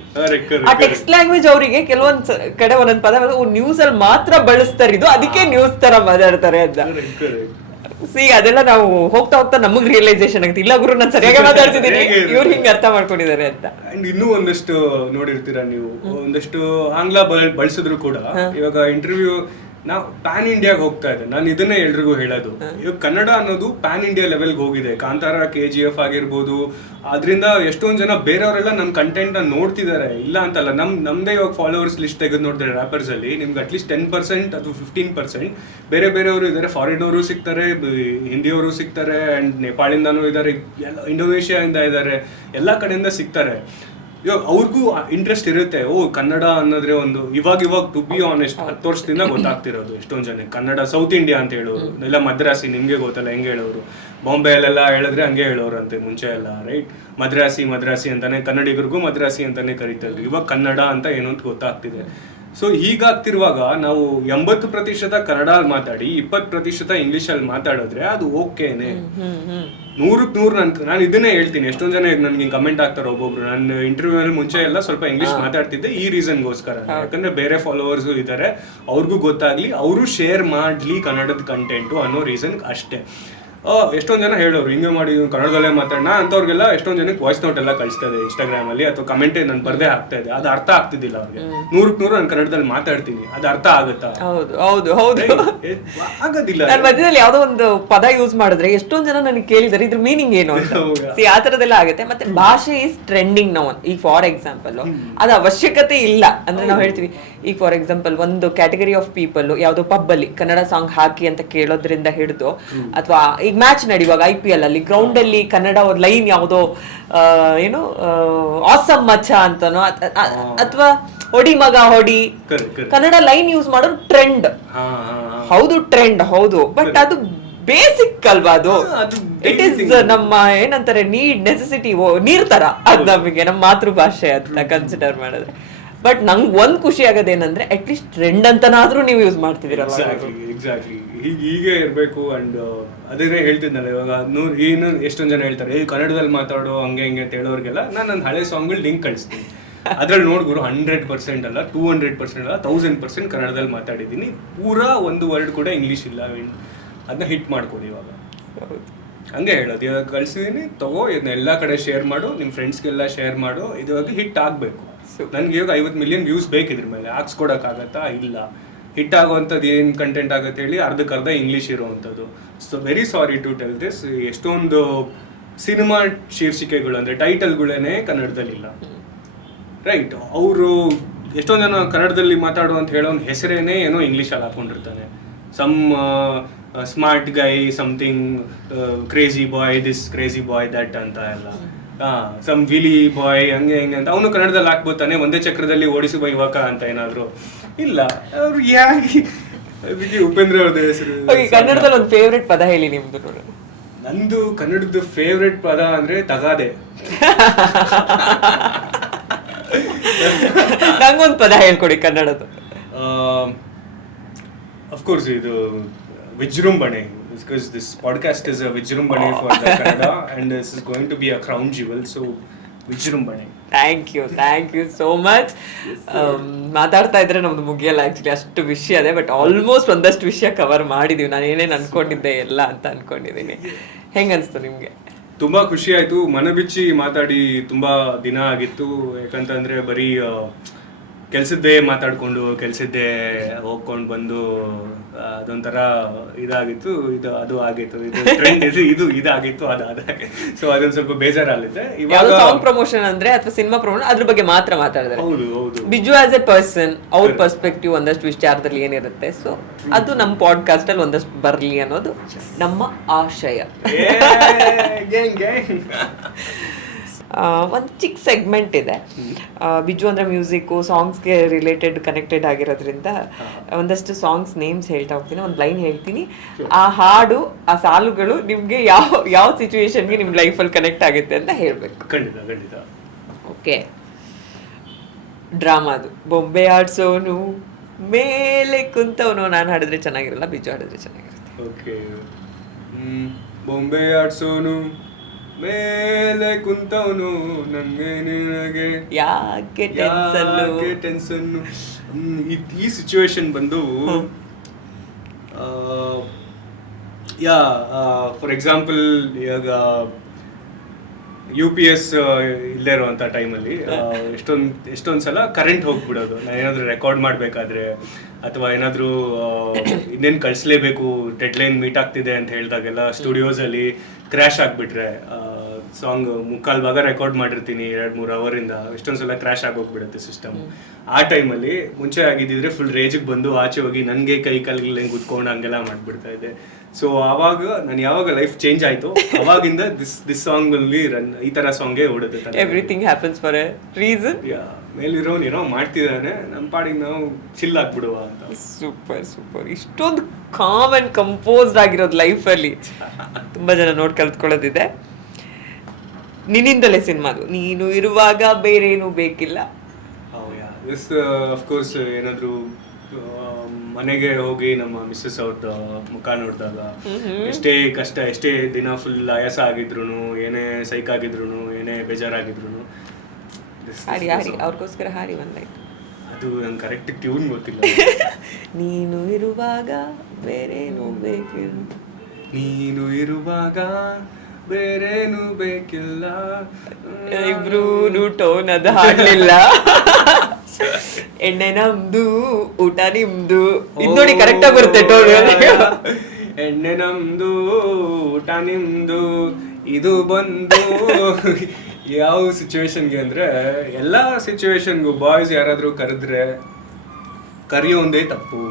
ಆ ಟೆಕ್ಸ್ಟ್ ಲ್ಯಾಂಗ್ವೇಜ್ ಅವರಿಗೆ ಕೆಲವೊಂದ್ ಕಡೆ ಒಂದೊಂದ್ ಪದ ನ್ಯೂಸ್ ಅಲ್ಲಿ ಮಾತ್ರ ಬಳಸ್ತಾರೆ, ಇದು ಅದಕ್ಕೆ ನ್ಯೂಸ್ ತರ ಮಾತಾಡ್ತಾರೆ ಅಂತ. ಅದೆಲ್ಲ ನಾವು ಹೋಗ್ತಾ ನಮಗ್ ರಿಯಲೈಸೇಷನ್ ಆಗುತ್ತೆ, ಇಲ್ಲ ಗುರು ನಾನು ಸರಿಯಾಗಿ ಮಾತಾಡ್ತಿದ್ದೀನಿ, ಇವ್ರು ಹಿಂಗ ಅರ್ಥ ಮಾಡ್ಕೊಂಡಿದ್ದಾರೆ ಅಂತ. ಅಂಡ್ ಇನ್ನೂ ಒಂದಷ್ಟು ನೋಡಿರ್ತೀರಾ ನೀವು, ಒಂದಷ್ಟು ಆಂಗ್ಲ ಬಳಸಿದ್ರು ಕೂಡ ಇವಾಗ ಇಂಟರ್ವ್ಯೂ ನಾವು ಪ್ಯಾನ್ ಇಂಡಿಯಾಗೆ ಹೋಗ್ತಾ ಇದೆ. ನಾನು ಇದನ್ನೇ ಎಲ್ರಿಗೂ ಹೇಳೋದು, ಇವಾಗ ಕನ್ನಡ ಅನ್ನೋದು ಪ್ಯಾನ್ ಇಂಡಿಯಾ ಲೆವೆಲ್ಗೆ ಹೋಗಿದೆ. ಕಾಂತಾರ, KGF ಆಗಿರ್ಬೋದು, ಅದರಿಂದ ಎಷ್ಟೊಂದು ಜನ ಬೇರೆಯವರೆಲ್ಲ ನಮ್ಮ ಕಂಟೆಂಟ್ ನೋಡ್ತಿದ್ದಾರೆ, ಇಲ್ಲ ಅಂತಲ್ಲ. ನಮ್ದೇ ಇವಾಗ ಫಾಲೋವರ್ಸ್ ಲಿಸ್ಟ್ ತೆಗೆದು ನೋಡಿದ್ರೆ ರ್ಯಾಪರ್ಸ್ ಅಲ್ಲಿ ನಿಮ್ಗೆ ಅಟ್ಲೀಸ್ಟ್ 10% ಅಥವಾ 15% ಬೇರೆಯವರು ಇದ್ದಾರೆ. ಫಾರಿನವರು ಸಿಗ್ತಾರೆ, ಹಿಂದಿಯವರು ಸಿಗ್ತಾರೆ, ಅಂಡ್ ನೇಪಾಳಿಂದನೂ ಇದ್ದಾರೆ, ಎಲ್ಲ ಇಂಡೋನೇಷ್ಯಾದಿಂದ ಇದ್ದಾರೆ, ಎಲ್ಲ ಕಡೆಯಿಂದ ಸಿಗ್ತಾರೆ. ಇವಾಗ ಅವ್ರಿಗೂ ಇಂಟ್ರೆಸ್ಟ್ ಇರುತ್ತೆ. ಕನ್ನಡ ಅನ್ನೋದ್ರೆ ಒಂದು ಇವಾಗ ಟು ಬಿ ಆನೆಸ್ಟ್ 10 ವರ್ಷದಿಂದ ಗೊತ್ತಾಗ್ತಿರೋದು ಎಷ್ಟೊಂದು ಜನ. ಕನ್ನಡ ಸೌತ್ ಇಂಡಿಯಾ ಅಂತ ಹೇಳೋರು, ಇಲ್ಲ ಮದ್ರಾಸಿ, ನಿಮ್ಗೆ ಗೊತ್ತಲ್ಲ ಹೆಂಗೆ ಹೇಳೋರು, ಬಾಂಬೆಯಲ್ಲೆಲ್ಲ ಹೇಳಿದ್ರೆ ಹಂಗೆ ಹೇಳೋರು ಅಂತೆ ಮುಂಚೆ ಎಲ್ಲ, ರೈಟ್? ಮದ್ರಾಸಿ ಅಂತಾನೆ, ಕನ್ನಡಿಗರಿಗೂ ಮದ್ರಾಸಿ ಅಂತಾನೆ ಕರೀತಾ ಇದ್ರು. ಇವಾಗ ಕನ್ನಡ ಅಂತ ಏನು ಅಂತ ಗೊತ್ತಾಗ್ತಿದೆ. ಸೊ ಹೀಗಾಗ್ತಿರುವಾಗ ನಾವು 80% ಕನ್ನಡ ಮಾತಾಡಿ 20% ಇಂಗ್ಲಿಷಲ್ಲಿ ಮಾತಾಡಿದ್ರೆ ಅದು ಓಕೆನೆ. 100% ನಾನು ಇದನ್ನೇ ಹೇಳ್ತೀನಿ. ಎಷ್ಟೊಂದು ಜನ ನನಗೆ ಕಮೆಂಟ್ ಆಗ್ತಾರೆ ಒಬ್ಬೊಬ್ರು. ನಾನು ಇಂಟರ್ವ್ಯೂ ಅಲ್ಲಿ ಮುಂಚೆ ಎಲ್ಲ ಸ್ವಲ್ಪ ಇಂಗ್ಲಿಷ್ ಮಾತಾಡ್ತಿದ್ದೆ ಈ ರೀಸನ್ಗೋಸ್ಕರ, ಯಾಕಂದ್ರೆ ಬೇರೆ ಫಾಲೋವರ್ಸ್ ಇದ್ದಾರೆ, ಅವ್ರಿಗೂ ಗೊತ್ತಾಗ್ಲಿ, ಅವರು ಶೇರ್ ಮಾಡ್ಲಿ ಕನ್ನಡದ ಕಂಟೆಂಟು ಅನ್ನೋ ರೀಸನ್ ಅಷ್ಟೇ. ಎಷ್ಟೊಂದು ಜನ ಹೇಳೋರು ಹಿಂಗೆ ಮಾಡಿ ಕನ್ನಡದಲ್ಲೇ ಮಾತಾಡೋಣ ಅಂತವ್ರಿಗೆಲ್ಲ ಎಷ್ಟೊಂದು ಜನಕ್ಕೆ ವಾಯ್ಸ್ ನೋಟ್ ಎಲ್ಲ ಕಳಿಸ್ತಾ ಇದೆ Instagram ಅಲ್ಲಿ, ಅಥವಾ ಕಮೆಂಟ್ ನಾನು ಬರ್ದೇ ಆಗ್ತಾ ಇದೆ. ಅದು ಅರ್ಥ ಆಗ್ತಿದ್ದಿಲ್ಲ ಅವ್ರಿಗೆ. 100% ನಾನು ಕನ್ನಡದಲ್ಲಿ ಮಾತಾಡ್ತೀನಿ, ಅದು ಅರ್ಥ ಆಗುತ್ತಾ? ಹೌದು ಆಗೋದಿಲ್ಲ. ನನ್ನ ಮಧ್ಯದಲ್ಲಿ ಯಾವ್ದೋ ಒಂದು ಪದ ಯೂಸ್ ಮಾಡಿದ್ರೆ ಎಷ್ಟೊಂದು ಜನ ನನಗೆ ಕೇಳಿದಾರೆ ಇದ್ರ ಮೀನಿಂಗ್ ಏನು ಅಂತ. ಆ ತರದೆಲ್ಲ ಆಗುತ್ತೆ. ಮತ್ತೆ ಭಾಷೆ ಈಸ್ ಟ್ರೆಂಡಿಂಗ್ ನಾವು. ಈಗ ಫಾರ್ ಎಕ್ಸಾಂಪಲ್ ಅದು ಅವಶ್ಯಕತೆ ಇಲ್ಲ ಅಂದ್ರೆ ನಾವು ಹೇಳ್ತೀವಿ. ಈಗ ಫಾರ್ ಎಕ್ಸಾಂಪಲ್ ಒಂದು ಕ್ಯಾಟಗರಿ ಆಫ್ ಪೀಪಲ್ ಯಾವ್ದೋ ಪಬ್ ಅಲ್ಲಿ ಕನ್ನಡ ಸಾಂಗ್ ಹಾಕಿ ಅಂತ ಕೇಳೋದ್ರಿಂದ ಹಿಡಿದು, ಅಥವಾ ಈಗ ಈಗ ಮ್ಯಾಚ್ ನಡೆಯುವಾಗ IPL ಅಲ್ಲಿ ಗ್ರೌಂಡ್ ಅಲ್ಲಿ ಕನ್ನಡ ಲೈನ್ ಯಾವುದೋ ಏನು ಆಸಮ್ ಮಚ್ಚ ಅಂತನೋ ಅಥವಾ ಹೊಡಿ ಮಗ ಹೊಡಿ ಕನ್ನಡ ಲೈನ್ ಯೂಸ್ ಮಾಡೋದು ಟ್ರೆಂಡ್. ಹೌದು ಟ್ರೆಂಡ್ ಹೌದು, ಬಟ್ ಅದು ಬೇಸಿಕ್ ಅಲ್ವಾ, ಅದು ಇಟ್ ಈಸ್ ನಮ್ಮ ಏನಂತಾರೆ ನೆಸೆಸಿಟಿ, ನೀರ್ ತರ ಅದು ನಮಗೆ, ನಮ್ಮ ಮಾತೃಭಾಷೆ ಅಂತ ಕನ್ಸಿಡರ್ ಮಾಡಿದ್ರೆ. ಬಟ್ ನಂಗೆ ಒಂದ್ ಖುಷಿ ಆಗೋದೇನಂದ್ರೆ ಅಟ್ ಲೀಸ್ಟ್ ಟ್ರೆಂಡ್ ಅಂತನಾದ್ರೂ ನೀವು ಯೂಸ್ ಮಾಡ್ತಿದ್ದೀರಲ್ಲ. ಎಕ್ಸಾಕ್ಟ್ಲಿ ಹೀಗೆ ಇರಬೇಕು. ಅಂಡ್ ಅದೇ ಹೇಳ್ತಿದ್ನಲ್ಲ, ಇವಾಗ ಏನು ಎಷ್ಟೊಂದು ಜನ ಹೇಳ್ತಾರೆ ಕನ್ನಡದಲ್ಲಿ ಮಾತಾಡೋ ಹಂಗೆ ಹಿಂಗೆ ಅಂತ ಹೇಳೋರಿಗೆಲ್ಲ ನಾನು ನನ್ನ ಹಳೆ ಸಾಂಗ್ಗಳು ಲಿಂಕ್ ಕಳಿಸ್ತೀನಿ. ಅದ್ರಲ್ಲಿ ನೋಡ್ಗುರು 100% ಅಲ್ಲ, 200% ಅಲ್ಲ, 1000% ಕನ್ನಡದಲ್ಲಿ ಮಾತಾಡಿದ್ದೀನಿ. ಪೂರಾ ಒಂದು ವರ್ಡ್ ಕೂಡ ಇಂಗ್ಲೀಷ್ ಇಲ್ಲ. ಅದನ್ನ ಹಿಟ್ ಮಾಡ್ಕೊಡಿ ಇವಾಗ. ಹಂಗೆ ಹೇಳೋದು, ಇವಾಗ ಕಳ್ಸಿದೀನಿ ತಗೋ, ಇದನ್ನ ಎಲ್ಲ ಕಡೆ ಶೇರ್ ಮಾಡು, ನಿಮ್ಮ ಫ್ರೆಂಡ್ಸ್ಗೆಲ್ಲ ಶೇರ್ ಮಾಡು, ಇವಾಗ ಹಿಟ್ ಆಗಬೇಕು. ನನಗೆ ಇವಾಗ 50 ಮಿಲಿಯನ್ ವ್ಯೂಸ್ ಬೇಕಿದ್ರ ಮೇಲೆ ಹಾಕ್ಸ್ಕೊಡಕ್ಕಾಗತ್ತಾ? ಇಲ್ಲ. ಹಿಟ್ ಆಗೋವಂಥದ್ದು ಏನು ಕಂಟೆಂಟ್ ಆಗುತ್ತೆ ಹೇಳಿ, ಅರ್ಧಕ್ಕರ್ಧ ಇಂಗ್ಲೀಷ್ ಇರೋವಂಥದ್ದು. So very sorry to tell this. ಎಷ್ಟೊಂದು ಸಿನಿಮಾ ಶೀರ್ಷಿಕೆಗಳು ಅಂದರೆ ಟೈಟಲ್ಗಳೇನೆ ಕನ್ನಡದಲ್ಲಿಲ್ಲ, ರೈಟ್? ಅವರು ಎಷ್ಟೊಂದು ಜನ ಕನ್ನಡದಲ್ಲಿ ಮಾತಾಡೋ ಅಂತ ಹೇಳೋ ಒಂದು ಹೆಸರೇನೆ ಏನೋ ಇಂಗ್ಲೀಷಲ್ಲಿ ಹಾಕೊಂಡಿರ್ತಾನೆ. Some smart guy something, crazy boy this, crazy boy that ಅಂತ ಎಲ್ಲ, ಸಮ್ ವಿಲಿ ಬಾಯ್ ಹಂಗೆ ಹಿಂಗೆ ಅಂತ ಅವನು ಕನ್ನಡದಲ್ಲಿ ಹಾಕ್ಬೋತಾನೆ. ಒಂದೇ ಚಕ್ರದಲ್ಲಿ ಓಡಿಸುವ ಯುವಕ ಅಂತ ಏನಾದ್ರು ಇಲ್ಲ. ಅವ್ರು ಯಾಕೆ ಅದಕ್ಕೆ ಉಪೇಂದ್ರ ಅವ್ರದ್ದು ಹೆಸರು. ಕನ್ನಡದಲ್ಲಿ ಒಂದು ಫೇವ್ರೆಟ್ ಪದ ಹೇಳಿ ನಿಮ್ದು. ನಂದು ಕನ್ನಡದ ಫೇವ್ರೆಟ್ ಪದ ಅಂದ್ರೆ ತಗಾದೆ. ನಂಗೊಂದು ಪದ ಹೇಳ್ಕೊಡಿ ಕನ್ನಡದ್ದು. ಅಫ್ಕೋರ್ಸ್ ಇದು ವಿಜೃಂಭಣೆ, because this podcast is a ವಿಜೃಂಭಣೆ for the Kannada and this is going to be a crown jewel, so ವಿಜೃಂಭಣೆ. Thank you so much. ಮಾತಾಡ್ತಾ ಇದ್ರೆ ನಮ್ದು ಮುಗಿಯಲ್ಲ ಆಕ್ಚುಲಿ, ಅಷ್ಟು ವಿಷಯ ಇದೆ. ಬಟ್ ಆಲ್ಮೋಸ್ಟ್ ಒಂದಷ್ಟು ವಿಷಯ ಕವರ್ ಮಾಡಿದೀವಿ. ನಾನು ಏನೇನು ಅನ್ಕೊಂಡಿದ್ದೆ ಎಲ್ಲ ಅಂತ ಅನ್ಕೊಂಡಿದ್ದೀನಿ. ಹೆಂಗ ಅನ್ಸ್ತು ನಿಮ್ಗೆ? ತುಂಬಾ ಖುಷಿ ಆಯ್ತು. ಮನಬಿಚ್ಚಿ ಮಾತಾಡಿ ತುಂಬಾ ದಿನ ಆಗಿತ್ತು. ಯಾಕಂತಂದ್ರೆ ಬರೀ ಕೆಲ್ಸದ್ದೇ ಮಾತಾಡ್ಕೊಂಡು ಕೆಲ್ಸದ್ದೇ ಹೋಗ್ಕೊಂಡು ಬಂದು ಅದೊಂಥರ ಇದಾಗಿತ್ತು. ಅದು ಆಗಿತ್ತು, ಇದು ಟ್ರೆಂಡ್ ಇದಾಗಿತ್ತು, ಅದಾಗೆ. ಸೊ ಅದೊಂದು ಸ್ವಲ್ಪ ಬೇಜಾರಲ್ಲಿದೆ. ಇವಾಗ ಸಾಂಗ್ ಪ್ರಮೋಷನ್ ಅಂದ್ರೆ ಅಥವಾ ಸಿನಿಮಾ ಪ್ರಮೋಷನ್ ಅದ್ರ ಬಗ್ಗೆ ಮಾತ್ರ ಮಾತಾಡಿದ್ರೆ, ಹೌದು ಬಿಜು ಆಸ್ ಎ ಪರ್ಸನ್ ಅವ್ರ ಪರ್ಸ್ಪೆಕ್ಟಿವ್ ಒಂದಷ್ಟು ವಿಚಾರದಲ್ಲಿ ಏನಿರುತ್ತೆ, ಸೊ ಅದು ನಮ್ಮ ಪಾಡ್ಕಾಸ್ಟ್ ಅಲ್ಲಿ ಒಂದಷ್ಟು ಬರ್ಲಿ ಅನ್ನೋದು ನಮ್ಮ ಆಶಯ. ಒಂದು ಚಿಕ್ಕ ಸೆಗ್ಮೆಂಟ್ ಇದೆ. ಬಿಜು ಅಂದ್ರೆ ಮ್ಯೂಸಿಕ್ಕು, ಸಾಂಗ್ಸ್ಗೆ ರಿಲೇಟೆಡ್ ಕನೆಕ್ಟೆಡ್ ಆಗಿರೋದ್ರಿಂದ ಒಂದಷ್ಟು ಸಾಂಗ್ಸ್ ನೇಮ್ಸ್ ಹೇಳ್ತಾ ಹೋಗ್ತೀನಿ. ಒಂದು ಲೈನ್ ಹೇಳ್ತೀನಿ, ಆ ಹಾಡು ಆ ಸಾಲುಗಳು ನಿಮ್ಗೆ ಯಾವ ಸಿಚುವೇಶನ್ಗೆ ನಿಮ್ ಲೈಫಲ್ಲಿ ಕನೆಕ್ಟ್ ಆಗುತ್ತೆ ಅಂತ ಹೇಳ್ಬೇಕು. ಖಂಡಿತ. ಓಕೆ, ಡ್ರಾಮಾದು ಬೊಂಬೆ ಆಡ್ಸೋನು ಮೇಲೆ ಕುಂತವನು. ನಾನು ಹಾಡಿದ್ರೆ ಚೆನ್ನಾಗಿರಲ್ಲ, ಬಿಜು ಹಾಡಿದ್ರೆ ಚೆನ್ನಾಗಿರುತ್ತೆ. ಓಕೆ, ಬೊಂಬೆ ಆಡ್ಸೋನು ಮೇಲೆ ಕುಂತವನು ನಂಗೆ ನಿನಗೆ ಯಾಕೆ ಟೆನ್ಷನ್ನು. ಈ ಸಿಚುವೇಶನ್ ಬಂದು ಫಾರ್ ಎಕ್ಸಾಂಪಲ್ ಇವಾಗ UPS ಇಲ್ಲದೆ ಇರುವಂಥ ಟೈಮಲ್ಲಿ ಎಷ್ಟೊಂದು ಸಲ ಕರೆಂಟ್ ಹೋಗ್ಬಿಡೋದು. ನಾನು ಏನಾದರೂ ರೆಕಾರ್ಡ್ ಮಾಡಬೇಕಾದ್ರೆ ಅಥವಾ ಏನಾದರೂ ಇನ್ನೇನು ಕಳಿಸ್ಲೇಬೇಕು, ಡೆಡ್ಲೈನ್ ಮೀಟ್ ಆಗ್ತಿದೆ ಅಂತ ಹೇಳಿದಾಗೆಲ್ಲ ಸ್ಟುಡಿಯೋಸಲ್ಲಿ ಕ್ರ್ಯಾಶ್ ಆಗಿಬಿಟ್ರೆ, ಸಾಂಗ್ ಮುಕ್ಕಾಲು ಭಾಗ ರೆಕಾರ್ಡ್ ಮಾಡಿರ್ತೀನಿ 2-3 ಅವರಿಂದ, ಎಷ್ಟೊಂದು ಸಲ ಕ್ರ್ಯಾಶ್ ಆಗೋಗ್ಬಿಡುತ್ತೆ ಸಿಸ್ಟಮ್. ಆ ಟೈಮಲ್ಲಿ ಮುಂಚೆ ಆಗಿದ್ದಿದ್ರೆ ಫುಲ್ ರೇಜಿಗೆ ಬಂದು ಆಚೆ ಹೋಗಿ ನನಗೆ ಕೈ ಕಾಲಿಗೆ ಹೆಂಗೆ ಕುತ್ಕೊಂಡು ಹಂಗೆಲ್ಲ ಮಾಡಿಬಿಡ್ತಾ ಇದ್ದೆ. ಸೊ ಆವಾಗ ನಾನು ಯಾವಾಗ ಲೈಫ್ ಚೇಂಜ್ ಆಯಿತು ಅವಾಗಿಂದ ದಿಸ್ ಸಾಂಗ್ ಅಲ್ಲಿ ಈ ಥರ ಸಾಂಗೇ ಓಡುತ್ತೆ. Everything happens for a reason. ಮೇಲಿರೋನು ಏನೋ ಮಾಡ್ತಿದ್ದಾನೆ, ನಮ್ಮ ಪಾಡಿಗೆ ನಾವು ಚಿಲ್ ಆಗ್ಬಿಡುವ ಅಂತ. ಸೂಪರ್. ಇಷ್ಟೊಂದು ಕಾಮ್ ಅಂಡ್ ಕಂಪೋಸ್ಡ್ ಆಗಿರೋದು ಲೈಫಲ್ಲಿ ತುಂಬಾ ಜನ ನೋಡಿ ಕಲ್ತ್ಕೊಳ್ಳೋದಿದೆ. ನಿನ್ನಿಂದಲೇ ಸಿನಿಮಾದು ನೀನು ಇರುವಾಗ ಬೇರೇನು ಬೇಕಿಲ್ಲ. ಅಫ್ಕೋರ್ಸ್ ಏನಾದರೂ ಮನೆಗೆ ಹೋಗಿ ನಮ್ಮ ಮಿಸ್ಸಸ್ ಅವ್ರದ್ದು ಮುಖ ನೋಡಿದಾಗ ಎಷ್ಟೇ ಕಷ್ಟ, ಎಷ್ಟೇ ದಿನ ಫುಲ್ ಆಯಾಸ ಆಗಿದ್ರು, ಏನೇ ಸೈಕ್ ಆಗಿದ್ರು, ಏನೇ ಬೇಜಾರಾಗಿದ್ರು ಹಾಡಿ ಅವ್ರಿಗೋಸ್ಕರ ಹಾಡಿ ಬಂದಾಯ್ತು. ಅದು ನಂಗೆ ಕರೆಕ್ಟ್ ಟ್ಯೂನ್ ಗೊತ್ತಿಲ್ಲ. ನೀನು ಇರುವಾಗ ಬೇರೇನು ಬೇಕಿಲ್ಲ, ನೀನು ಇರುವಾಗ ಬೇರೇನು ಬೇಕಿಲ್ಲ. ಇಬ್ರು ಟೋನ್ ಅದು ಹಾಡ್ಲಿಲ್ಲ. ಎಣ್ಣೆ ನಮ್ದು ಊಟ ನಿಮ್ದು, ಇದು ನೋಡಿ ಕರೆಕ್ಟ್ ಆಗಿ ಬರುತ್ತೆ ಟೋನ್. ಎಣ್ಣೆ ನಮ್ದು ಊಟ ನಿಮ್ದು, ಇದು ಬಂದು ಯಾವ ಸಿಚುವೇಶನ್ಗೆ ಅಂದ್ರೆ ಎಲ್ಲ ಸಿಚುವೇಶನ್ಗೂ ಬಾಯ್ಸ್ ಯಾರಾದ್ರೂ ಕರೆದ್ರೆ ಕರೆಯೋಂದೇ ತಪ್ಪು.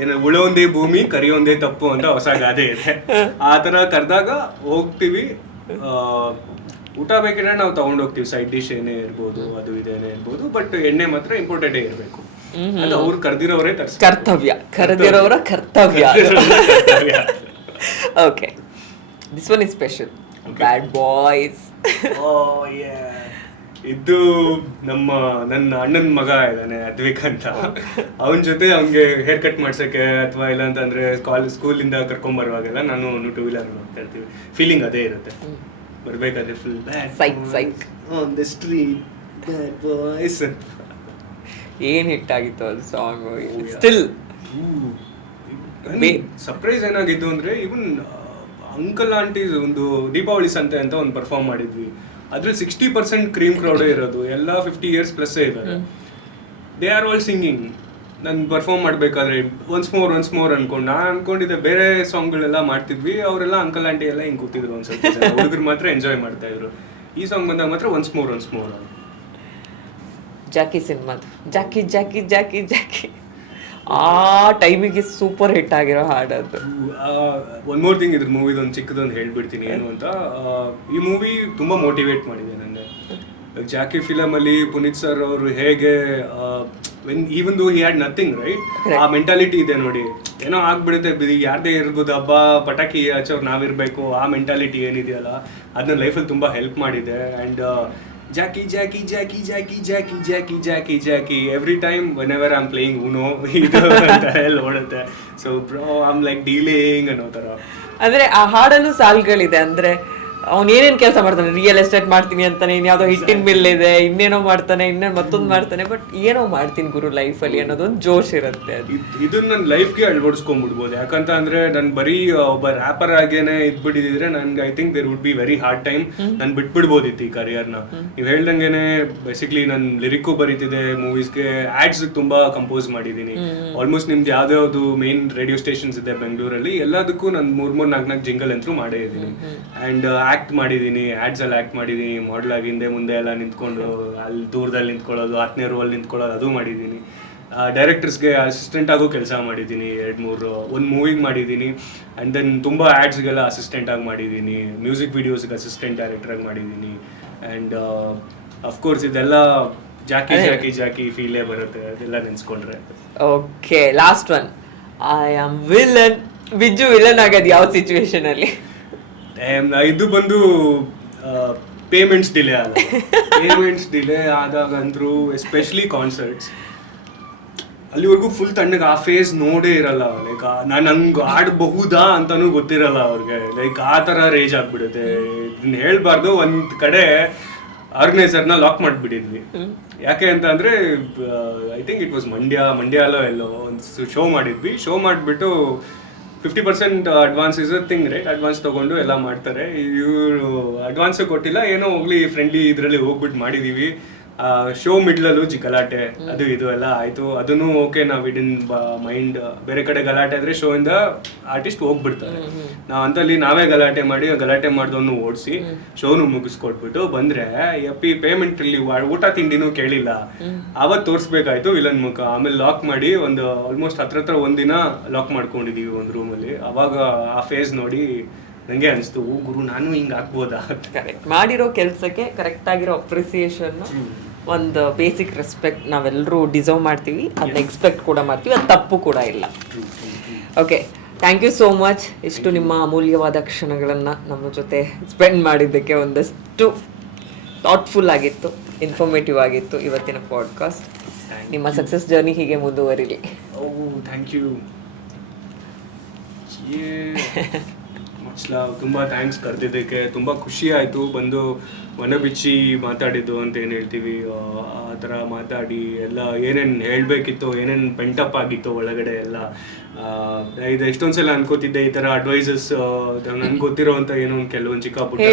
ಏನು ಉಳೊಂದೇ ಭೂಮಿ ಕರಿಯೊಂದೇ ತಪ್ಪು ಅಂತ ಹೊಸ ಗಾದೆ ಇದೆ. ಆ ಥರ ಕರೆದಾಗ ಹೋಗ್ತೀವಿ. ಊಟ ಬೇಕಿದ್ರೆ ನಾವು ತಗೊಂಡೋಗ್ತೀವಿ, ಸೈಡ್ ಡಿಶ್ ಏನೇ ಇರ್ಬೋದು, ಅದು ಇದೇನೇ ಇರ್ಬೋದು, ಬಟ್ ಎಣ್ಣೆ ಮಾತ್ರ ಇಂಪಾರ್ಟೆಂಟೇ ಇರಬೇಕು. ಅದು ಅವ್ರು ಕರ್ದಿರೋರೇ ಕರೆದಿರೋರ ಕರ್ತವ್ಯ. Okay, this one is special. Bad boys. ಇದು ನನ್ನ ಅಣ್ಣನ ಮಗ ಇದ್ದಾನೆ ಅದ್ವಿಕ್ ಅಂತ. ಅವನ ಜೊತೆ ಅವ್ನಿಗೆ ಹೇರ್ ಕಟ್ ಮಾಡ್ಸಕ್ಕೆ ಅಥವಾ ಇಲ್ಲ ಅಂತಂದ್ರೆ ಸ್ಕೂಲಿಂದ ಕರ್ಕೊಂಡ್ ಬರುವಾಗೆಲ್ಲ ನಾನು ಟೂ ವೀಲರ್ ನೋಡ್ತಾ ಇರ್ತೀವಿ. ಫೀಲಿಂಗ್ ಅದೇ ಇರುತ್ತೆ. ಬರ್ಬೇಕಾದ್ರೆ full psych on the street bad boys. ಏನ್ ಹಿಟ್ ಆಗಿತ್ತು ಅದು ಸಾಂಗ್. ಸ್ಟಿಲ್ ಸರ್ಪ್ರೈಸ್ ಏನಾಗಿತ್ತು ಅಂದ್ರೆ ಇವನ್ ಅಂಕಲ್ ಆಂಟೀಸ್ ಒಂದು ದೀಪಾವಳಿ ಸಂತೆ ಅಂತ ಒಂದು ಪರ್ಫಾರ್ಮ್ ಮಾಡಿದ್ವಿ. ಅದ್ರಲ್ಲಿ 60% ಕ್ರೀಮ್ ಕ್ರೌಡ್ ಇರೋದು, ಎಲ್ಲ 50 years ಪ್ಲಸ್ ಇದ್ದಾರೆ. They are all singing. ನಾನು ಪರ್ಫಾರ್ಮ್ ಮಾಡ್ಬೇಕಾದ್ರೆ ಒನ್ಸ್ ಮೋರ್ ಅನ್ಕೊಂಡು ನಾನು ಅನ್ಕೊಂಡಿದ್ದೆ ಬೇರೆ ಸಾಂಗ್ಗಳೆಲ್ಲ ಮಾಡ್ತಿದ್ವಿ. ಅವರೆಲ್ಲ ಅಂಕಲ್ ಆಂಟಿ ಎಲ್ಲ ಹಿಂಗೆ ಕೂತಿದ್ರು. ಒಂದು ಸ್ವಲ್ಪ ಹುಡುಗರು ಮಾತ್ರ ಎಂಜಾಯ್ ಮಾಡ್ತಾ ಇದ್ರು. ಈ ಸಾಂಗ್ ಬಂದಾಗ ಮಾತ್ರ ಒನ್ಸ್ ಮೋರ್. ಜಾಕಿ ಸಿನಿಮಾದು ಜಾಕಿ ಜಾಕಿ ಜಾಕಿ ಜಾಕಿ ಆ ಟೈಮಿಗೆ ಸೂಪರ್ ಹಿಟ್ ಆಗಿರೋ ಹಾಡದು. ಒನ್ ಮೋರ್ ಥಿಂಗ್, ಇದ್ರ ಮೂವಿದು ಒಂದು ಚಿಕ್ಕದೊಂದು ಹೇಳ್ಬಿಡ್ತೀನಿ ಏನು ಅಂತ. ಈ ಮೂವಿ ತುಂಬ ಮೋಟಿವೇಟ್ ಮಾಡಿದೆ ನನಗೆ. ಜಾಕಿ ಫಿಲಮಲ್ಲಿ ಪುನೀತ್ ಸರ್ ಅವರು ಹೇಗೆ even though he had nothing right, ಆ ಮೆಂಟಾಲಿಟಿ ಇದೆ ನೋಡಿ. ಏನೋ ಆಗ್ಬಿಡುತ್ತೆ, ಯಾರದೇ ಇರ್ಬೋದು, ಹಬ್ಬ ಪಟಾಕಿ ಹಚ್ಚೋರು ನಾವಿರ್ಬೇಕು, ಆ ಮೆಂಟಾಲಿಟಿ ಏನಿದೆಯಲ್ಲ ಅದನ್ನ ಲೈಫಲ್ಲಿ ತುಂಬ ಹೆಲ್ಪ್ ಮಾಡಿದೆ. And Jackie, Jackie, Jackie, Jackie, Jackie, Jackie, Jackie, Jackie. Every time, whenever I'm playing Uno, ಇದು ಅಂತ ಹೇಳಿ ಓಡುತ್ತೆ. So bro, I'm like dealing ಅನ್ನೋ ಥರ. ಅಂದ್ರೆ ಆ ಹಾಡಲ್ಲೂ ಸಾಲ್ಗಳಿದೆ. ಅಂದ್ರೆ ಅವ್ನು ಏನೇನು ಕೆಲಸ ಮಾಡ್ತಾನೆ, ರಿಯಲ್ ಎಸ್ಟೇಟ್ ಮಾಡ್ತೀನಿ ಅಂತಾನೆ, ಇನ್ಯಾವುದೋ ಹಿಟ್ಟಿನ ಮಿಲ್ ಇದೆ, ಇನ್ನೇನೋ ಮಾಡ್ತಾನೆ, ಮತ್ತೊಂದು ಮಾಡ್ತಾನೆ, ಬಟ್ ಏನೋ ಮಾಡ್ತೀನಿ ಗುರು ಲೈಫಲ್ಲಿ ಅನ್ನೋದೊಂದು ಜೋಶ್ ಇರುತ್ತೆ. ಇದನ್ನ ನನ್ನ ಲೈಫ್ಗೆ ಅಳವಡಿಸ್ಕೊಂಡ್ಬಿಡ್ಬೋದು. ಯಾಕಂತ ಅಂದ್ರೆ ನಾನು ಬರೀ ಒಬ್ಬ ರ್ಯಾಪರ್ ಆಗೇನೆ ಇದ್ಬಿಟ್ಟಿದ್ರೆ ನನ್ಗೆ I think there would be very hard time. ನಾನು ಬಿಟ್ಬಿಡ್ಬೋದಿತ್ತು ಈ ಕರಿಯರ್ನ. ನೀವು ಹೇಳ್ದಂಗೆನೆ ಬೇಸಿಕ್ಲಿ ನಾನು ಲಿರಿಕ್ಕು ಬರೀತಿದೆ, ಮೂವೀಸ್ಗೆ ಆಡ್ಸ್ ತುಂಬಾ ಕಂಪೋಸ್ ಮಾಡಿದ್ದೀನಿ. ಆಲ್ಮೋಸ್ಟ್ ನಿಮ್ದು ಯಾವ್ದಾವ್ದು ಮೇನ್ ರೇಡಿಯೋ ಸ್ಟೇಷನ್ಸ್ ಇದೆ ಬೆಂಗಳೂರಲ್ಲಿ, ಎಲ್ಲದಕ್ಕೂ ನಾನು 3-4 ಜಿಂಗಲ್ ಅಂತೂ ಮಾಡೇ ಇದ್ದೀನಿ. ಆ್ಯಂಡ್ ಆಕ್ಟ್ ಮಾಡಿದ್ದೀನಿ, ಆಡ್ಸ್ ಅಲ್ಲಿ ಆಕ್ಟ್ ಮಾಡಿದ್ದೀನಿ, ಮಾಡಲ್ ಆಗಿ ಹಿಂದೆ ಮುಂದೆ ಎಲ್ಲ ನಿಂತ್ಕೊಂಡು ಅಲ್ಲಿ ದೂರದಲ್ಲಿ ನಿಂತ್ಕೊಳ್ಳೋದು, 10ನೇ ರೋಲ್ ನಿಂತ್ಕೊಳ್ಳೋದು, ಅದು ಮಾಡಿದ್ದೀನಿ. ಡೈರೆಕ್ಟರ್ಸ್ಗೆ ಅಸಿಸ್ಟೆಂಟ್ ಆಗೋ ಕೆಲಸ ಮಾಡಿದ್ದೀನಿ, 2-3 ಒಂದು ಮೂವಿಗೆ ಮಾಡಿದ್ದೀನಿ. ಆ್ಯಂಡ್ ದೆನ್ ತುಂಬ ಆ್ಯಡ್ಸ್ಗೆಲ್ಲ ಅಸಿಸ್ಟೆಂಟ್ ಆಗಿ ಮಾಡಿದ್ದೀನಿ, ಮ್ಯೂಸಿಕ್ ವೀಡಿಯೋಸ್ಗೆ ಅಸಿಸ್ಟೆಂಟ್ ಡೈರೆಕ್ಟರ್ ಆಗಿ ಮಾಡಿದ್ದೀನಿ. ಆ್ಯಂಡ್ ಅಫ್ಕೋರ್ಸ್ ಇದೆಲ್ಲ ಜಾಕಿ ಜಾಕಿ ಜಾಕಿ ಫೀಲೇ ಬರುತ್ತೆ ಅದೆಲ್ಲ ನೆನ್ಸ್ಕೊಂಡ್ರೆ. Okay, last one. I am villain. ಬಿಜ್ಜು ವಿಲನ್ ಆಗೋದು ಯಾವ ಸಿಚುವೇಶನ್ ಅಲ್ಲಿ? ಇದು ಬಂದು ಪೇಮೆಂಟ್ಸ್ ಡಿಲೇ ಅಲ್ಲ. ಪೇಮೆಂಟ್ಸ್ ಡಿಲೇ ಆದಾಗಂದ್ರು ಎಸ್ಪೆಷಲಿ ಕಾನ್ಸರ್ಟ್ಸ್, ಅಲ್ಲಿವರೆಗೂ ಫುಲ್ ತಣ್ಣಗೆ ಆ ಫೇಸ್ ನೋಡೇ ಇರಲ್ಲ. ಲೈಕ್ ನಾನು ಹಂಗೆ ಆಡಬಹುದಾ ಅಂತಾನೂ ಗೊತ್ತಿರಲ್ಲ ಅವ್ರಿಗೆ. ಲೈಕ್ ಆ ಥರ ರೇಜ್ ಆಗ್ಬಿಡುತ್ತೆ. ಇದನ್ನ ಹೇಳ್ಬಾರ್ದು, ಒಂದು ಕಡೆ ಆರ್ಗನೈಸರ್ನ ಲಾಕ್ ಮಾಡಿಬಿಟ್ಟಿದ್ವಿ. ಯಾಕೆ ಅಂತ ಅಂದರೆ I think it was Mandya ಎಲ್ಲೋ ಒಂದು ಶೋ ಮಾಡಿದ್ವಿ. ಶೋ ಮಾಡಿಬಿಟ್ಟು 50% advance is a thing right. Advance ತೊಗೊಂಡು ಎಲ್ಲ ಮಾಡ್ತಾರೆ. ಇವರು ಅಡ್ವಾನ್ಸೇ ಕೊಟ್ಟಿಲ್ಲ, ಏನೋ ಹೋಗ್ಲಿ ಫ್ರೆಂಡ್ಲಿ ಇದರಲ್ಲಿ ಹೋಗ್ಬಿಟ್ಟು ಮಾಡಿದ್ದೀವಿ. ಶೋ ಮಿಡ್ಲಲ್ಲೂ ಗಲಾಟೆ ಅದು ಇದು ಎಲ್ಲ ಆಯಿತು. ಅದನ್ನು ಓಕೆ, ನಾವು ಇಡಿನ್ ಮೈಂಡ್ ಬೇರೆ ಕಡೆ ಗಲಾಟೆ ಆದರೆ ಶೋ ಇಂದ ಆರ್ಟಿಸ್ಟ್ ಹೋಗ್ಬಿಡ್ತಾರೆ. ನಾವು ಅಂತಲ್ಲಿ ನಾವೇ ಗಲಾಟೆ ಮಾಡಿ ಗಲಾಟೆ ಮಾಡಿದವನು ಓಡಿಸಿ ಶೋನು ಮುಗಿಸ್ಕೊಟ್ಬಿಟ್ಟು ಬಂದರೆ ಯಪ್ಪಿ ಪೇಮೆಂಟಲ್ಲಿ ಊಟ ತಿಂಡಿನೂ ಕೇಳಿಲ್ಲ. ಆವತ್ತು ತೋರಿಸ್ಬೇಕಾಯ್ತು ವಿಲನ್ ಮುಖ. ಆಮೇಲೆ ಲಾಕ್ ಮಾಡಿ ಒಂದು ಆಲ್ಮೋಸ್ಟ್ ಹತ್ರ ಒಂದಿನ ಲಾಕ್ ಮಾಡ್ಕೊಂಡಿದ್ದೀವಿ ಒಂದು ರೂಮಲ್ಲಿ. ಅವಾಗ ಆ ಫೇಸ್ ನೋಡಿ ನನಗೆ ಅನಿಸ್ತು, ಓ ಗುರು ನಾನು ಹಿಂಗೆ ಹಾಕ್ಬೋದಾ. ಕರೆಕ್ಟ್ ಮಾಡಿರೋ ಕೆಲಸಕ್ಕೆ ಕರೆಕ್ಟ್ ಆಗಿರೋ ಅಪ್ರಿಸಿಯೇಷನ್, ಒಂದು ಬೇಸಿಕ್ ರೆಸ್ಪೆಕ್ಟ್ ನಾವೆಲ್ಲರೂ ಡಿಸರ್ವ್ ಮಾಡ್ತೀವಿ, ಅದನ್ನ ಎಕ್ಸ್ಪೆಕ್ಟ್ ಕೂಡ ಮಾಡ್ತೀವಿ, ಅದು ತಪ್ಪು ಕೂಡ ಇಲ್ಲ. Okay, thank you so much. ಇಷ್ಟು ನಿಮ್ಮ ಅಮೂಲ್ಯವಾದ ಕ್ಷಣಗಳನ್ನು ನಮ್ಮ ಜೊತೆ ಸ್ಪೆಂಡ್ ಮಾಡಿದ್ದಕ್ಕೆ. ಒಂದಷ್ಟು ಥಾಟ್ಫುಲ್ ಆಗಿತ್ತು, ಇನ್ಫಾರ್ಮೇಟಿವ್ ಆಗಿತ್ತು ಇವತ್ತಿನ ಪಾಡ್ಕಾಸ್ಟ್. ನಿಮ್ಮ ಸಕ್ಸಸ್ ಜರ್ನಿ ಹೀಗೆ ಮುಂದುವರಿಲಿ. Thank you. ತುಂಬ ಥ್ಯಾಂಕ್ಸ್ ಕರೆದಿದ್ದಕ್ಕೆ. ತುಂಬ ಖುಷಿ ಆಯಿತು ಬಂದು ಬಿಚ್ಚಿ ಮಾತಾಡಿದ್ದು ಅಂತ ಏನು ಹೇಳ್ತೀವಿ ಆ ಥರ ಮಾತಾಡಿ ಎಲ್ಲ ಏನೇನು ಹೇಳಬೇಕಿತ್ತು, ಏನೇನು ಪೆಂಟಪ್ ಆಗಿತ್ತು ಒಳಗಡೆ ಎಲ್ಲ. ಇದು ಎಷ್ಟೊಂದು ಸಲ ಅನ್ಕೋತಿದ್ದೆ ಈ ಥರ ಅಡ್ವೈಸಸ್ ನನ್ಗೆ ಗೊತ್ತಿರೋ ಅಂತ ಏನೋ ಒಂದು ಕೆಲವೊಂದು ಚಿಕ್ಕ ಪುಟ್ಟ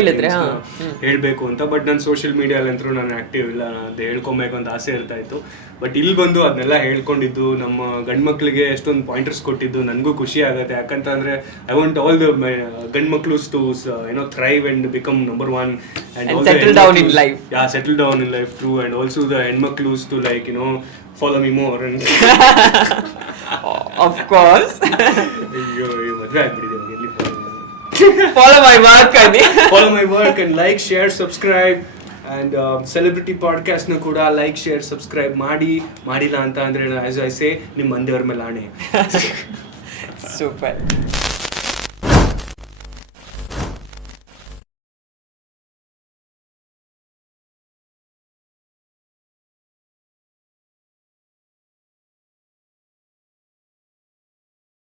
ಹೇಳಬೇಕು ಅಂತ. ಬಟ್ ನಾನು ಸೋಷಿಯಲ್ ಮೀಡಿಯಾಲಂತರೂ ನಾನು ಆ್ಯಕ್ಟಿವ್ ಇಲ್ಲ, ಅದು ಹೇಳ್ಕೊಬೇಕು ಅಂತ ಆಸೆ ಇರ್ತಾ ಇತ್ತು. ಬಟ್ ಇಲ್ಲಿ ಬಂದು ಅದನ್ನೆಲ್ಲ ಹೇಳ್ಕೊಂಡಿದ್ದು, ನಮ್ಮ ಗಂಡು ಮಕ್ಕಳಿಗೆ ಎಷ್ಟೊಂದು ಪಾಯಿಂಟರ್ಸ್ ಕೊಟ್ಟಿದ್ದು ನನಗೂ ಖುಷಿ ಆಗುತ್ತೆ. ಯಾಕಂತ ಅಂದರೆ ಐ ವಾಂಟ್ ಆಲ್ ದ ಗಂಡು ಮಕ್ಕಳು to thrive and become number 1 and settle down in life. Yeah, settle down in life, true. And also the ಹೆಣ್ಮಕ್ಳು to follow me more and of course. ಅಯ್ಯೋ ಮದುವೆ ಆಗ್ಬಿಟ್ಟಿದೆ ಎಲ್ಲಿ ಫಾಲೋ ಮೈ ವರ್ಕ್ ಅನ್ನಿ. Follow my work and like share subscribe and celebrity ಪಾಡ್ಕಾಸ್ಟ್ನ ಕೂಡ ಲೈಕ್ ಶೇರ್ ಸಬ್ಸ್ಕ್ರೈಬ್ ಮಾಡಿಲ್ಲ ಅಂತ ಅಂದರೆ ಆಸ್ ಐ ಸೇ ನಿಮ್ಮ ಮಂದಿಯವ್ರ ಮೇಲೆ ಆಣೆ. ಸೂಪರ್.